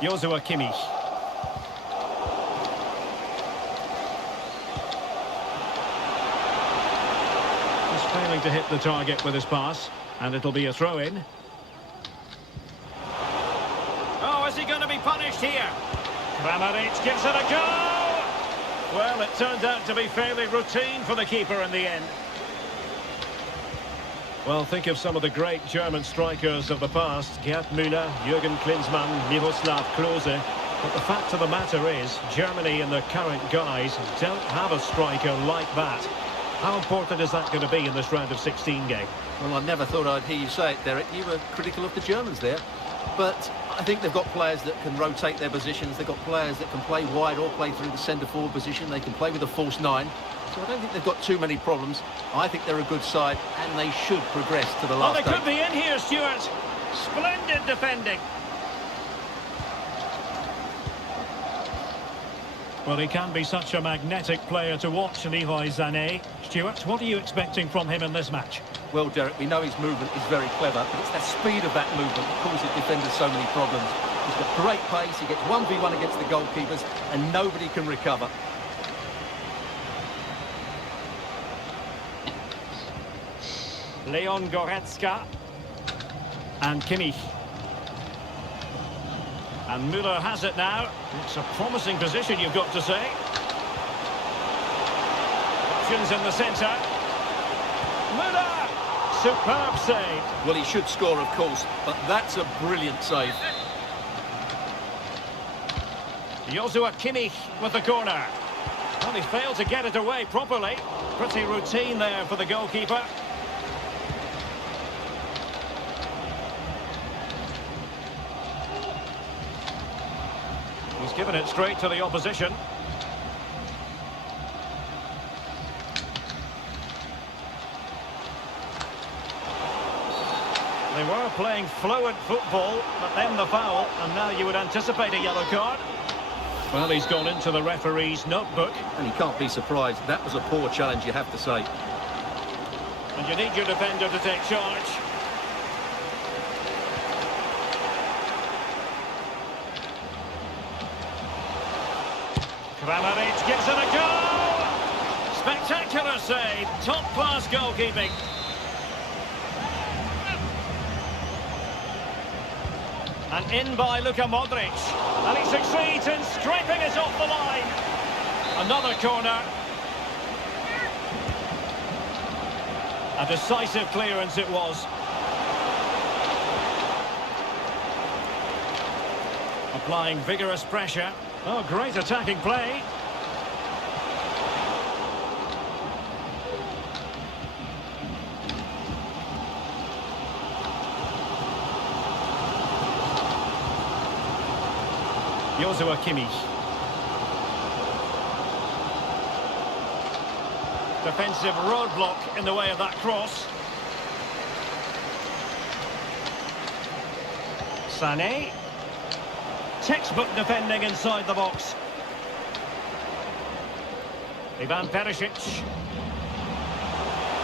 Joshua Kimmich. He's failing to hit the target with his pass. And it'll be a throw-in. Oh, is he going to be punished here? Kramaric gives it a go! Well, it turned out to be fairly routine for the keeper in the end. Well, think of some of the great German strikers of the past. Gerd Müller, Jürgen Klinsmann, Miroslav Klose. But the fact of the matter is, Germany and the current guys don't have a striker like that. How important is that going to be in this round of 16 game? Well, I never thought I'd hear you say it, Derek. You were critical of the Germans there. but I think they've got players that can rotate their positions. They've got players that can play wide or play through the centre-forward position. They can play with a false nine. So I don't think they've got too many problems. I think they're a good side, and they should progress to the last Well, they could day. be in here, Stuart. Splendid defending. Well, he can be such a magnetic player to watch, Leroy Sané. Stuart, what are you expecting from him in this match? Well, Derek, we know his movement is very clever, but it's the speed of that movement that causes defenders so many problems. He's got great pace, he gets 1v1 against the goalkeepers, and nobody can recover. Leon Goretzka and Kimmich. And Müller has it now. It's a promising position, you've got to say. Options in the centre. Müller! Superb save. Well, he should score, of course, but that's a brilliant save. Joshua Kimmich with the corner. Well, he failed to get it away properly. Pretty routine there for the goalkeeper. He's given it straight to the opposition. They were playing fluent football, but then the foul, and now you would anticipate a yellow card. Well, he's gone into the referee's notebook. And you can't be surprised. That was a poor challenge, you have to say. And you need your defender to take charge. Kramaric gives it a go! Spectacular save, top-class goalkeeping. And in by Luka Modric. And he succeeds in scraping it off the line. Another corner. A decisive clearance it was. Applying vigorous pressure. Oh, great attacking play. Joshua Kimmich. Defensive roadblock in the way of that cross. Sané. Textbook defending inside the box. Ivan Perisic.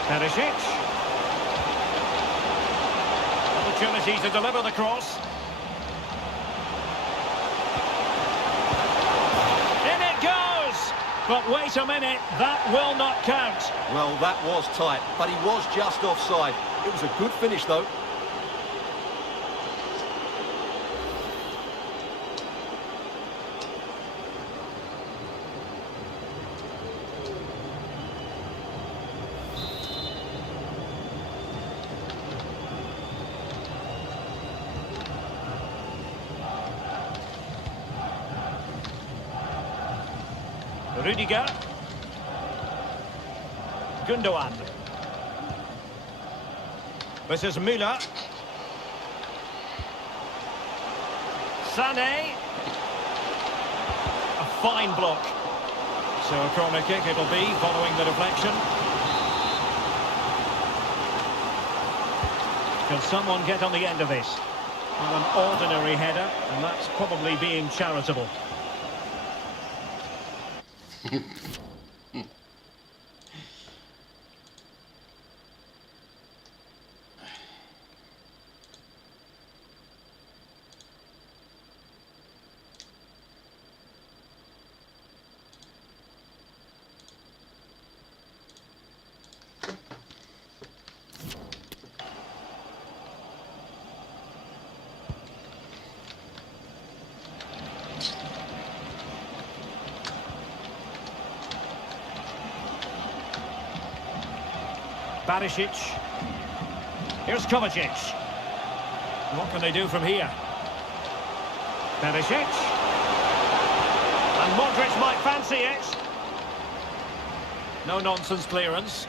Perisic. Opportunity to deliver the cross. In it goes! But wait a minute, that will not count. Well, that was tight, but he was just offside. It was a good finish, though. Rudiger. Gundogan. This is Müller. Sané. A fine block. So a corner kick it'll be following the deflection. Can someone get on the end of this? Well, an ordinary header, and that's probably being charitable. Barisic. Here's Kovacic. What can they do from here? Barisic. And Modric might fancy it. No nonsense clearance.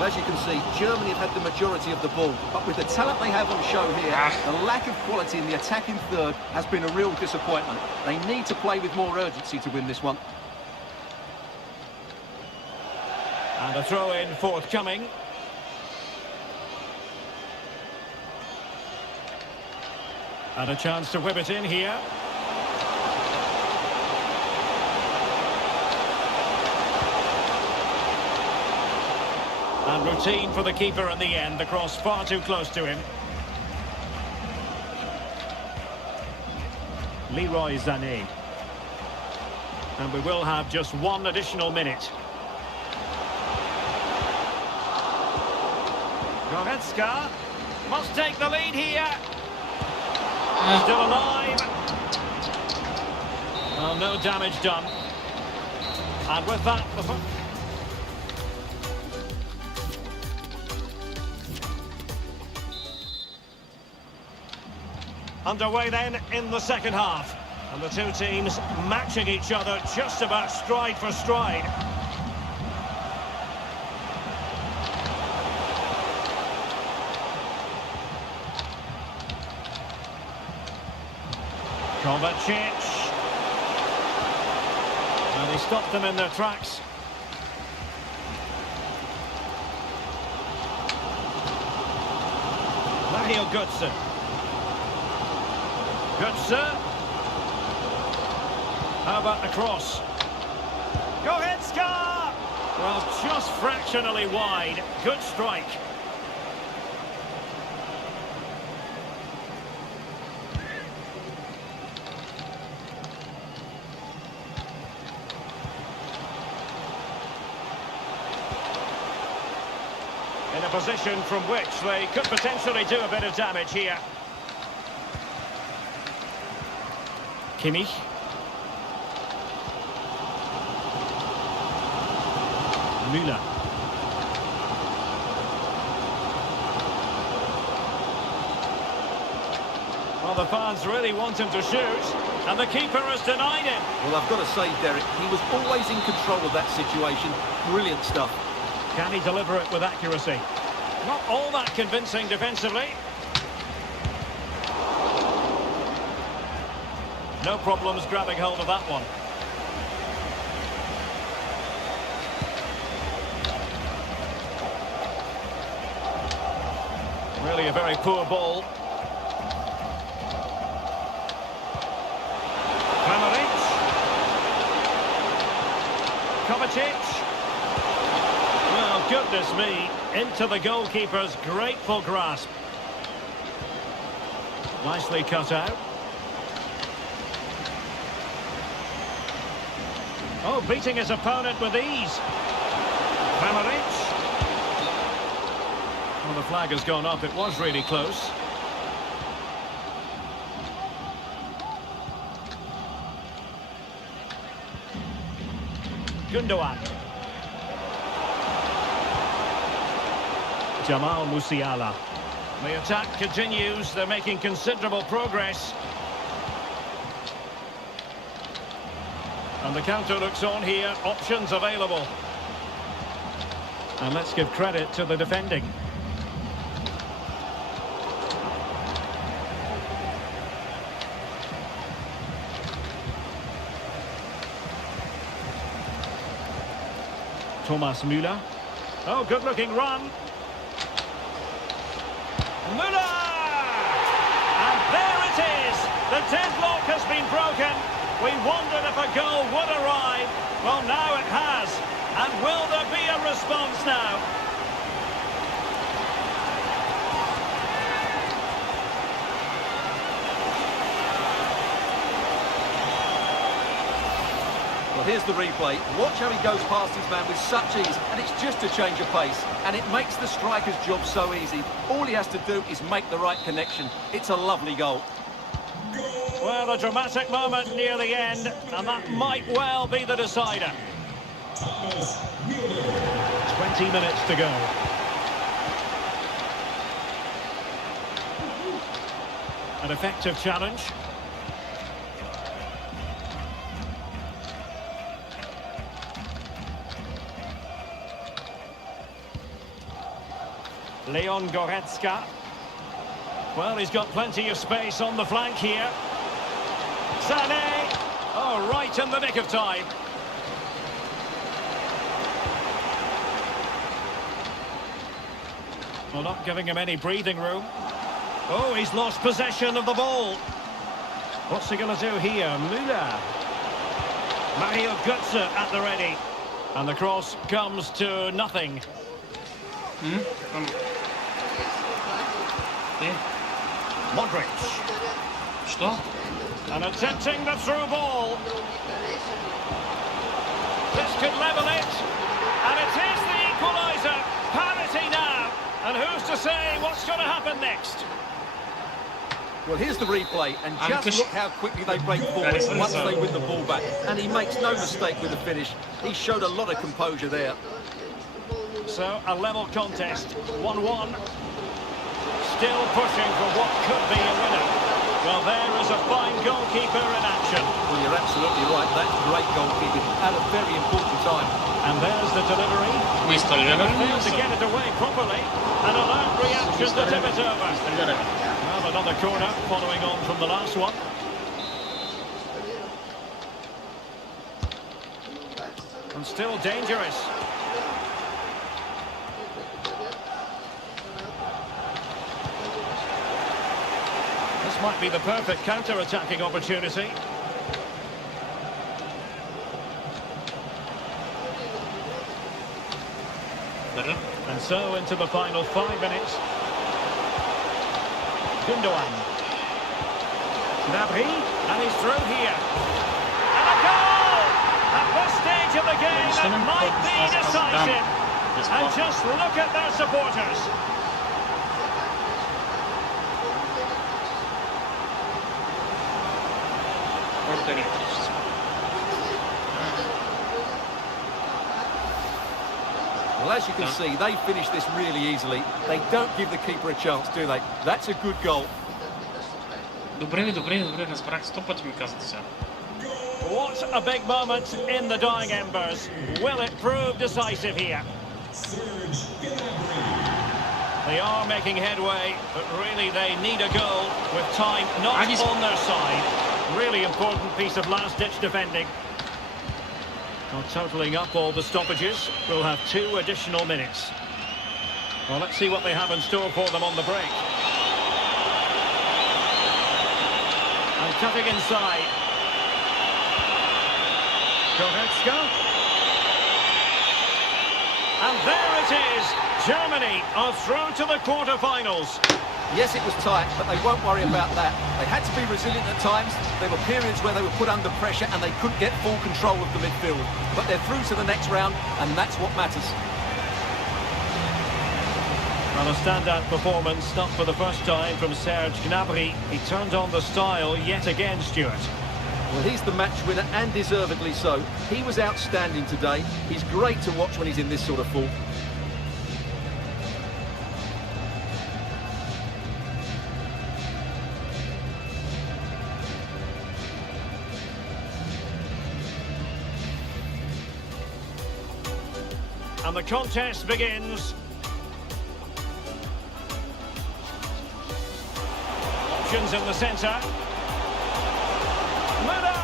Well, as you can see, Germany have had the majority of the ball, but with the talent they have on show here, the lack of quality in the attacking third has been a real disappointment. They need to play with more urgency to win this one. And a throw-in forthcoming. And a chance to whip it in here. And routine for the keeper in the end. The cross far too close to him. Leroy Sané. And we will have just one additional minute. Goretzka must take the lead here. Still alive. Well, no damage done. And with that, underway then in the second half. And the two teams matching each other just about stride for stride. Kovacic. And he stopped them in their tracks. Mario Götze. Götze. How about the cross? Goretzka! Well, just fractionally wide. Good strike. In a position from which they could potentially do a bit of damage here. Kimmich. Müller. Well, the fans really want him to shoot, and the keeper has denied him. Well, I've got to say, Derek, he was always in control of that situation. Brilliant stuff. Can he deliver it with accuracy? Not all that convincing defensively. No problems grabbing hold of that one. Really a very poor ball. Kramaric. Kovacic. Well, goodness me, into the goalkeeper's grateful grasp. Nicely cut out. Oh, beating his opponent with ease. Kramaric. Well, the flag has gone up. It was really close. Gundogan. Jamal Musiala. The attack continues. They're making considerable progress. And the counter looks on here. Options available. And let's give credit to the defending. Thomas Müller. Oh, good-looking run. Müller! And there it is! The deadlock has been broken. We wondered if a goal would arrive. Well, now it has. And will there be a response now? Well, here's the replay. Watch how he goes past his man with such ease, and it's just a change of pace. And it makes the striker's job so easy. All he has to do is make the right connection. It's a lovely goal. Well, a dramatic moment near the end, and that might well be the decider. 20 minutes to go. An effective challenge. Leon Goretzka. Well, he's got plenty of space on the flank here. Sané. Oh, right in the nick of time. Well, not giving him any breathing room. Oh, he's lost possession of the ball. What's he going to do here? Müller. Mario Götze at the ready. And the cross comes to nothing. Modric. Что? And attempting the through ball. This could level it. And it is the equaliser. Parity now. And who's to say what's going to happen next? Well, here's the replay, and just look how quickly they break forward once they win the ball back. And he makes no mistake with the finish. He showed a lot of composure there. So, a level contest, 1-1. Still pushing for what could be a winner. Well, there is a fine goalkeeper in action. Well, you're absolutely right. That's great goalkeeping at a very important time. And there's the delivery. Failed to get it away properly. And a lone reaction to tip it over. Well, another corner following on from the last one. And still dangerous. This might be the perfect counter-attacking opportunity. And so into the final 5 minutes. Gundogan. Gnabry, and he's through here. And a goal! At this stage of the game, it might be decisive. And just look at their supporters. Well, as you can see, they finish this really easily. They don't give the keeper a chance, do they? That's a good goal. Добре, разбрах 100 пъти ми казвате сега. What a big moment in the dying embers. Will it prove decisive here? They are making headway, but really they need a goal with time not on their side. Really important piece of last-ditch defending. Well, totalling up all the stoppages, we'll have 2 additional minutes. Well, let's see what they have in store for them on the break. And cutting inside. Goretzka. And there it is. Germany are through to the quarter-finals. Yes, it was tight, but they won't worry about that. They had to be resilient at times. There were periods where they were put under pressure and they couldn't get full control of the midfield. But they're through to the next round, and that's what matters. Well, a standout performance, not for the first time, from Serge Gnabry. He turned on the style yet again, Stuart. Well, he's the match winner, and deservedly so. He was outstanding today. He's great to watch when he's in this sort of form. And the contest begins. Options in the centre. Müller!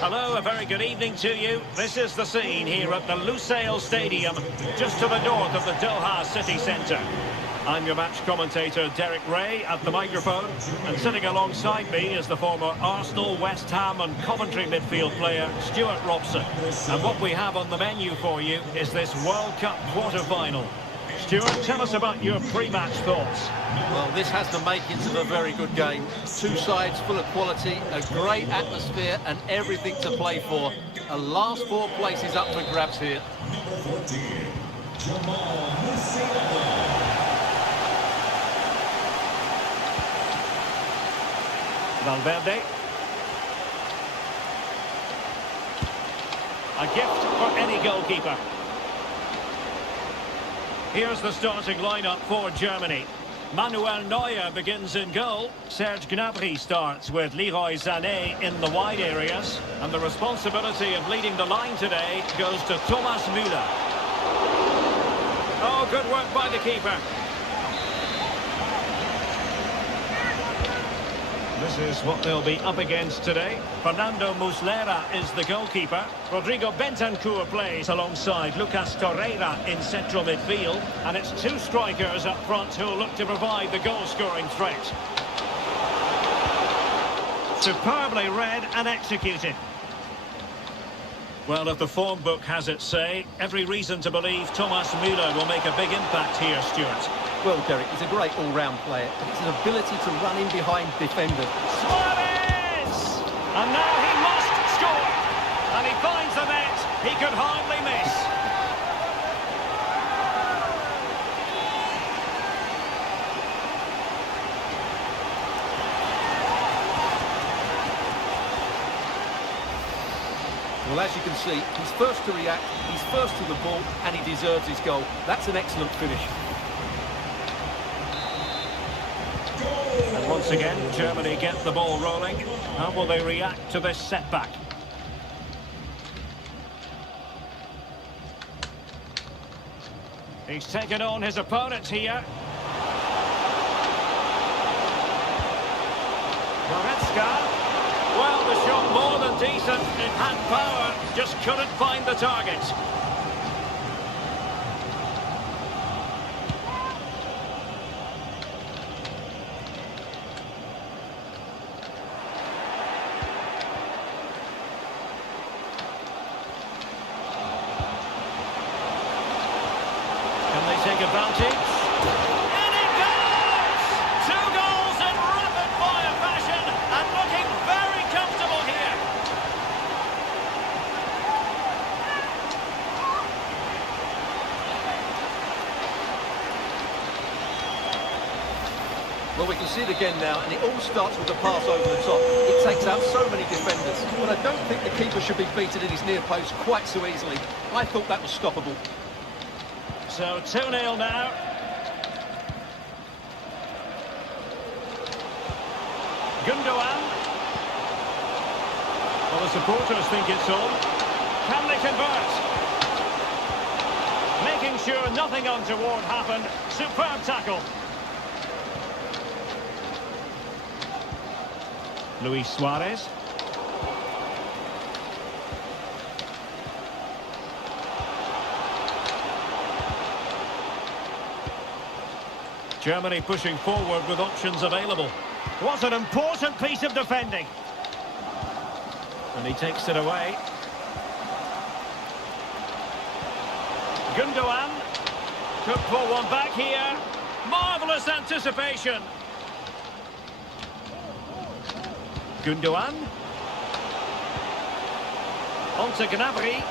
Hello, a very good evening to you. This is the scene here at the Lusail Stadium, just to the north of the Doha city centre. I'm your match commentator, Derek Ray, at the microphone, and sitting alongside me is the former Arsenal, West Ham and Coventry midfield player, Stuart Robson. And what we have on the menu for you is this World Cup quarter-final. Stuart, tell us about your pre-match thoughts. Well, this has the makings of a very good game. Two sides full of quality, a great atmosphere and everything to play for. A last four places up for grabs here. Number 14, Jamal Musiala. Valverde. A gift for any goalkeeper. Here's the starting lineup for Germany. Manuel Neuer begins in goal. Serge Gnabry starts with Leroy Sané in the wide areas. And the responsibility of leading the line today goes to Thomas Müller. Oh, good work by the keeper. This is what they'll be up against today. Fernando Muslera is the goalkeeper. Rodrigo Bentancur plays alongside Lucas Torreira in central midfield. And it's two strikers up front who'll look to provide the goal-scoring threat. Superbly read and executed. Well, if the form book has its say, every reason to believe Thomas Müller will make a big impact here, Stuart. Well, Derek, he's a great all-round player, but it's an ability to run in behind defenders. Suarez! And now he must score! And he finds the net. He could hardly miss. Well, as you can see, he's first to react, he's first to the ball, and he deserves his goal. That's an excellent finish. And once again, Germany get the ball rolling. How will they react to this setback? He's taken on his opponent here. Goretzka. Well, the shot more than decent. It had power, just couldn't find the target. Can they take advantage? And it goes! 2 goals in rapid-fire fashion and looking very comfortable here. Well, we can see it again now, and it all starts with the pass over the top. It takes out so many defenders, but I don't think the keeper should be beaten in his near post quite so easily. I thought that was stoppable. So 2-0 now. Gundogan. Well, the supporters think it's on. Can they convert? Making sure nothing untoward happened. Superb tackle. Luis Suarez. Germany pushing forward with options available. What an important piece of defending. And he takes it away. Gundogan could pull one back here. Marvellous anticipation. Gundogan. On to Gnabry.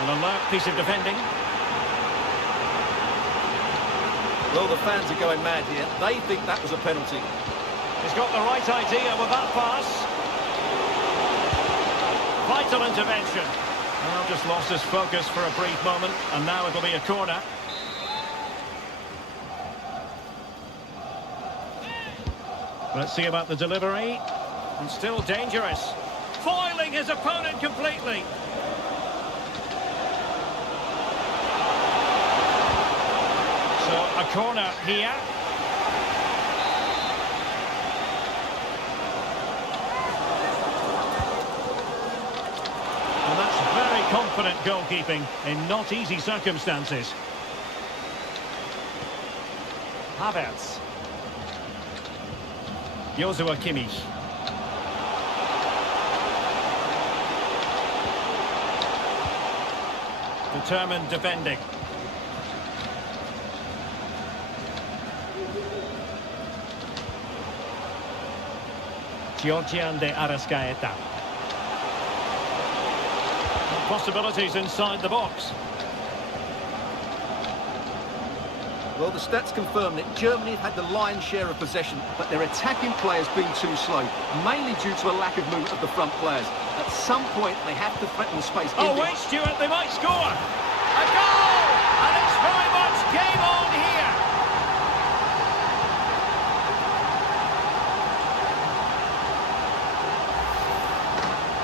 An alert piece of defending. Well, the fans are going mad here. They think that was a penalty. He's got the right idea with that pass. Vital intervention. Well, just lost his focus for a brief moment, and now it'll be a corner. Let's see about the delivery. And still dangerous. Foiling his opponent completely. So a corner here. confident goalkeeping in not easy circumstances. Havertz. Joshua Kimmich. Determined defending. Georgian de Arrascaeta. Possibilities inside the box. Well, the stats confirm that Germany have had the lion's share of possession, but their attacking play has been too slow, mainly due to a lack of movement of the front players. At some point, they have to threaten the space. Oh, wait, Stuart, they might score! A goal! And it's very much game on here!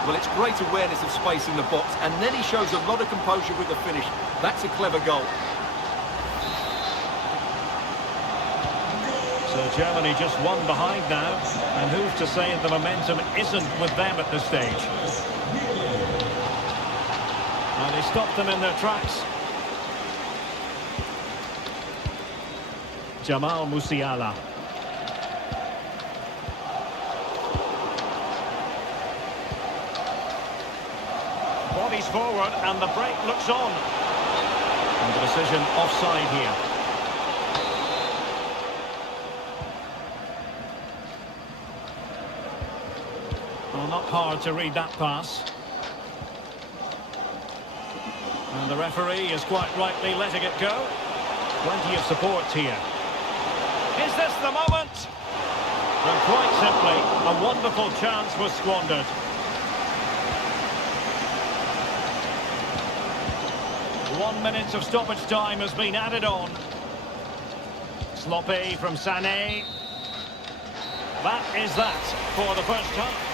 Well, it's great awareness of space in the box, and then he shows a lot of composure with the finish. That's a clever goal. So Germany just one behind now, and who's to say the momentum isn't with them at this stage? And he stopped them in their tracks. Jamal Musiala. Bodies forward, and the break looks on. And the decision offside here. Well, not hard to read that pass. And the referee is quite rightly letting it go. Plenty of support here. Is this the moment? And quite simply, a wonderful chance was squandered. One minute of stoppage time has been added on. Sloppy from Sané. That is that for the first half.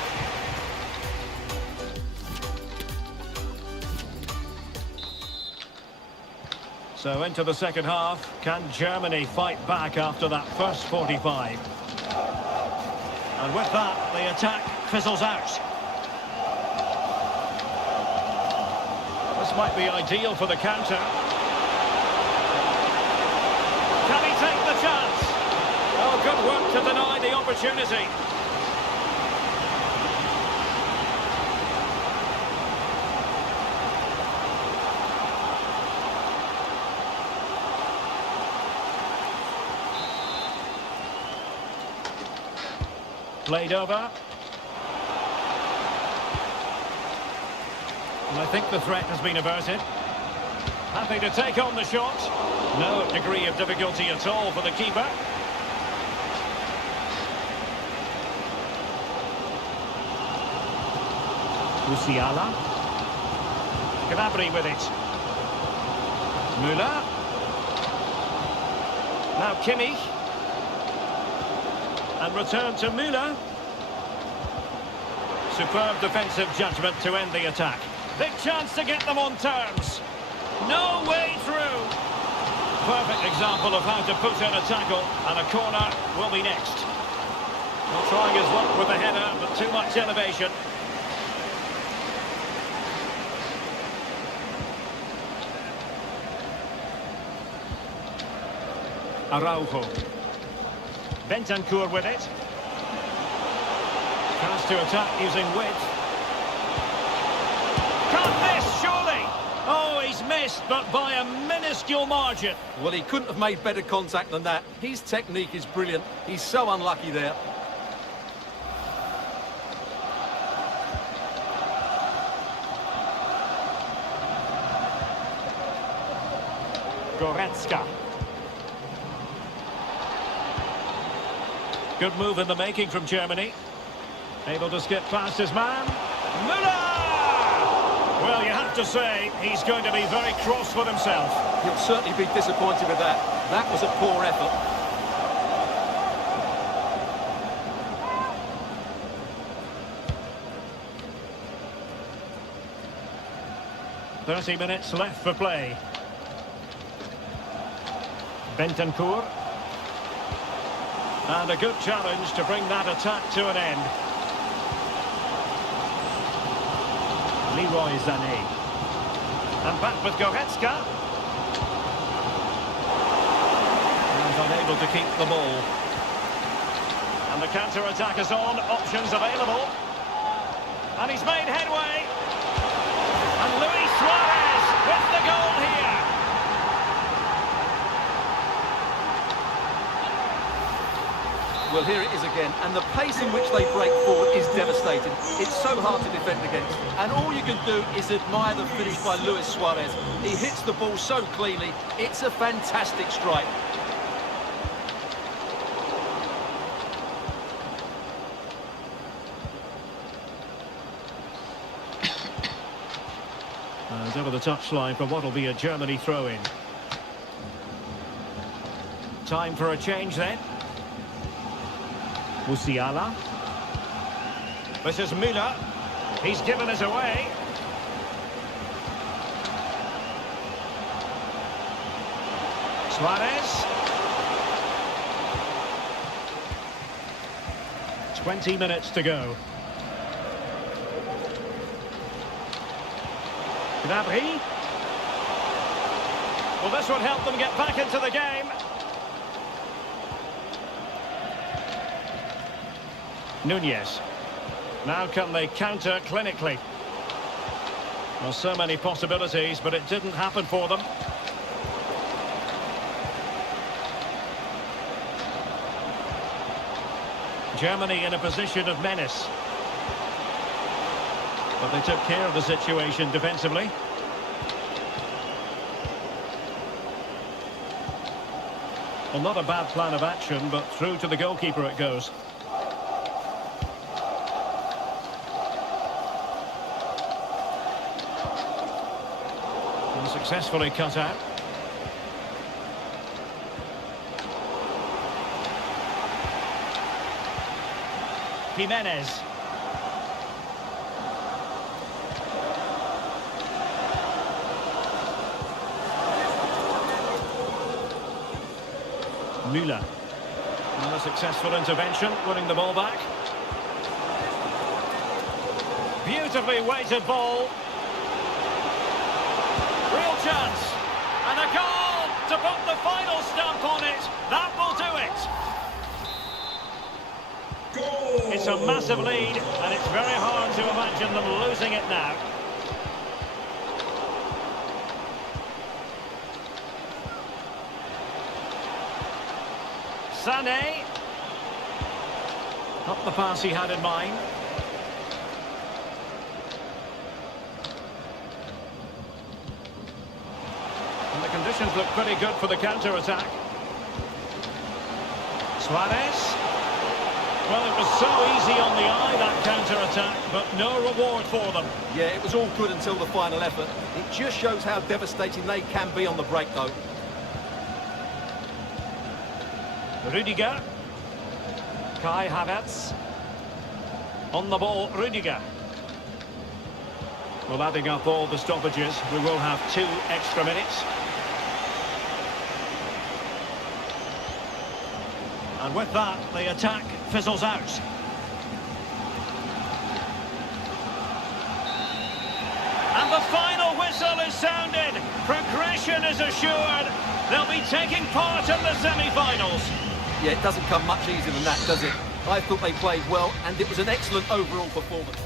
So into the second half, can Germany fight back after that first 45? And with that, the attack fizzles out. This might be ideal for the counter. Can he take the chance? Oh, good work to deny the opportunity. Played over. And I think the threat has been averted. Happy to take on the shot. No degree of difficulty at all for the keeper. Musiala. Gnabry with it. Müller. Now Kimmich. And return to Müller. Superb defensive judgment to end the attack. Big chance to get them on terms. No way through. Perfect example of how to put in a tackle, and a corner will be next. Well, trying his luck with the header, but too much elevation. Araujo. Bentancur with it. Chance to attack using width. Can't miss, surely! Oh, he's missed, but by a minuscule margin. Well, he couldn't have made better contact than that. His technique is brilliant. He's so unlucky there. Goretzka. Good move in the making from Germany. Able to skip past his man. Müller! Well, you have to say, he's going to be very cross with himself. He'll certainly be disappointed with that. That was a poor effort. .30 left for play. Bentancur. And a good challenge to bring that attack to an end. Leroy Sané. And back with Goretzka. And unable to keep the ball. And the counter-attack is on, options available. And he's made headway. And Luis Suarez with the goal here. Well, here it is again, and the pace in which they break forward is devastating. It's so hard to defend against, and all you can do is admire the finish by Luis Suarez. He hits the ball so cleanly, it's a fantastic strike. And over the touchline for what will be a Germany throw-in. Time for a change then. Musiala. This is Müller. He's given it away. Suarez. 20 minutes to go. Gnabry. Well, this would help them get back into the game. Nunez. Now can they counter clinically? Well, so many possibilities, but it didn't happen for them. Germany in a position of menace. But they took care of the situation defensively. Well, not a bad plan of action, but through to the goalkeeper it goes. Successfully cut out. Jimenez. Müller. And a successful intervention, winning the ball back. Beautifully weighted ball. Real chance. And a goal to put the final stamp on it. That will do it. Goal! It's a massive lead, and it's very hard to imagine them losing it now. Sané. Not the pass he had in mind. And the conditions look pretty good for the counter-attack. Suarez. Well, it was so easy on the eye, that counter-attack, but no reward for them. Yeah, it was all good until the final effort. It just shows how devastating they can be on the break, though. Rüdiger. Kai Havertz. On the ball, Rüdiger. Well, adding up all the stoppages, we will have 2 extra minutes. And with that, the attack fizzles out. And the final whistle is sounded. Progression is assured. They'll be taking part in the semi-finals. Yeah, it doesn't come much easier than that, does it? I thought they played well, and it was an excellent overall performance.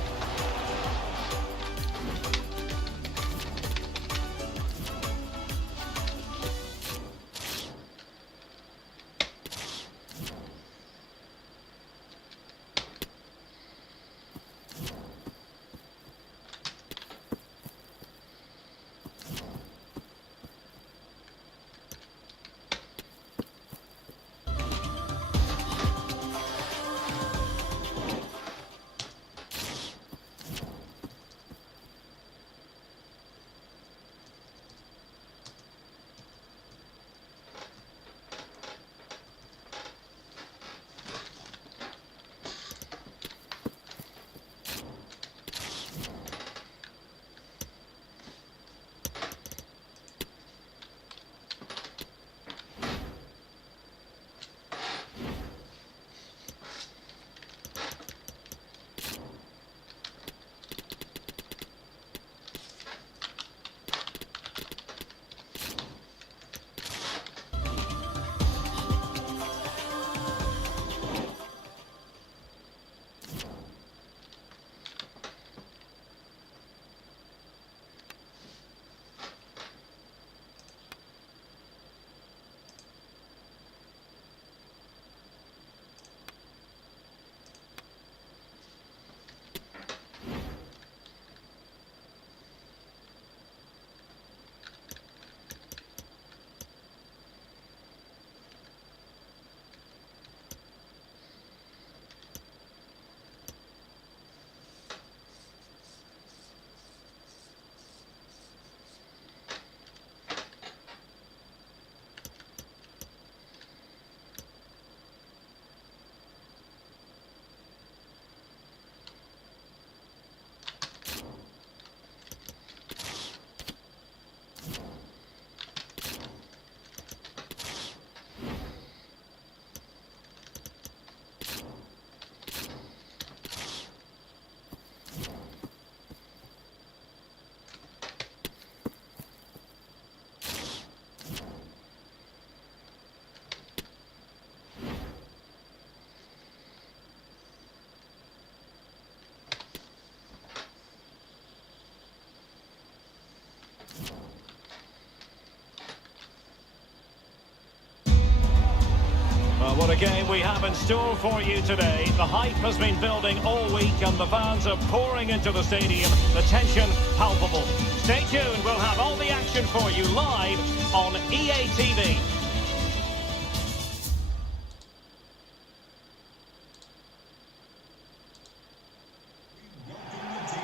game we have in store for you today. The hype has been building all week and the fans are pouring into the stadium. The tension palpable. Stay tuned, we'll have all the action for you live on EA TV.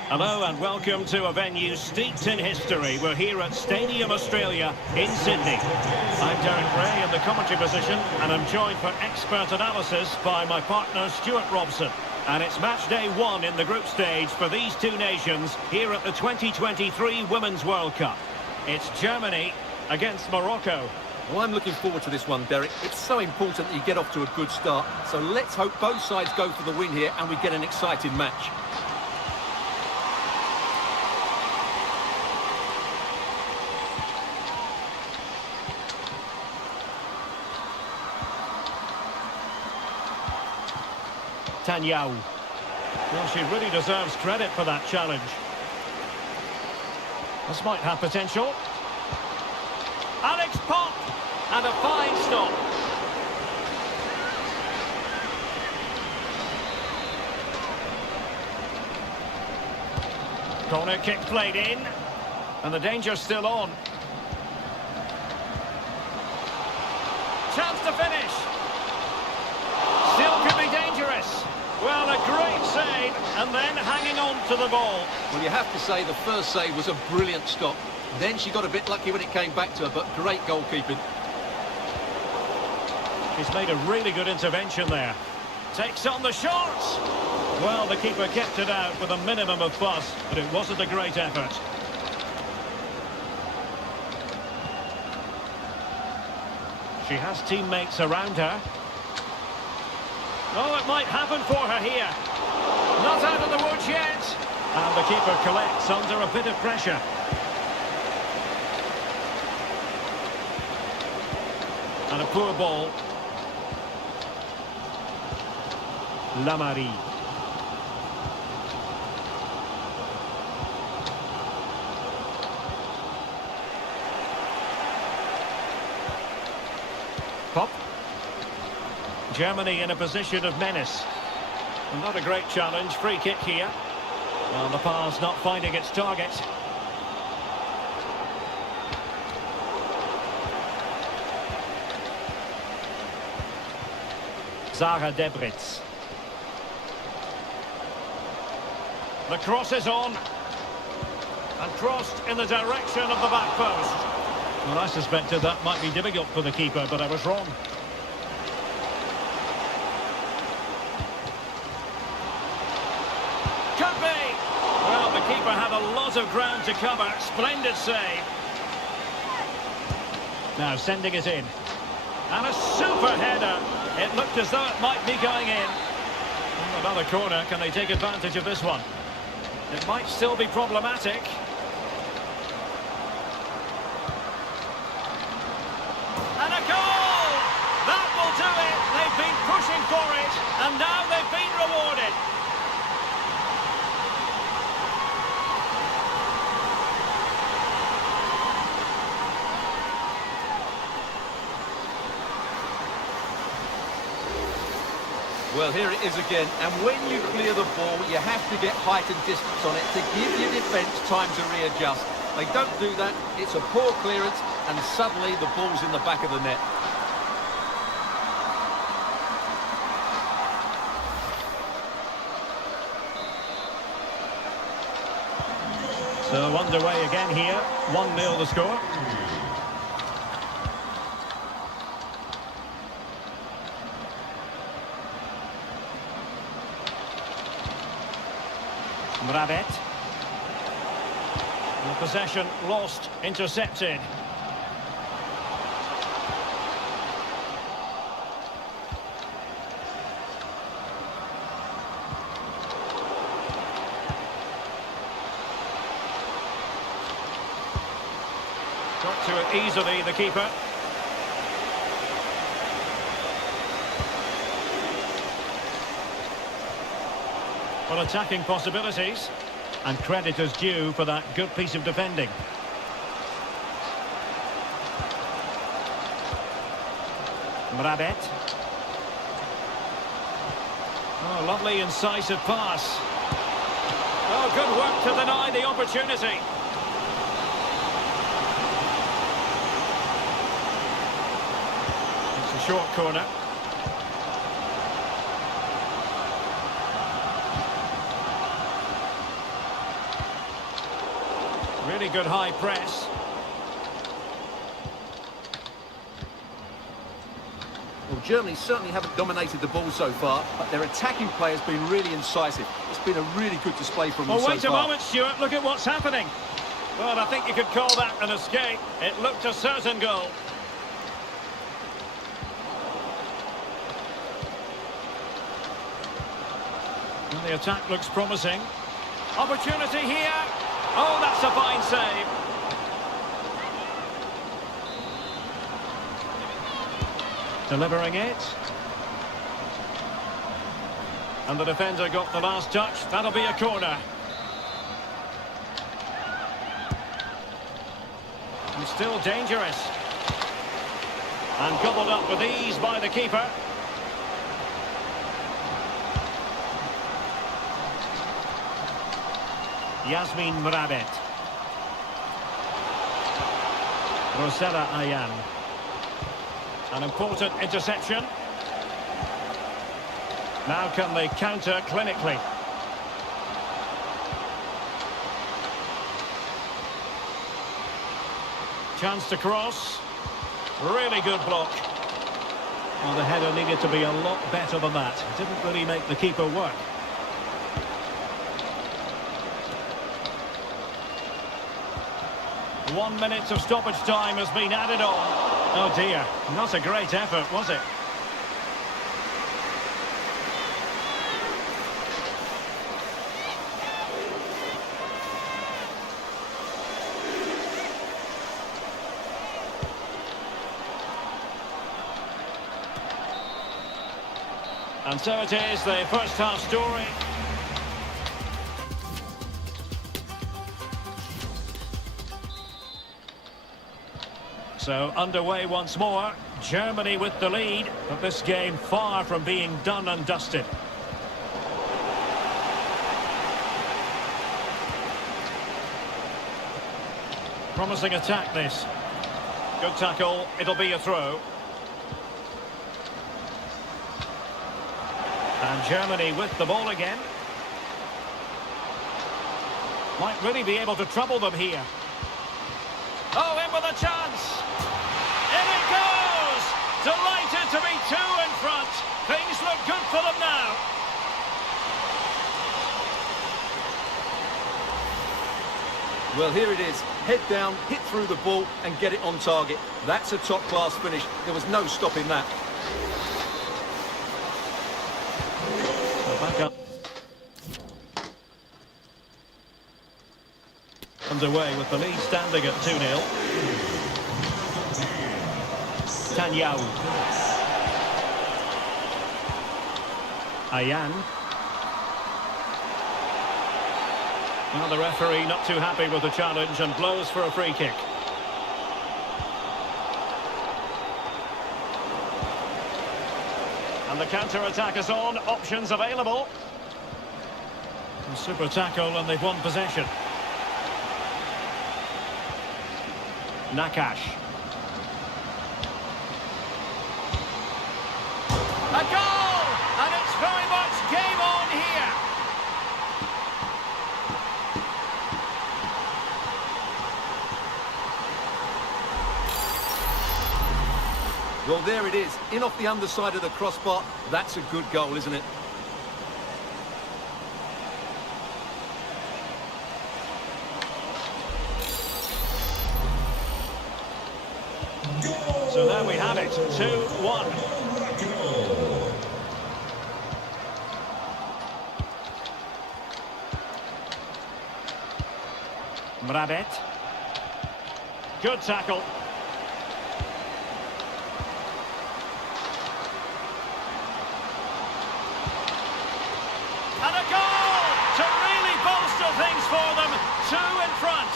Hello and welcome to a venue steeped in history. We're here at Stadium Australia in Sydney. I'm Derek Ray in the commentary position and I'm joined for expert analysis by my partner Stuart Robson. And it's match day 1 in the group stage for these two nations here at the 2023 Women's World Cup. It's Germany against Morocco. Well, I'm looking forward to this one, Derek. It's so important that you get off to a good start. So let's hope both sides go for the win here and we get an exciting match. Tanyao. Well, she really deserves credit for that challenge. This might have potential. Alex Pop! And a fine stop. Corner kick played in. And the danger's still on. Chance to finish. Still could be dangerous. Well, a great save, and then hanging on to the ball. Well, you have to say the first save was a brilliant stop. Then she got a bit lucky when it came back to her, but great goalkeeping. He's made a really good intervention there. Takes on the shots. Well, the keeper kept it out with a minimum of fuss, but it wasn't a great effort. She has teammates around her. Oh, it might happen for her here. Not out of the woods yet. And the keeper collects under a bit of pressure. And a poor ball. Lamari. Pop. Germany in a position of menace. Well, not a great challenge. Free kick here. Well, the pass not finding its target. Zara Debritz. The cross is on. And crossed in the direction of the back post. Well, I suspected that might be difficult for the keeper, but I was wrong. Could be. Well, the keeper had a lot of ground to cover. Splendid save. Now sending it in. And a super header. It looked as though it might be going in. Another corner. Can they take advantage of this one? It might still be problematic. And a goal! That will do it. They've been pushing for it. And now they've been rewarded. Well, here it is again, and when you clear the ball, you have to get height and distance on it to give your defence time to readjust. They don't do that, it's a poor clearance, and suddenly the ball's in the back of the net. So underway again here, 1-0 the score. Mravet. The possession lost, intercepted. Got to it easily, the keeper. Well, attacking possibilities, and credit is due for that good piece of defending. Mravet. Oh, lovely incisive pass. Oh, good work to deny the opportunity. It's a short corner. Really good high press. Well, Germany certainly haven't dominated the ball so far, but their attacking play has been really incisive. It's been a really good display from them Oh, so wait a far. moment, Stuart. Look at what's happening. Well, I think you could call that an escape. It looked a certain goal. And the attack looks promising. Opportunity here. Oh, that's a fine save. Delivering it. And the defender got the last touch. That'll be a corner. And still dangerous. And gobbled up with ease by the keeper. Yasmin Mrabet. Rosella Ayan. An important interception. Now can they counter clinically? Chance to cross. Really good block. Well, the header needed to be a lot better than that. Didn't really make the keeper work. One minute of stoppage time has been added on. Oh dear, not a great effort, was it? And so it is, the first half story. So underway once more. Germany with the lead, but this game far from being done and dusted. Promising attack this. Good tackle, it'll be a throw. And Germany with the ball again. Might really be able to trouble them here. Oh, in with a chance. In it goes. Delighted to be two in front. Things look good for them now. Well, here it is. Head down, hit through the ball and get it on target. That's a top-class finish. There was no stopping that. Back up. Underway with the lead standing at 2-0. Tanyao. Ayan. Well, the referee not too happy with the challenge and blows for a free kick. And the counter-attack is on. Options available. A super tackle and they've won possession. Nakash. A goal! And it's very much game on here. Well, there it is. In off the underside of the crossbar. That's a good goal, isn't it? So there we have it, 2-1. Mrabet. Good tackle. And a goal to really bolster things for them. Two in front.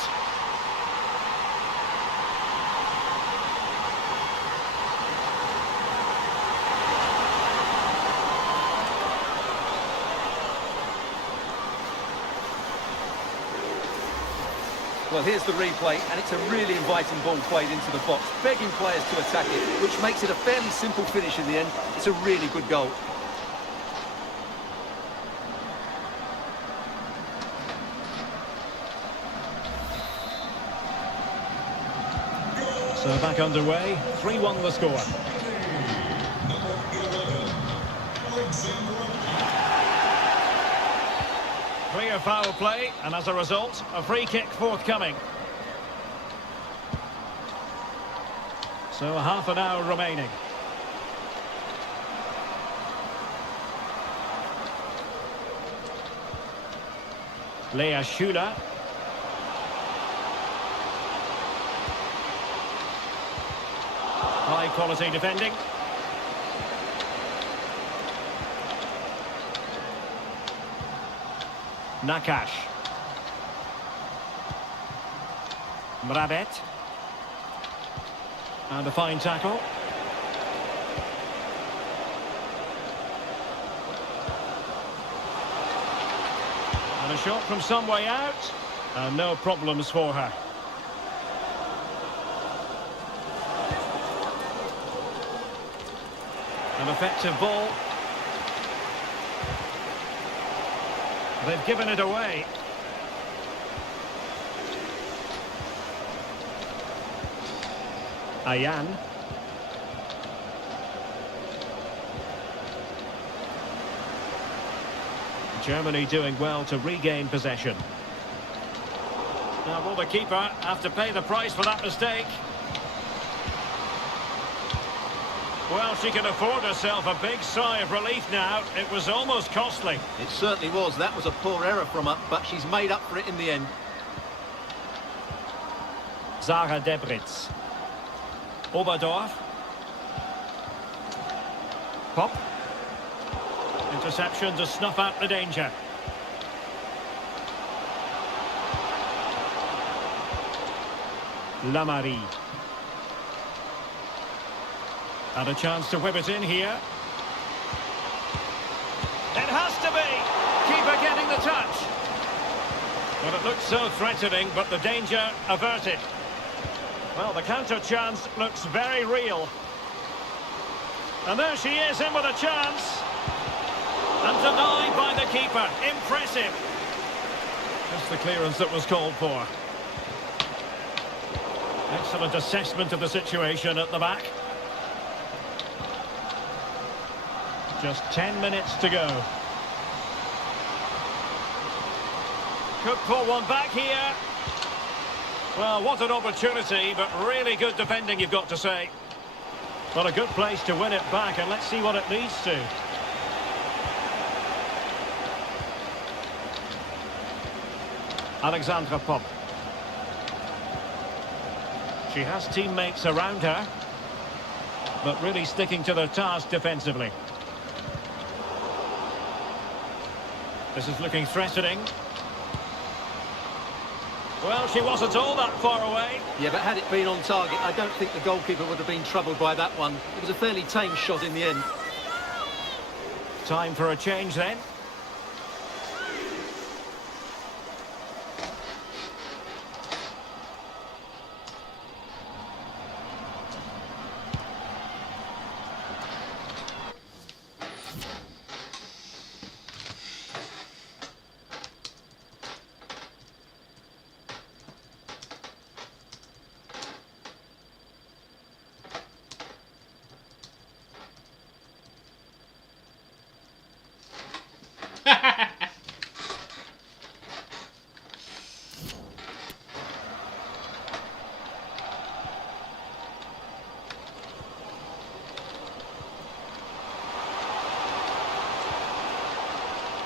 Well, here's the replay, and it's a really inviting ball played into the box, begging players to attack it, which makes it a fairly simple finish in the end. It's a really good goal. So back underway, 3-1 the score. Clear foul play, and as a result, a free kick forthcoming. So half an hour remaining. Lea Schuler. High quality defending. Nakash. Mrabet. And a fine tackle. And a shot from some way out. And no problems for her. An effective ball. They've given it away. Ayan. Germany doing well to regain possession. Now will the keeper have to pay the price for that mistake? Well, she can afford herself a big sigh of relief now. It was almost costly. It certainly was. That was a poor error from her, but she's made up for it in the end. Zara Debritz. Oberdorf. Pop. Interception to snuff out the danger. Lamari. And a chance to whip it in here. It has to be! Keeper getting the touch. Well, it looks so threatening, but the danger averted. Well, the counter chance looks very real. And there she is, in with a chance. And denied by the keeper. Impressive. That's the clearance that was called for. Excellent assessment of the situation at the back. Just 10 minutes to go. Could pull one back here. Well, what an opportunity, but really good defending, you've got to say. Well, a good place to win it back, and let's see what it leads to. Alexandra Pop. She has teammates around her, but really sticking to their task defensively. This is looking threatening. Well, she wasn't all that far away. Yeah, but had it been on target, I don't think the goalkeeper would have been troubled by that one. It was a fairly tame shot in the end. Time for a change then.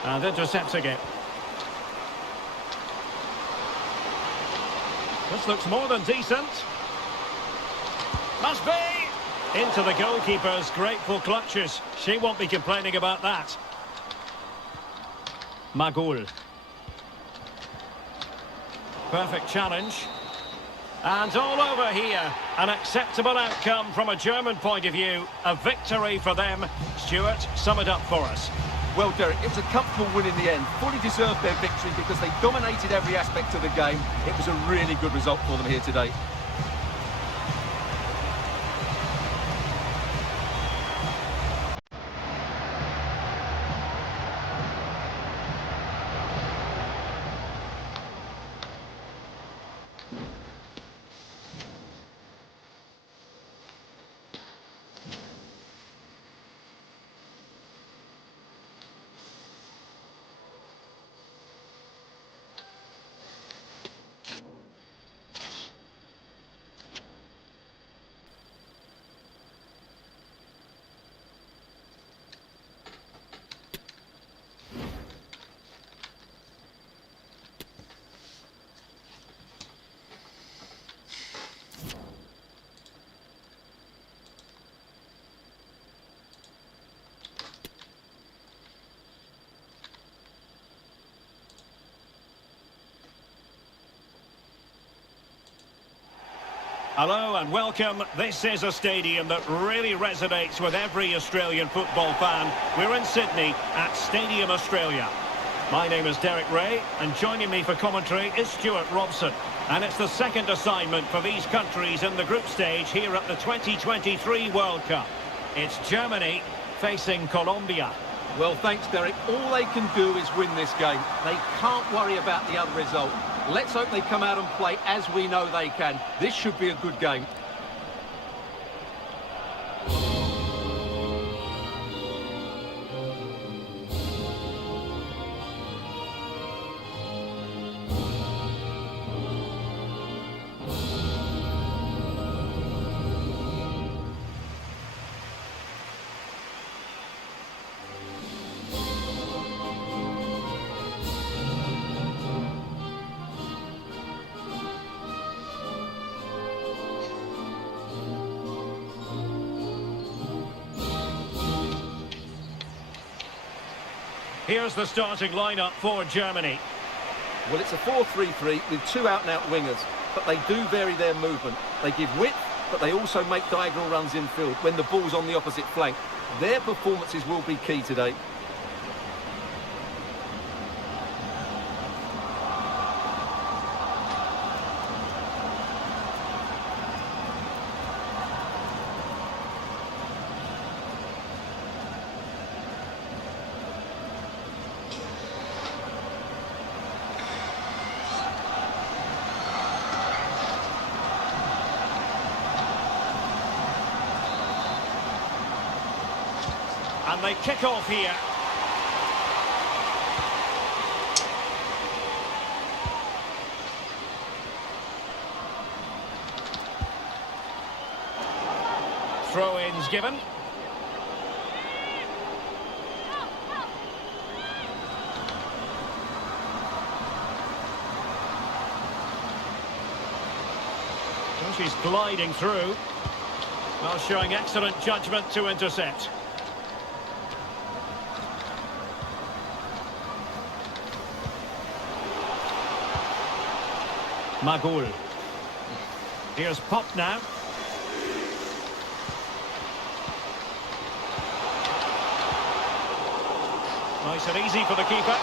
And intercepting it. This looks more than decent. Must be! Into the goalkeeper's grateful clutches. She won't be complaining about that. Magul. Perfect challenge. And all over here. An acceptable outcome from a German point of view. A victory for them. Stuart, sum it up for us. Well, Derek, it was a comfortable win in the end. Fully deserved their victory because they dominated every aspect of the game. It was a really good result for them here today. Hello and welcome. This is a stadium that really resonates with every Australian football fan. We're in Sydney at Stadium Australia. My name is Derek Ray and joining me for commentary is Stuart Robson. And it's the second assignment for these countries in the group stage here at the 2023 World Cup. It's Germany facing Colombia. Well, thanks, Derek. All they can do is win this game. They can't worry about the other result. Let's hope they come out and play as we know they can. This should be a good game. Here's the starting lineup for Germany. Well, it's a 4-3-3 with two out-and-out wingers, but they do vary their movement. They give width, but they also make diagonal runs infield when the ball's on the opposite flank. Their performances will be key today. And they kick off here. Throw-ins given. Well, she's gliding through, while showing excellent judgment to intercept. Magul. Here's Pop now. Nice and easy for the keeper.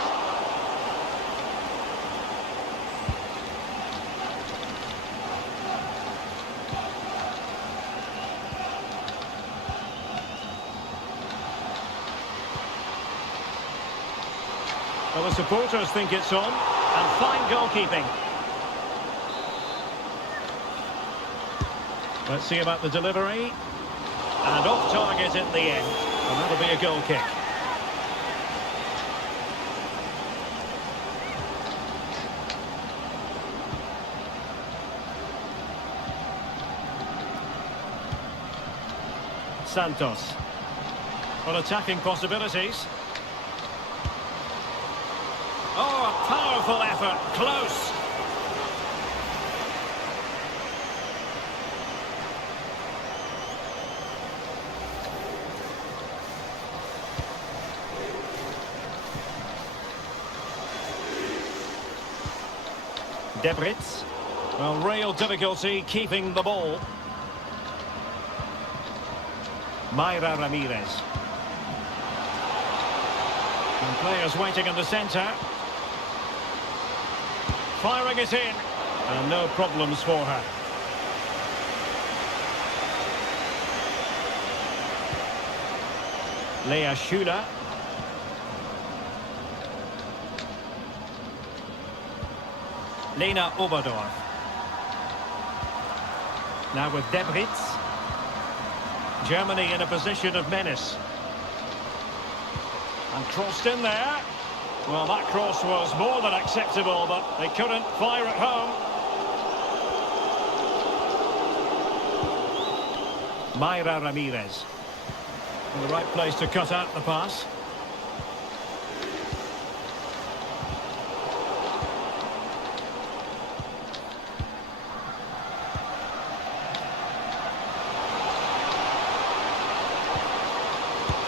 Well, the supporters think it's on, and fine goalkeeping. Let's see about the delivery. And off target in the end. And that'll be a goal kick. Santos. Well, attacking possibilities. Oh, a powerful effort. Close. Debritz. Well, real difficulty keeping the ball. Mayra Ramirez. And players waiting in the centre. Firing it in. And no problems for her. Lea Schuler. Lena Oberdorf. Now with Debritz. Germany in a position of menace. And crossed in there. Well, that cross was more than acceptable, but they couldn't fire it home. Mayra Ramirez. In the right place to cut out the pass.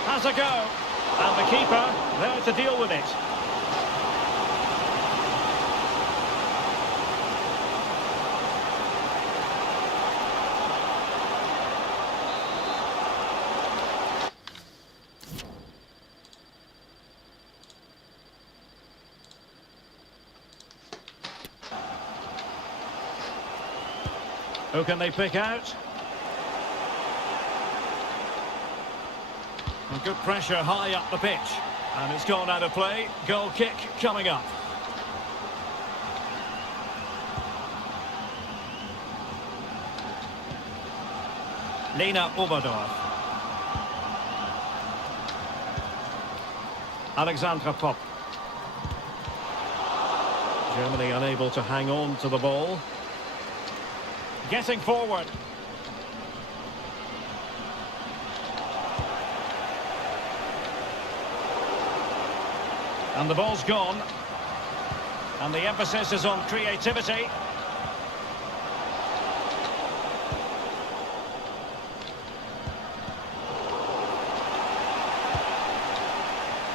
Has a go. And the keeper there to deal with it. Who can they pick out? And good pressure high up the pitch. And it's gone out of play. Goal kick coming up. Lena Oberdorf. Alexandra Popp. Germany unable to hang on to the ball. Getting forward. And the ball's gone. And the emphasis is on creativity.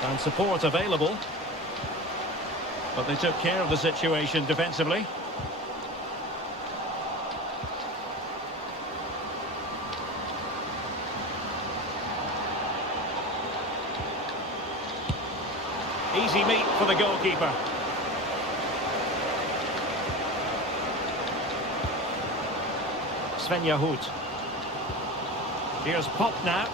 And support available. But they took care of the situation defensively. Easy meet for the goalkeeper. Svenja Hoot. Here's Pop now.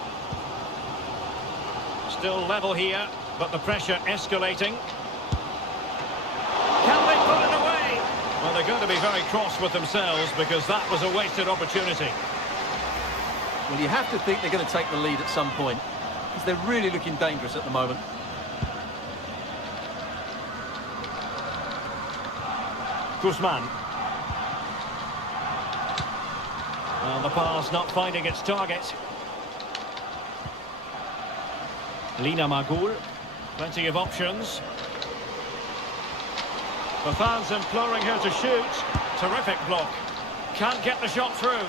Still level here, but the pressure escalating. Can they put it away? Well, they're going to be very cross with themselves because that was a wasted opportunity. Well, you have to think they're going to take the lead at some point, because they're really looking dangerous at the moment. Guzman. Well, the pass not finding its target. Lina Magul. Plenty of options. The fans imploring her to shoot. Terrific block. Can't get the shot through.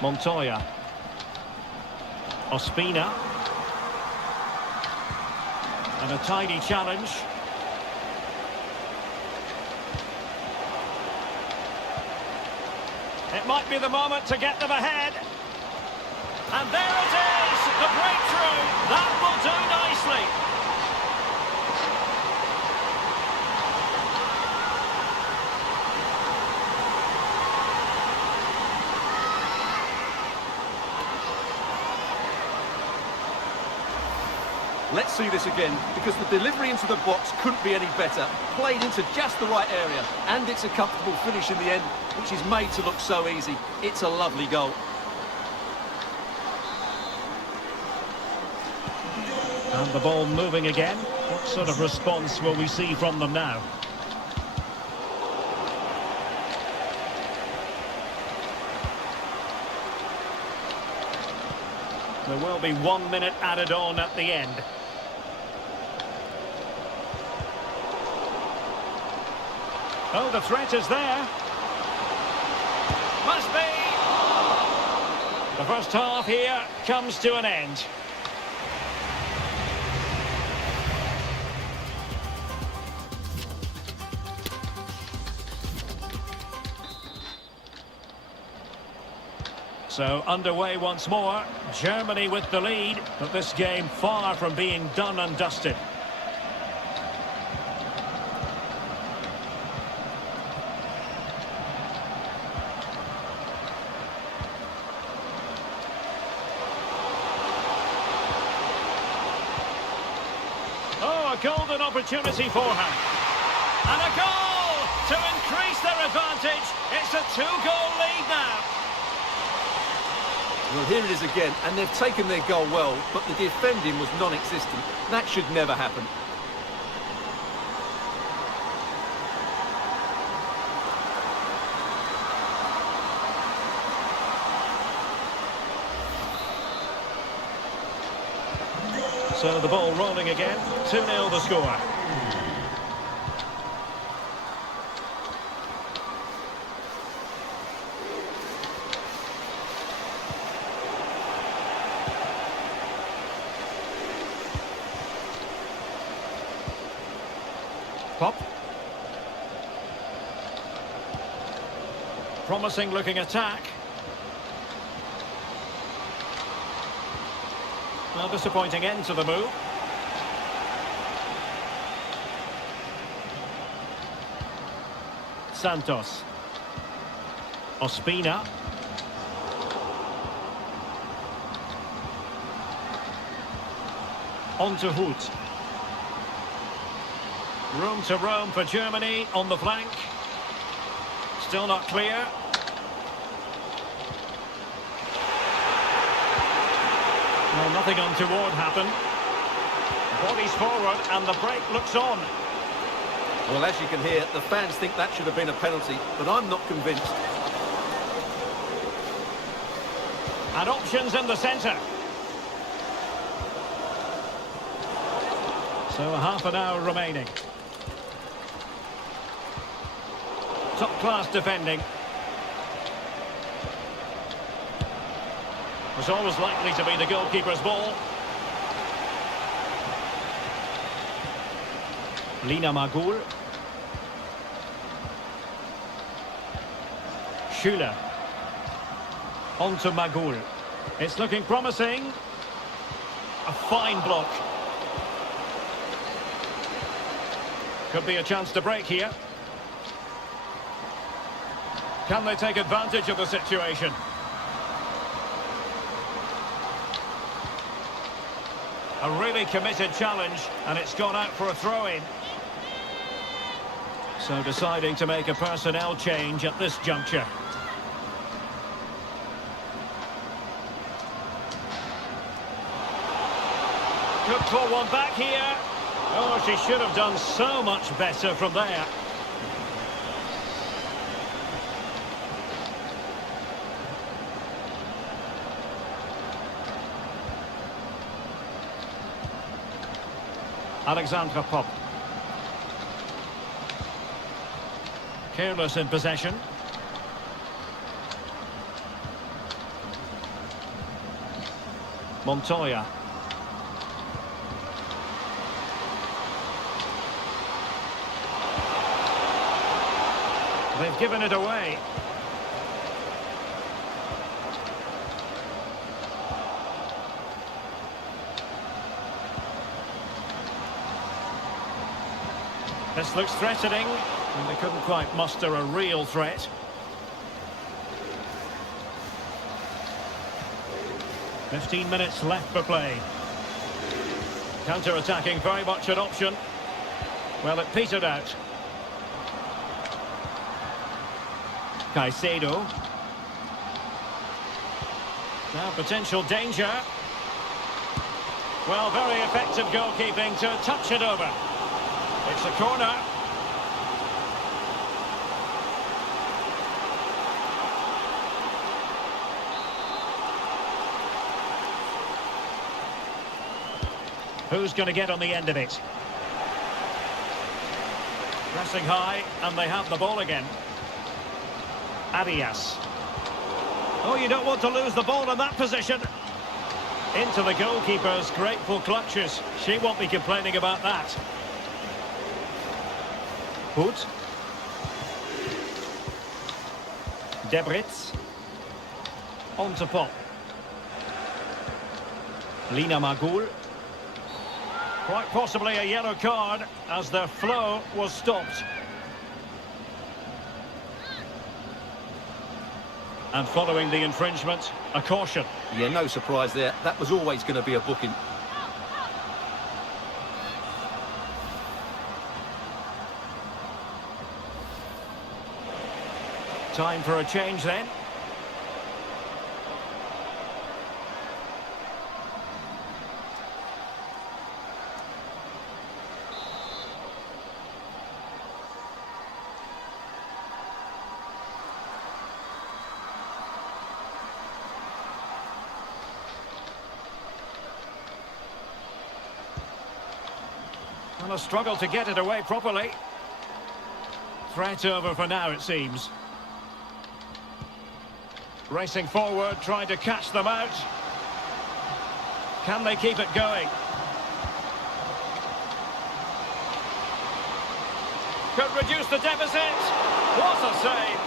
Montoya. Ospina. And a tidy challenge. It might be the moment to get them ahead. And there it is, the breakthrough. That will do nicely. Let's see this again, because the delivery into the box couldn't be any better. Played into just the right area, and it's a comfortable finish in the end, which is made to look so easy. It's a lovely goal. And the ball moving again. What sort of response will we see from them now? There will be 1 minute added on at the end. Oh, the threat is there. Must be. The first half here comes to an end. So underway once more. Germany with the lead, but this game far from being done and dusted. Oh, a golden opportunity for her. And a goal to increase their advantage. It's a 2-goal lead now. Well, here it is again, and they've taken their goal well, but the defending was non-existent. That should never happen. So the ball rolling again. 2-0 the score. Pop. Promising looking attack. Well, disappointing end to the move. Santos. Ospina. On to Hoot. Room to roam for Germany on the flank. Still not clear. Well, nothing untoward happened. Bodies forward and the break looks on. Well, as you can hear, the fans think that should have been a penalty, but I'm not convinced. And options in the centre. So half an hour remaining. Top-class defending. Was always likely to be the goalkeeper's ball. Lina Magul. Schüller. On to Magul. It's looking promising. A fine block. Could be a chance to break here. Can they take advantage of the situation? A really committed challenge, and it's gone out for a throw-in. So deciding to make a personnel change at this juncture. Could pull one back here. Oh, she should have done so much better from there. Alexandra Pop. Careless in possession. Montoya. They've given it away. This looks threatening, and they couldn't quite muster a real threat. "15 minutes left for play. Counter-attacking very much an option. Well, it petered out. Caicedo. Now potential danger. Well, very effective goalkeeping to touch it over. It's a corner. Who's going to get on the end of it? Pressing high, and they have the ball again. Arias. Oh, you don't want to lose the ball in that position. Into the goalkeeper's grateful clutches. She won't be complaining about that. Hoot. Debritz. On to Pop. Lina Magul. Quite possibly a yellow card as their flow was stopped. And following the infringement, a caution. Yeah, no surprise there. That was always going to be a booking. Time for a change then. And a struggle to get it away properly. Threat over for now, it seems. Racing forward, trying to catch them out. Can they keep it going? Could reduce the deficit. What a save!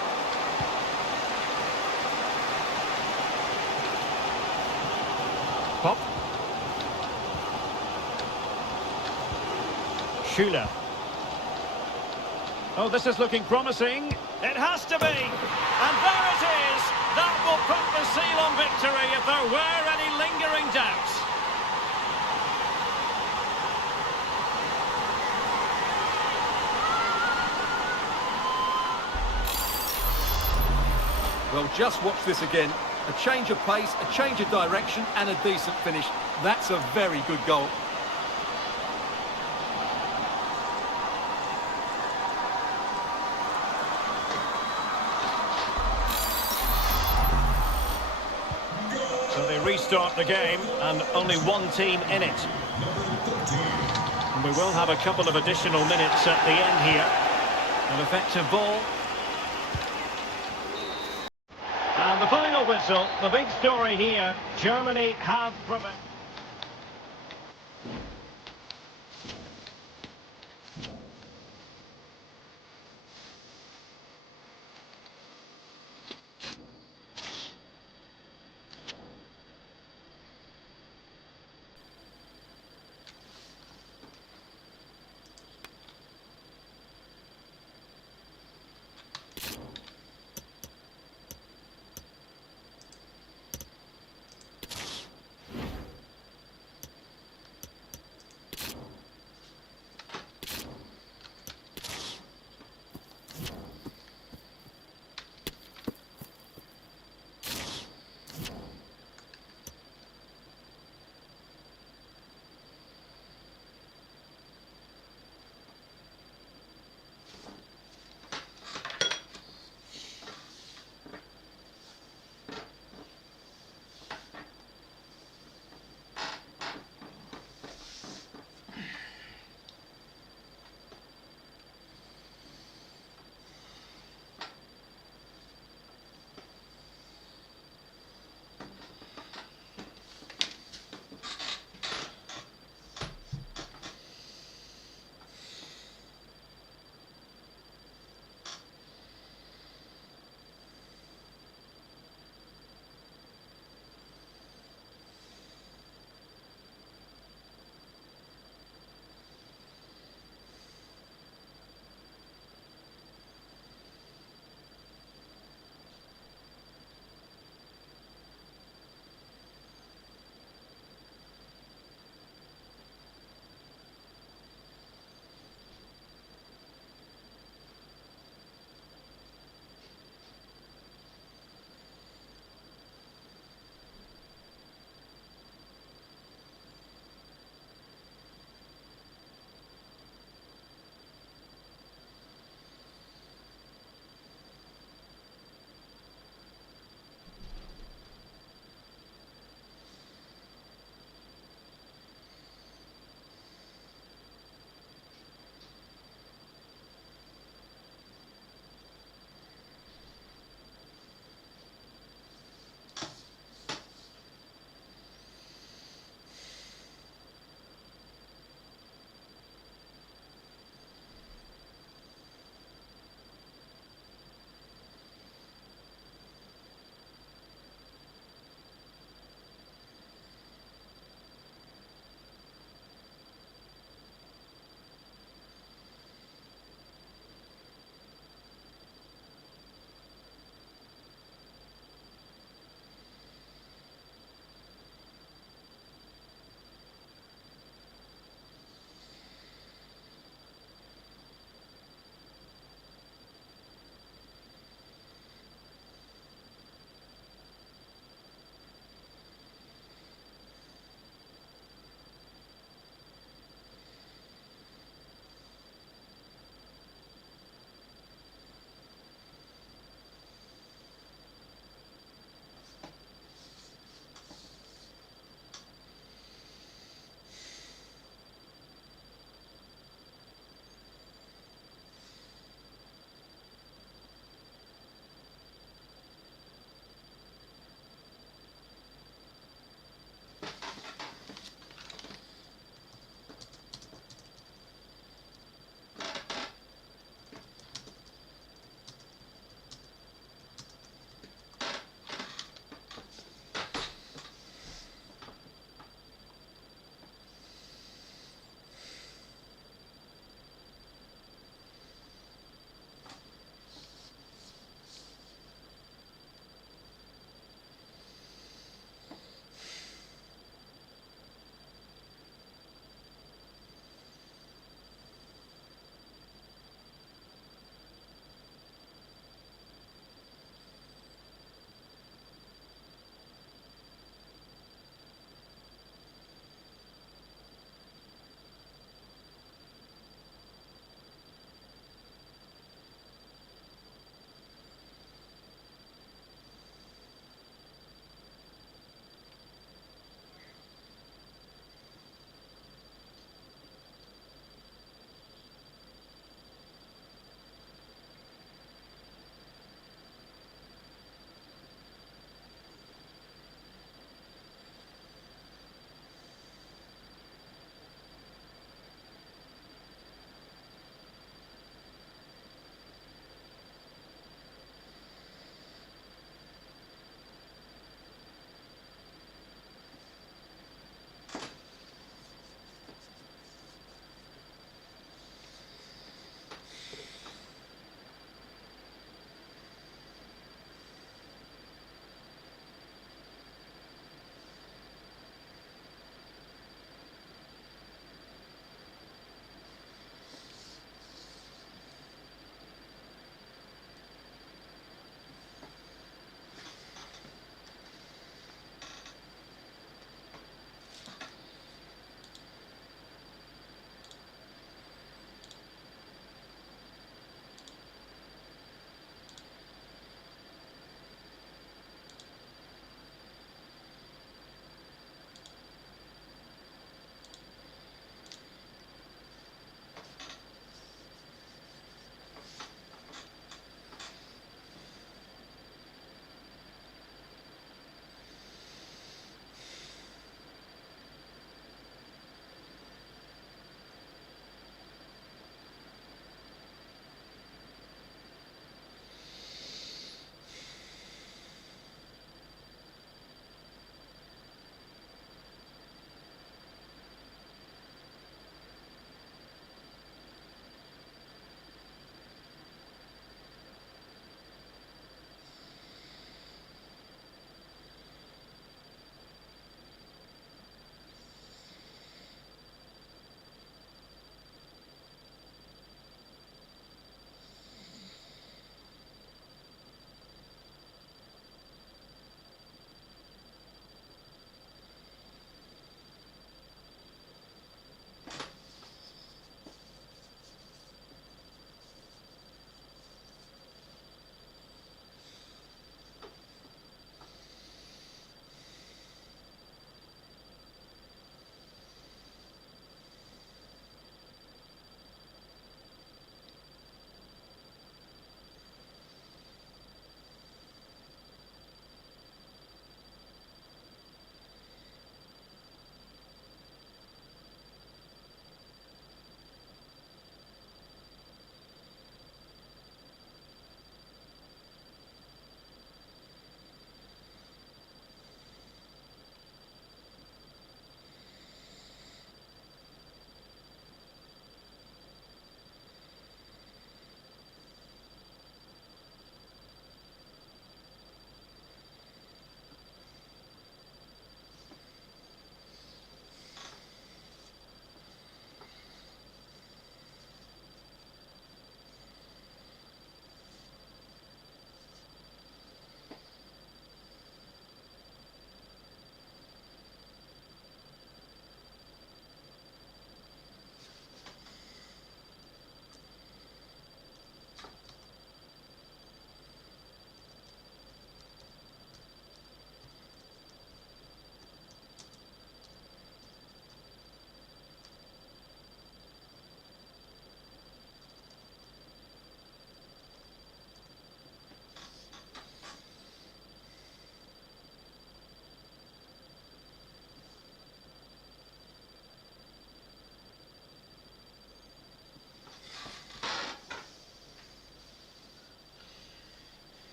Pop. Schuler. Oh, this is looking promising. It has to be. And there it is. That will put the seal on victory if there were any lingering doubts. Well, just watch this again. A change of pace, a change of direction, and a decent finish. That's a very good goal. So they restart the game, and only one team in it. And we will have a couple of additional minutes at the end here. An effective ball. And the final whistle, the big story here. Germany have proven.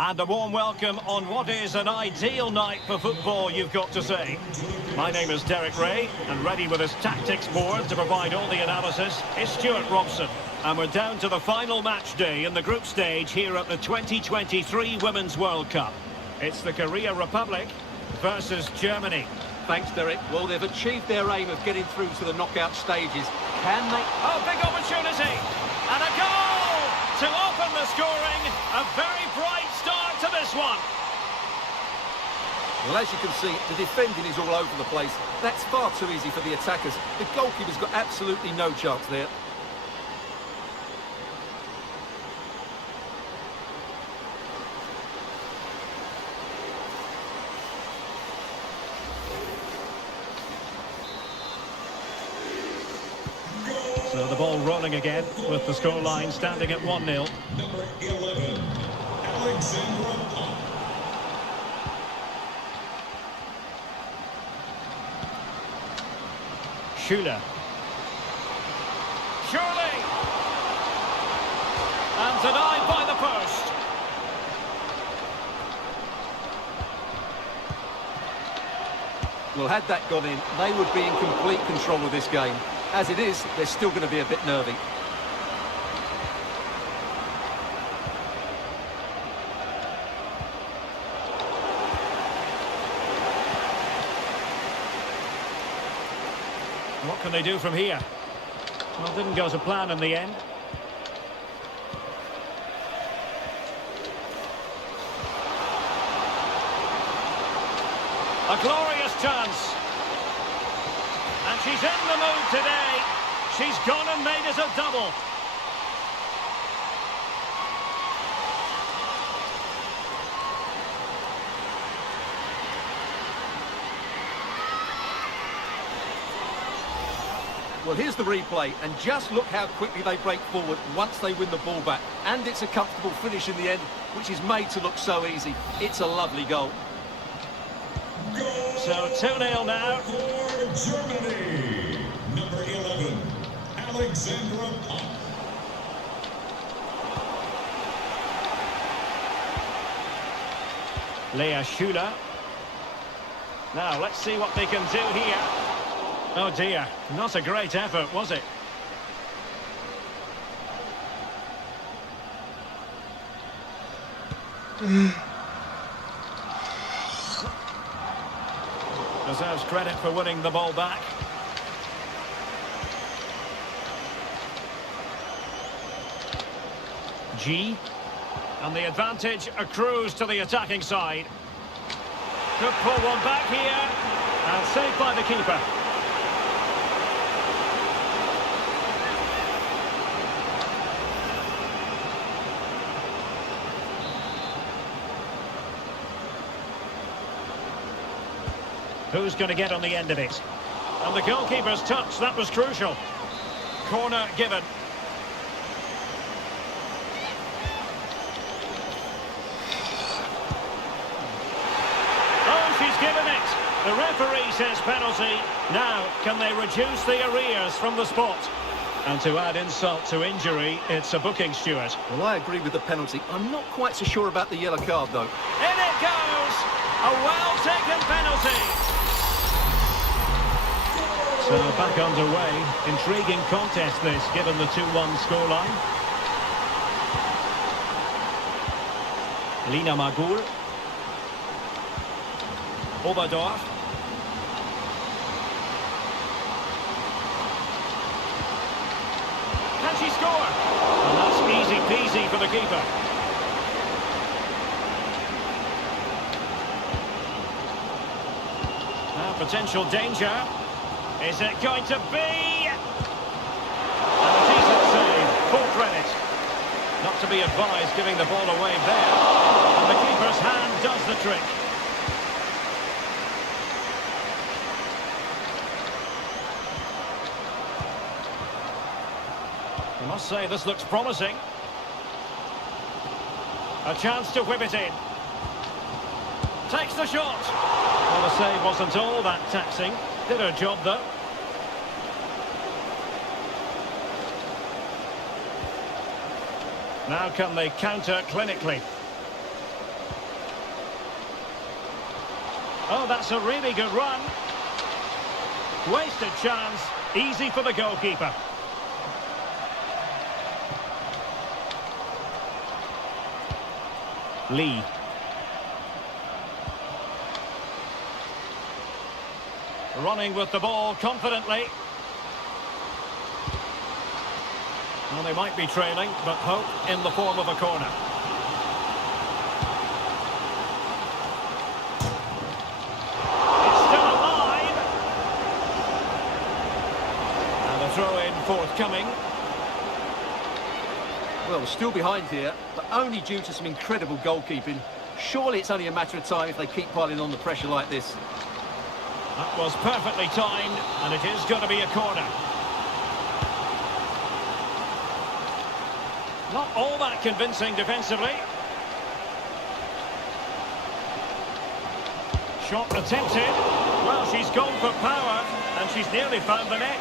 And a warm welcome on what is an ideal night for football, you've got to say. My name is Derek Ray, and ready with his tactics board to provide all the analysis is Stuart Robson. And we're down to the final match day in the group stage here at the 2023 Women's World Cup. It's the Korea Republic versus Germany. Thanks, Derek. Well, they've achieved their aim of getting through to the knockout stages. Can they? Oh, big opportunity! And a goal to open the scoring. A very bright start to this one. Well, as you can see, the defending is all over the place. That's far too easy for the attackers. The goalkeeper's got absolutely no chance there. So the ball rolling again with the scoreline standing at 1-0. Number 11, Alexandra Pop. Schuler. Surely! And denied by the post. Well, had that gone in, they would be in complete control of this game. As it is, they're still going to be a bit nervy. What can they do from here? Well, didn't go to plan in the end. A glorious chance. And she's in the mood today. She's gone and made it a double. Well, here's the replay, and just look how quickly they break forward once they win the ball back. And it's a comfortable finish in the end, which is made to look so easy. It's a lovely goal. So 2-0 now. For Germany, number 11, Alexandra Pop. Lea Schuler. Now, let's see what they can do here. Oh dear, not a great effort, was it? Deserves credit for winning the ball back. G. And the advantage accrues to the attacking side. Could pull one back here. And saved by the keeper. Who's going to get on the end of it? And the goalkeeper's touch, that was crucial. Corner given. Oh, she's given it. The referee says penalty. Now, can they reduce the arrears from the spot? And to add insult to injury, it's a booking, Stuart. Well, I agree with the penalty. I'm not quite so sure about the yellow card, though. In it goes! A well-taken penalty. So back underway. Intriguing contest this, given the 2-1 scoreline. Lina Magul. Oberdorf. Can she score? And that's easy peasy for the keeper. Now potential danger. Is it going to be? And a decent save, full credit. Not to be advised giving the ball away there. And the keeper's hand does the trick. I must say this looks promising. A chance to whip it in. Takes the shot. Well, the save wasn't all that taxing. Did her job, though. Now can they counter clinically? Oh, that's a really good run. Wasted chance. Easy for the goalkeeper. Lee. Running with the ball confidently. Well, they might be trailing, but hope in the form of a corner. It's still alive. And a throw-in forthcoming. Well, still behind here, but only due to some incredible goalkeeping. Surely it's only a matter of time if they keep piling on the pressure like this. That was perfectly timed, and it is going to be a corner. Not all that convincing defensively. Shot attempted. Well, she's gone for power, and she's nearly found the net.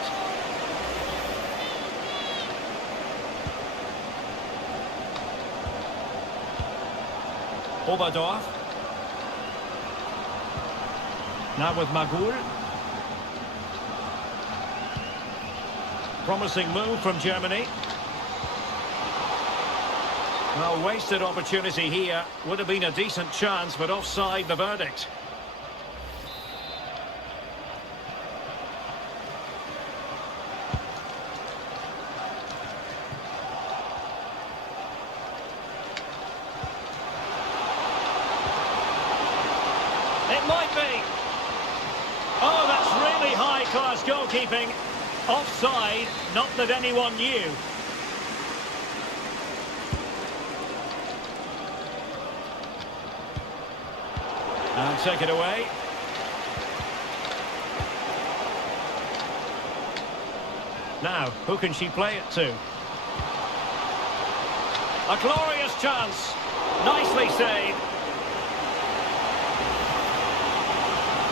Oberdorf. Now with Magul. Promising move from Germany. Well, wasted opportunity here. Would have been a decent chance, but offside the verdict. It might be. Oh, that's really high-class goalkeeping. Offside, not that anyone knew. And take it away. Now, who can she play it to? A glorious chance. Nicely saved.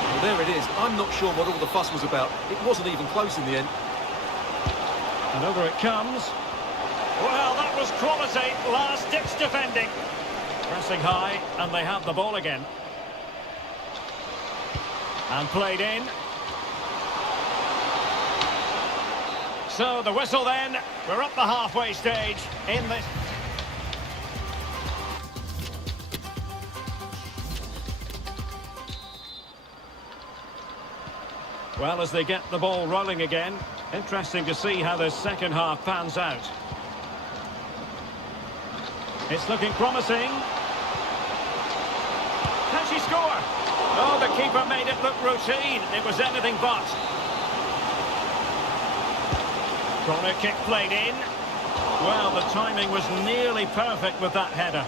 Well, there it is. I'm not sure what all the fuss was about. It wasn't even close in the end. And over it comes. Well, that was quality. Last-ditch defending. Pressing high, and they have the ball again. And played in. So the whistle then. We're up the halfway stage in this. Well, as they get the ball rolling again, interesting to see how the second half pans out. It's looking promising. Can she score? Oh, the keeper made it look routine. It was anything but. Corner kick played in. Well, the timing was nearly perfect with that header.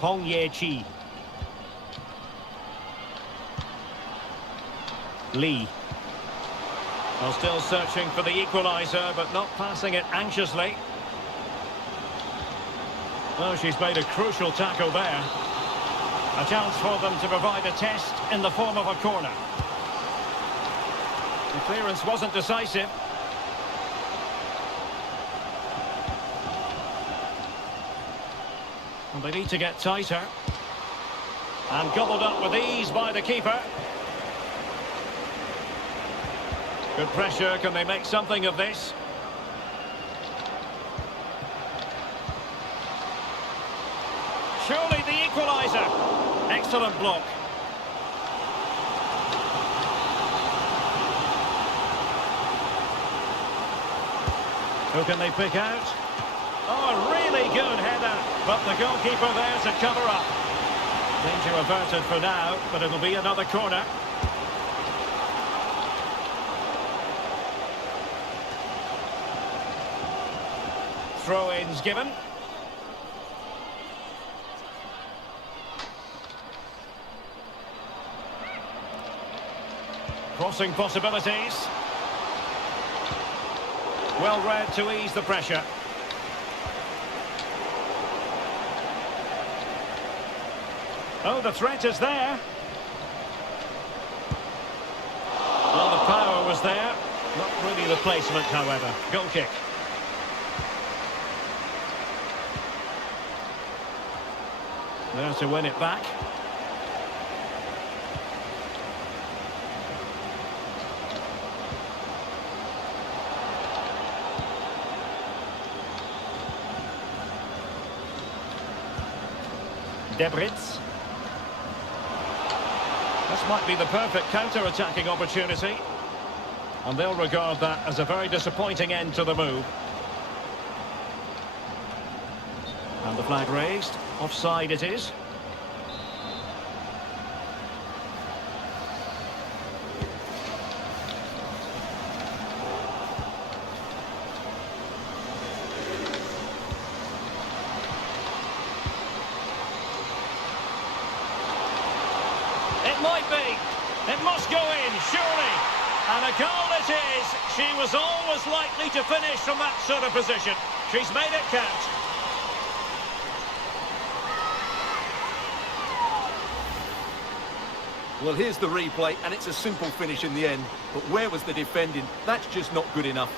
Hong Ye-chi. Lee. Well, still searching for the equaliser, but not passing it anxiously. Oh, she's made a crucial tackle there. A chance for them to provide a test in the form of a corner. The clearance wasn't decisive. And they need to get tighter. And gobbled up with ease by the keeper. Good pressure. Can they make something of this? Surely the equaliser. Excellent block. Who can they pick out? Oh, a really good header. But the goalkeeper there to cover up. Danger averted for now, but it'll be another corner. Throw-ins given. Crossing possibilities. Well read to ease the pressure. Oh, the threat is there. Well, the power was there. Not really the placement, however. Goal kick. There to win it back. Debritz. This might be the perfect counter-attacking opportunity. And they'll regard that as a very disappointing end to the move. And the flag raised. Offside it is. It might be. It must go in, surely. And a goal it is. She was always likely to finish from that sort of position. She's made it count. Well, here's the replay, and it's a simple finish in the end. But where was the defending? That's just not good enough.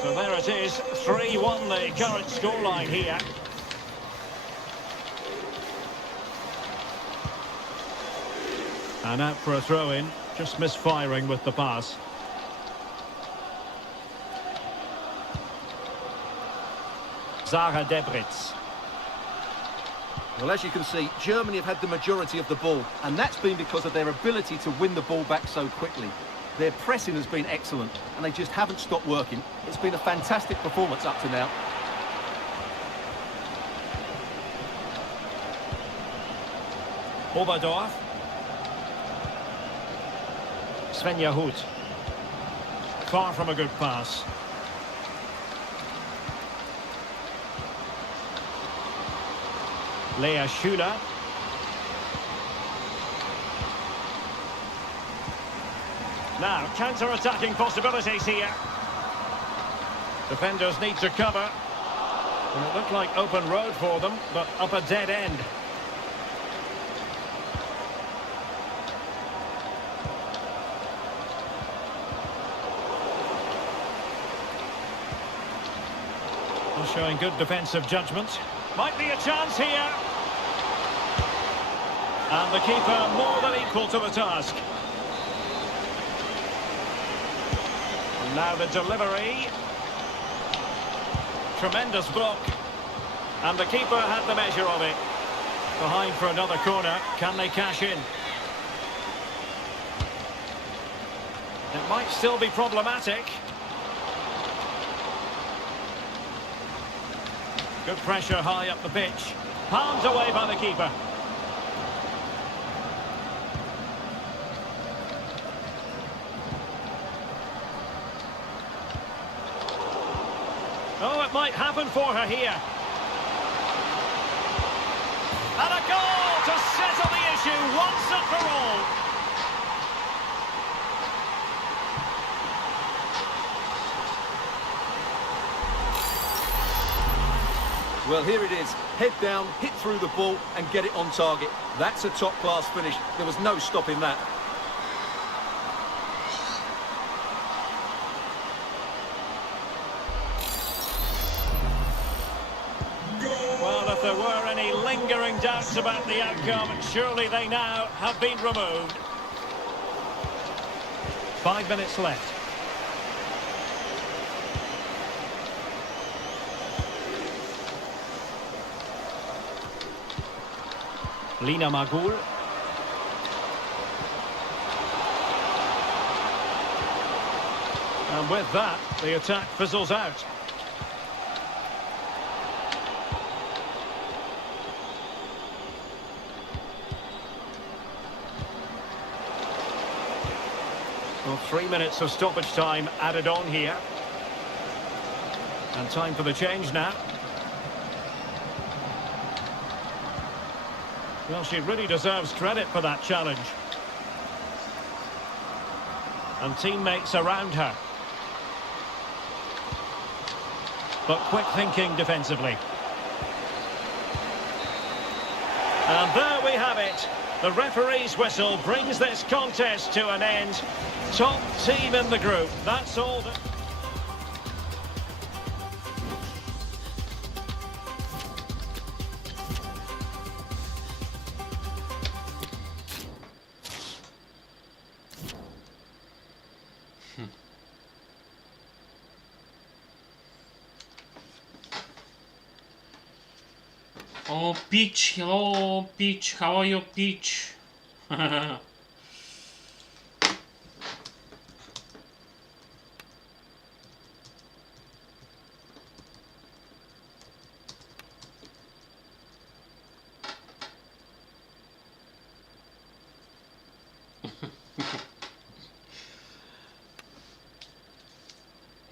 So there it is, 3-1 the current scoreline here. And out for a throw-in, just misfiring with the pass. Zara Debritz. Well, as you can see, Germany have had the majority of the ball, and that's been because of their ability to win the ball back so quickly. Their pressing has been excellent, and they just haven't stopped working. It's been a fantastic performance up to now. Oberdorf. Svenja Hoed. Far from a good pass. Lea Schuler. Now, counter-attacking possibilities here. Defenders need to cover. And it looked like open road for them, but up a dead end. Well, showing good defensive judgment. Might be a chance here. And the keeper more than equal to the task. And now the delivery. Tremendous block. And the keeper had the measure of it. Behind for another corner. Can they cash in? It might still be problematic. Good pressure high up the pitch. Palmed away by the keeper. Oh, it might happen for her here. And a goal to settle the issue once and for all. Well, here it is. Head down, hit through the ball and get it on target. That's a top-class finish. There was no stopping that. Well, if there were any lingering doubts about the outcome, surely they now have been removed. 5 minutes left. Lina Magul. And with that, the attack fizzles out. Well, 3 minutes of stoppage time added on here. And time for the change now. Well, she really deserves credit for that challenge. And teammates around her. But quick thinking defensively. And there we have it. The referee's whistle brings this contest to an end. Top team in the group. That's all that... Oh, Peach. Hello, Peach. How are you, Peach?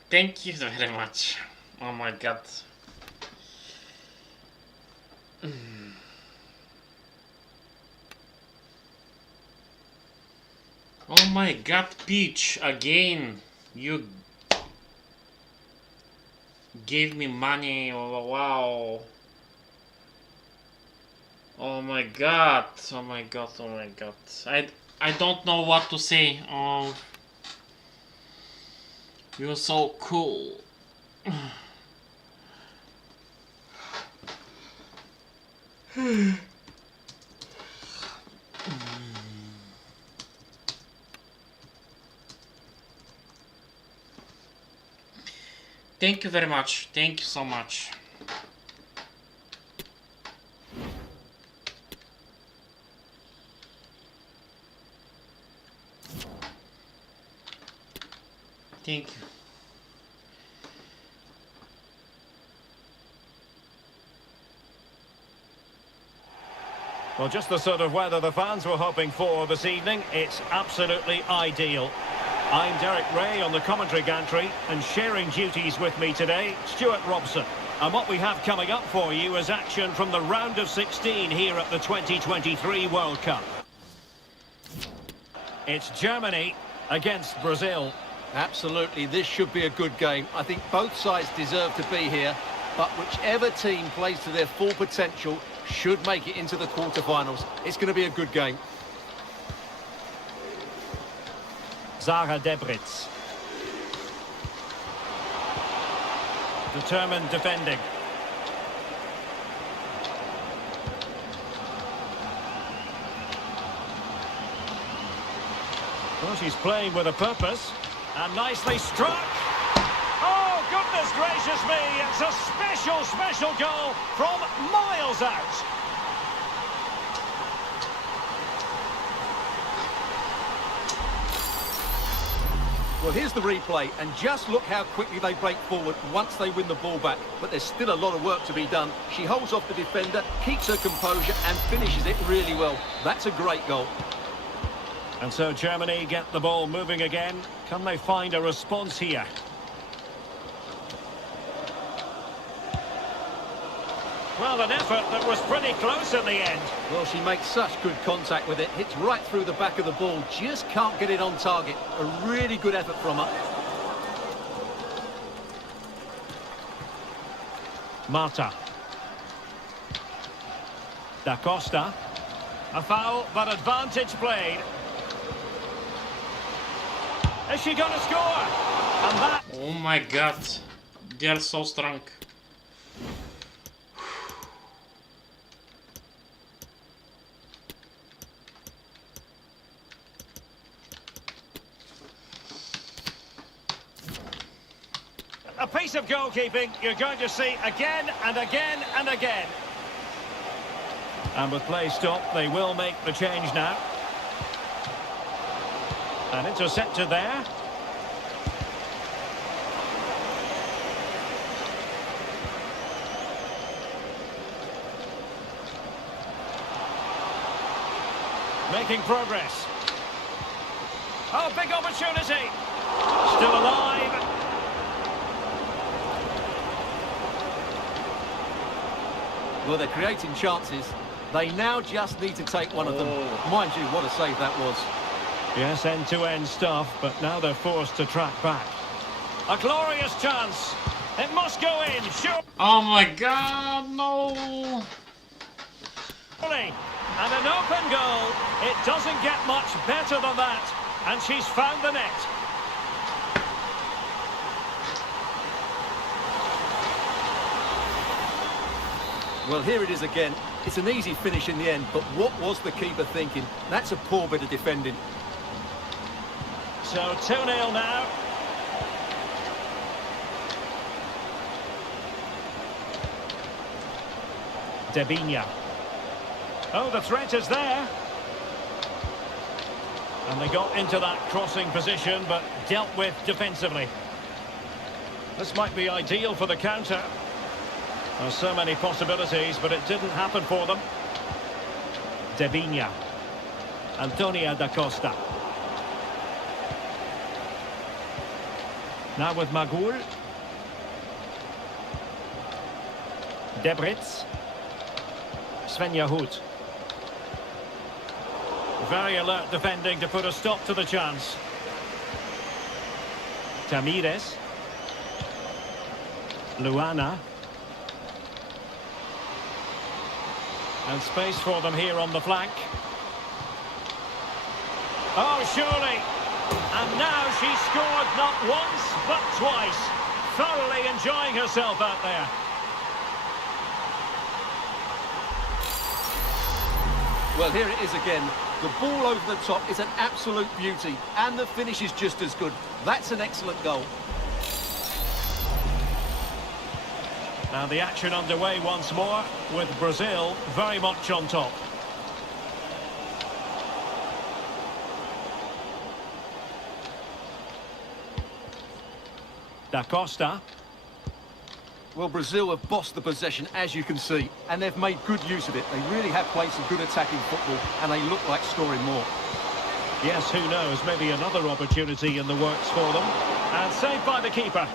Thank you very much. Oh my god. Oh my god, Peach, again. You gave me money. Oh, wow. Oh my god. Oh my god. Oh my god. I don't know what to say. You're so cool. Thank you very much. Thank you so much. Thank you. Well, just the sort of weather the fans were hoping for this evening. It's absolutely ideal. I'm Derek Ray on the commentary gantry, and sharing duties with me today, Stuart Robson. And what we have coming up for you is action from the round of 16 here at the 2023 World Cup. It's Germany against Brazil. Absolutely, this should be a good game. I think both sides deserve to be here, but whichever team plays to their full potential should make it into the quarterfinals. It's going to be a good game. Zara Debritz. Determined defending. Well, she's playing with a purpose. And nicely struck. Oh, goodness gracious me. It's a special, special goal from miles out. Well, here's the replay, and just look how quickly they break forward once they win the ball back. But there's still a lot of work to be done. She holds off the defender, keeps her composure, and finishes it really well. That's a great goal. And so Germany get the ball moving again. Can they find a response here? Well, an effort that was pretty close in the end. Well, she makes such good contact with it. Hits right through the back of the ball. Just can't get it on target. A really good effort from her. Marta. Da Costa. A foul, but advantage played. Is she going to score? And that... Oh my god. They are so strong. A piece of goalkeeping you're going to see again and again and again. And with play stopped, they will make the change now. An interceptor there. Making progress. Oh, big opportunity. Still alive. Well, they're creating chances. They now just need to take one of them. Mind you, what a save that was. Yes, end-to-end stuff, but now they're forced to track back. A glorious chance. It must go in, sure. Oh my god, no! And an open goal. It doesn't get much better than that. And she's found the net. Well, here it is again. It's an easy finish in the end, but what was the keeper thinking? That's a poor bit of defending. So 2-0 now. Debinha. Oh, the threat is there. And they got into that crossing position, but dealt with defensively. This might be ideal for the counter. There's so many possibilities, but it didn't happen for them. Debinha. Antonia da Costa. Now with Magul. Debritz. Svenja Hoot. Very alert defending to put a stop to the chance. Tamires. Luana. And space for them here on the flank. Oh, surely. And now she's scored not once, but twice. Thoroughly enjoying herself out there. Well, here it is again. The ball over the top is an absolute beauty, and the finish is just as good. That's an excellent goal. Now the action underway once more, with Brazil very much on top. Da Costa. Well, Brazil have bossed the possession, as you can see, and they've made good use of it. They really have played some good attacking football, and they look like scoring more. Yes, who knows, maybe another opportunity in the works for them. And saved by the keeper.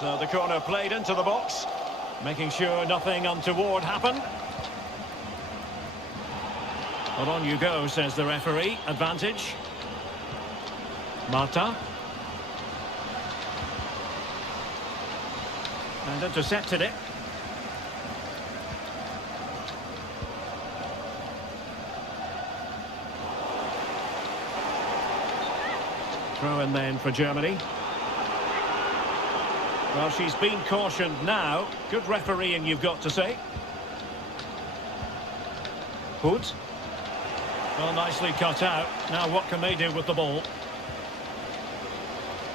So the corner played into the box, making sure nothing untoward happened. Well, on you go, says the referee. Advantage. Marta. And intercepted it. Throw in then for Germany. Well, she's been cautioned now. Good refereeing, you've got to say. Hood. Well, nicely cut out. Now what can they do with the ball?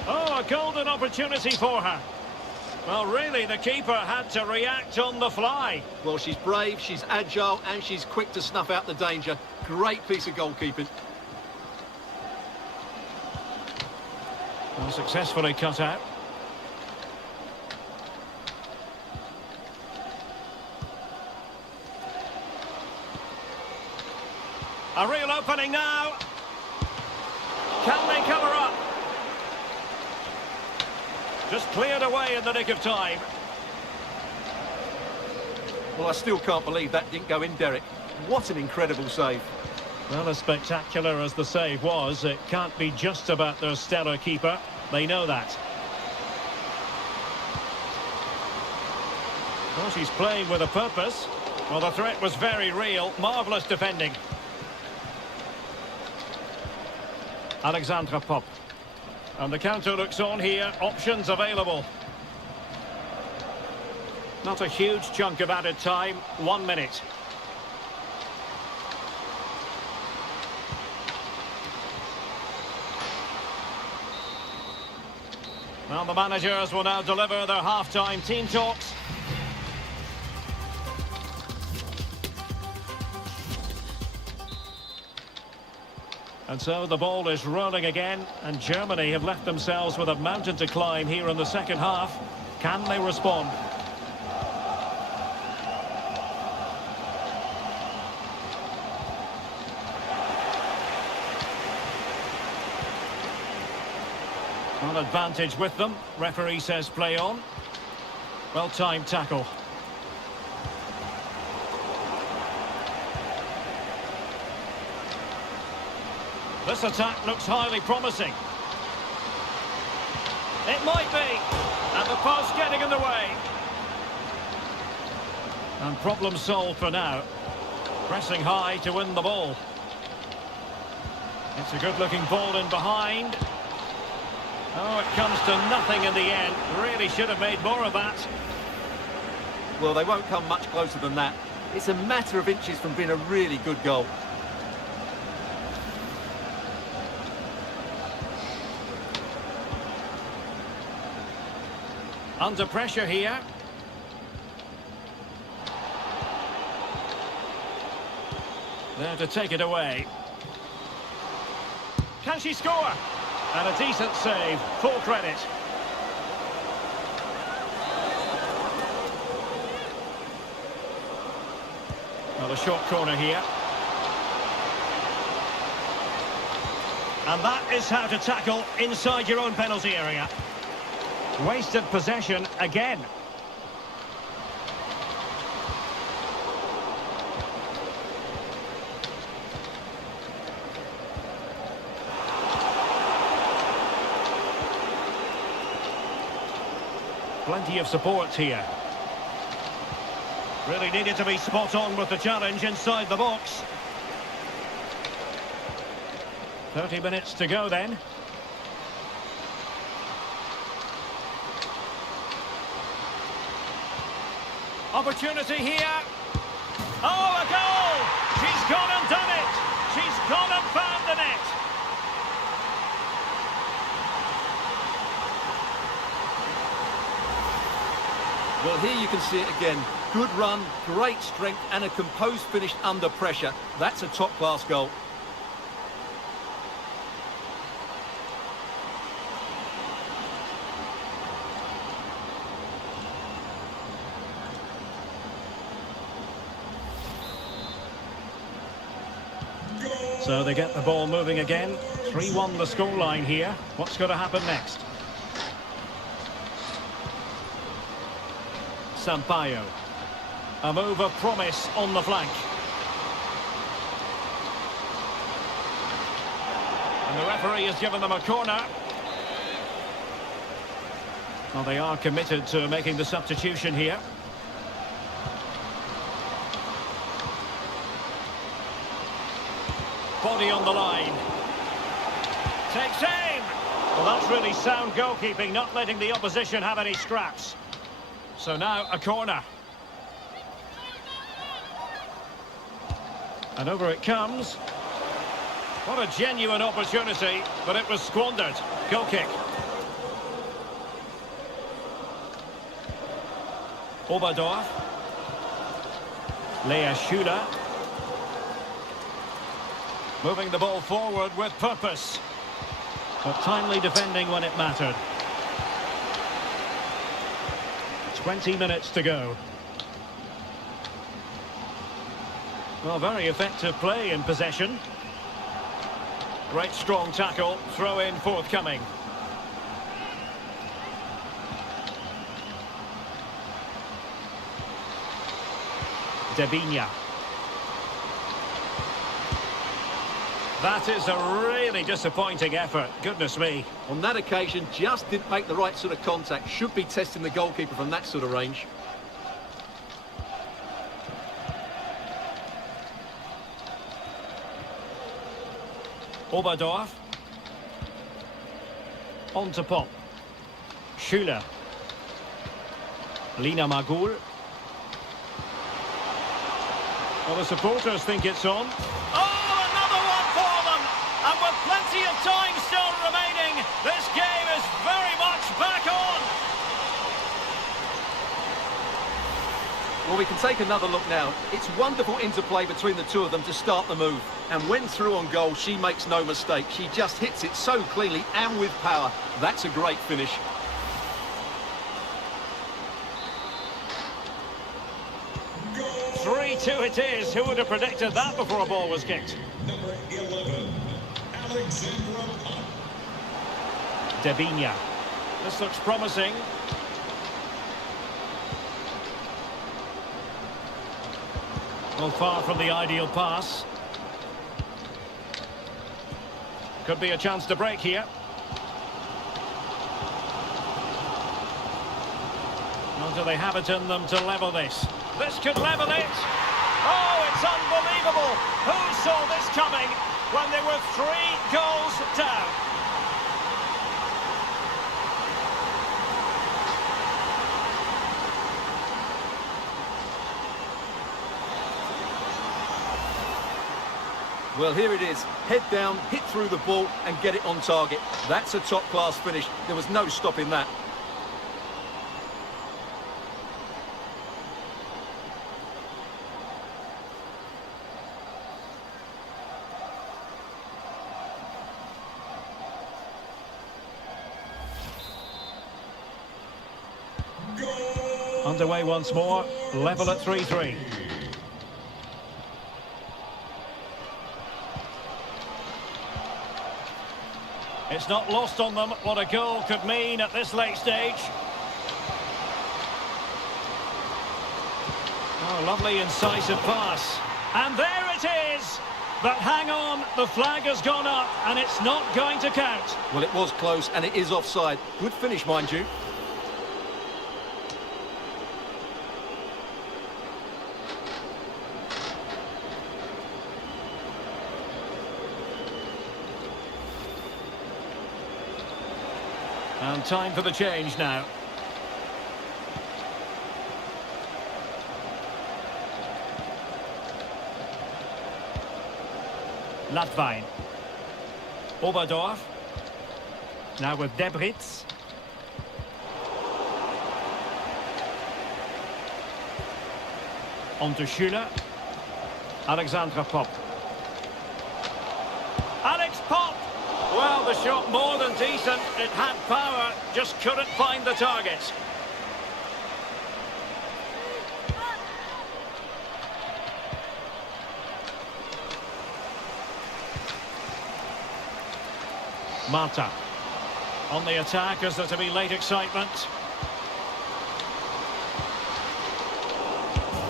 Oh, a golden opportunity for her. Well, really, the keeper had to react on the fly. Well, she's brave, she's agile, and she's quick to snuff out the danger. Great piece of goalkeeping. Well, successfully cut out. A real opening now. Can they cover up? Just cleared away in the nick of time. Well, I still can't believe that didn't go in, Derek. What an incredible save. Well, as spectacular as the save was, it can't be just about their stellar keeper. They know that. Well, she's playing with a purpose. Well, the threat was very real. Marvellous defending. Alexandra Pop. And the counter looks on here. Options available. Not a huge chunk of added time. 1 minute. Well, the managers will now deliver their half-time team talks. And so the ball is rolling again, and Germany have left themselves with a mountain to climb here in the second half. Can they respond? Well, advantage with them. Referee says play on. Well-timed tackle. This attack looks highly promising. It might be. And the post getting in the way. And problem solved for now. Pressing high to win the ball. It's a good-looking ball in behind. Oh, it comes to nothing in the end. Really should have made more of that. Well, they won't come much closer than that. It's a matter of inches from being a really good goal. Under pressure here. There to take it away. Can she score? And a decent save. Full credit. Well, a short corner here. And that is how to tackle inside your own penalty area. Wasted possession again. Plenty of support here. Really needed to be spot on with the challenge inside the box. 30 minutes to go then. Opportunity here. Oh, a goal! She's gone and done it! She's gone and found the net! Well, here you can see it again. Good run, great strength and a composed finish under pressure. That's a top-class goal. So they get the ball moving again. 3-1 the scoreline here. What's going to happen next? Sampaio. A move of promise on the flank. And the referee has given them a corner. Well, they are committed to making the substitution here. Body on the line. Takes aim! Well, that's really sound goalkeeping, not letting the opposition have any scraps. So now a corner. And over it comes. What a genuine opportunity, but it was squandered. Goal kick. Oberdorf. Lea Schuler. Moving the ball forward with purpose. But timely defending when it mattered. 20 minutes to go. Well, very effective play in possession. Great strong tackle, throw in forthcoming. Debinya. That is a really disappointing effort, goodness me. On that occasion, just didn't make the right sort of contact. Should be testing the goalkeeper from that sort of range. Oberdorf. On to Pop. Schuler. Lina Magul. Well, the supporters think it's on. Oh, another one for them! And with plenty of time still remaining, this game is very much back on! Well, we can take another look now. It's wonderful interplay between the two of them to start the move. And when through on goal, she makes no mistake. She just hits it so cleanly and with power. That's a great finish. Goal! 3-2 it is. Who would have predicted that before a ball was kicked? Number 11, Alexandra Pop. Debinya. This looks promising. Well, far from the ideal pass. Could be a chance to break here. Well, do they have it in them to level this? This could level it! Oh, it's unbelievable! Who saw this coming when they were 3 goals down? Well, here it is. Head down, hit through the ball and get it on target. That's a top-class finish. There was no stopping that. Goal! Underway once more, level at 3-3. It's not lost on them what a goal could mean at this late stage. Oh, lovely incisive pass. And there it is! But hang on, the flag has gone up and it's not going to count. Well, it was close and it is offside. Good finish, mind you. And time for the change now. Latvine. Oberdorf. Now with Debritz. On to Schüller. Alexandra Pop. Alex Pop! Well, the shot more than decent. It had power, just couldn't find the target. Marta. On the attack as there to be late excitement.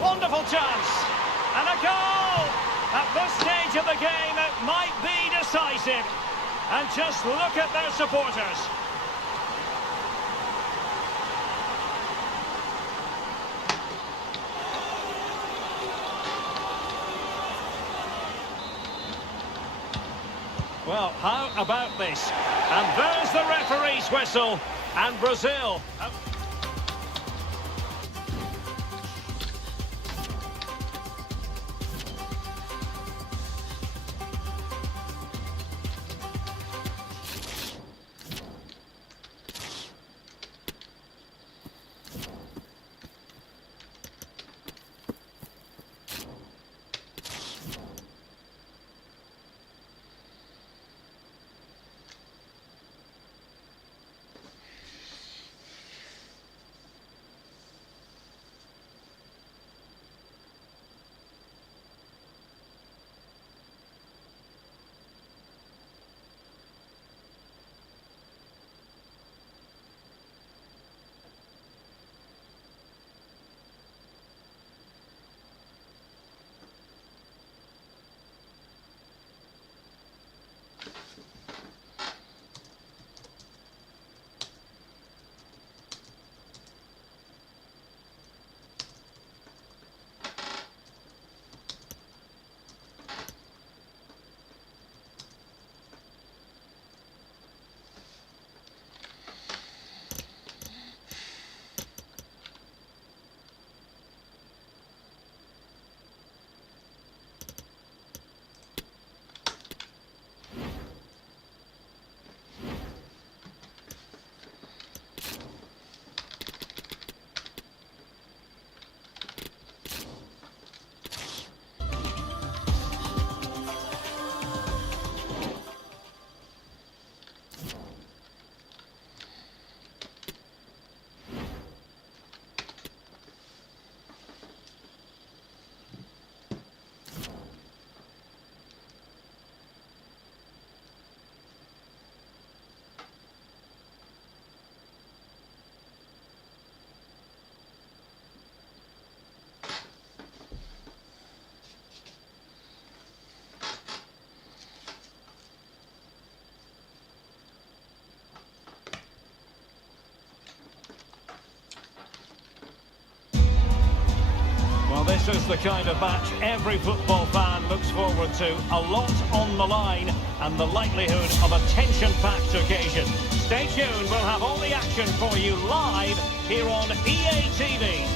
Wonderful chance! And a goal! At this stage of the game, it might be decisive. And just look at their supporters. Well, how about this? And there's the referee's whistle. And Brazil... This is the kind of match every football fan looks forward to. A lot on the line and the likelihood of a tension-packed occasion. Stay tuned, we'll have all the action for you live here on EA TV.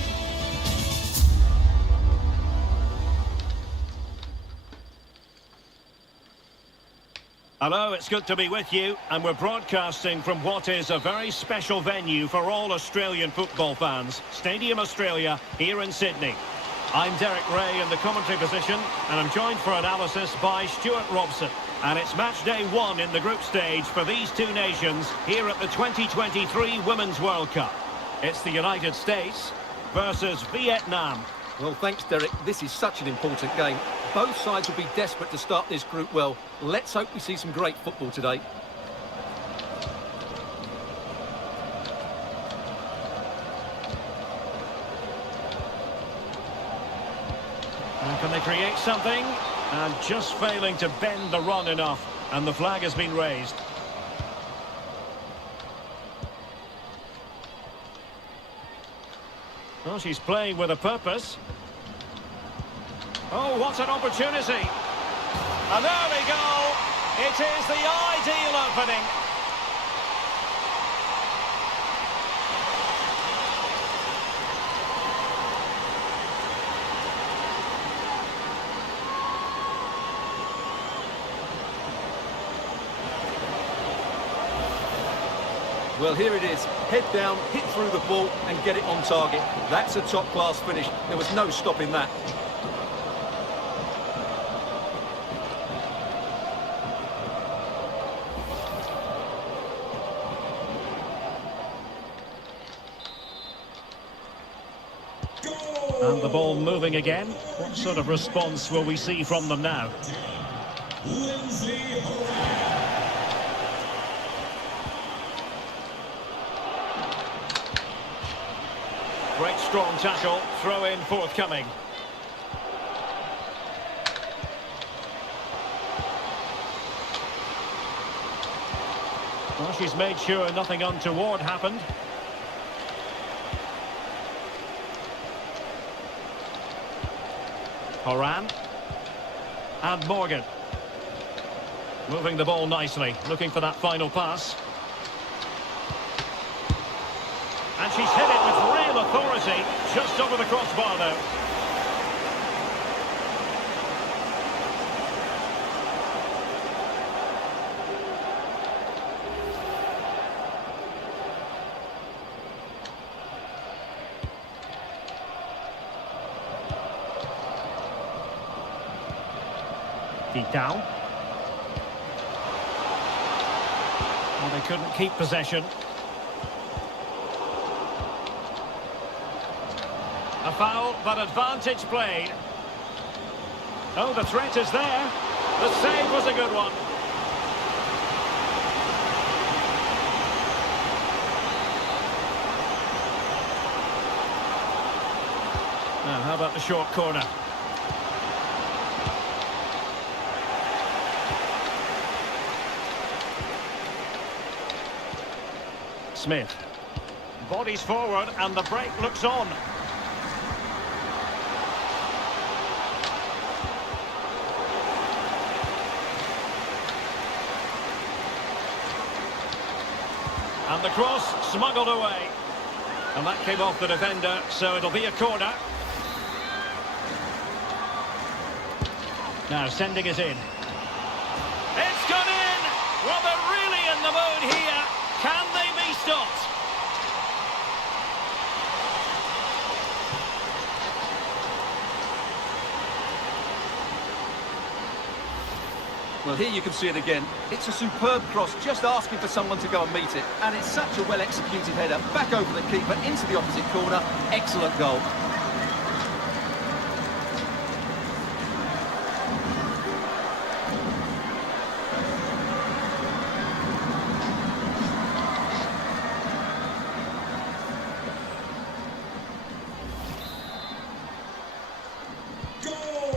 Hello, it's good to be with you, and we're broadcasting from what is a very special venue for all Australian football fans. Stadium Australia here in Sydney. I'm Derek Ray in the commentary position, and I'm joined for analysis by Stuart Robson. And it's match day 1 in the group stage for these two nations here at the 2023 Women's World Cup. It's the United States versus Vietnam. Well, thanks, Derek. This is such an important game. Both sides will be desperate to start this group well. Let's hope we see some great football today. And can they create something? And just failing to bend the run enough. And the flag has been raised. Well, she's playing with a purpose. Oh, what an opportunity. And there we go. It is the ideal opening. Well, here it is. Head down, hit through the ball and get it on target. That's a top-class finish. There was no stopping that. And the ball moving again. What sort of response will we see from them now? Great strong tackle, throw in forthcoming. Well, she's made sure nothing untoward happened. Horan. And Morgan. Moving the ball nicely, looking for that final pass. And she's hit it with real authority, just over the crossbar though. Down. Well, they couldn't keep possession. A foul, but advantage played. Oh, the threat is there. The save was a good one. Now, how about the short corner? Smith. Bodies forward and the break looks on. And the cross smuggled away. And that came off the defender, so it'll be a corner. Now sending it in. It's gone in! Well, they're really in the mood here. Can they be stopped? Well, here you can see it again. It's a superb cross, just asking for someone to go and meet it. And it's such a well-executed header, back over the keeper, into the opposite corner. Excellent goal.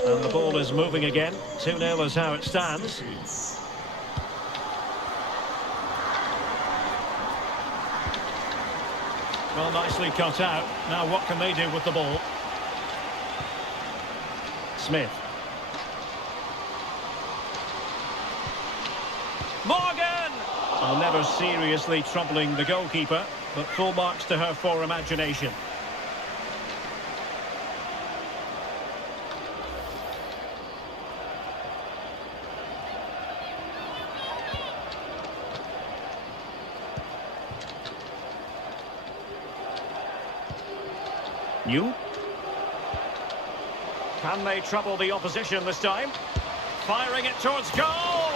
And the ball is moving again. 2-0 is how it stands. Well, nicely cut out. Now what can they do with the ball? Smith. Morgan! Well, never seriously troubling the goalkeeper, but full marks to her for imagination. New. Can they trouble the opposition this time? Firing it towards goal!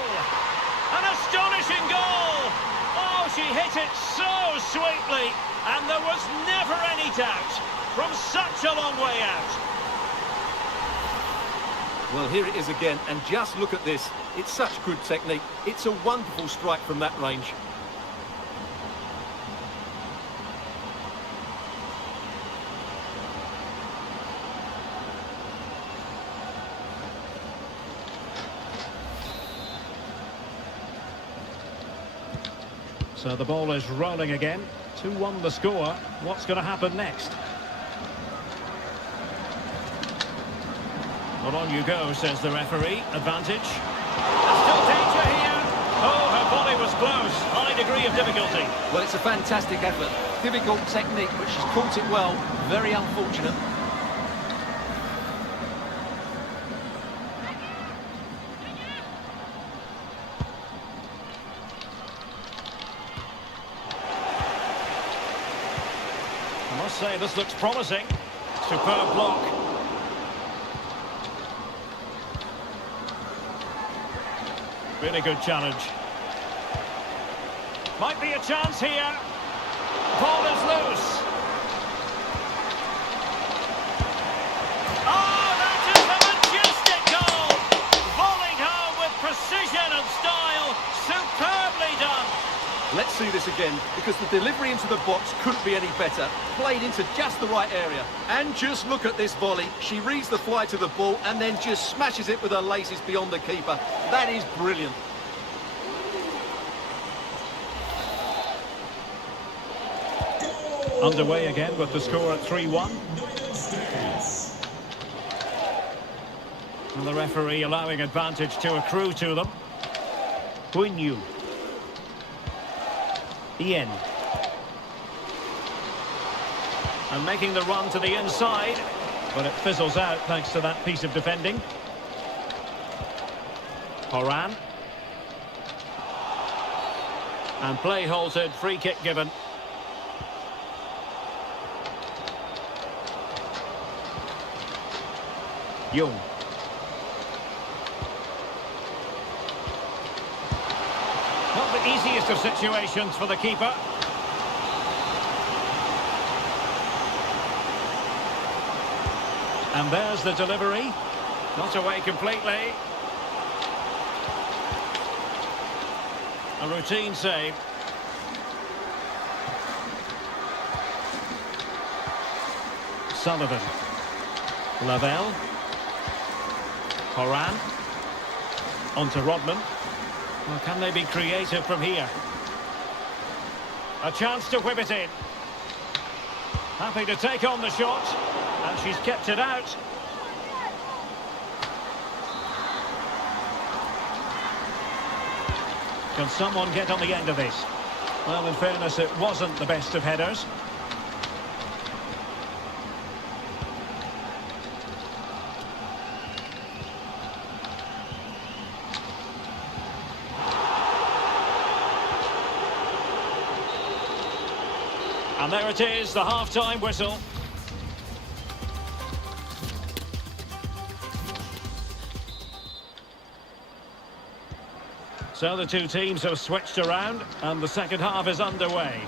An astonishing goal! Oh, she hit it so sweetly, and there was never any doubt from such a long way out. Well, here it is again, and just look at this. It's such good technique. It's a wonderful strike from that range. So the ball is rolling again. 2-1 the score. What's going to happen next? Well, on you go, says the referee. Advantage. There's still danger here. Oh, her volley was close. High degree of difficulty. Well, it's a fantastic effort. Difficult technique, but she's caught it well. Very unfortunate. say this looks promising. Superb block. Really good challenge. Might be a chance here. Ball is loose. Oh, that is a majestic goal! Volleyed home with precision and style. Superbly done. Let's see this again, because the delivery into the box couldn't be any better. Played into just the right area. And just look at this volley. She reads the fly to the ball and then just smashes it with her laces beyond the keeper. That is brilliant. Underway again with the score at 3-1. And the referee allowing advantage to accrue to them. Quinyu. Ian. And making the run to the inside, but it fizzles out thanks to that piece of defending. Horan. And play halted, free kick given. Young. Not the easiest of situations for the keeper. And there's the delivery. Not away completely. A routine save. Sullivan. Lavelle. Horan. On to Rodman. Well, can they be creative from here? A chance to whip it in. Happy to take on the shot. And she's kept it out. Can someone get on the end of this? Well, in fairness, it wasn't the best of headers. And there it is, the half-time whistle. So the two teams have switched around, and the second half is underway.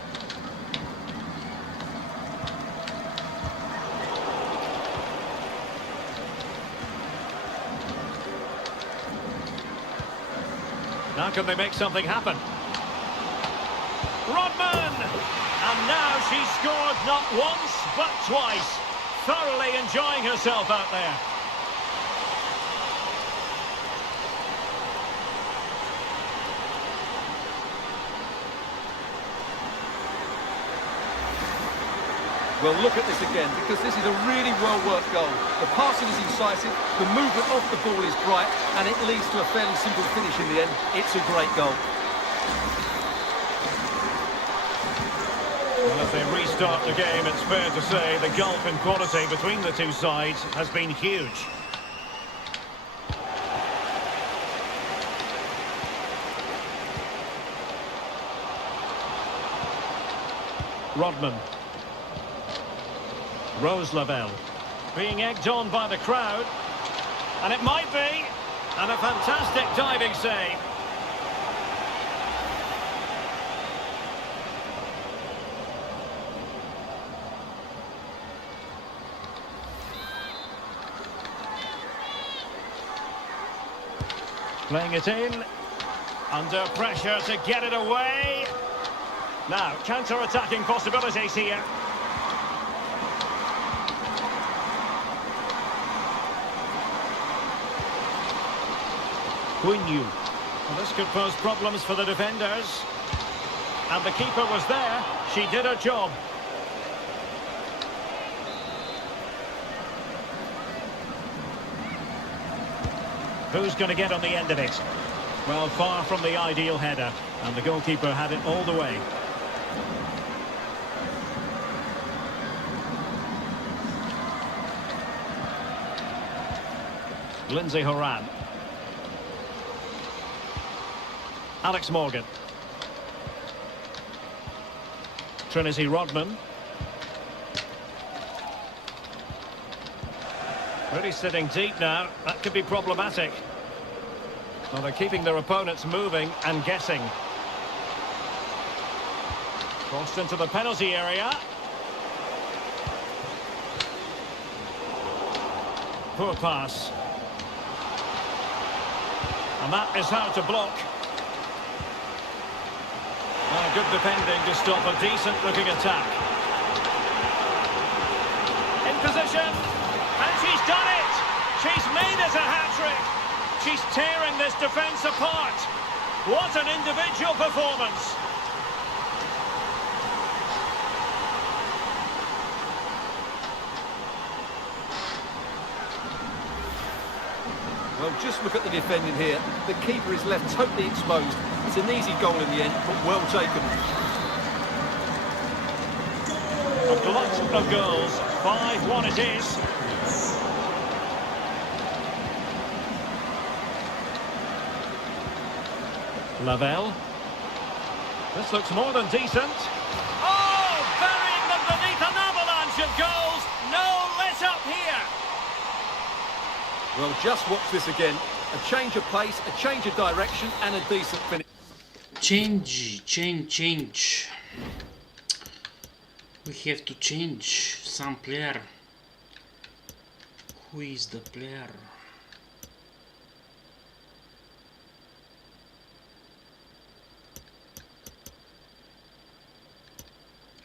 Now can they make something happen? Rodman! And now she's scored not once, but twice. Thoroughly enjoying herself out there. Well, look at this again, because this is a really well-worked goal. The passing is incisive, the movement off the ball is bright, and it leads to a fairly simple finish in the end. It's a great goal. Well, as they restart the game, it's fair to say the gulf in quality between the two sides has been huge. Rodman. Rose Lavelle. Being egged on by the crowd. And it might be. And a fantastic diving save. Playing it in. Under pressure to get it away. Now, counter-attacking possibilities here. Quinyu. Well, this could pose problems for the defenders. And the keeper was there. She did her job. Who's going to get on the end of it? Well, far from the ideal header. And the goalkeeper had it all the way. Lindsay Horan. Alex Morgan. Trinity Rodman. Really sitting deep now. That could be problematic. Well, they're keeping their opponents moving and guessing. Crossed into the penalty area. Poor pass. And that is how to block. Good defending to stop a decent-looking attack. In position. And she's done it! She's made it a hat-trick! She's tearing this defence apart! What an individual performance! Well, just look at the defending here. The keeper is left totally exposed. It's an easy goal in the end, but well taken. A glut of goals. 5-1 it is. Lavelle. This looks more than decent. Oh, burying them beneath an avalanche of goals. No let up here. Well, just watch this again. A change of pace, a change of direction, and a decent finish. Change. We have to change some player. Who is the player?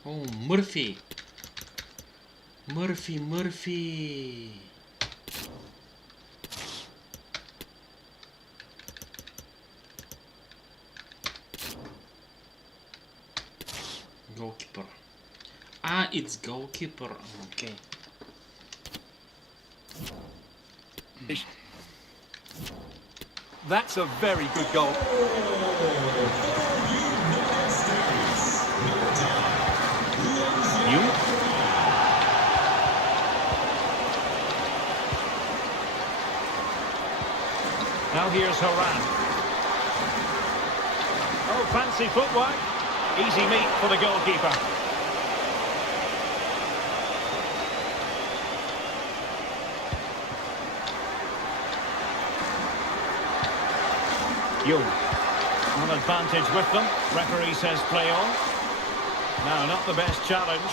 Oh, Murphy. Goalkeeper. Ah, it's goalkeeper. Okay. That's a very good goal. You? Now here's Horan. Oh, fancy footwork. Easy meet for the goalkeeper. Young. On advantage with them. Referee says play on. No, not the best challenge.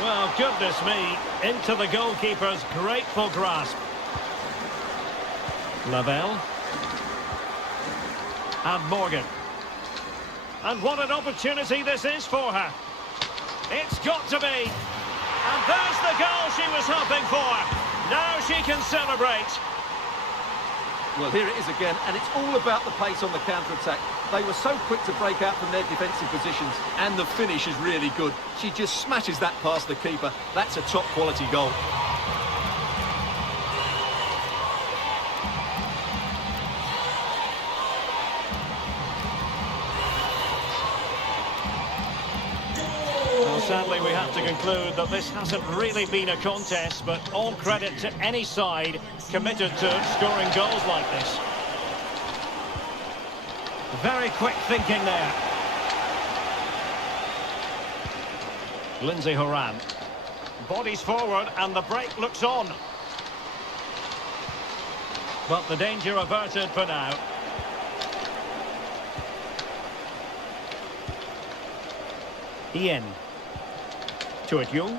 Well, goodness me. Into the goalkeeper's grateful grasp. Lavelle. And Morgan. And what an opportunity this is for her. It's got to be. And there's the goal she was hoping for. Now she can celebrate. Well, here it is again, and it's all about the pace on the counter-attack. They were so quick to break out from their defensive positions, and the finish is really good. She just smashes that past the keeper. That's a top-quality goal. Sadly, we have to conclude that this hasn't really been a contest, but all credit to any side committed to scoring goals like this. Very quick thinking there. Lindsay Horan. Bodies forward and the break looks on. But the danger averted for now. Ian. To it, Young.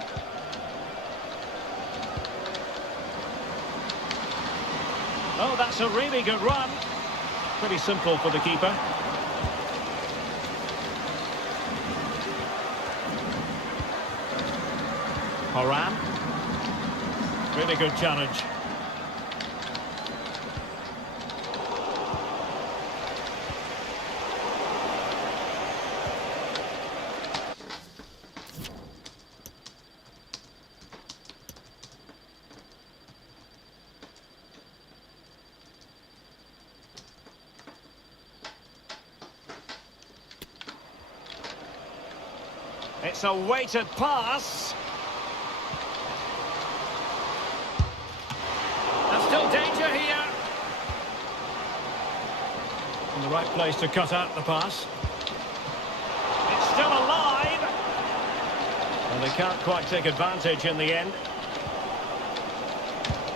Oh, that's a really good run. Pretty simple for the keeper. Horan. Really good challenge. It's a weighted pass. There's still danger here. In the right place to cut out the pass. It's still alive. And they can't quite take advantage in the end.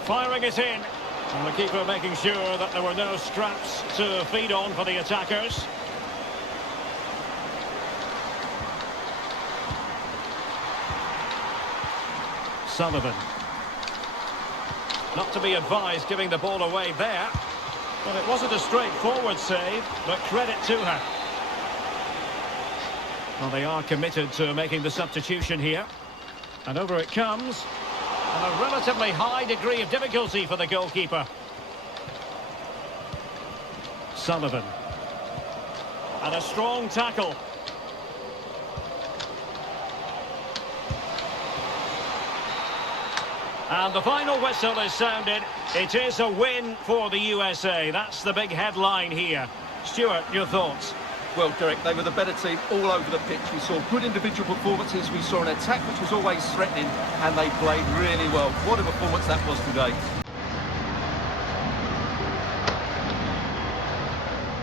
Firing it in. And the keeper making sure that there were no scraps to feed on for the attackers. Sullivan. Not to be advised giving the ball away there. Well, it wasn't a straightforward save, but credit to her. Well, they are committed to making the substitution here. And over it comes. And a relatively high degree of difficulty for the goalkeeper. Sullivan. And a strong tackle. And the final whistle is sounded. It is a win for the USA. That's the big headline here. Stuart, your thoughts? Well, Derek, they were the better team all over the pitch. We saw good individual performances. We saw an attack which was always threatening, and they played really well. What a performance that was today.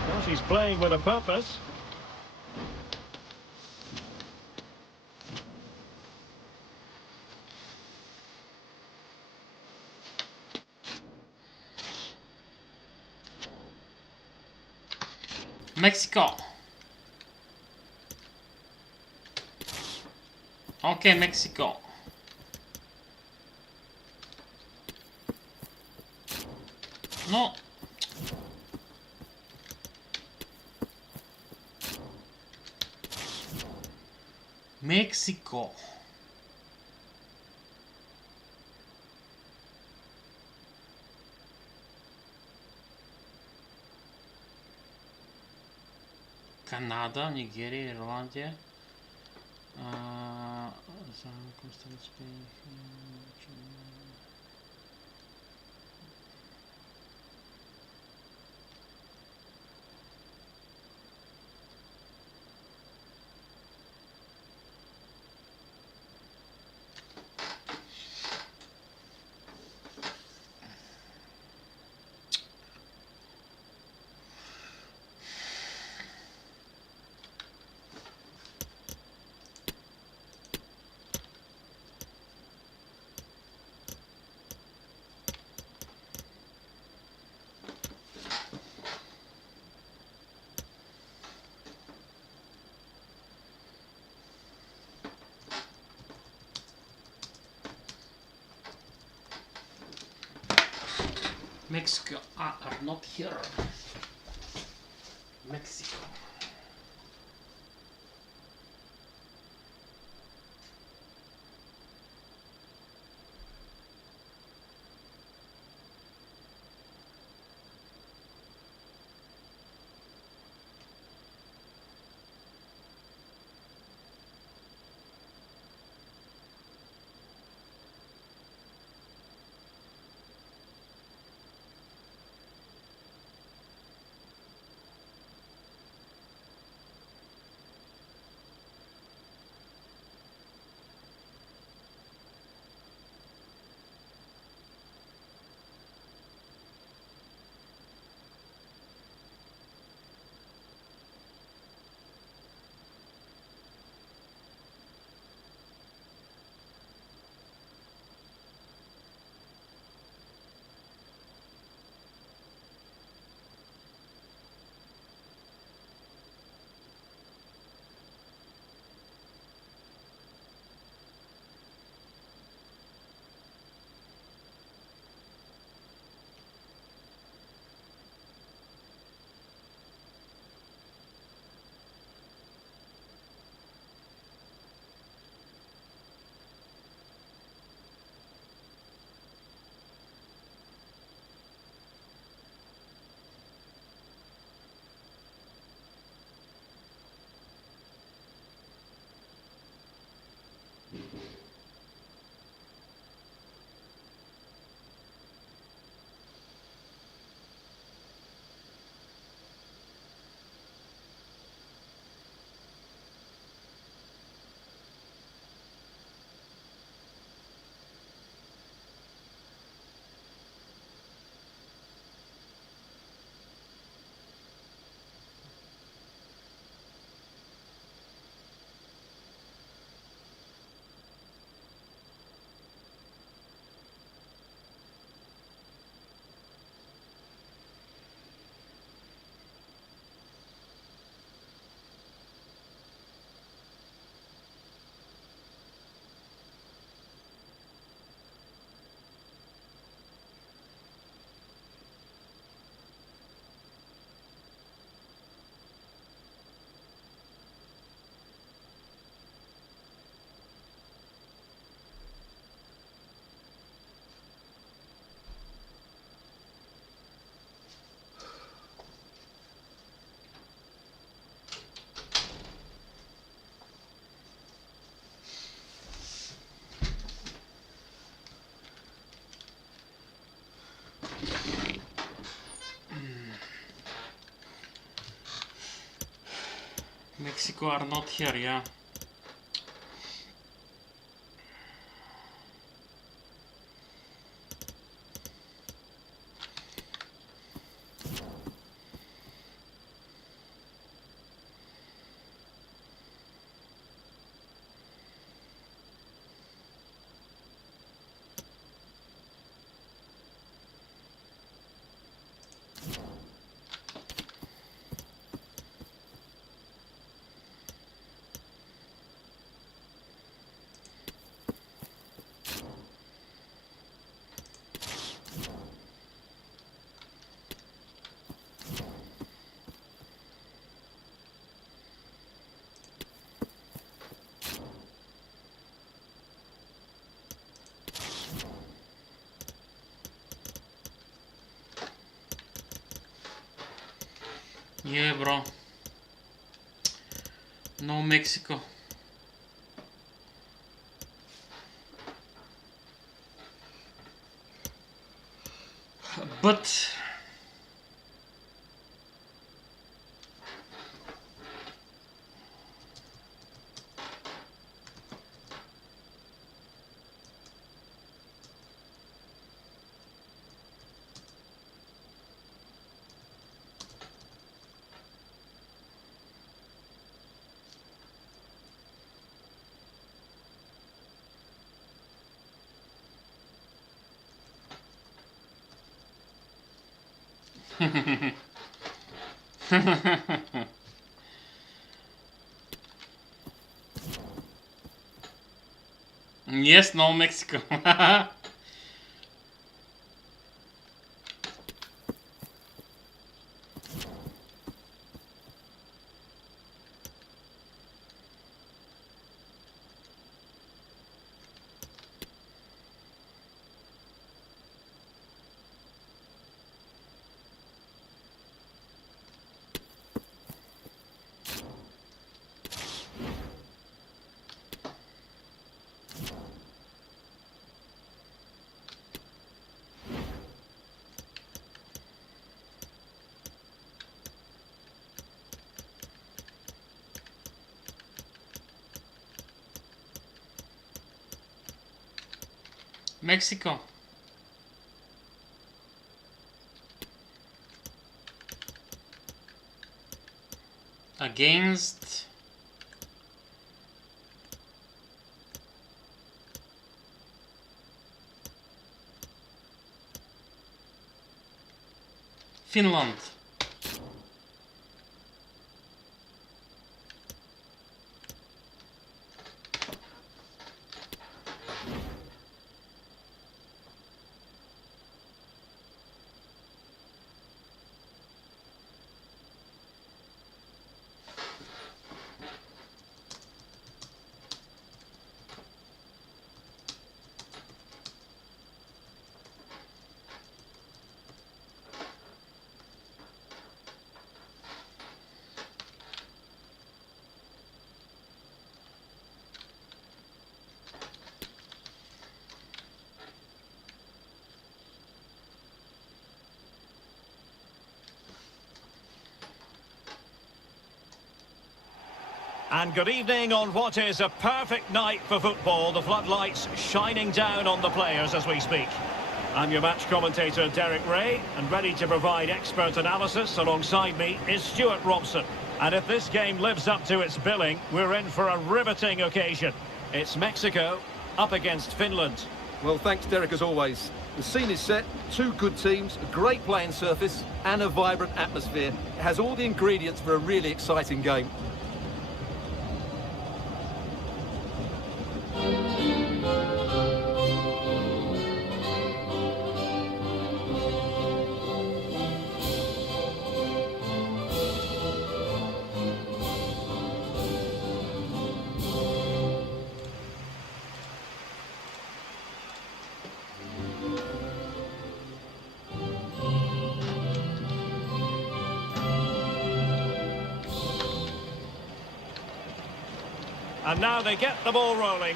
Well, she's playing with a purpose. Mexico. Okay, Mexico. No. Mexico. Канада, Нигерия, Ирландия. Mexico are not here. Mexico. Mexico are not here, yeah. Yeah, bro. No Mexico. But yes, no Mexico. Mexico. Against Finland. And good evening on what is a perfect night for football. The floodlights shining down on the players as we speak. I'm your match commentator, Derek Ray, and ready to provide expert analysis alongside me is Stuart Robson. And if this game lives up to its billing, we're in for a riveting occasion. It's Mexico up against Finland. Well, thanks, Derek, as always. The scene is set, two good teams, a great playing surface, and a vibrant atmosphere. It has all the ingredients for a really exciting game. And now they get the ball rolling.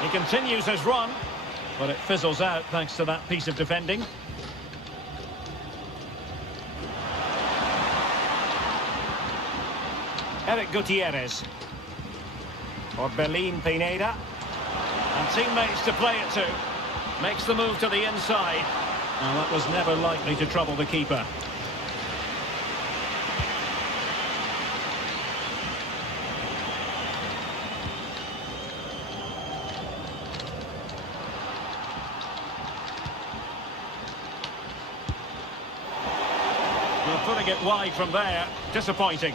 He continues his run, but it fizzles out thanks to that piece of defending. Eric Gutierrez. Orbelin Pineda. And teammates to play it to. Makes the move to the inside. Now that was never likely to trouble the keeper. Well, putting it wide from there. Disappointing.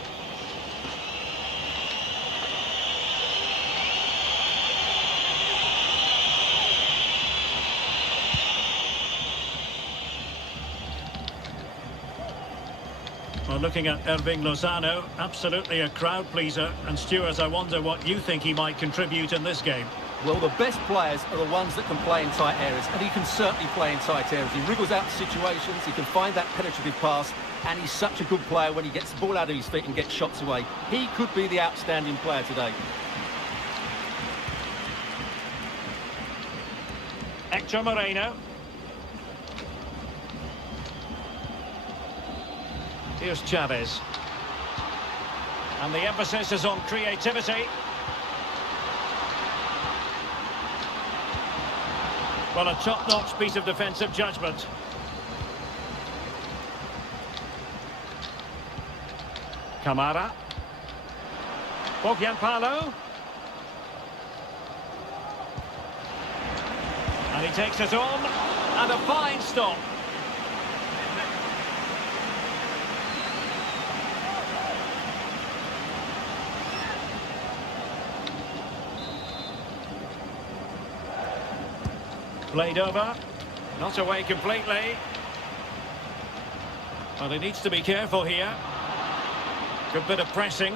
Well, looking at Irving Lozano, absolutely a crowd pleaser. And Stuart, I wonder what you think he might contribute in this game. Well, the best players are the ones that can play in tight areas, and he can certainly play in tight areas. He wriggles out situations, he can find that penetrative pass, and he's such a good player when he gets the ball out of his feet and gets shots away. He could be the outstanding player today. Hector Moreno. Here's Chavez. And the emphasis is on creativity. Well, a top-notch piece of defensive judgment. Kamara. Palo. And he takes it on. And a fine stop. Played over, not away completely. Well, he needs to be careful here. Good bit of pressing.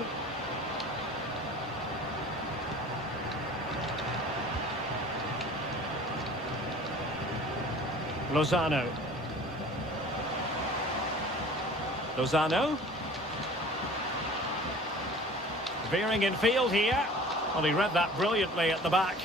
Lozano. Veering in field here. Well, he read that brilliantly at the back.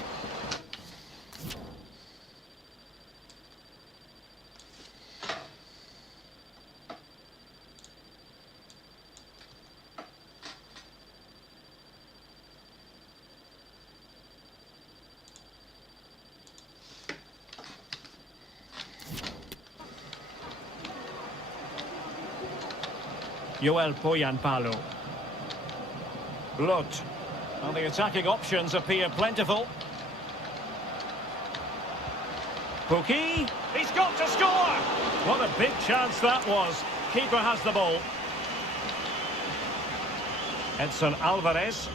Joel Palo. Lot. Well, the attacking options appear plentiful. Pookie. He's got to score! What a big chance that was. Keeper has the ball. Edson Alvarez.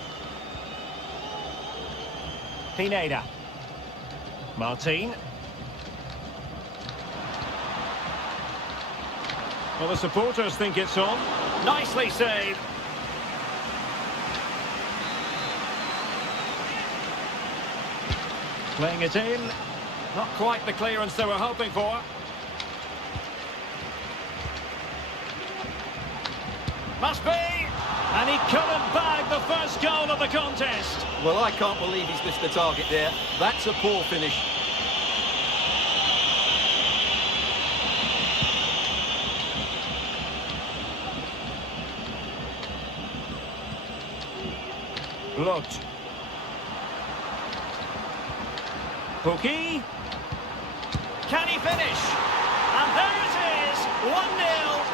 Pineda. Martin. Well, the supporters think it's on. Nicely saved. Playing it in. Not quite the clearance they were hoping for. Must be! And he couldn't bag the first goal of the contest. Well, I can't believe he's missed the target there. That's a poor finish. Lot. Pookie. Can he finish? And there it is, 1-0.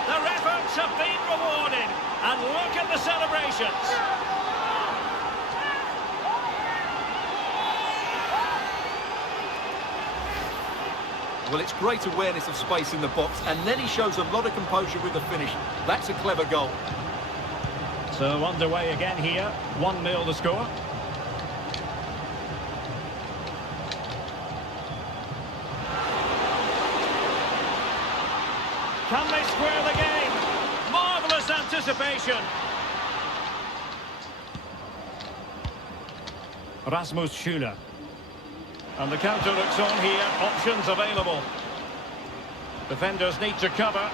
Their efforts have been rewarded. And look at the celebrations. Well, it's great awareness of space in the box, and then he shows a lot of composure with the finish. That's a clever goal. So underway again here, 1-0 the score. Can they square the game? Marvellous anticipation. Rasmus Schüller. And the counter looks on here, options available. Defenders need to cover.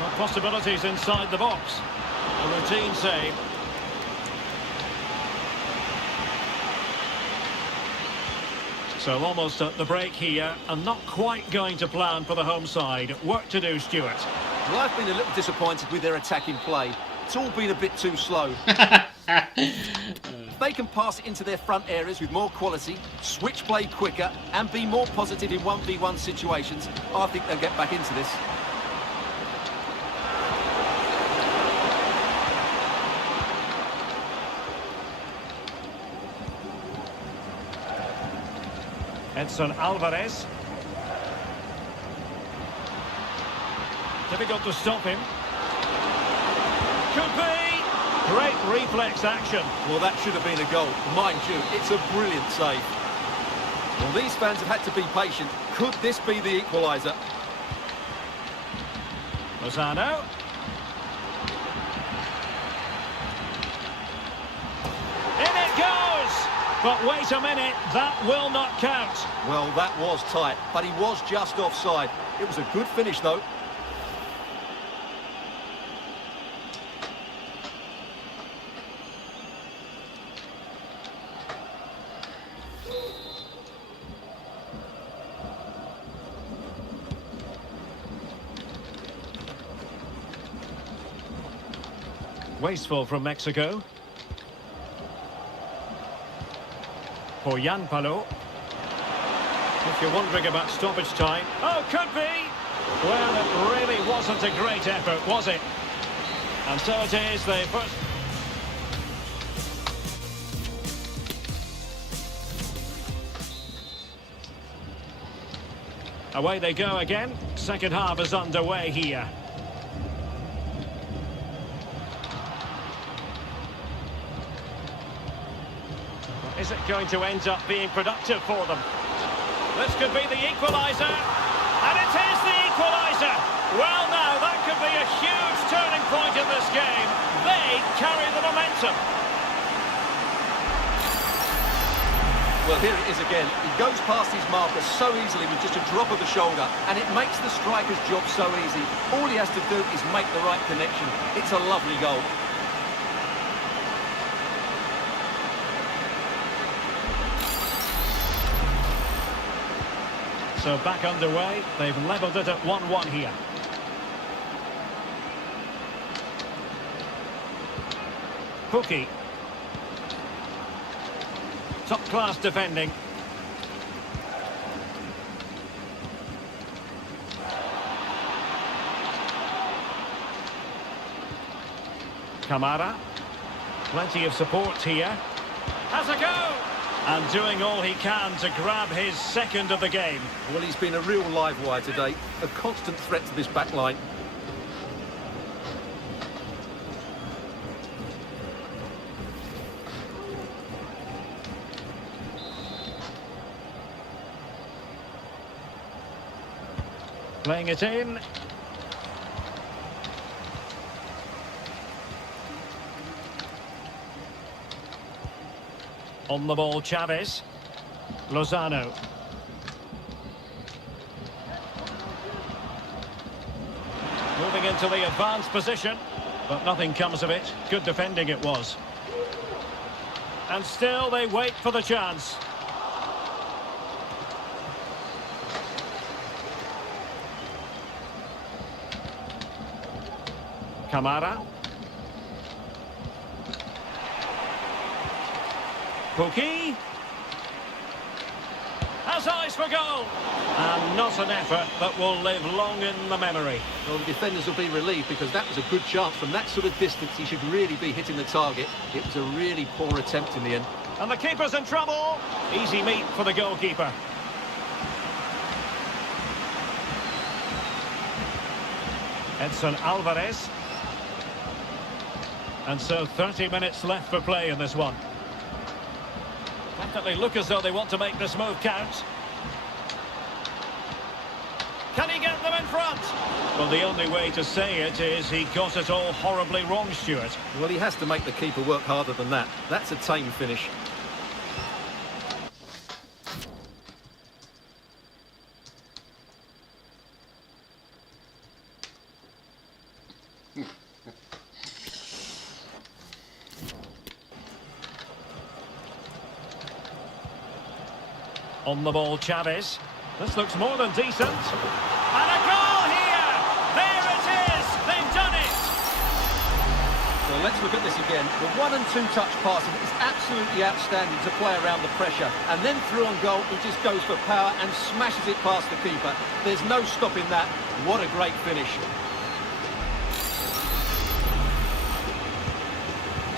Well, possibilities inside the box. A routine save. So almost at the break here, and not quite going to plan for the home side. Work to do, Stuart. Well, I've been a little disappointed with their attacking play. It's all been a bit too slow. They can pass it into their front areas with more quality, switch play quicker, and be more positive in 1v1 situations. I think they'll get back into this. Edson Alvarez. Difficult to stop him. Could be. Great reflex action. Well, that should have been a goal. Mind you, it's a brilliant save. Well, these fans have had to be patient. Could this be the equaliser? Lozano. In it goes! But wait a minute, that will not count. Well, that was tight, but he was just offside. It was a good finish, though. Wasteful from Mexico. For Jan Palo. If you're wondering about stoppage time. Oh, could be! Well, it really wasn't a great effort, was it? And so it is, the first... Away they go again. Second half is underway here. Is it going to end up being productive for them? This could be the equaliser. And it is the equaliser. Well, now, that could be a huge turning point in this game. They carry the momentum. Well, here it is again. He goes past his marker so easily with just a drop of the shoulder, and it makes the striker's job so easy. All he has to do is make the right connection. It's a lovely goal. So back underway. They've levelled it at 1-1 here. Pukki. Top-class defending. Kamara. Plenty of support here. Has a go! And doing all he can to grab his second of the game. Well, he's been a real live wire today. A constant threat to this back line. Playing it in. On the ball, Chavez. Lozano. Moving into the advanced position, but nothing comes of it. Good defending it was. And still they wait for the chance. Kamara. Pukki. Has eyes for goal. And not an effort that will live long in the memory. Well, the defenders will be relieved because that was a good chance. From that sort of distance, he should really be hitting the target. It was a really poor attempt in the end. And the keeper's in trouble. Easy meat for the goalkeeper. Edson Alvarez. And so 30 minutes left for play in this one. Definitely look as though they want to make this move count. Can he get them in front? Well, the only way to say it is he got it all horribly wrong, Stuart. Well, he has to make the keeper work harder than that. That's a tame finish. On the ball, Chavez. This looks more than decent. And a goal here! There it is! They've done it! Well, let's look at this again. The 1- and 2-touch passing is absolutely outstanding to play around the pressure. And then through on goal, he just goes for power and smashes it past the keeper. There's no stopping that. What a great finish.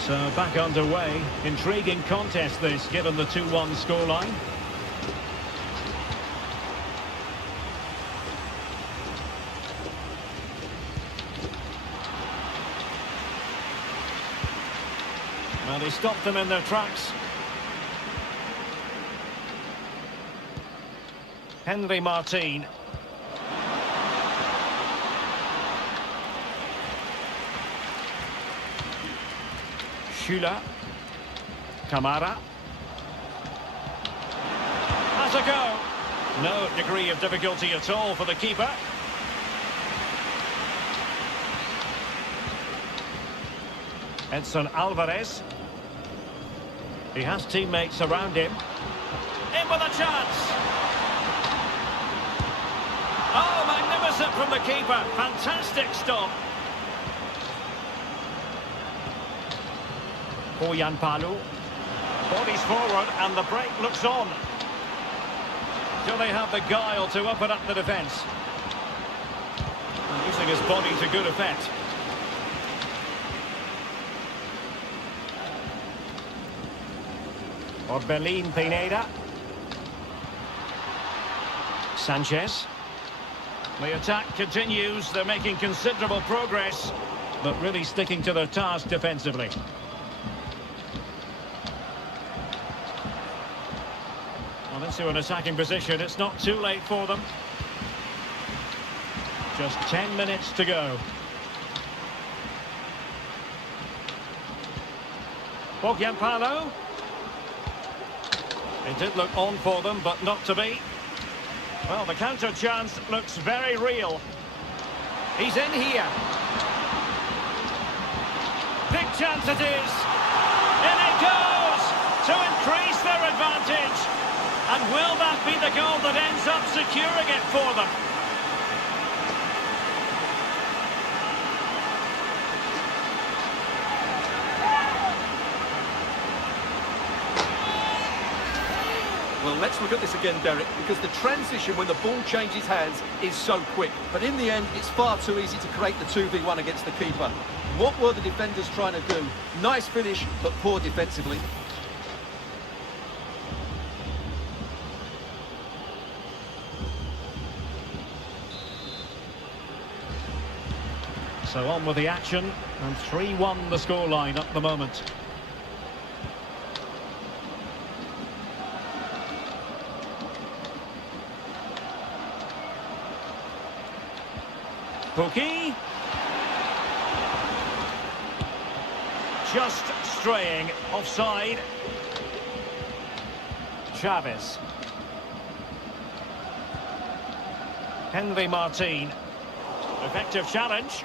So back underway. Intriguing contest this, given the 2-1 scoreline. Well, he stopped them in their tracks. Henry Martin. Schüller. Kamara. Has a go. No degree of difficulty at all for the keeper. Edson Alvarez. He has teammates around him. In with a chance. Oh, magnificent from the keeper. Fantastic stop. Palu. Bodies forward and the break looks on. Do they have the guile to open up the defence? And using his body to good effect. Orbelin Pineda. Sanchez. The attack continues. They're making considerable progress, but really sticking to their task defensively. Well, into an attacking position. It's not too late for them. Just 10 minutes to go. Palu. It did look on for them, but not to be. Well, the counter chance looks very real. He's in here. Big chance it is. In it goes to increase their advantage. And will that be the goal that ends up securing it for them? Well, let's look at this again, Derek, because the transition when the ball changes hands is so quick. But in the end, it's far too easy to create the 2v1 against the keeper. What were the defenders trying to do? Nice finish, but poor defensively. So on with the action, and 3-1 the scoreline at the moment. Pookie. Just straying offside. Chavez. Henry Martin. Effective challenge.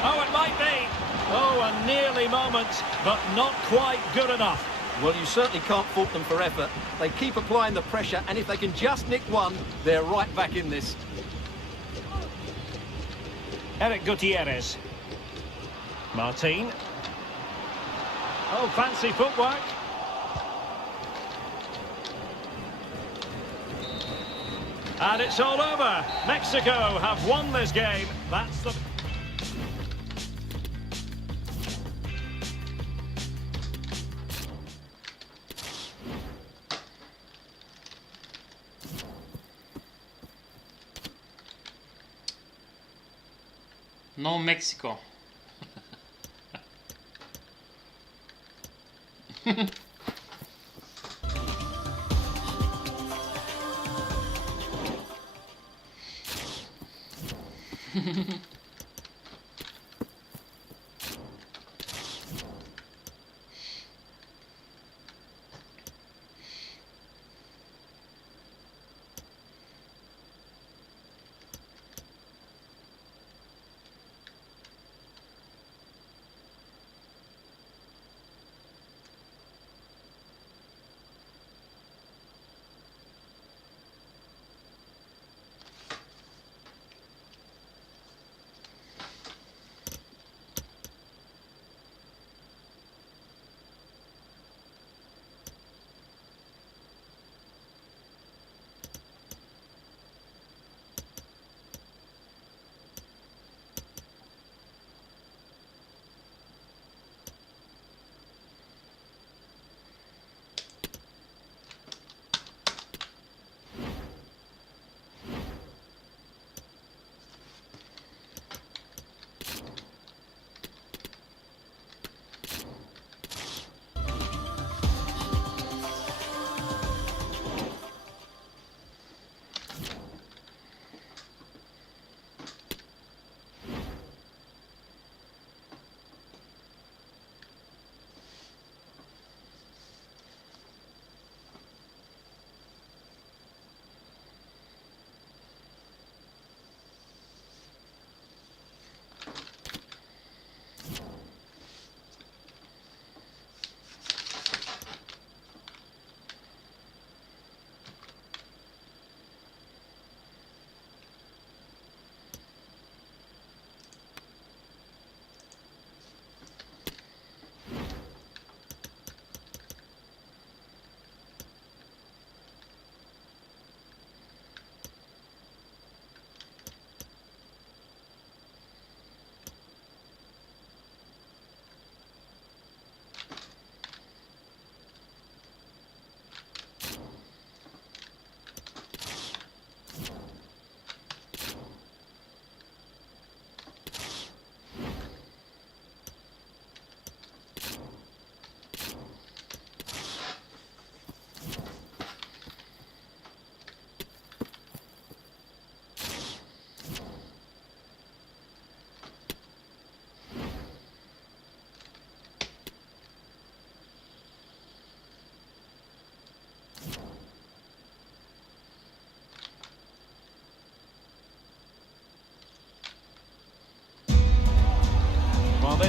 Oh, it might be. Oh, a nearly moment, but not quite good enough. Well, you certainly can't fault them for effort. They keep applying the pressure, and if they can just nick one, they're right back in this. Eric Gutierrez. Martin. Oh, fancy footwork. And it's all over. Mexico have won this game. That's the... No Mexico.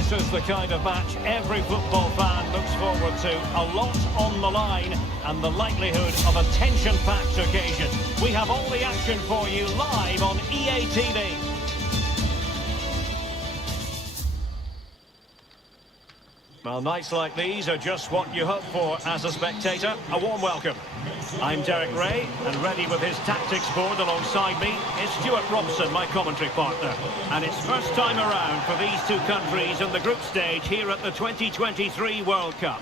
This is the kind of match every football fan looks forward to. A lot on the line and the likelihood of a tension-packed occasion. We have all the action for you live on EA TV. Well, nights like these are just what you hope for as a spectator. A warm welcome. I'm Derek Ray, and ready with his tactics board alongside me is Stuart Robson, my commentary partner. And it's first time around for these two countries in the group stage here at the 2023 World Cup.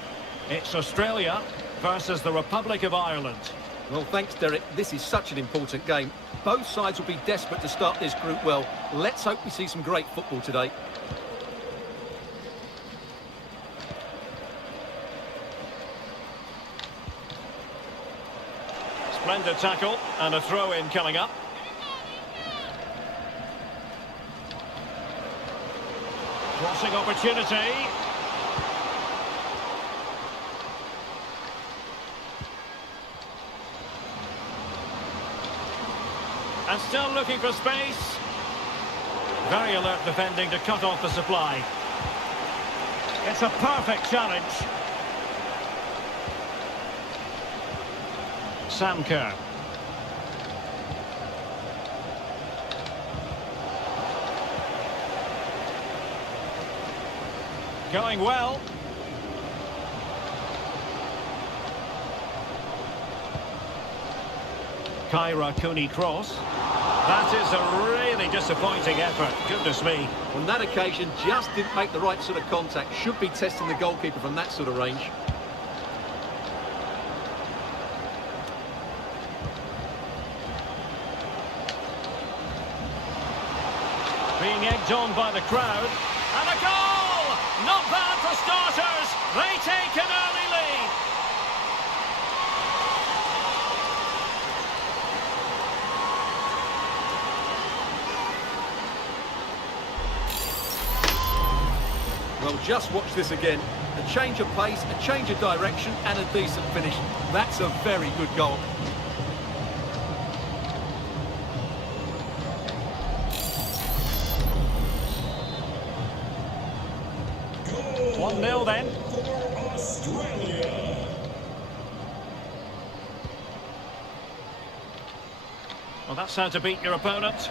It's Australia versus the Republic of Ireland. Well, thanks, Derek. This is such an important game. Both sides will be desperate to start this group well. Let's hope we see some great football today. Splendid tackle and a throw-in coming up. Crossing opportunity. And still looking for space. Very alert defending to cut off the supply. It's a perfect challenge. Sam Kerr. Going well. Kyra Cooney cross. That is a really disappointing effort. Goodness me. On that occasion, just didn't make the right sort of contact. Should be testing the goalkeeper from that sort of range. Being egged on by the crowd. And a goal! Not bad for starters. They take an early lead. Well, just watch this again. A change of pace, a change of direction, and a decent finish. That's a very good goal. Goal 1-0 then. for Australia. Well, that's how to beat your opponent.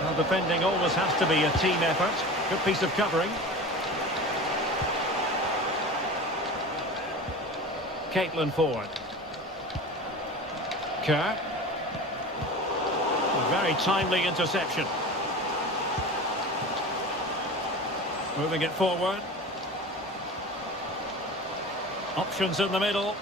Well, defending always has to be a team effort. Good piece of covering. Caitlin Ford. Kerr. A very timely interception. Moving it forward. Options in the middle.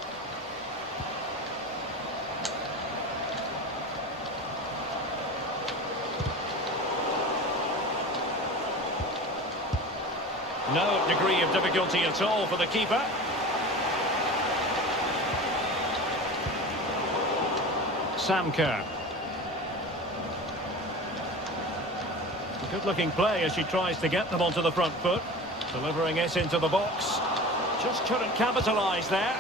No degree of difficulty at all for the keeper. Sam Kerr. A good-looking play as she tries to get them onto the front foot. Delivering it into the box. Just couldn't capitalise there.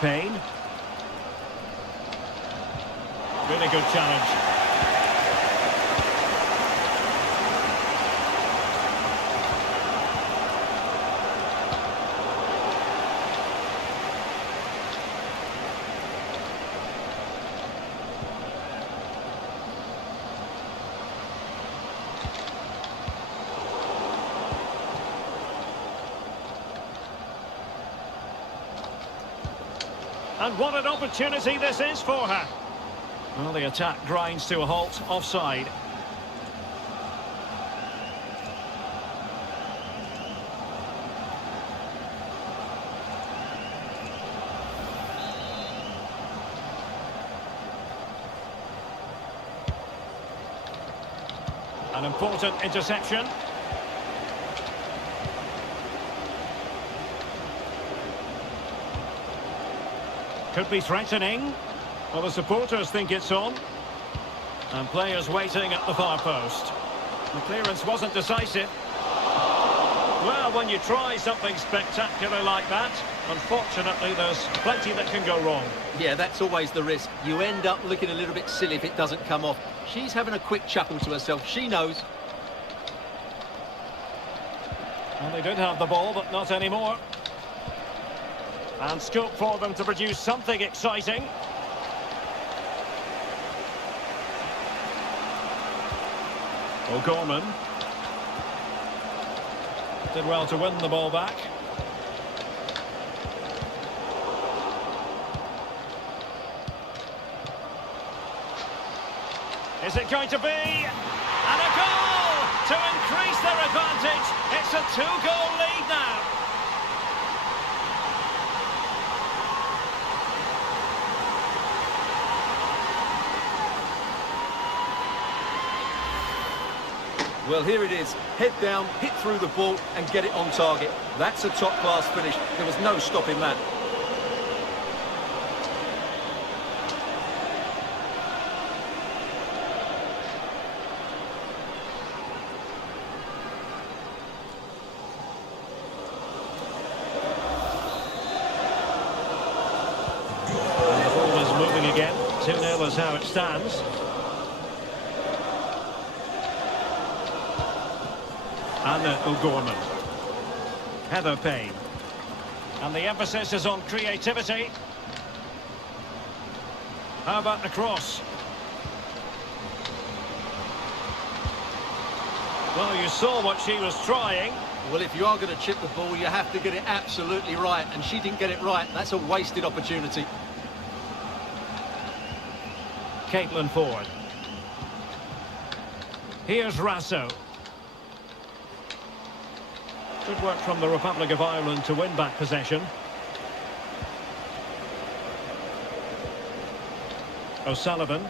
Payne. Really good challenge. And what an opportunity this is for her. Well, the attack grinds to a halt, offside. An important interception. Could be threatening. Well, the supporters think it's on. And players waiting at the far post. The clearance wasn't decisive. Well, when you try something spectacular like that, unfortunately there's plenty that can go wrong. Yeah, that's always the risk. You end up looking a little bit silly if it doesn't come off. She's having a quick chuckle to herself. She knows. And they did have the ball, but not anymore. And scope for them to produce something exciting. O'Gorman. Did well to win the ball back. Is it going to be? And a goal to increase their advantage. It's a 2-goal lead now. Well, here it is. Head down, hit through the ball and get it on target. That's a top-class finish. There was no stopping that. And the ball is moving again. 2-0 is how it stands. Anna O'Gorman. Heather Payne. And the emphasis is on creativity. How about the cross? Well, you saw what she was trying. Well, if you are going to chip the ball, you have to get it absolutely right. And she didn't get it right. That's a wasted opportunity. Caitlin Ford. Here's Rasso. Good work from the Republic of Ireland to win back possession. O'Sullivan.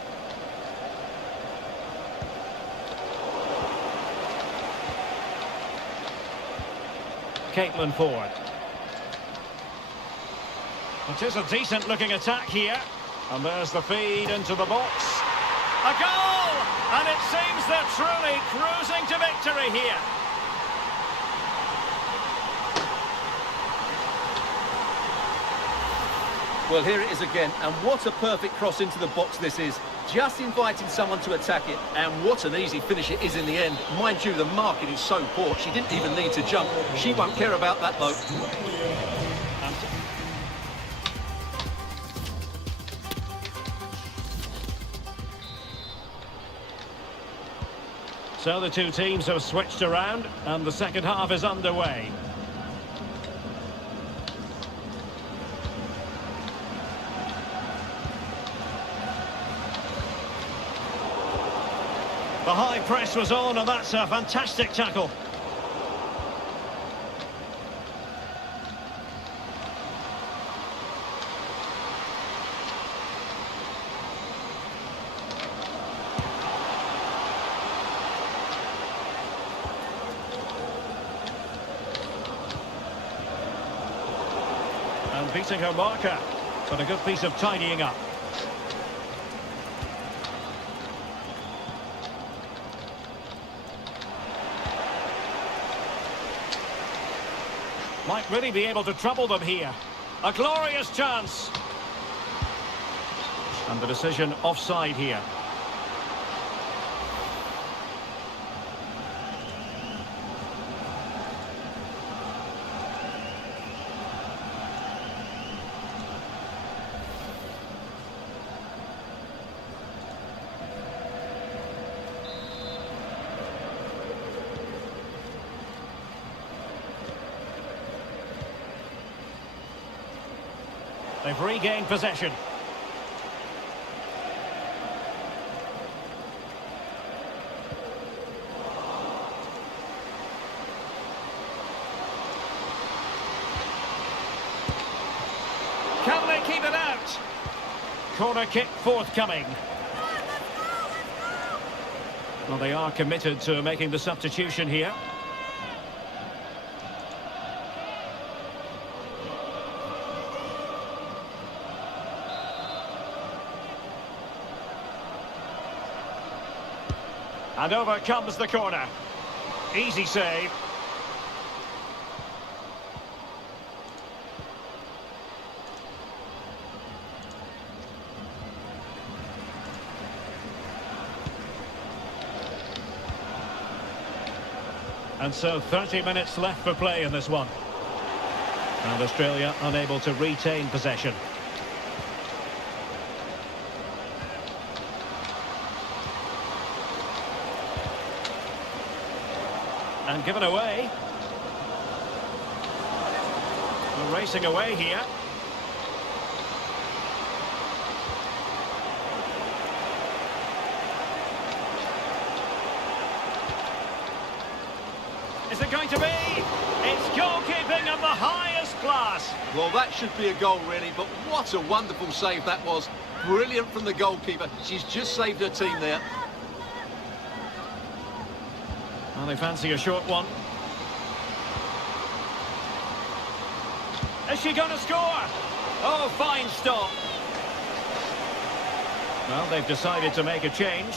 Caitlin Ford. It is a decent looking attack here. And there's the feed into the box. A goal! And it seems they're truly cruising to victory here. Well, here it is again, and what a perfect cross into the box this is. Just inviting someone to attack it, and what an easy finish it is in the end. Mind you, the marking is so poor, she didn't even need to jump. She won't care about that, though. So the two teams have switched around, and the second half is underway. The high press was on, and that's a fantastic tackle. And beating her marker, but a good piece of tidying up. Might really be able to trouble them here. A glorious chance. And the decision offside here. They've regained possession. Can they keep it out? Corner kick forthcoming. Well, they are committed to making the substitution here. And over comes the corner. Easy save. And so 30 minutes left for play in this one. And Australia unable to retain possession. And given away. We're racing away here. Is it going to be? It's goalkeeping of the highest class. Well, that should be a goal, really, but what a wonderful save that was. Brilliant from the goalkeeper. She's just saved her team there. Well, they fancy a short one. Is she going to score? Oh, fine stop. Well, they've decided to make a change.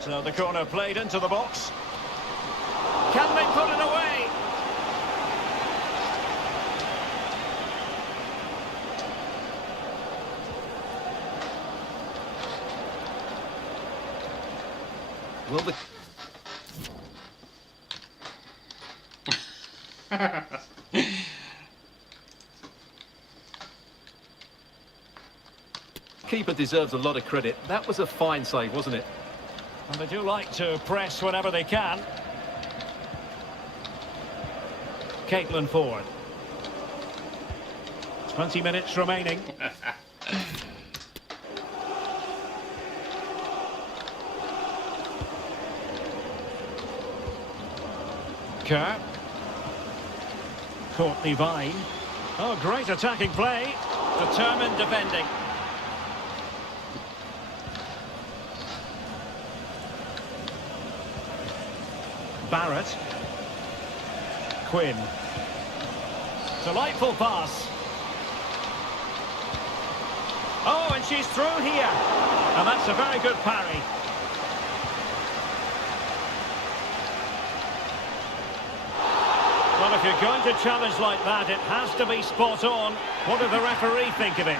So the corner played into the box. Can they put it away? Well, the... keeper deserves a lot of credit. That was a fine save, wasn't it? And they do like to press whenever they can. Caitlin Ford. 20 minutes remaining. Kerr. Courtney Vine. Oh, great attacking play. Determined defending. Barrett. Quinn. Delightful pass. Oh, and she's through here. And that's a very good parry. Well, if you're going to challenge like that, it has to be spot on. What did the referee think of it?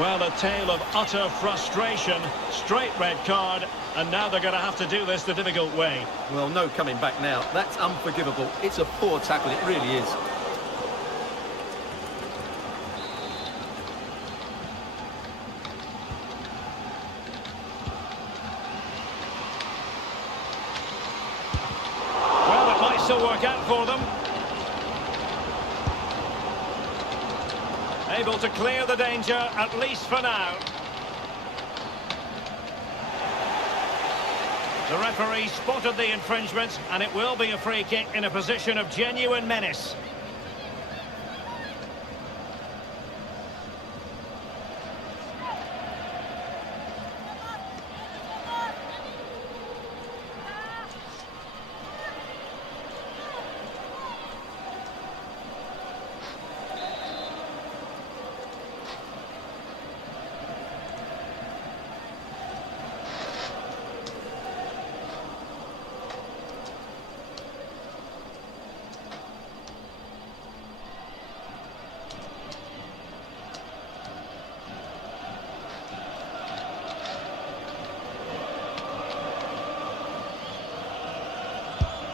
Well, a tale of utter frustration. Straight red card. And now they're going to have to do this the difficult way. Well, no coming back now. That's unforgivable. It's a poor tackle, it really is. Well, it might still work out for them. Able to clear the danger, at least for now. The referee spotted the infringement, and it will be a free kick in a position of genuine menace.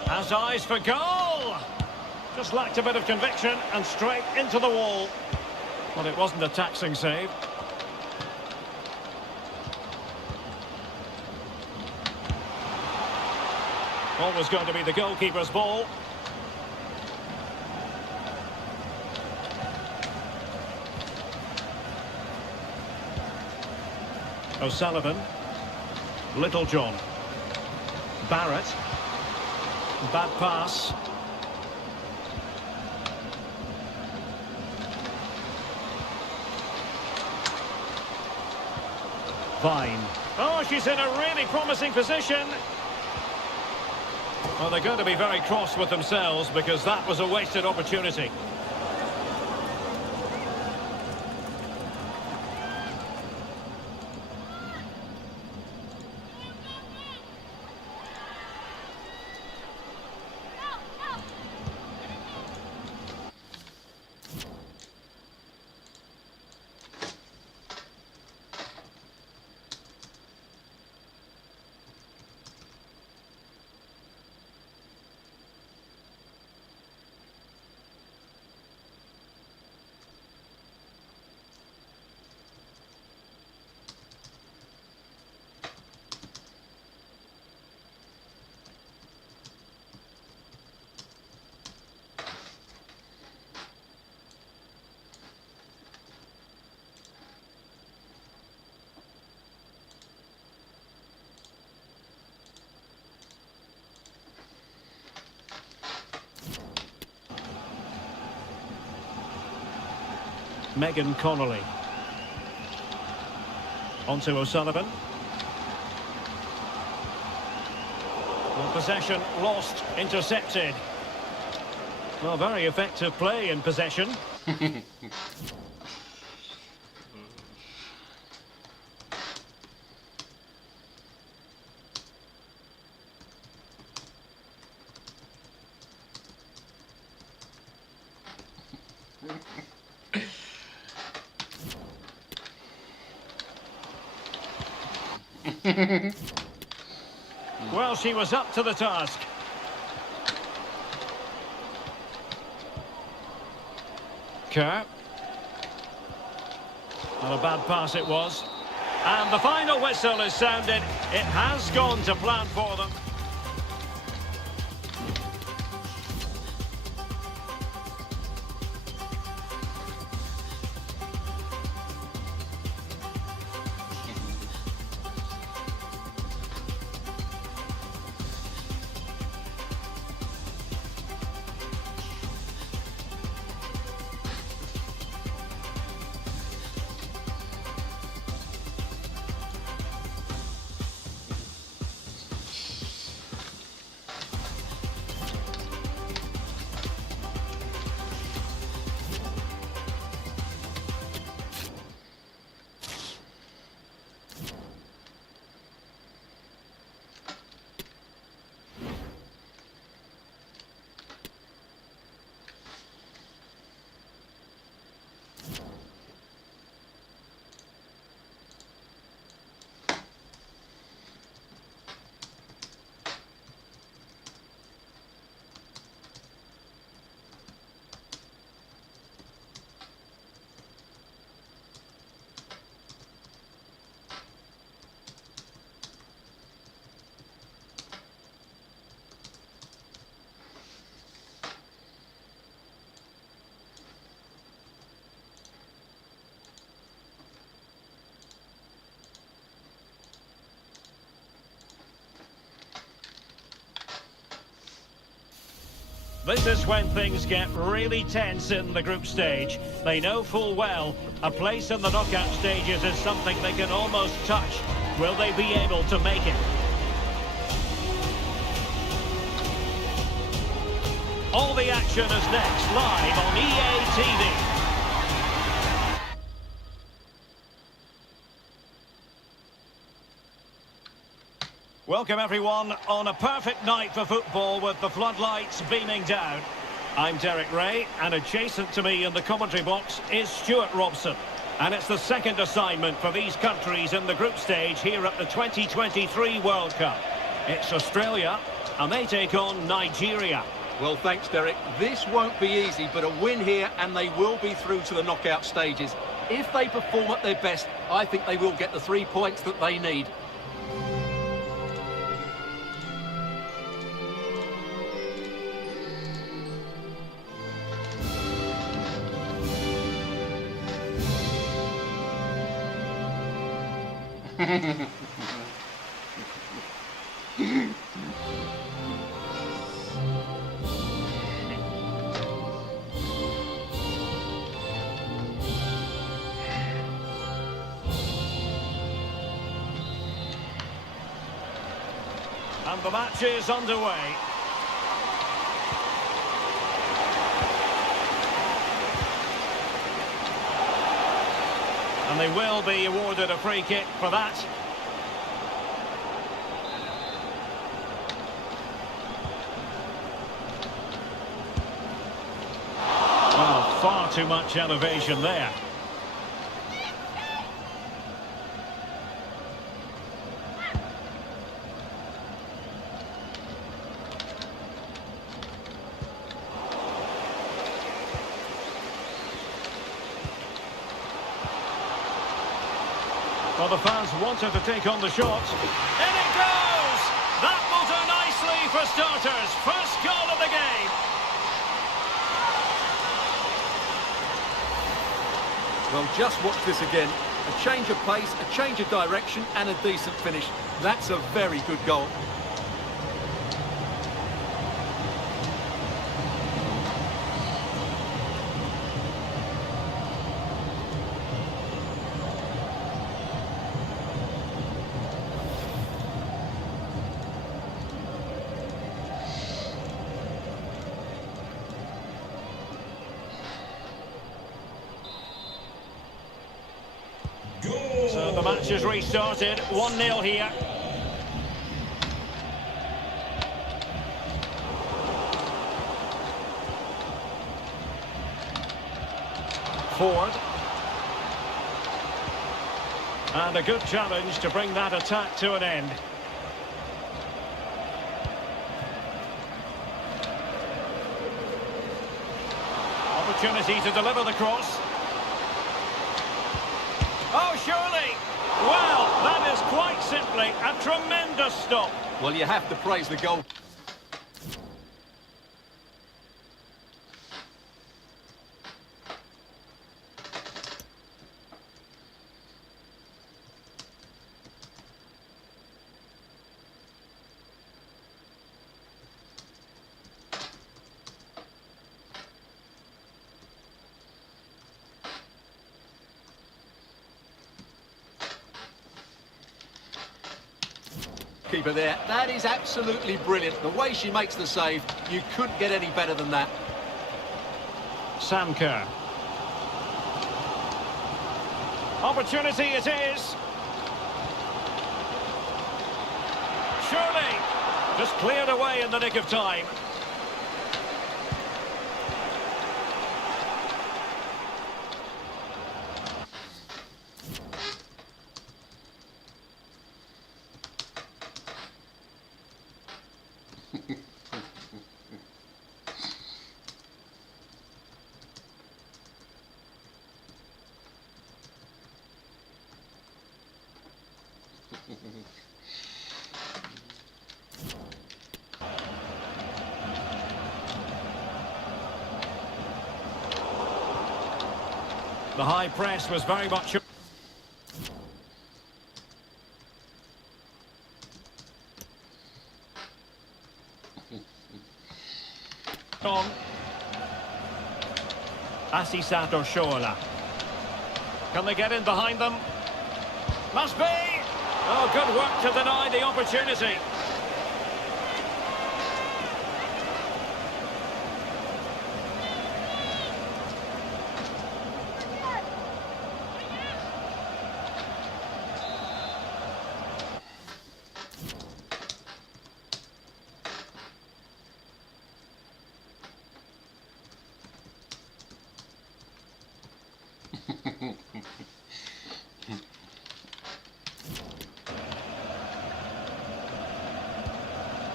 Has eyes for goal! Just lacked a bit of conviction and straight into the wall. Well, it wasn't a taxing save. Always going to be the goalkeeper's ball. O'Sullivan. Littlejohn. Barrett. Bad pass. Vine. Oh, she's in a really promising position. Well, they're going to be very cross with themselves because that was a wasted opportunity. Megan Connolly. On to O'Sullivan. Well, possession lost, intercepted. Well, very effective play in possession. Well, she was up to the task. Kerr. Not a bad pass it was. And the final whistle is sounded. It has gone to plan for them. This is when things get really tense in the group stage. They know full well a place in the knockout stages is something they can almost touch. Will they be able to make it? All the action is next, live on EA TV. Welcome everyone on a perfect night for football with the floodlights beaming down. I'm Derek Ray, and adjacent to me in the commentary box is Stuart Robson. And it's the second assignment for these countries in the group stage here at the 2023 World Cup. It's Australia, and they take on Nigeria. Well, thanks, Derek. This won't be easy, but a win here and they will be through to the knockout stages. If they perform at their best, I think they will get the 3 points that they need. And the match is underway. And they will be awarded a free kick for that. Well, far too much elevation there. Well, the fans wanted to take on the shot. In it goes! That will do nicely for starters. First goal of the game. Well, just watch this again. A change of pace, a change of direction, and a decent finish. That's a very good goal. The match has restarted. 1-0 here. Ford. And a good challenge to bring that attack to an end. Opportunity to deliver the cross. Oh, surely! Well, that is quite simply a tremendous stop. Well, you have to praise the goal. Keeper there. That is absolutely brilliant. The way she makes the save, you couldn't get any better than that. Sam Kerr. Opportunity it is. Surely. Just cleared away in the nick of time. The high press was very much on. Asisato Shola. Can they get in behind them? Must be! Oh, good work to deny the opportunity.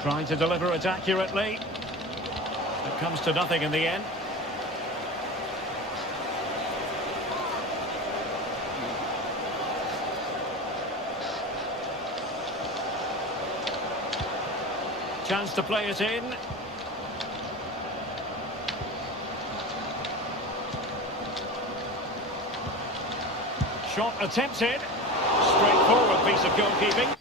Trying to deliver it accurately. It comes to nothing in the end. Chance to play it in. Shot attempted. Straightforward piece of goalkeeping.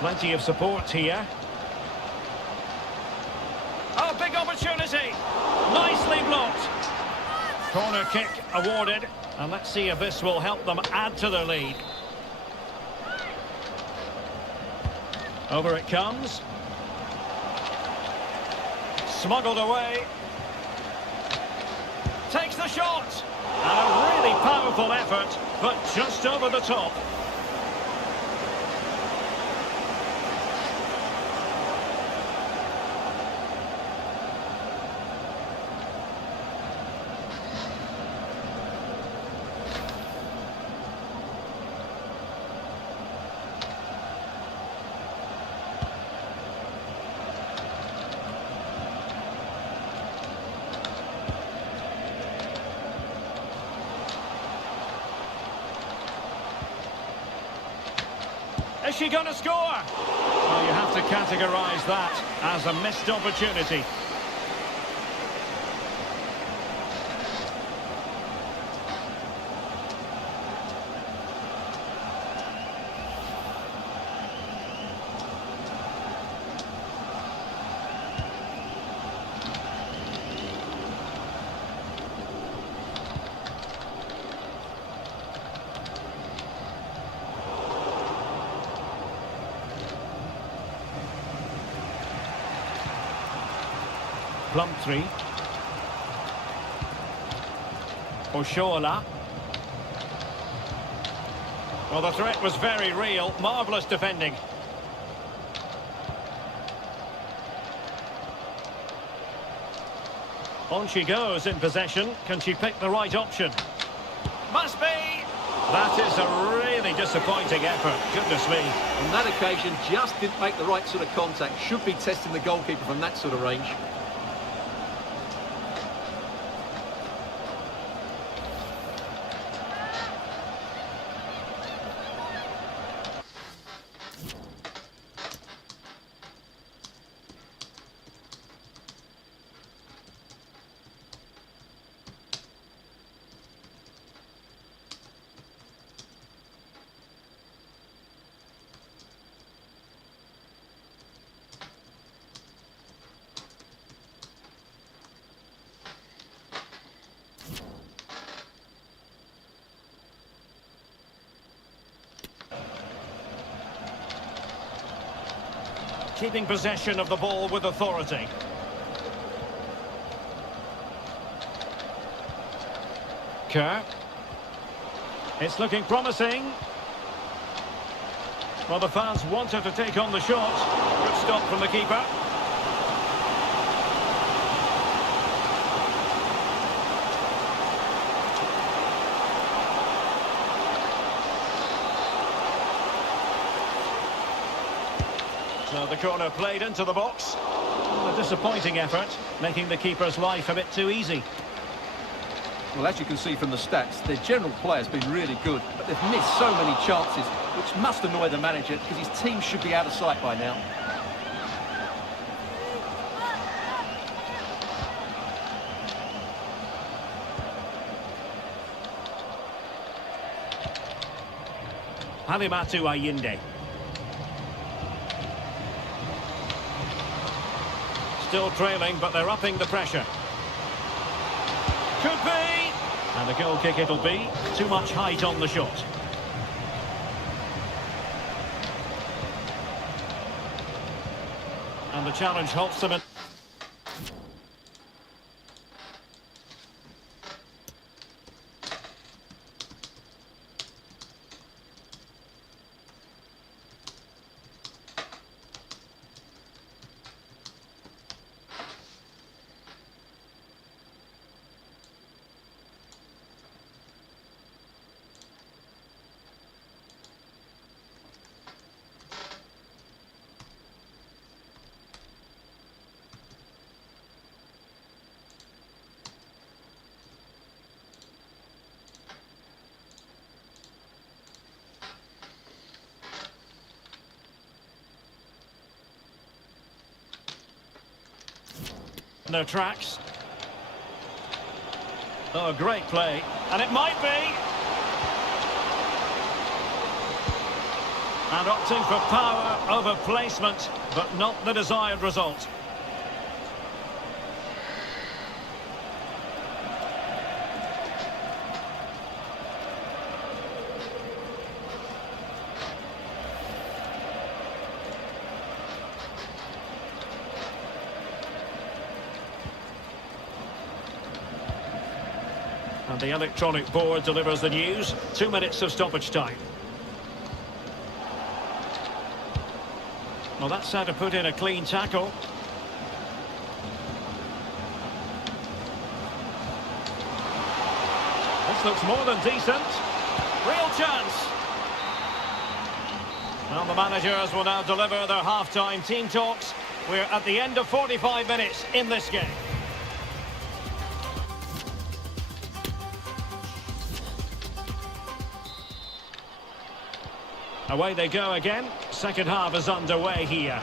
Plenty of support here. Oh, big opportunity! Nicely blocked. Corner kick awarded. And let's see if this will help them add to their lead. Over it comes. Smuggled away. Takes the shot. And a really powerful effort, but just over the top. Is she going to score? Well, you have to categorise that as a missed opportunity. Plumtree. Oshoala. Well, the threat was very real. Marvellous defending. On she goes in possession. Can she pick the right option? Must be! That is a really disappointing effort. Goodness me. On that occasion, just didn't make the right sort of contact. Should be testing the goalkeeper from that sort of range. Keeping possession of the ball with authority. Kerr. It's looking promising. Well, the fans want her to take on the shot. Good stop from the keeper. So the corner played into the box. A disappointing effort, making the keeper's life a bit too easy. Well, as you can see from the stats, their general play has been really good, but they've missed so many chances, which must annoy the manager because his team should be out of sight by now. Halimatu Ayinde. Still trailing, but they're upping the pressure. Could be! And a goal kick it'll be. Too much height on the shot. And the challenge halts them in. No tracks. Oh, a great play. And it might be. And opting for power over placement, but not the desired result. And the electronic board delivers the news. 2 minutes of stoppage time. Well, that's how to put in a clean tackle. This looks more than decent. Real chance. Well, the managers will now deliver their half-time team talks. We're at the end of 45 minutes in this game. Away they go again. Second half is underway here.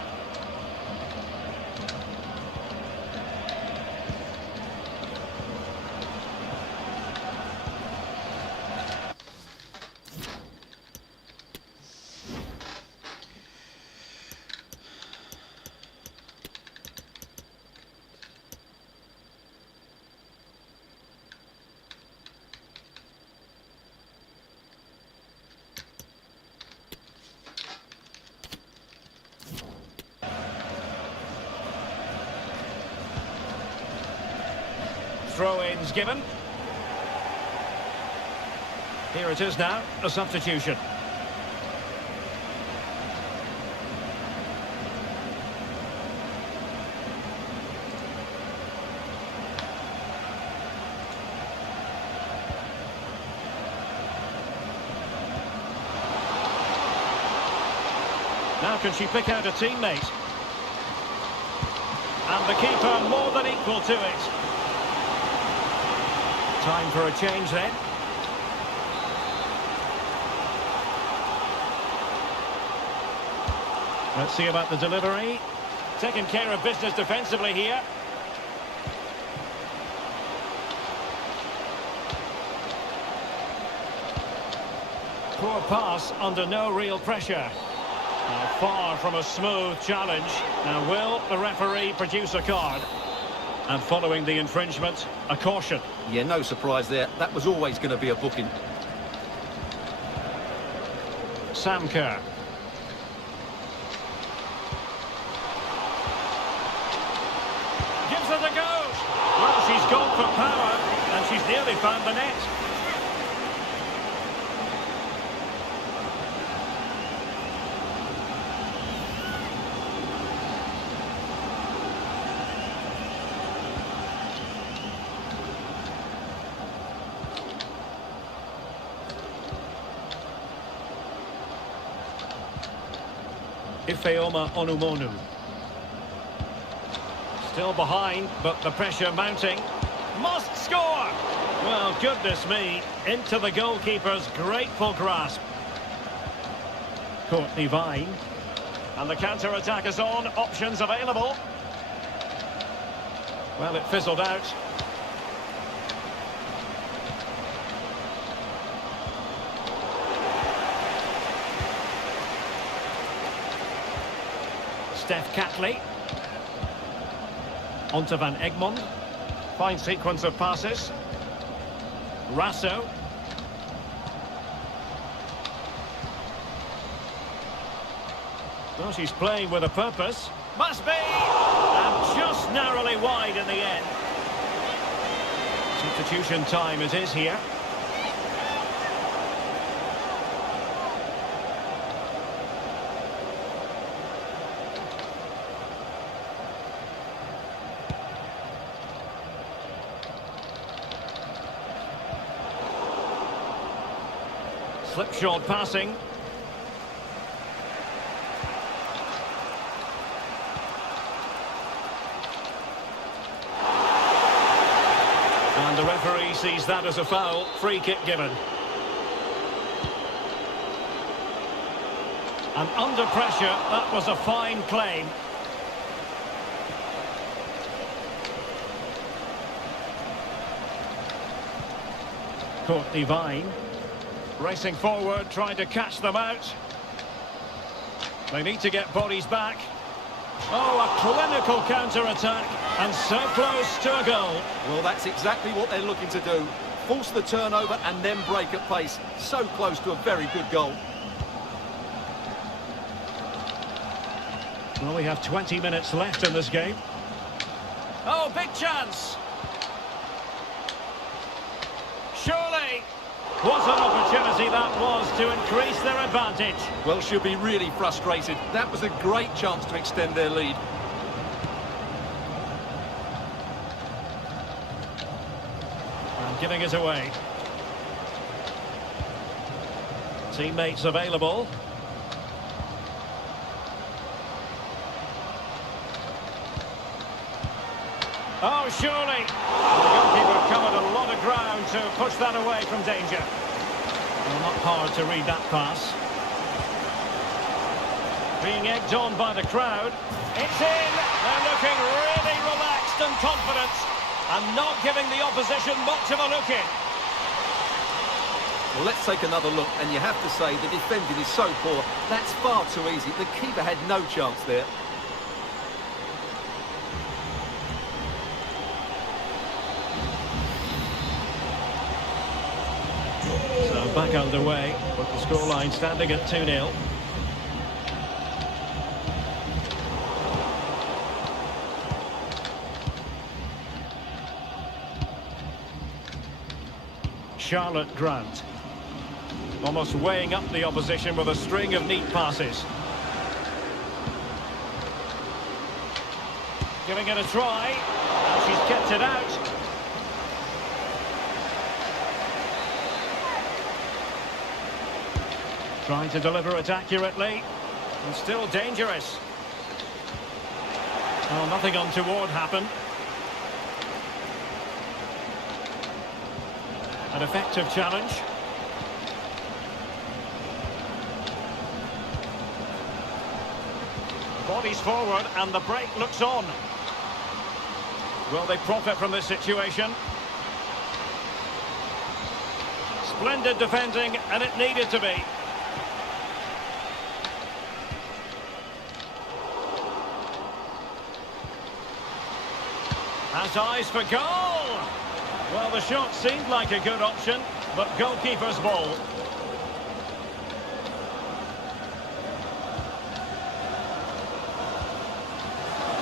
times given. Here it is now, a substitution. Now can she pick out a teammate? And the keeper more than equal to it. Time for a change then. Let's see about the delivery. Taking care of business defensively here. Poor pass under no real pressure. Far from a smooth challenge. Now will the referee produce a card? And following the infringement, a caution. Yeah, no surprise there. That was always going to be a booking. Sam Kerr. Gives it a go. Well, she's gone for power, and she's nearly found the net. Ifeoma Onumonu. Still behind, but the pressure mounting. Must score! Well, goodness me, into the goalkeeper's grateful grasp. Courtney Vine. And the counter-attack is on, options available. Well, it fizzled out. Steph Catley. Onto Van Egmond. Fine sequence of passes. Rasso. Well, she's playing with a purpose. Must be! And just narrowly wide in the end. Substitution time it is here. Slipshod passing. And the referee sees that as a foul. Free kick given. And under pressure, that was a fine claim. Courtney Vine. Racing forward, trying to catch them out. They need to get bodies back. Oh, a clinical counter-attack, and so close to a goal. Well, that's exactly what they're looking to do. Force the turnover and then break at pace. So close to a very good goal. Well, we have 20 minutes left in this game. Oh, big chance. Surely. What an opportunity that was to increase their advantage. Well, she'll be really frustrated. That was a great chance to extend their lead. And giving it away. Teammates available. Oh, surely. The goalkeeper covered a lot of ground to push that away from danger. Well, not hard to read that pass. Being egged on by the crowd. It's in. They're looking really relaxed and confident. And not giving the opposition much of a look in. Well, let's take another look. And you have to say the defending is so poor. That's far too easy. The keeper had no chance there. So back underway, with the scoreline standing at 2-0. Charlotte Grant. Almost weighing up the opposition with a string of neat passes. Giving it a try, and she's kept it out. Trying to deliver it accurately, and still dangerous. Well, nothing untoward happened. An effective challenge. Bodies forward, and the break looks on. Will they profit from this situation? Splendid defending, and it needed to be. Has eyes for goal! Well, the shot seemed like a good option, but goalkeeper's ball.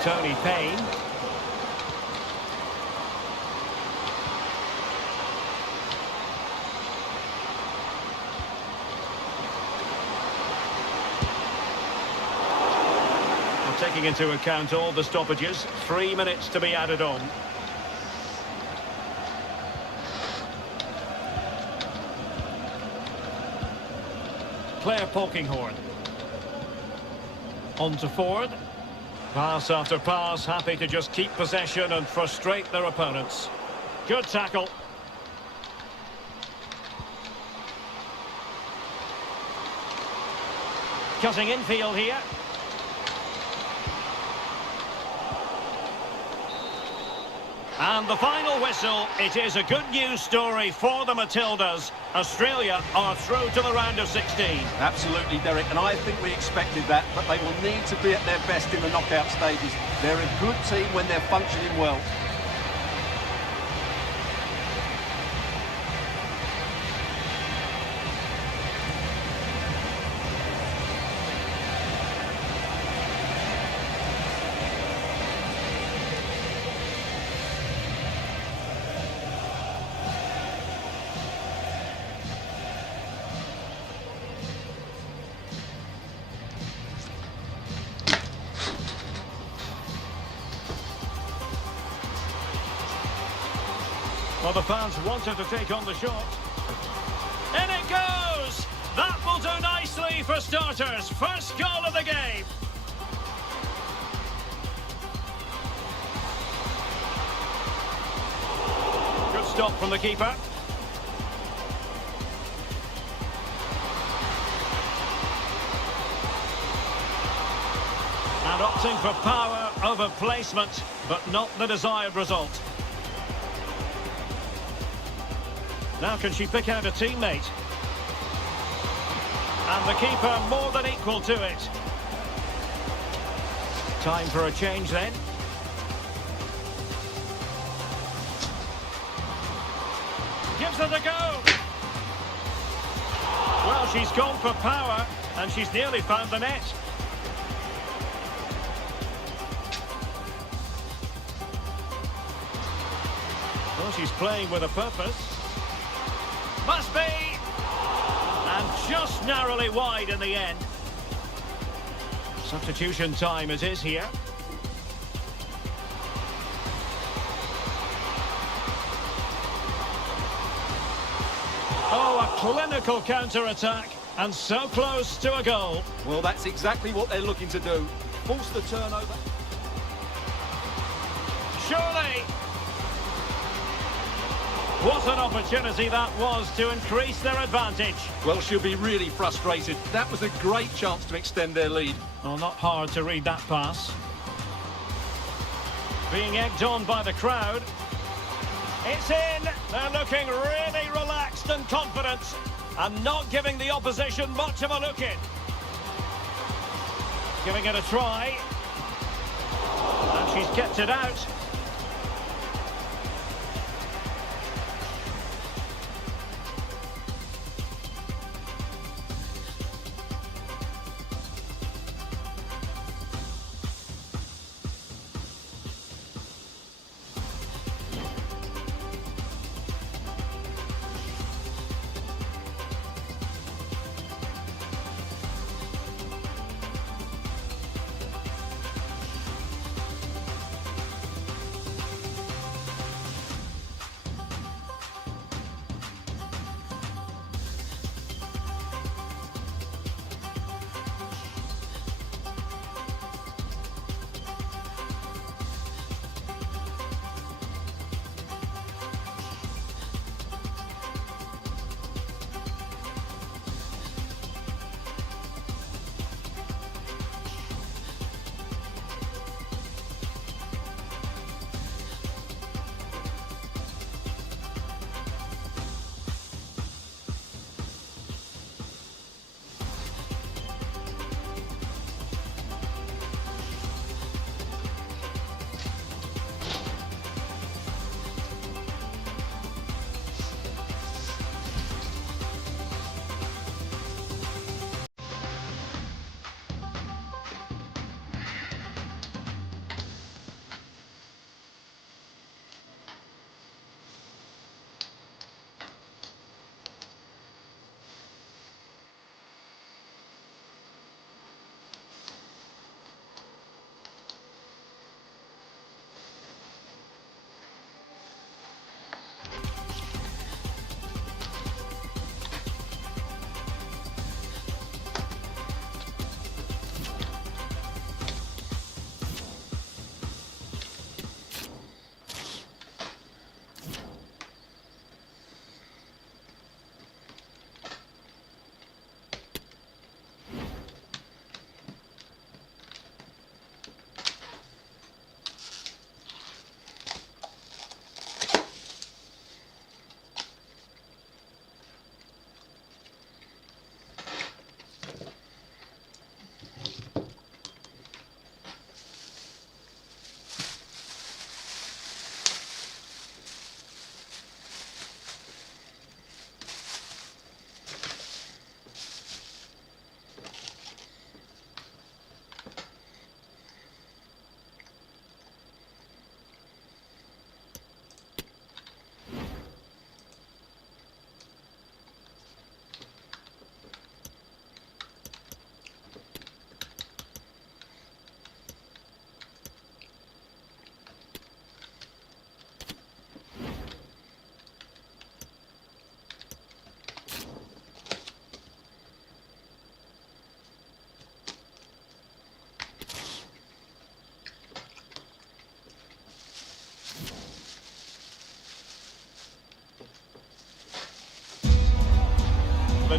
Tony Payne. Taking into account all the stoppages, 3 minutes to be added on. Claire Polkinghorn. On to Ford. Pass after pass, happy to just keep possession and frustrate their opponents. Good tackle. Cutting infield here. And the final whistle. It is a good news story for the Matildas. Australia are through to the round of 16. Absolutely, Derek, and I think we expected that, but they will need to be at their best in the knockout stages. They're a good team when they're functioning well. Well, the fans wanted to take on the shot. In it goes! That will do nicely for starters. First goal of the game. Good stop from the keeper. And opting for power over placement, but not the desired result. Now can she pick out a teammate? And the keeper more than equal to it. Time for a change then. Gives it a go. Well, she's gone for power, and she's nearly found the net. Well, she's playing with a purpose. Must be! And just narrowly wide in the end. Substitution time it is here. Oh, a clinical counter-attack, and so close to a goal. Well, that's exactly what they're looking to do. Force the turnover. Surely! What an opportunity that was to increase their advantage. Well, she'll be really frustrated. That was a great chance to extend their lead. Well, not hard to read that pass. Being egged on by the crowd. It's in. They're looking really relaxed and confident and not giving the opposition much of a look in. Giving it a try. And she's kept it out.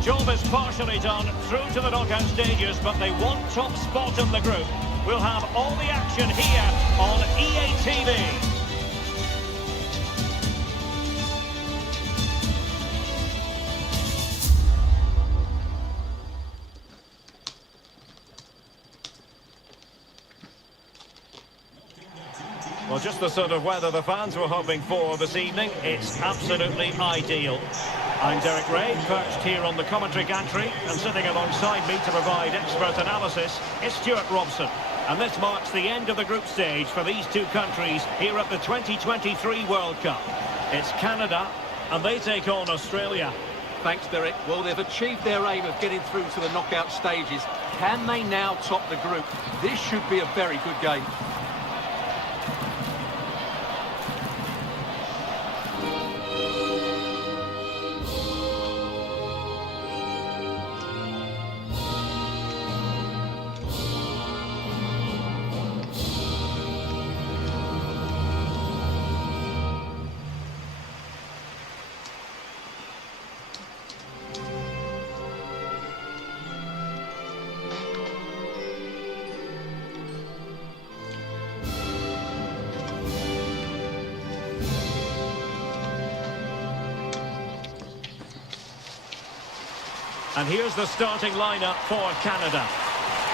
job is partially done through to the knockout stages, but they want top spot in the group. We'll have all the action here on EA TV. Well, just the sort of weather the fans were hoping for this evening. It's absolutely ideal. I'm Derek Ray, perched here on the commentary gantry, and sitting alongside me to provide expert analysis is Stuart Robson. And this marks the end of the group stage for these two countries here at the 2023 World Cup. It's Canada, and they take on Australia. Thanks, Derek. Well, they've achieved their aim of getting through to the knockout stages. Can they now top the group? This should be a very good game. And here's the starting lineup for Canada.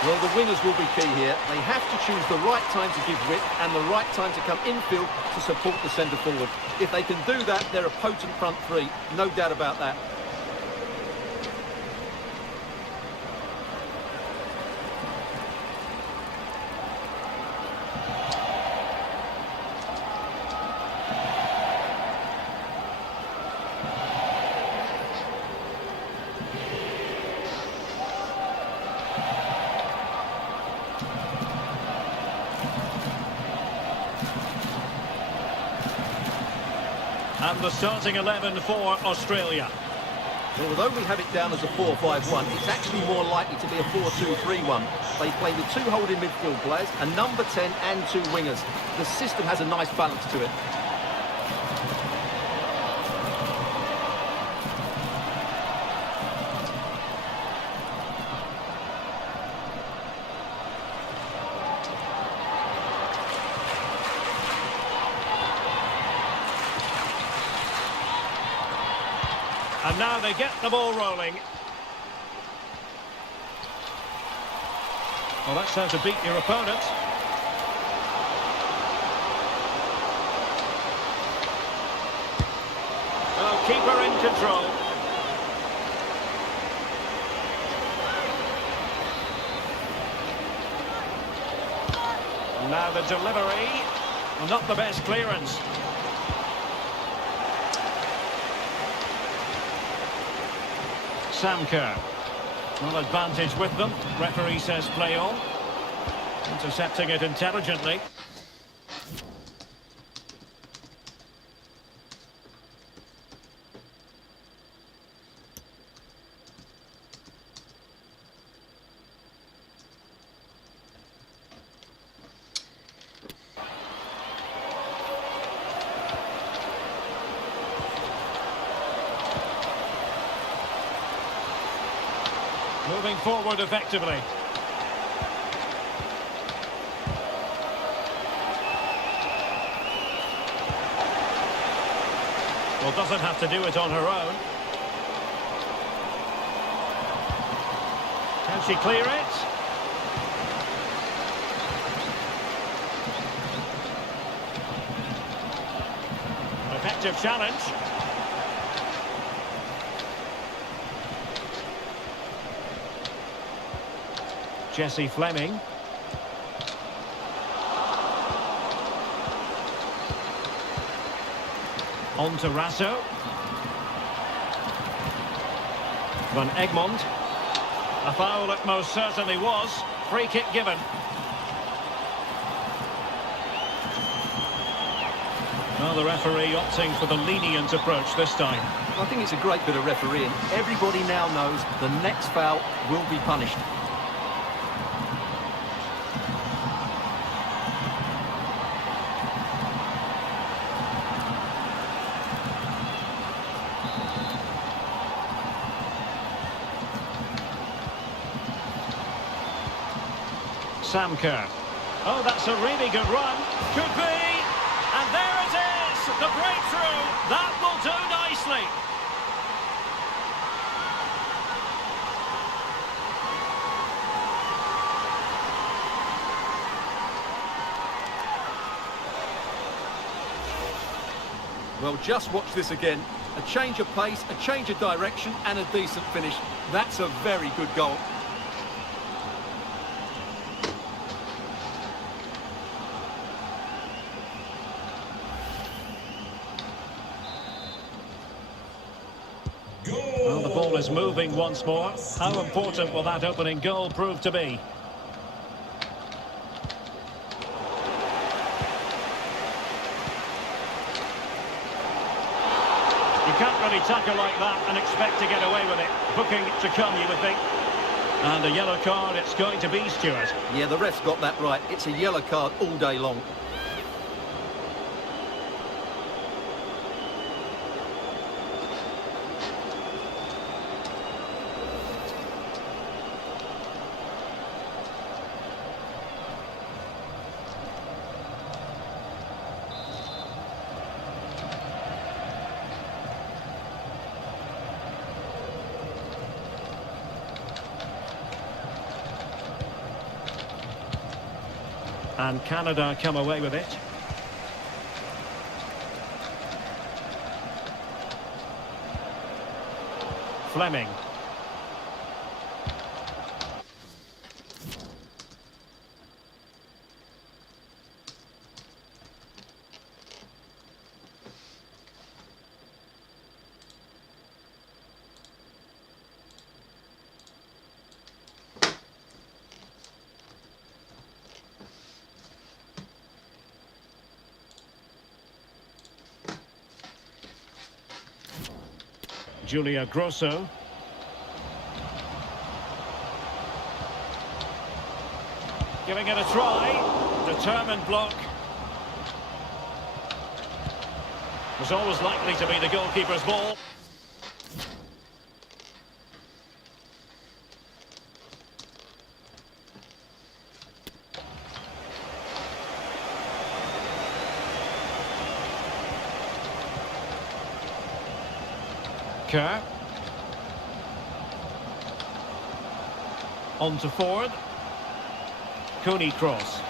Well, the wingers will be key here. They have to choose the right time to give width and the right time to come infield to support the centre forward. If they can do that, they're a potent front three. No doubt about that. And the starting 11 for Australia. Well, although we have it down as a 4-5-1, it's actually more likely to be a 4-2-3-1. They play with two holding midfield players, a number 10 and two wingers. The system has a nice balance to it. And now they get the ball rolling. Well, that's how to beat your opponent. Oh, keeper in control. And now the delivery. Well, not the best clearance. Samker. Well, advantage with them. Referee says play on. Intercepting it intelligently. Moving forward effectively. Well, doesn't have to do it on her own. Can she clear it? Effective challenge. Jessie Fleming. On to Rasso. Van Egmond. A foul it most certainly was. Free kick given. Well, the referee opting for the lenient approach this time. I think it's a great bit of refereeing. Everybody now knows the next foul will be punished. Sam Kerr. Oh, that's a really good run. Could be. And there it is. The breakthrough. That will do nicely. Well, just watch this again. A change of pace, a change of direction and a decent finish. That's a very good goal. Well, the ball is moving once more. How important will that opening goal prove to be? You can't really tackle like that and expect to get away with it. Booking to come, you would think. And a yellow card it's going to be, Stuart. Yeah, the ref's got that right. It's a yellow card all day long. And Canada come away with it. Fleming. Julia Grosso. Giving it a try. Determined block. Was always likely to be the goalkeeper's ball. Kerr. On to Ford. Cooney cross.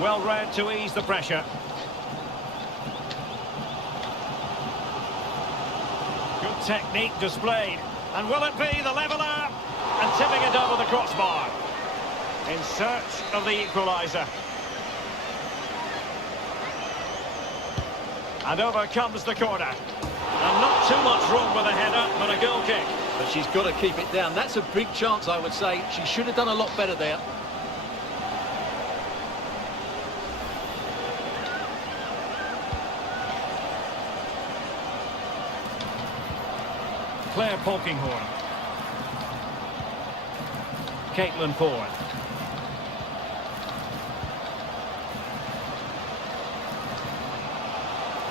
Well read to ease the pressure. Good technique displayed. And will it be the leveller? And tipping it over the crossbar. In search of the equaliser. And over comes the corner. And not too much wrong with a header, but a goal kick. But she's got to keep it down. That's a big chance, I would say. She should have done a lot better there. Claire Polkinghorne. Caitlin Ford.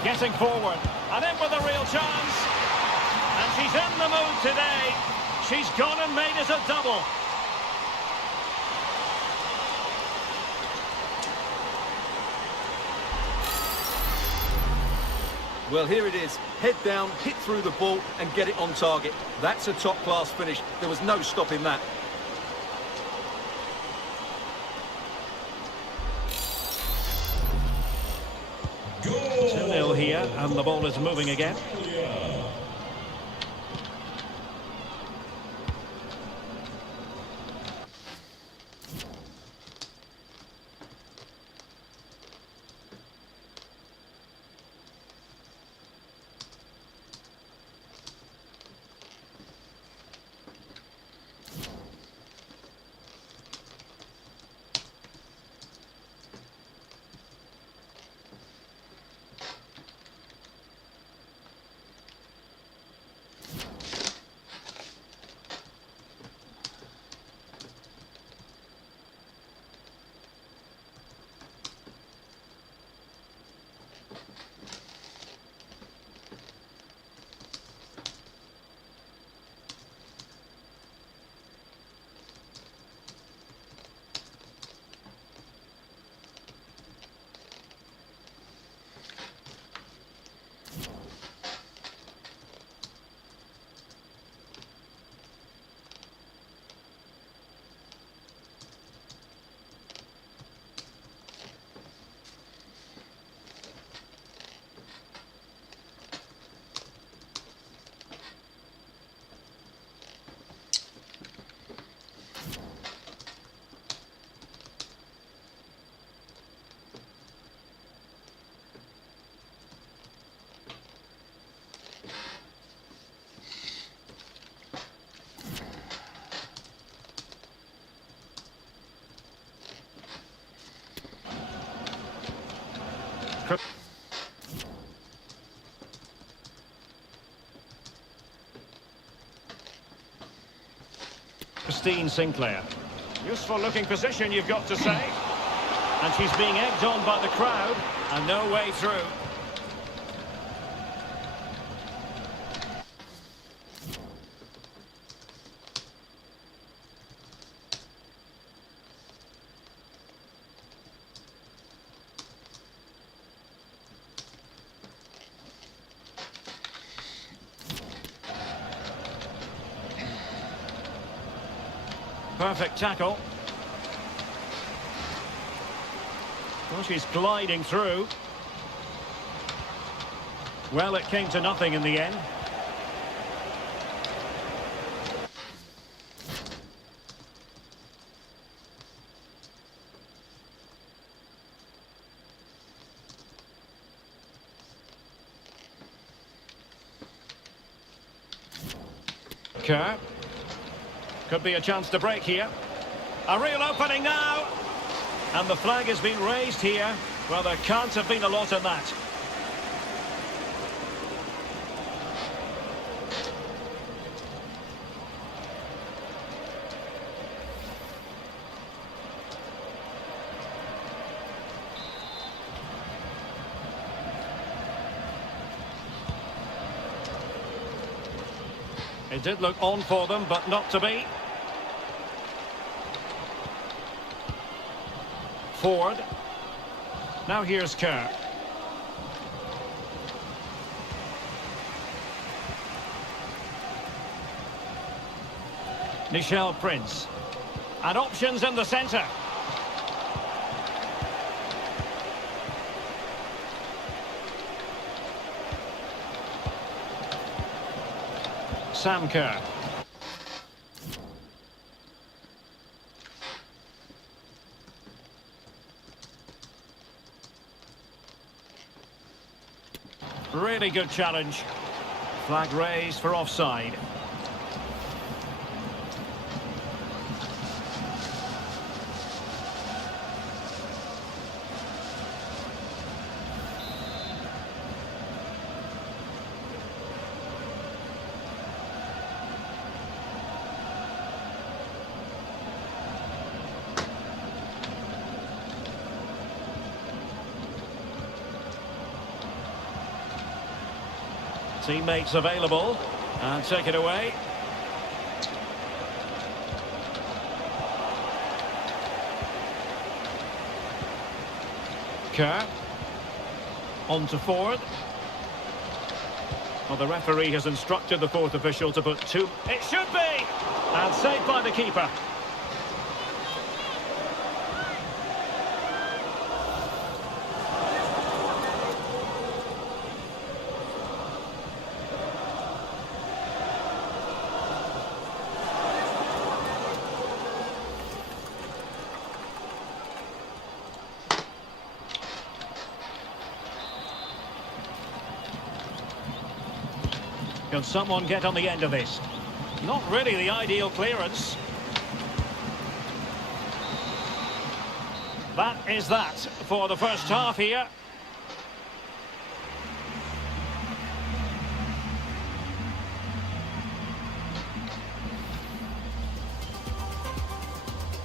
Getting forward. And in with a real chance. And she's in the mood today. She's gone and made it a double. Well, here it is. Head down, hit through the ball and get it on target. That's a top-class finish. There was no stopping that. Goal! 2-0 here, and the ball is moving again. Christine Sinclair. Useful looking position, you've got to say. And she's being egged on by the crowd, and no way through. Perfect tackle. Well, she's gliding through. Well, it came to nothing in the end. Kerr. Could be a chance to break here. A real opening now. And the flag has been raised here. Well, there can't have been a lot in that. It did look on for them, but not to be. Ford. Now here's Kerr. Nichelle Prince. And options in the centre. Sam Kerr. Really good challenge. Flag raised for offside. Teammates available, and take it away. Kerr. On to Ford. Well, the referee has instructed the fourth official to put two. It should be! And saved by the keeper. Can someone get on the end of this? Not really the ideal clearance. That is that for the first half here.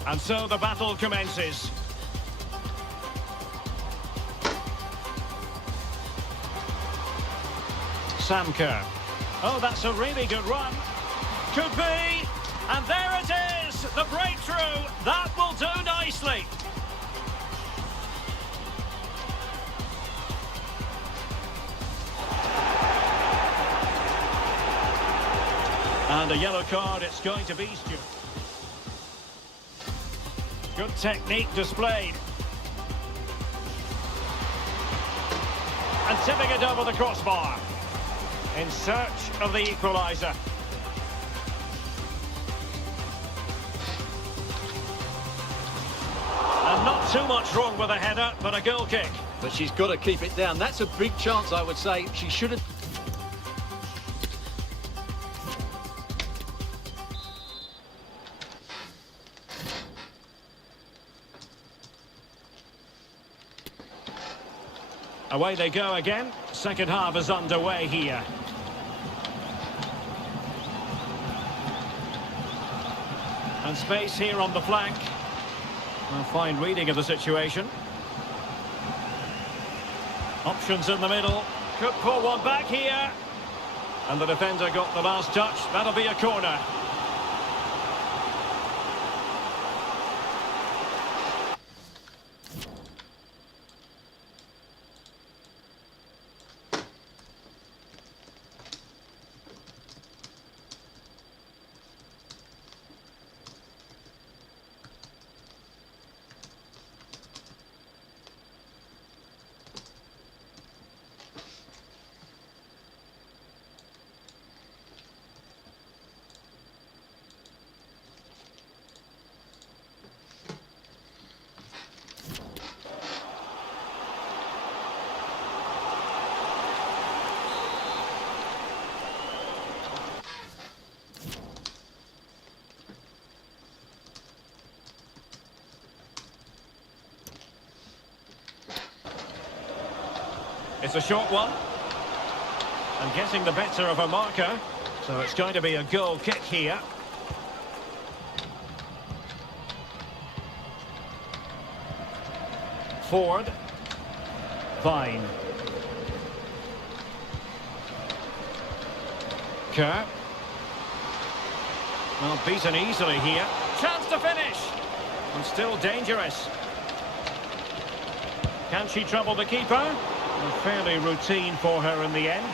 And so the battle commences. Sam Kerr. Oh, that's a really good run. Could be. And there it is. The breakthrough. That will do nicely. And a yellow card it's going to be, Stuart. Good technique displayed. And tipping it over the crossbar. In search of the equaliser. And not too much wrong with a header, but a goal kick. But she's got to keep it down. That's a big chance, I would say. She should have... Away they go again. Second half is underway here. And space here on the flank. A fine reading of the situation. Options in the middle. Could pull one back here. And the defender got the last touch. That'll be a corner. It's a short one. And getting the better of a marker. So it's going to be a goal kick here. Ford. Vine. Kerr. Well, beaten easily here. Chance to finish. And still dangerous. Can she trouble the keeper? Fairly routine for her in the end.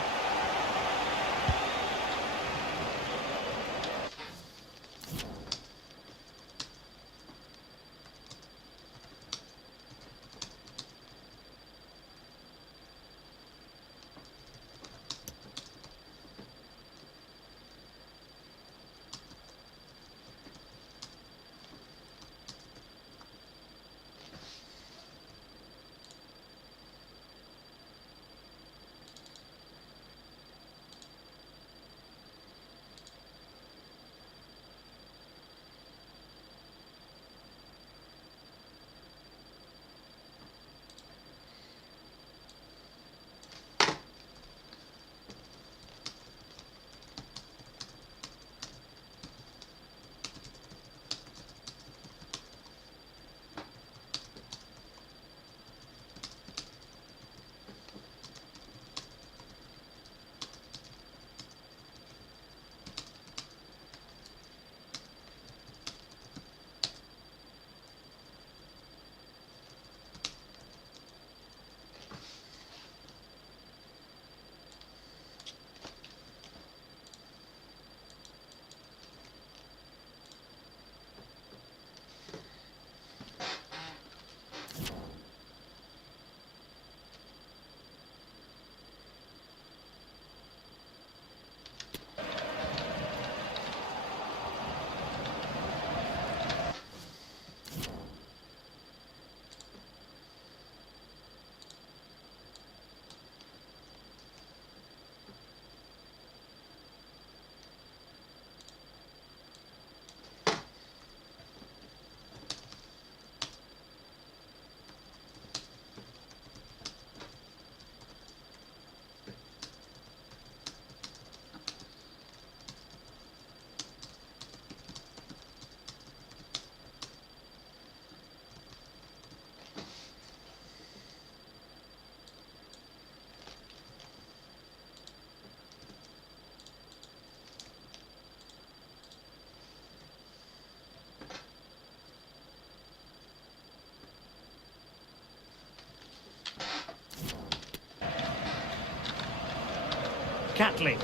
Catley.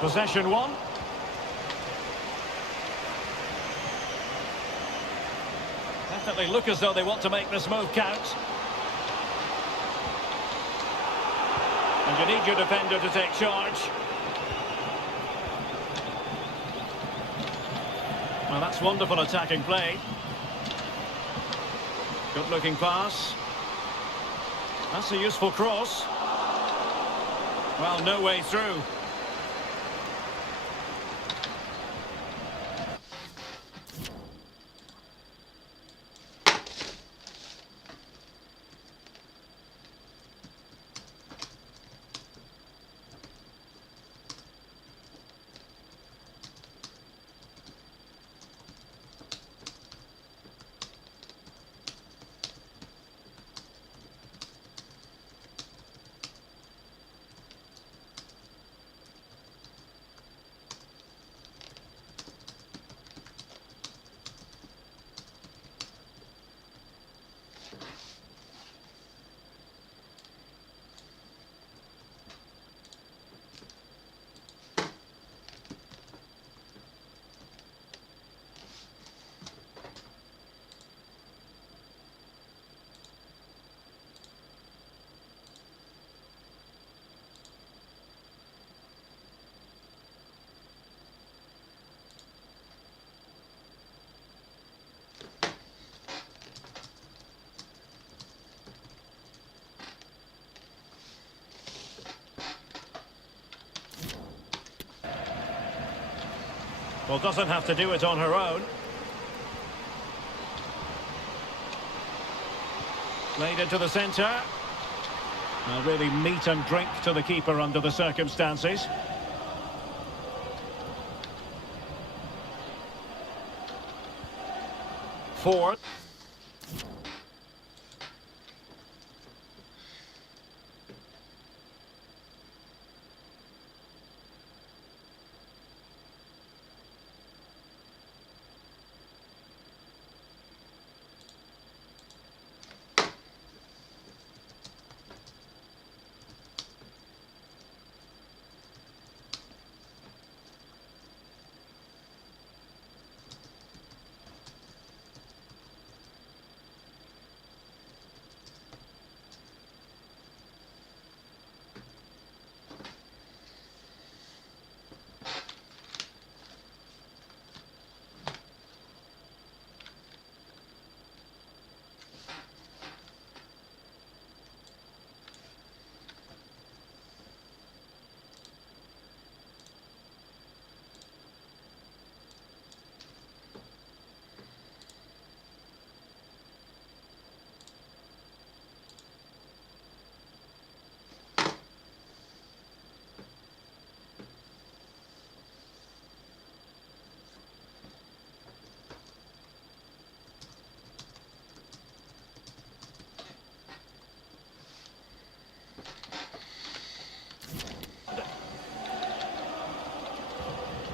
Possession one. Definitely look as though they want to make this move count. And you need your defender to take charge. Well, that's wonderful attacking play. Good looking pass. That's a useful cross. Well, no way through. Well, doesn't have to do it on her own. Played into the centre. Really meat and drink to the keeper under the circumstances. Ford.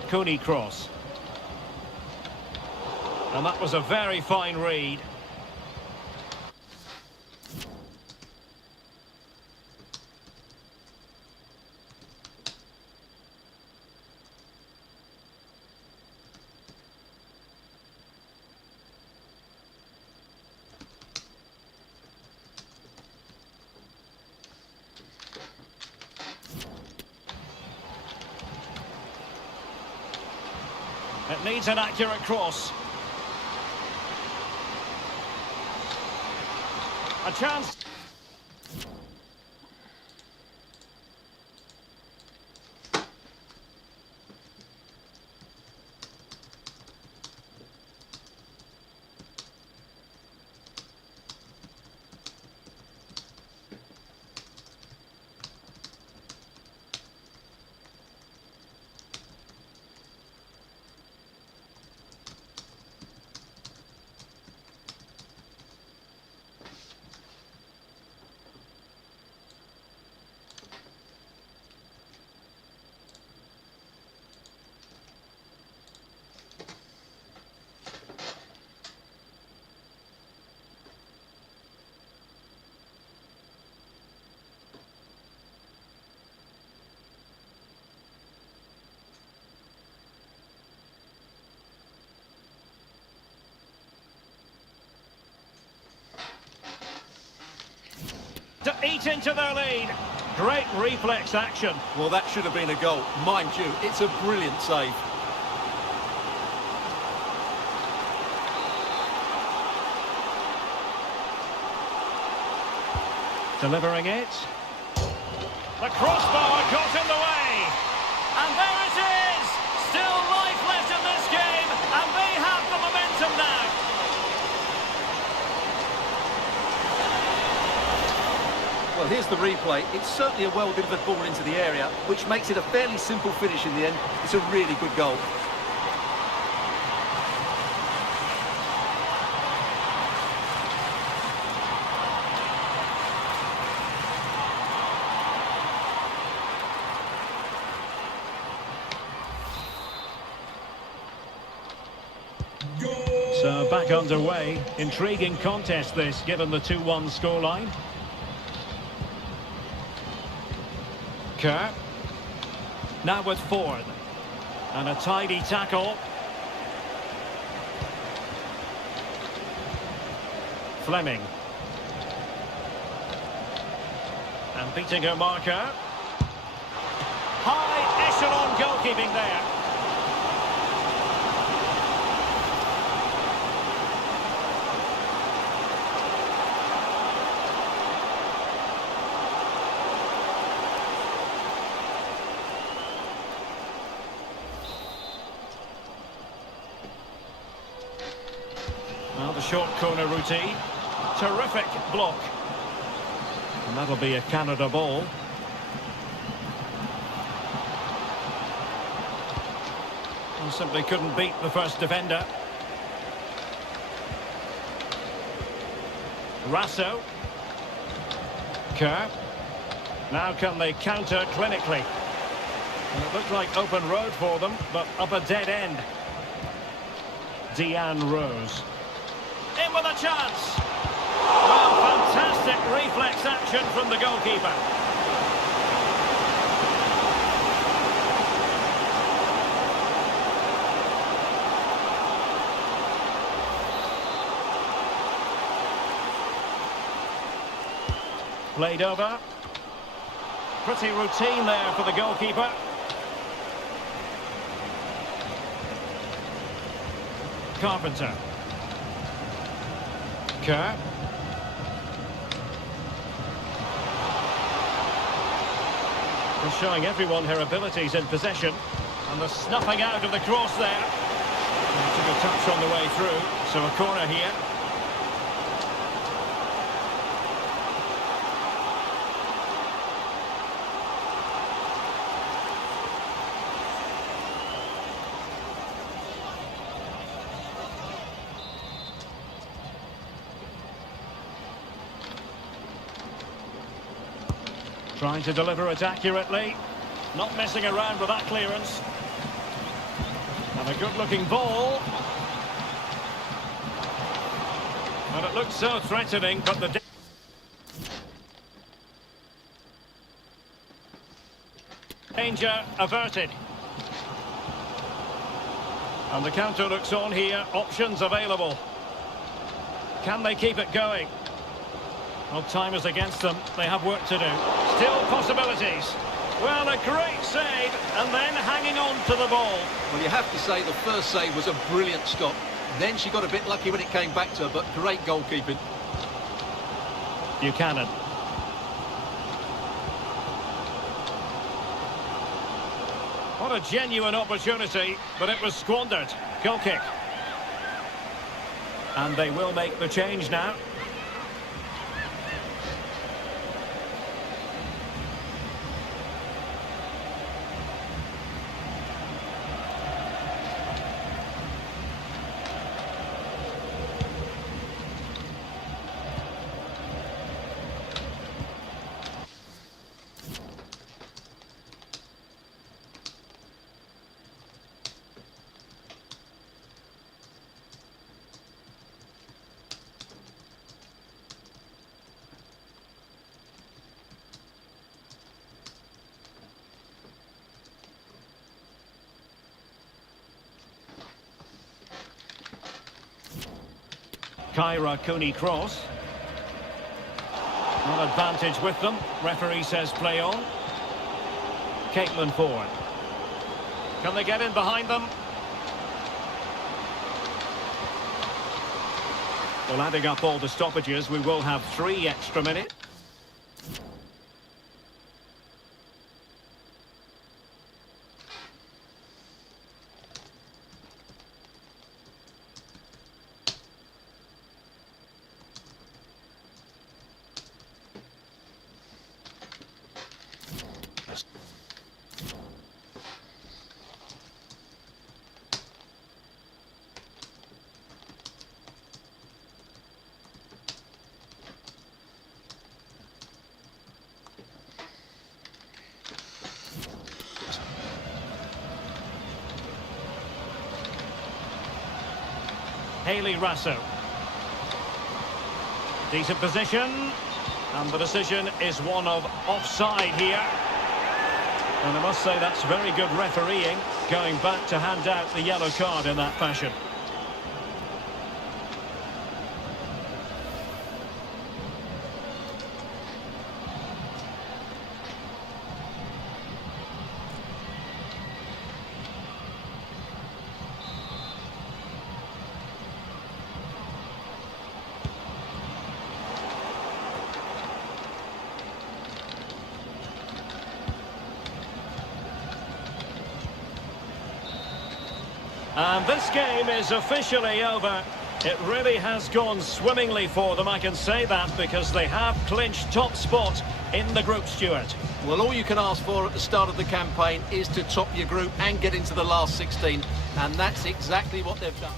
Coney cross. And that was a very fine read. It needs an accurate cross. A chance. To eat into their lead. Great reflex action. Well, that should have been a goal. Mind you, it's a brilliant save. Delivering it. The crossbar got in the way. And there it is! Still life left in this game, and they have the momentum now. Well, here's the replay. It's certainly a well-delivered ball into the area, which makes it a fairly simple finish in the end. It's a really good goal. So back underway. Intriguing contest this, given the 2-1 scoreline. Kerr. Now with Ford. And a tidy tackle. Fleming. And beating her marker. High echelon goalkeeping there. short corner routine. Terrific block. And that'll be a Canada ball. And simply couldn't beat the first defender. Rasso. Kerr. Now can they counter clinically? And it looked like open road for them, but up a dead end. Deanne Rose. In with a chance! Well, fantastic reflex action from the goalkeeper. Played over. Pretty routine there for the goalkeeper. Carpenter. Kerr. Is showing everyone her abilities in possession. And the snuffing out of the cross there. And took a touch on the way through. So a corner here. Trying to deliver it accurately. Not messing around with that clearance. And a good-looking ball. And it looks so threatening, but the... danger averted. And the counter looks on here. Options available. Can they keep it going? Well, time is against them. They have work to do. Still possibilities. Well, a great save, and then hanging on to the ball. Well, you have to say the first save was a brilliant stop. Then she got a bit lucky when it came back to her, but great goalkeeping. Buchanan. What a genuine opportunity, but it was squandered. Goal kick. And they will make the change now. Kyra Cooney cross. Not advantage with them. Referee says play on. Caitlin Ford. Can they get in behind them? Well, adding up all the stoppages, we will have 3 extra minutes. Hayley Rasso. Decent position. And the decision is one of offside here. And I must say that's very good refereeing, going back to hand out the yellow card in that fashion. And this game is officially over. It really has gone swimmingly for them, I can say that, because they have clinched top spot in the group, Stuart. Well, all you can ask for at the start of the campaign is to top your group and get into the last 16, and that's exactly what they've done.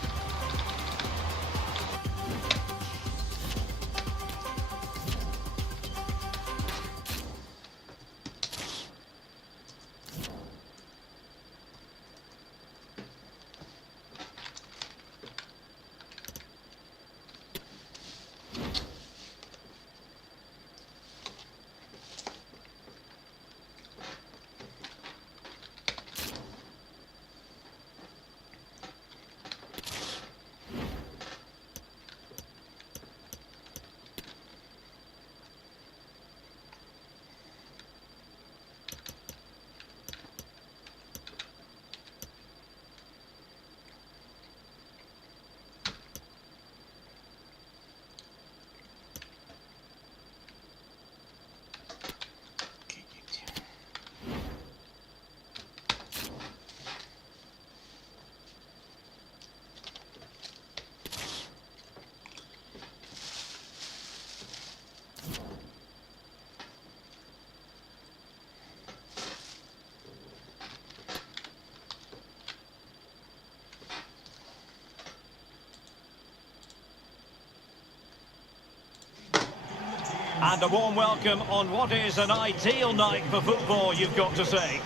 And a warm welcome on what is an ideal night for football, you've got to say.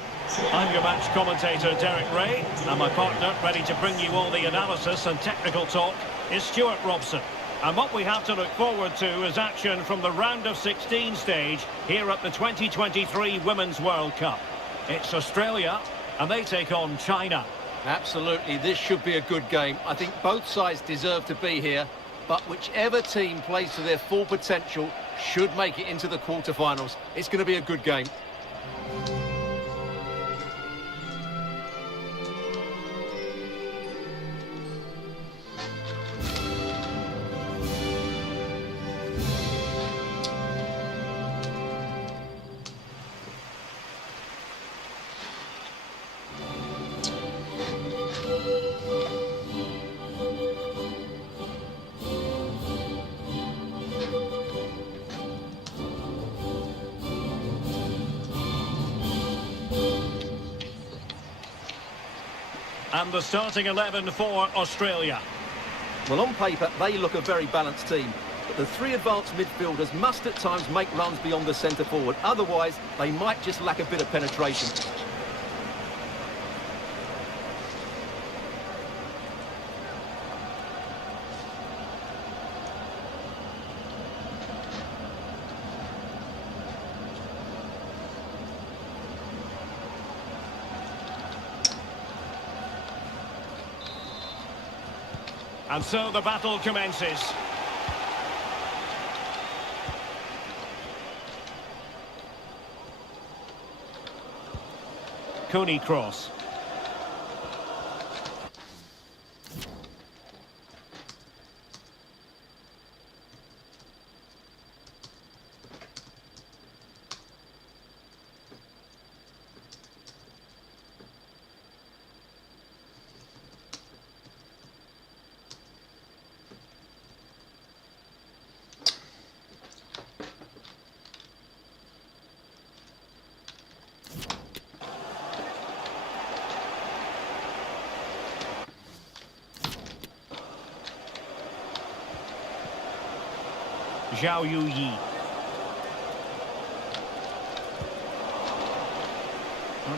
I'm your match commentator, Derek Ray, and my partner, ready to bring you all the analysis and technical talk, is Stuart Robson. And what we have to look forward to is action from the round of 16 stage here at the 2023 Women's World Cup. It's Australia, and they take on China. Absolutely, this should be a good game. I think both sides deserve to be here, but whichever team plays to their full potential should make it into the quarterfinals. It's going to be a good game. And the starting 11 for Australia. Well, on paper, they look a very balanced team. But the three advanced midfielders must at times make runs beyond the centre forward. Otherwise, they might just lack a bit of penetration. And so the battle commences. Coney cross. Zhao Yu-Yi.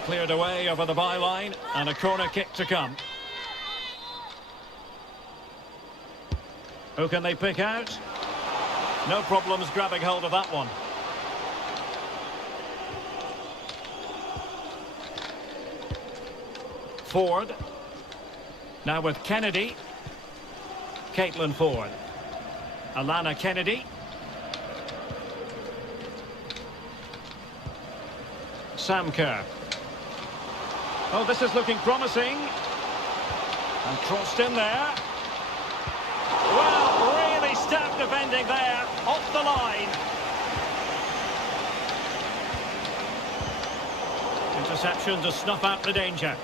Cleared away over the byline, and a corner kick to come. Who can they pick out? No problems grabbing hold of that one. Ford. Now with Kennedy. Caitlin Ford. Alana Kennedy. Sam Kerr. Oh, this is looking promising. And crossed in there. Well, really stout defending there, off the line. Interception to snuff out the danger.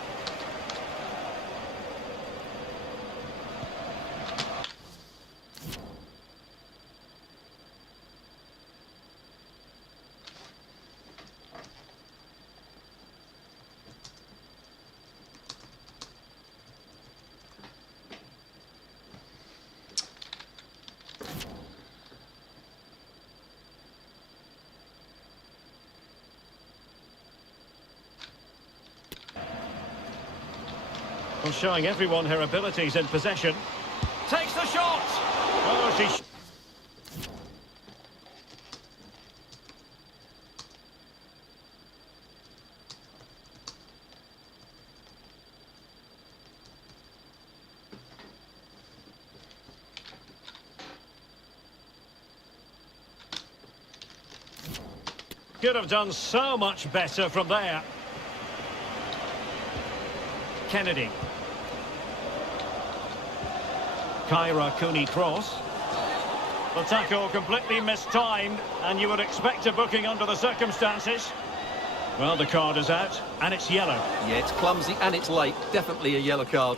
Well, showing everyone her abilities in possession. Takes the shot! Oh, she... Could have done so much better from there. Kennedy. Kyra Cooney cross. The tackle completely mistimed, and you would expect a booking under the circumstances. Well, the card is out, and it's yellow. Yeah, it's clumsy and it's late. Definitely a yellow card.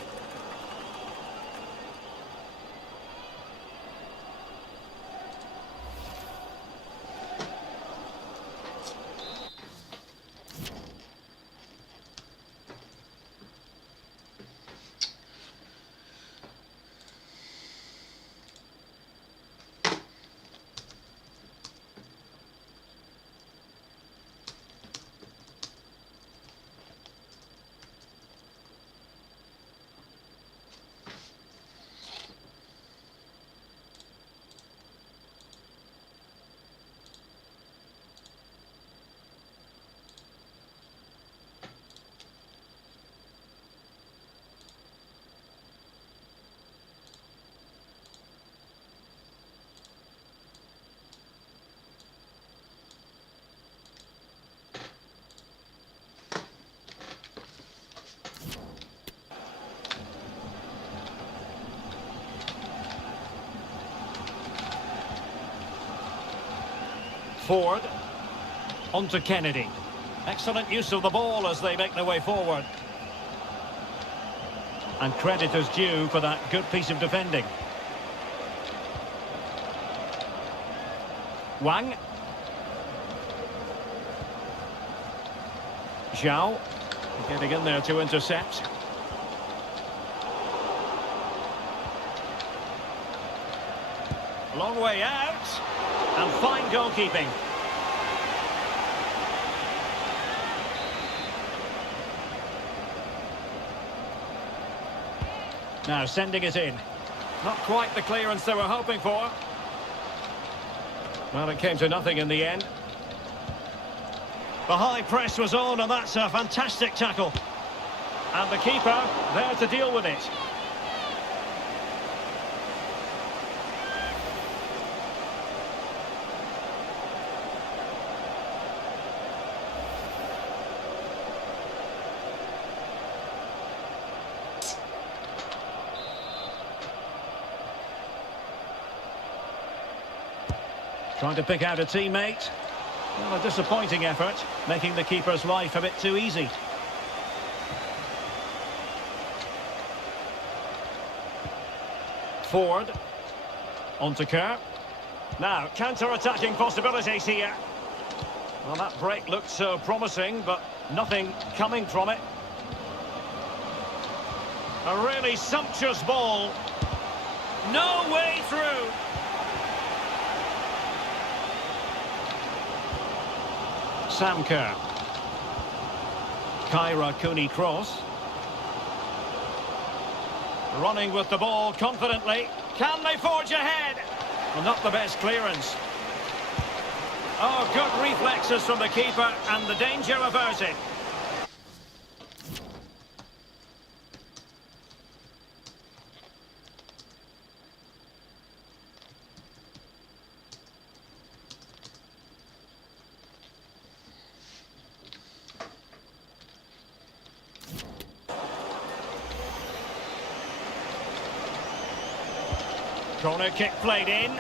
Ford. On to Kennedy. Excellent use of the ball as they make their way forward. And credit is due for that good piece of defending. Wang. Zhao. Getting in there to intercept. Long way out. And fine goalkeeping. Now sending it in. Not quite the clearance they were hoping for. Well, it came to nothing in the end. The high press was on, and that's a fantastic tackle. And the keeper there to deal with it. Trying to pick out a teammate. Well, a disappointing effort, making the keeper's life a bit too easy. Ford. On to Kerr. Now, counter-attacking possibilities here. Well, that break looked so promising, but nothing coming from it. A really sumptuous ball. No way through. Sam Kerr. Kyra Cooney cross. Running with the ball confidently. Can they forge ahead? Well, not the best clearance. Oh, good reflexes from the keeper, and the danger averted. Corner kick played in.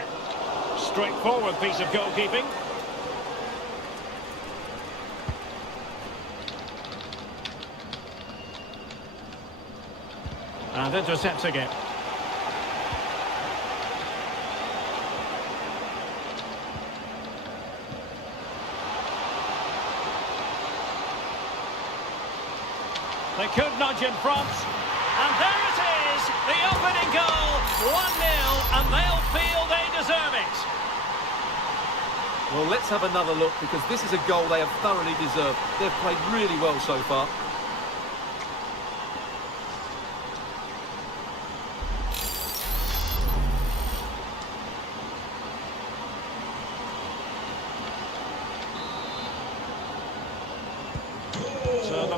Straightforward piece of goalkeeping. And intercepts again. They could nudge in front. And there it is, the opening goal, 1-0, and they'll feel they deserve it. Well, let's have another look, because this is a goal they have thoroughly deserved. They've played really well so far.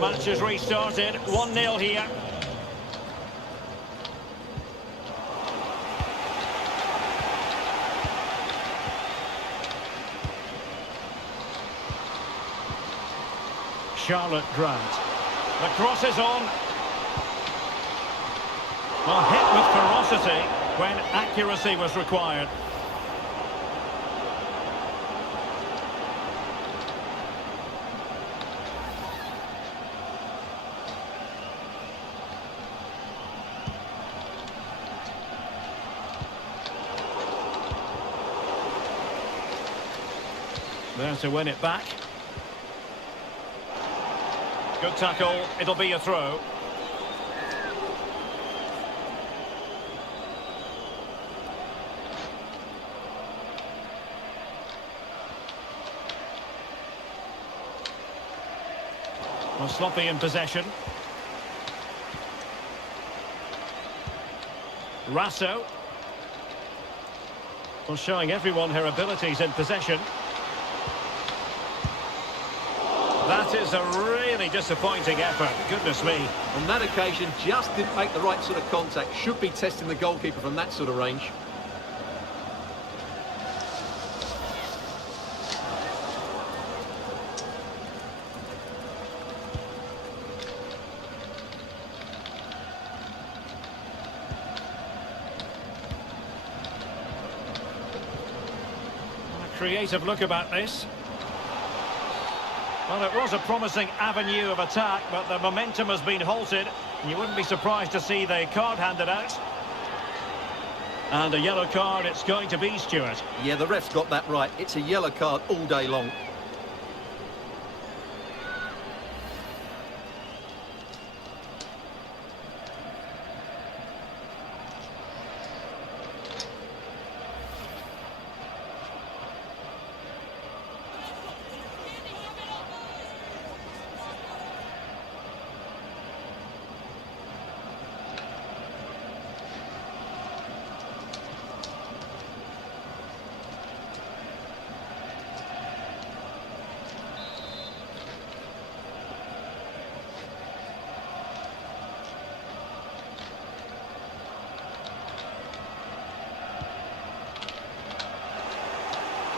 match has restarted. 1-0 here. Charlotte Grant. The cross is on. Well, hit with ferocity when accuracy was required. There to win it back. Good tackle, it'll be a throw. Well, sloppy in possession. Rasso. Well, showing everyone her abilities in possession. That is a really disappointing effort, goodness me. On that occasion, just didn't make the right sort of contact. Should be testing the goalkeeper from that sort of range. A creative look about this. Well, it was a promising avenue of attack, but the momentum has been halted. You wouldn't be surprised to see the card handed out. And a yellow card it's going to be, Stuart. Yeah, the ref's got that right. It's a yellow card all day long.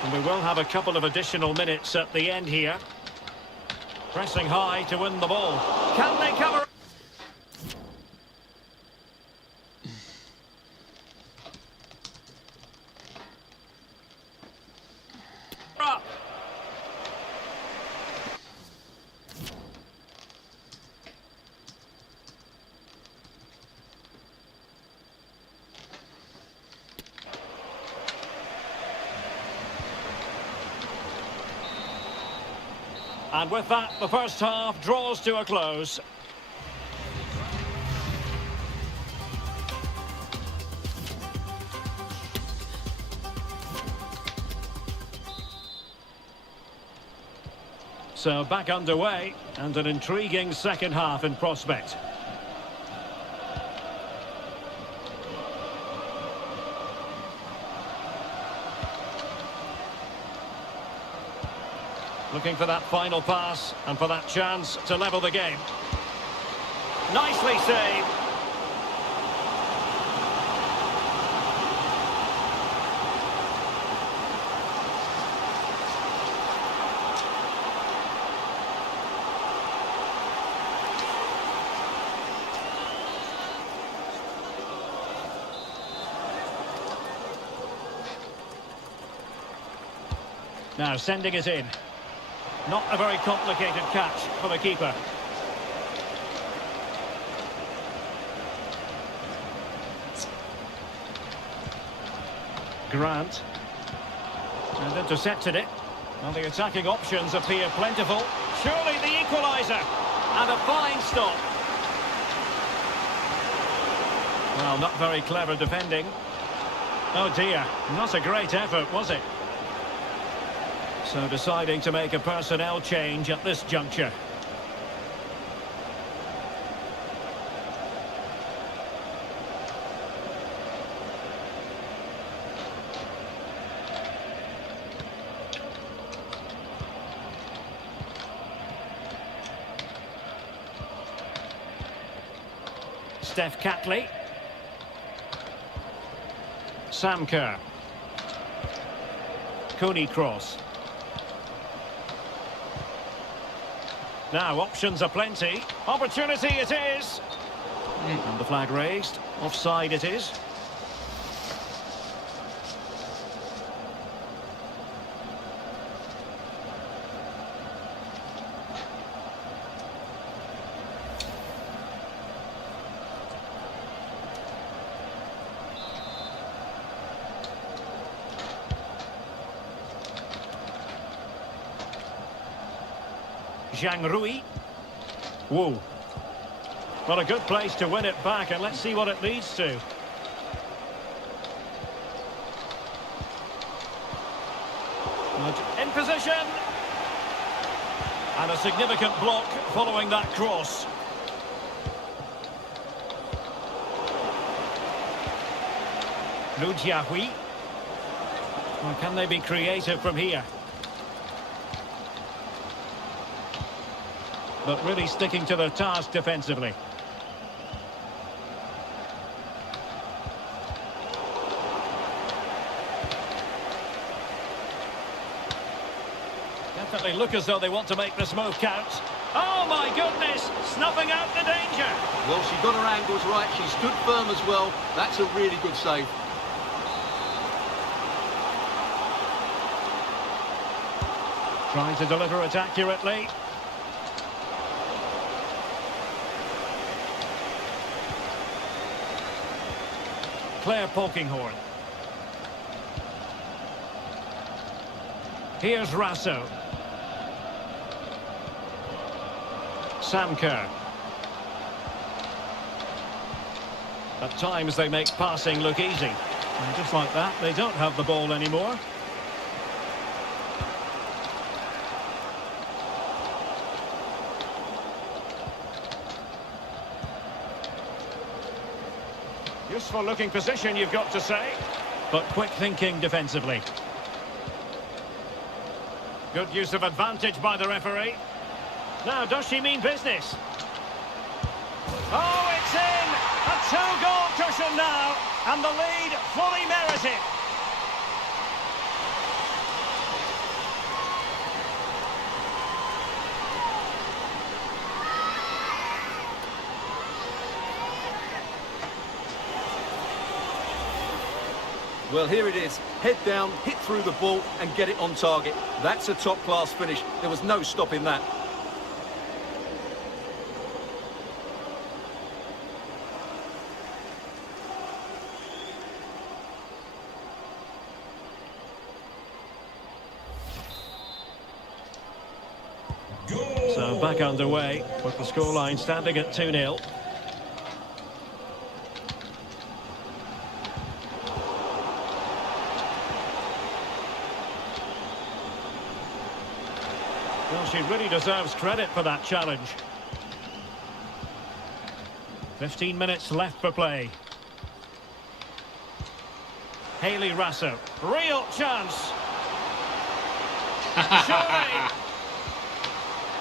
And we will have a couple of additional minutes at the end here. Pressing high to win the ball. Can they cover? Up. And with that, the first half draws to a close. So back underway, and an intriguing second half in prospect. Looking for that final pass and for that chance to level the game. Nicely saved. Now sending it in. Not a very complicated catch for the keeper. Grant. And intercepted it. Well, the attacking options appear plentiful. Surely the equaliser. And a fine stop. Well, not very clever defending. Oh dear, not a great effort, was it? So deciding to make a personnel change at this juncture. Steph Catley. Sam Kerr. Coney Cross. Now options are plenty. Opportunity it is. And the flag raised. Offside it is. Zhang Rui. Whoa. Well, a good place to win it back, and let's see what it leads to. In position. And a significant block following that cross. Lu Jiahui. Well, can they be creative from here? But really sticking to their task defensively. Definitely look as though they want to make this move count. Oh my goodness, snuffing out the danger. Well, she got her angles right, she stood firm as well. That's a really good save. Trying to deliver it accurately. Claire Polkinghorn. Here's Rasso. Sam Kerr. At times they make passing look easy. And just like that, they don't have the ball anymore. Useful looking position, you've got to say. But quick thinking defensively. Good use of advantage by the referee. Now, does she mean business? Oh, it's in! A two-goal cushion now, and the lead fully merited. Well, here it is. Head down, hit through the ball and get it on target. That's a top-class finish. There was no stopping that. So back underway with the scoreline standing at 2-0. Well, she really deserves credit for that challenge. 15 minutes left for play. Hayley Rasso. Real chance. Surely.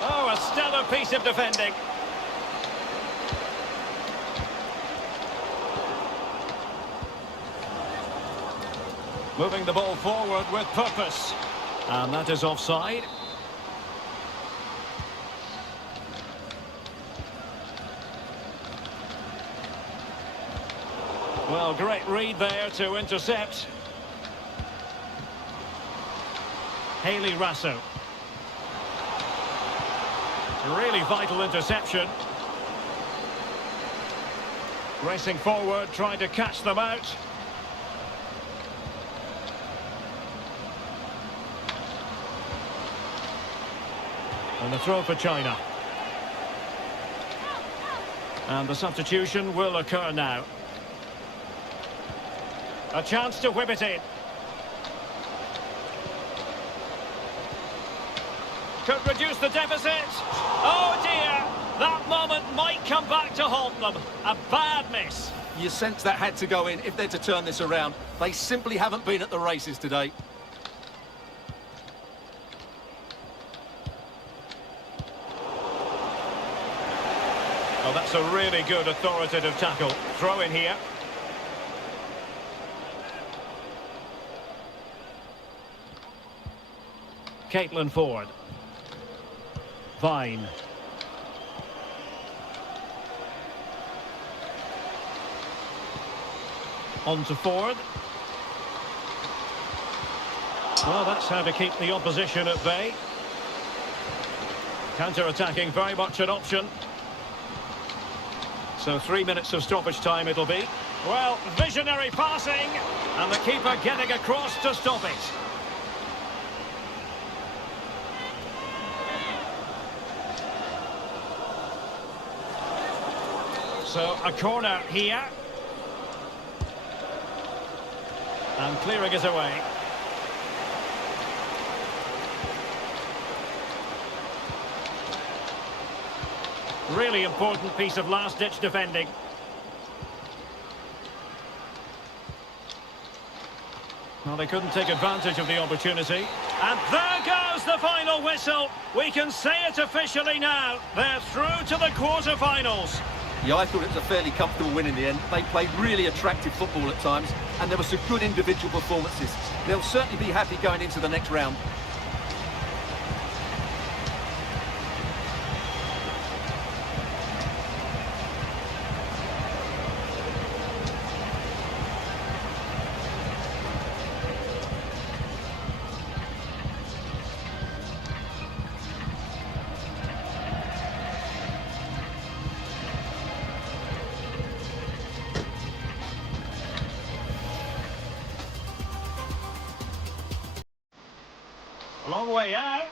Oh, a stellar piece of defending. Moving the ball forward with purpose. And that is offside. Well, great read there to intercept. Hayley Rasso. Really vital interception. Racing forward, trying to catch them out. And the throw for China. And the substitution will occur now. A chance to whip it in. Could reduce the deficit. Oh dear, that moment might come back to haunt them. A bad miss. You sense that had to go in if they're to turn this around. They simply haven't been at the races today. Well, that's a really good authoritative tackle. Throw in here. Caitlin Ford. Vine. On to Ford. Well, that's how to keep the opposition at bay. Counter-attacking, very much an option. So 3 minutes of stoppage time it'll be. Well, visionary passing, and the keeper getting across to stop it. So a corner here. And clearing it away. Really important piece of last-ditch defending. Well, they couldn't take advantage of the opportunity. And there goes the final whistle. We can say it officially now. They're through to the quarter-finals. Yeah, I thought it was a fairly comfortable win in the end. They played really attractive football at times, and there were some good individual performances. They'll certainly be happy going into the next round. Long way out.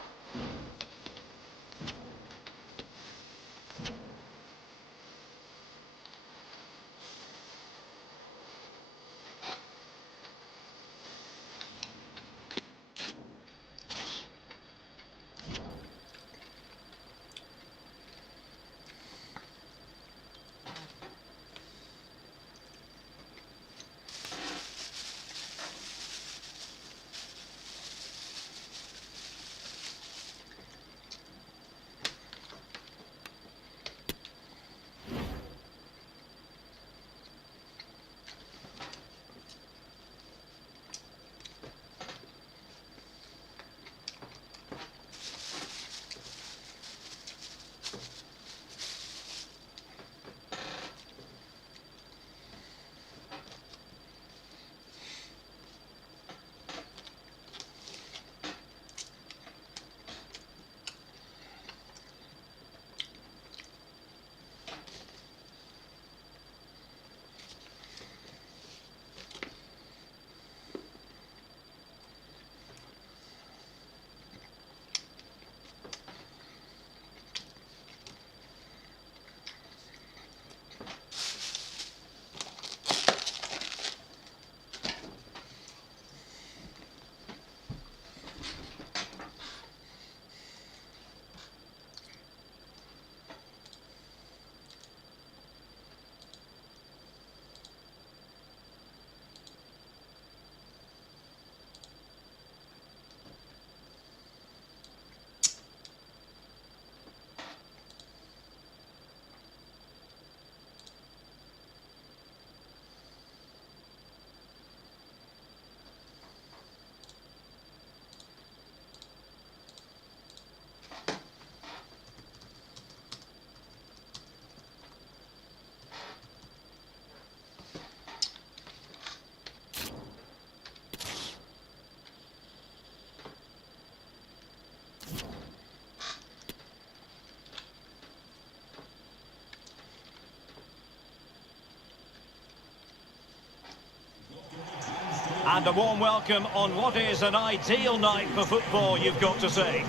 And a warm welcome on what is an ideal night for football, you've got to say.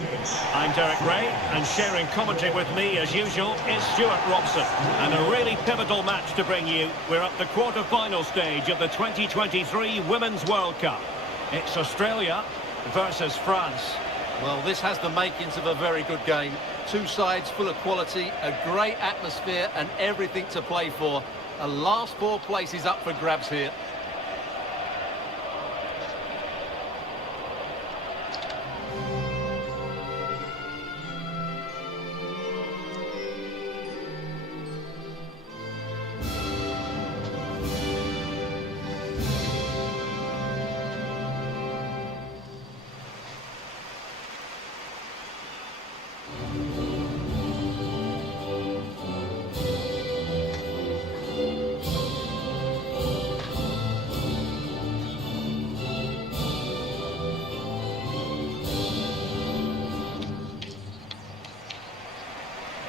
I'm Derek Ray, and sharing commentary with me, as usual, is Stuart Robson. And a really pivotal match to bring you. We're at the quarter-final stage of the 2023 Women's World Cup. It's Australia versus France. Well, this has the makings of a very good game. Two sides full of quality, a great atmosphere, and everything to play for. The last four places up for grabs here.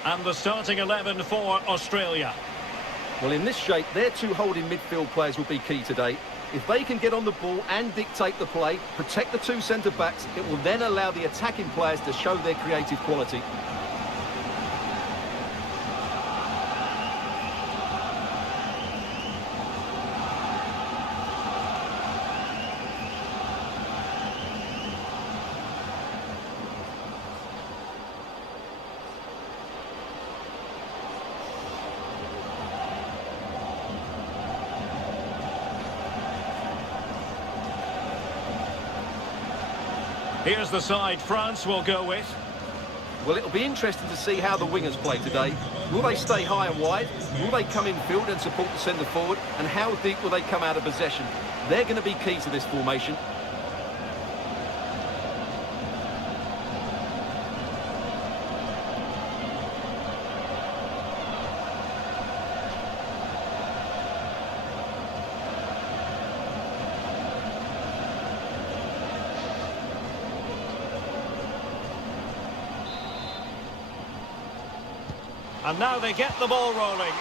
And the starting 11 for Australia. Well, in this shape, their two holding midfield players will be key today. If they can get on the ball and dictate the play, protect the two centre-backs, it will then allow the attacking players to show their creative quality. Here's the side France will go with. Well, it'll be interesting to see how the wingers play today. Will they stay high and wide? Will they come in field and support the centre forward? And how deep will they come out of possession? They're going to be key to this formation. And now they get the ball rolling.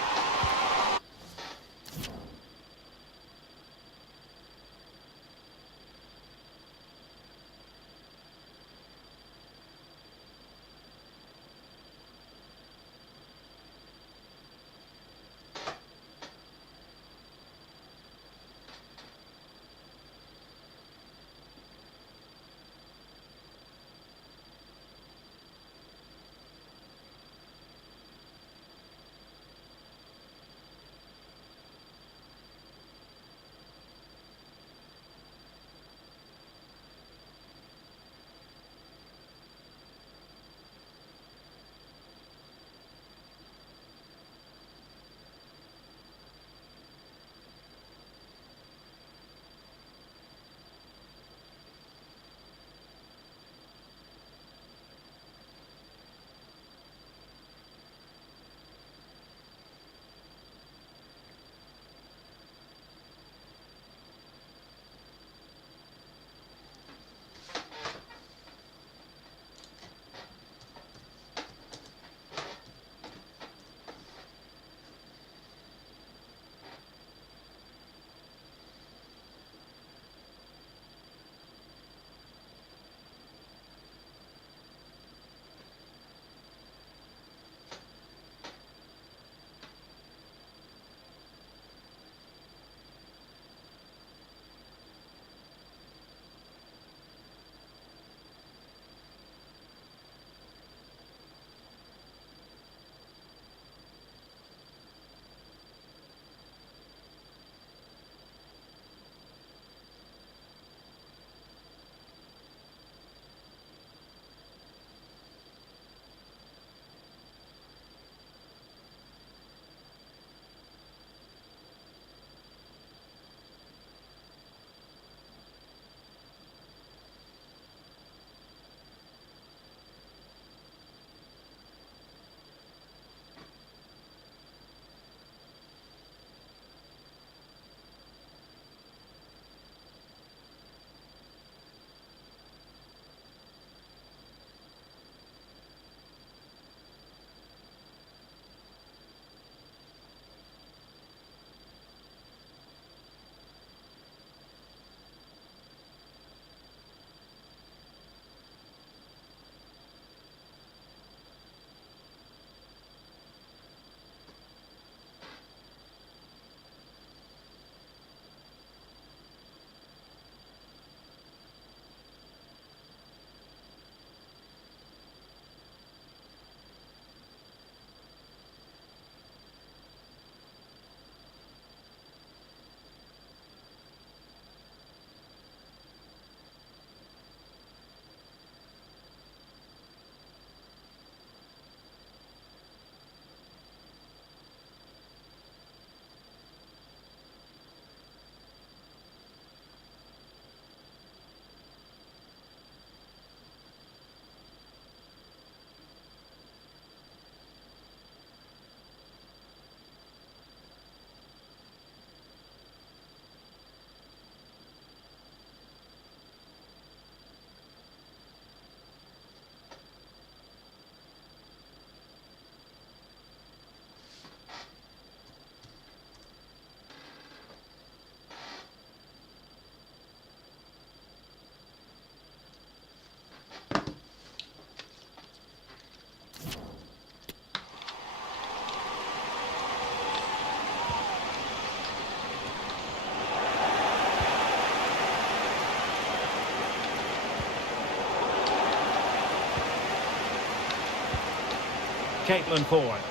Caitlin Ford.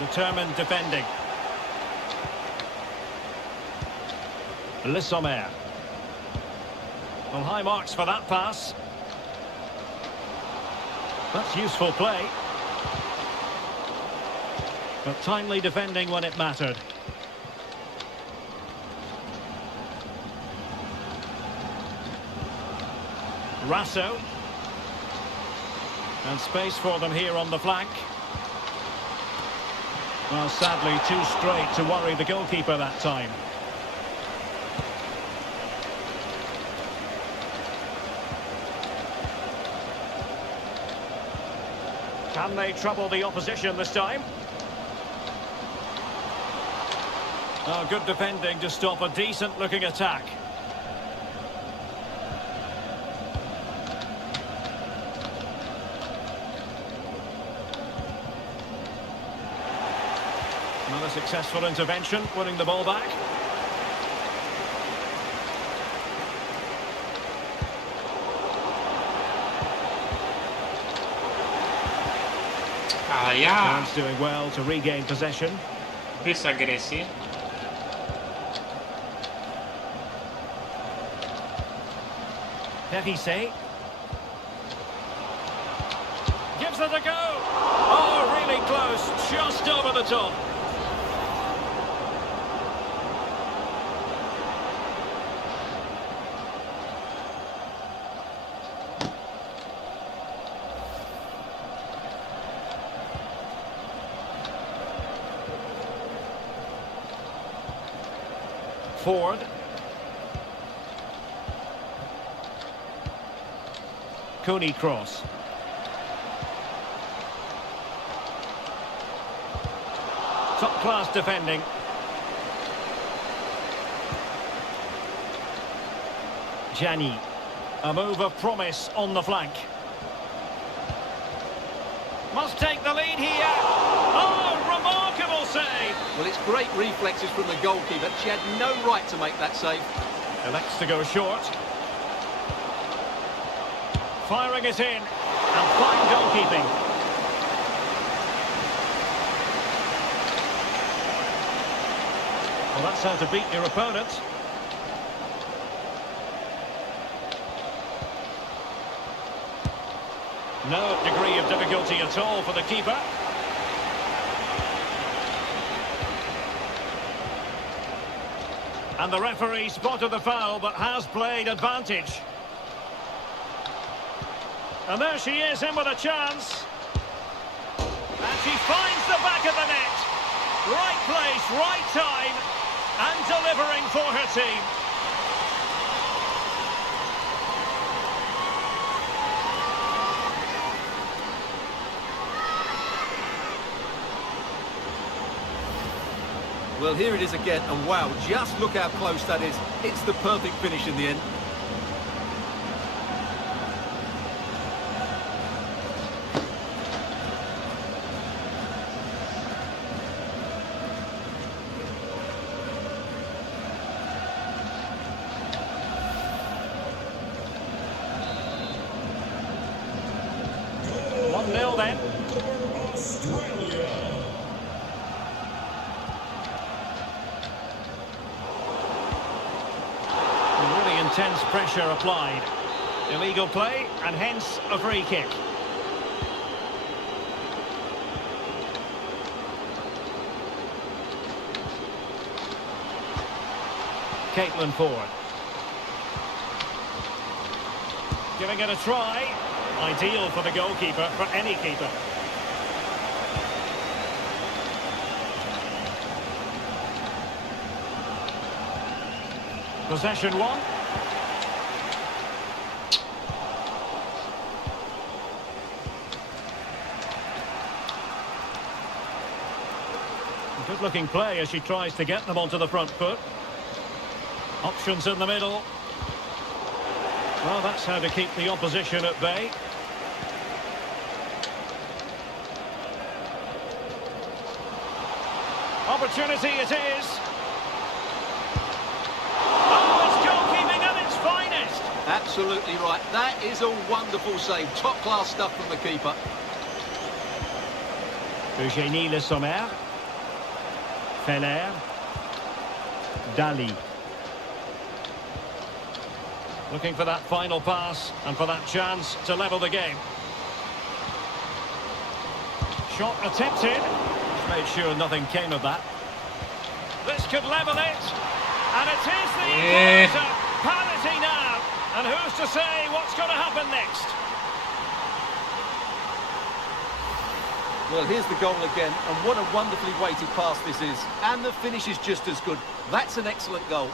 Determined defending. Le Sommer. Well, high marks for that pass. That's useful play. But timely defending when it mattered. Rasso. And space for them here on the flank. Well, sadly, too straight to worry the goalkeeper that time. Can they trouble the opposition this time? Oh, good defending to stop a decent-looking attack. Another successful intervention, winning the ball back. Yeah. Fans doing well to regain possession. Без агрессии. Perisset. Gives it a go. Oh, really close. Just over the top. Ford. Cooney cross. Top class defending. Gianni. A move of promise on the flank. Must take the lead here. Oh, remarkable save. Well, it's great reflexes from the goalkeeper. She had no right to make that save. Elects to go short. Firing it in. And fine goalkeeping. Well, that's how to beat your opponent. No degree of difficulty at all for the keeper. And the referee spotted the foul, but has played advantage. And there she is, in with a chance. And she finds the back of the net. Right place, right time, and delivering for her team. Well, here it is again, and wow, just look how close that is. It's the perfect finish in the end. Goal 1-0 then. for Australia. Really intense pressure applied. Illegal play, and hence a free kick. Caitlin Ford. Giving it a try. Ideal for the goalkeeper, for any keeper. Possession one. Good looking play as she tries to get them onto the front foot. Options in the middle. Well, that's how to keep the opposition at bay. Opportunity it is. Oh, it's goalkeeping at its finest. absolutely right. That is a wonderful save. Top-class stuff from the keeper. Eugénie Le Sommer. Feller. Dali. Looking for that final pass and for that chance to level the game. Shot attempted. Just made sure nothing came of that. This could level it. And it is the equaliser. Parity now. And who's to say what's going to happen next? Well, here's the goal again, and what a wonderfully weighted pass this is. And the finish is just as good. That's an excellent goal.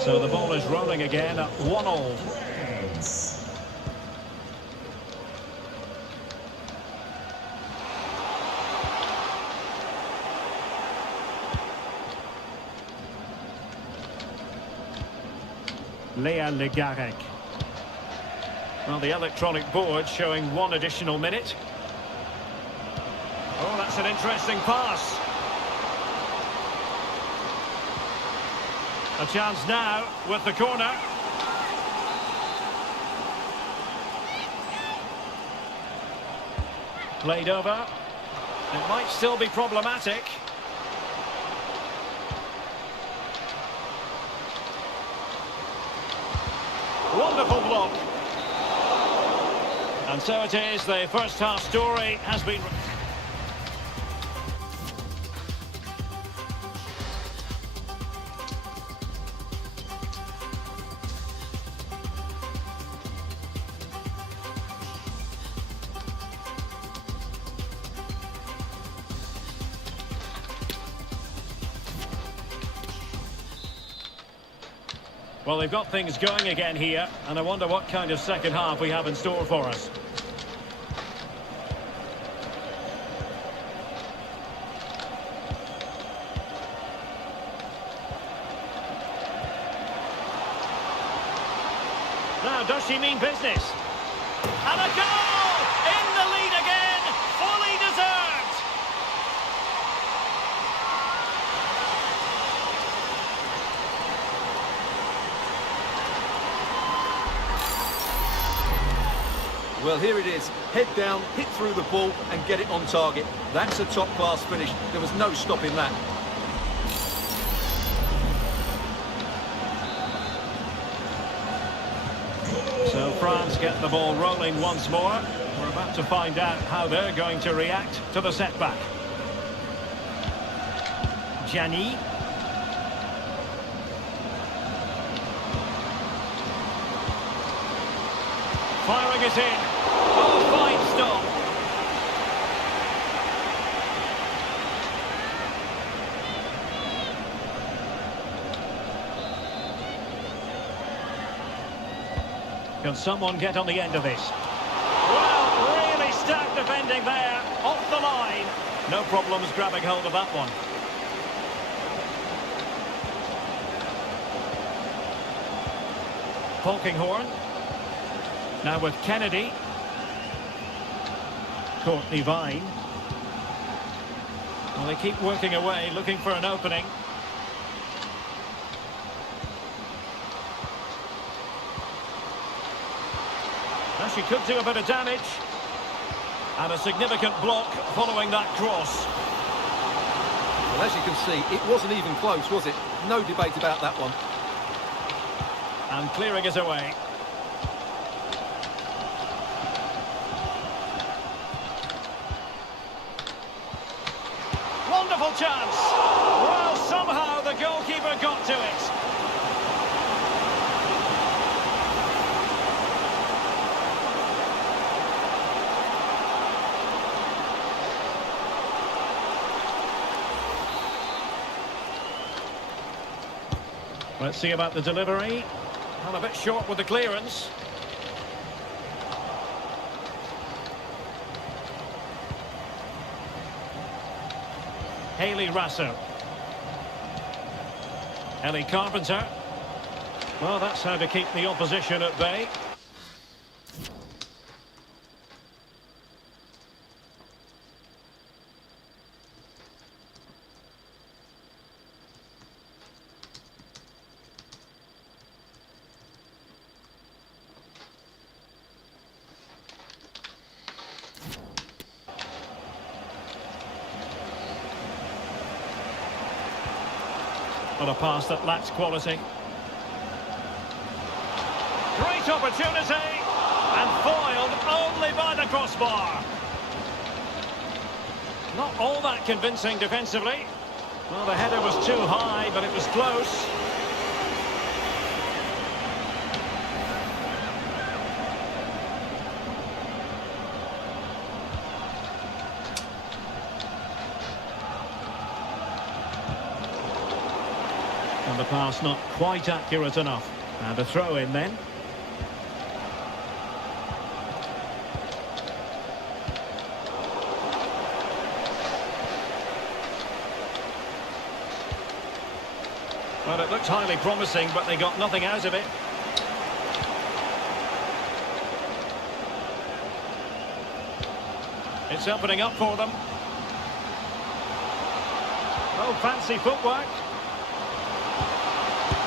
So the ball is rolling again at 1-1. Léa Legarec. Well, the electronic board showing 1 additional minute. Oh, that's an interesting pass. A chance now with the corner. Played over. It might still be problematic. Wonderful block. And so it is, the first half story has been... Well, they've got things going again here, and I wonder what kind of second half we have in store for us. Now, does she mean business? And a goal! In the lead again! Fully deserved! Well, here it is. Head down, hit through the ball and get it on target. That's a top-class finish. There was no stopping that. So France get the ball rolling once more. We're about to find out how they're going to react to the setback. Gianni. Firing it in. Oh, fine stop. Can someone get on the end of this? Well, really stark defending there. Off the line. No problems grabbing hold of that one. Polkinghorn. Now with Kennedy. Courtney Vine. Well, they keep working away, looking for an opening. Now she could do a bit of damage. And a significant block following that cross. Well, as you can see, it wasn't even close, was it? No debate about that one. And clearing it away. Wonderful chance. Well, somehow the goalkeeper got to it. Let's see about the delivery. And a bit short with the clearance. Hayley Rasso. Ellie Carpenter. Well, that's how to keep the opposition at bay. for a pass that lacks quality. Great opportunity, and foiled only by the crossbar. Not all that convincing defensively. Well, the header was too high, but it was close. And the pass not quite accurate enough. And a throw in then. Well, it looked highly promising, but they got nothing out of it. It's opening up for them. Oh, fancy footwork.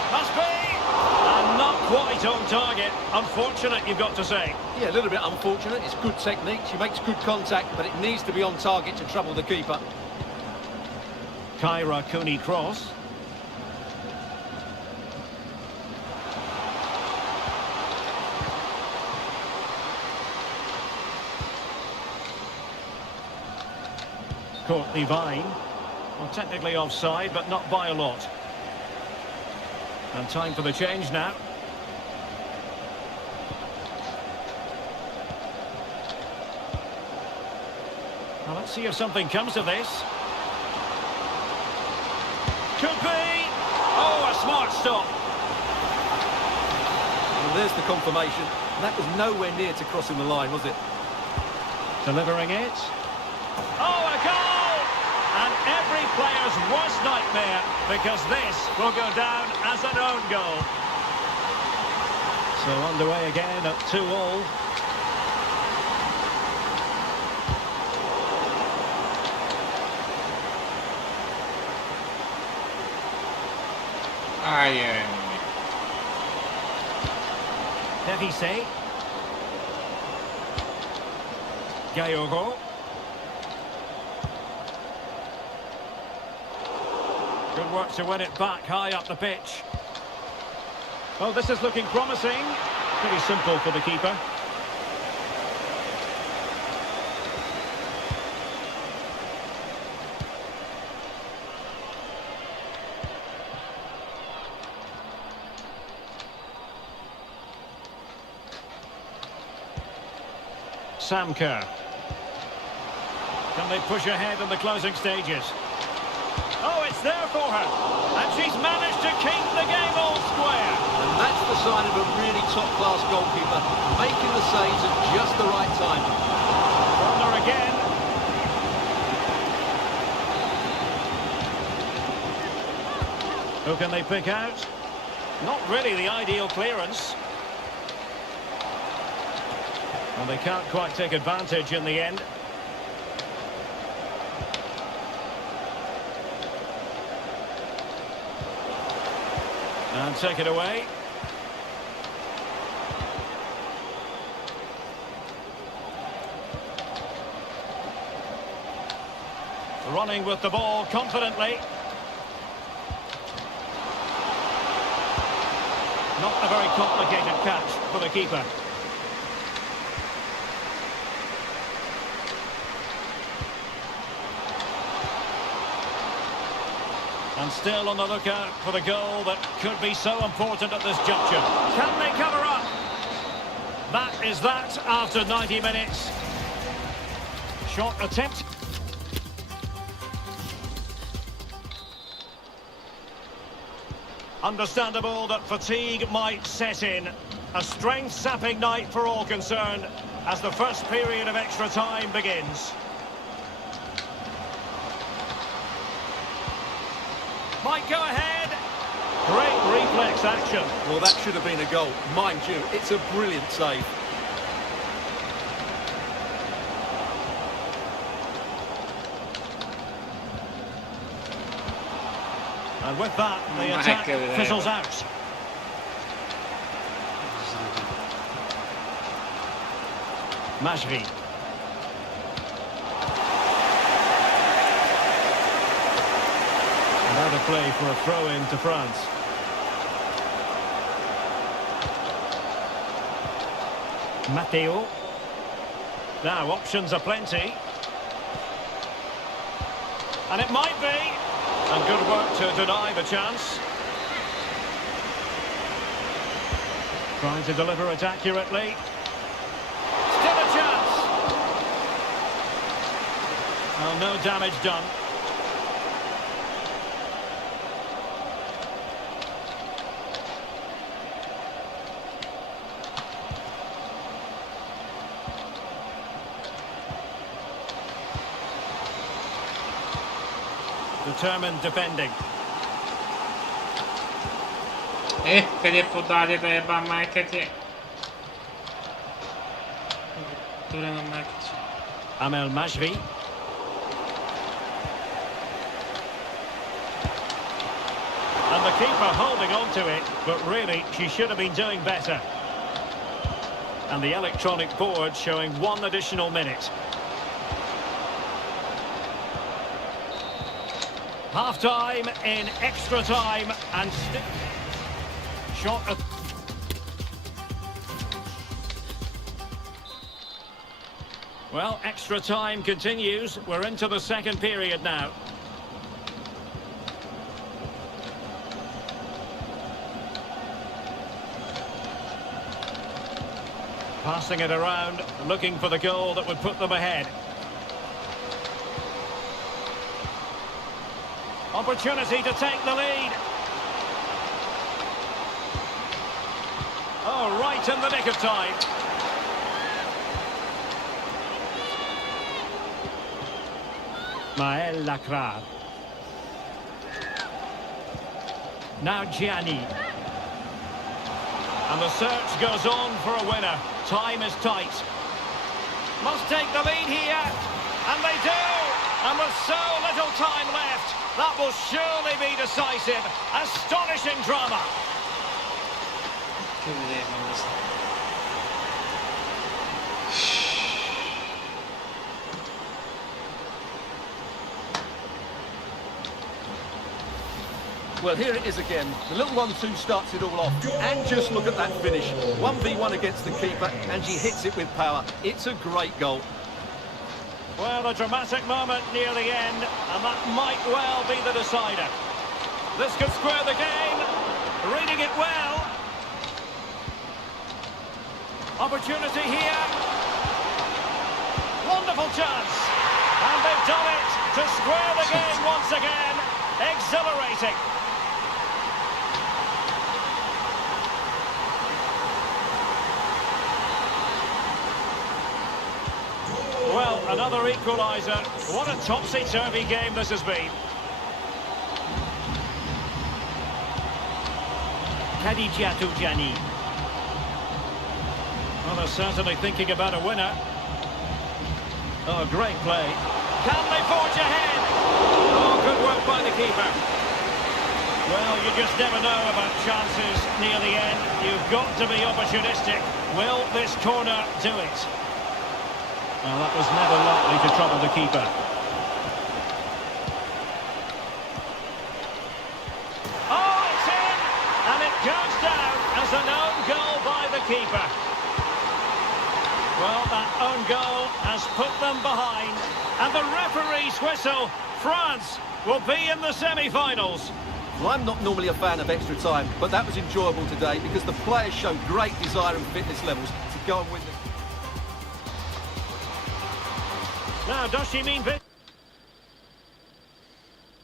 Must be! And not quite on target. Unfortunate, you've got to say. Yeah, a little bit unfortunate. It's good technique. She makes good contact, but it needs to be on target to trouble the keeper. Kyra Cooney cross. Courtney Vine. Well, technically offside, but not by a lot. And time for the change now. Well, let's see if something comes of this. Could be! Oh, a smart stop. And there's the confirmation. That was nowhere near to crossing the line, was it? Delivering it. Oh, a goal! And every player's worst nightmare, because this will go down as an own goal. So underway again at 2-2. Ai, ai. Devise. Gayogo. Good work to win it back high up the pitch. Well, this is looking promising. Pretty simple for the keeper. Sam Kerr. Can they push ahead in the closing stages? Oh, it's there for her. And she's managed to keep the game all square. And that's the sign of a really top-class goalkeeper, making the saves at just the right time. Corner again. Who can they pick out? Not really the ideal clearance. Well, they can't quite take advantage in the end. And take it away. Running with the ball confidently. Not a very complicated catch for the keeper. And still on the lookout for the goal that could be so important at this juncture. Can they cover up? That is that after 90 minutes. Shot attempt. Understandable that fatigue might set in. A strength-sapping night for all concerned as the first period of extra time begins. Might go ahead. Great reflex action. Well, that should have been a goal. Mind you, it's a brilliant save. And with that, the attack fizzles out. Majri. And out of play for a throw-in to France. Matteo. Now, options are plenty. And it might be. And good work to deny the chance. Trying to deliver it accurately. Still a chance. Well, no damage done. Determined defending. Къде подаде да еба майка ти. Туре на майка ти. Amel Majri. And the keeper holding on to it, but really she should have been doing better. And the electronic board showing 1 additional minute. Half-time in extra time and shot at... Well, extra time continues. We're into the second period now. Passing it around, looking for the goal that would put them ahead. Opportunity to take the lead. Oh, right in the nick of time. Maël Lacrar. Now Gianni. And the search goes on for a winner. Time is tight. Must take the lead here. And they do. And with so little time left, that will surely be decisive. Astonishing drama. Well, here it is again. The little 1-2 starts it all off. And just look at that finish. 1v1 against the keeper, and she hits it with power. It's a great goal. Well, a dramatic moment near the end, and that might well be the decider. This could square the game. Reading it well. Opportunity here. Wonderful chance. And they've done it to square the game once again. Exhilarating. Well, another equaliser. What a topsy-turvy game this has been. Khadijatou Gianni. Well, they're certainly thinking about a winner. Oh, great play. Can they forge ahead? Oh, good work by the keeper. Well, you just never know about chances near the end. You've got to be opportunistic. Will this corner do it? Well, that was never likely to trouble the keeper. Oh, it's in! And it goes down as an own goal by the keeper. Well, that own goal has put them behind. And the referee's whistle. France will be in the semi-finals. Well, I'm not normally a fan of extra time, but that was enjoyable today because the players showed great desire and fitness levels to go and win the... Now, does she mean...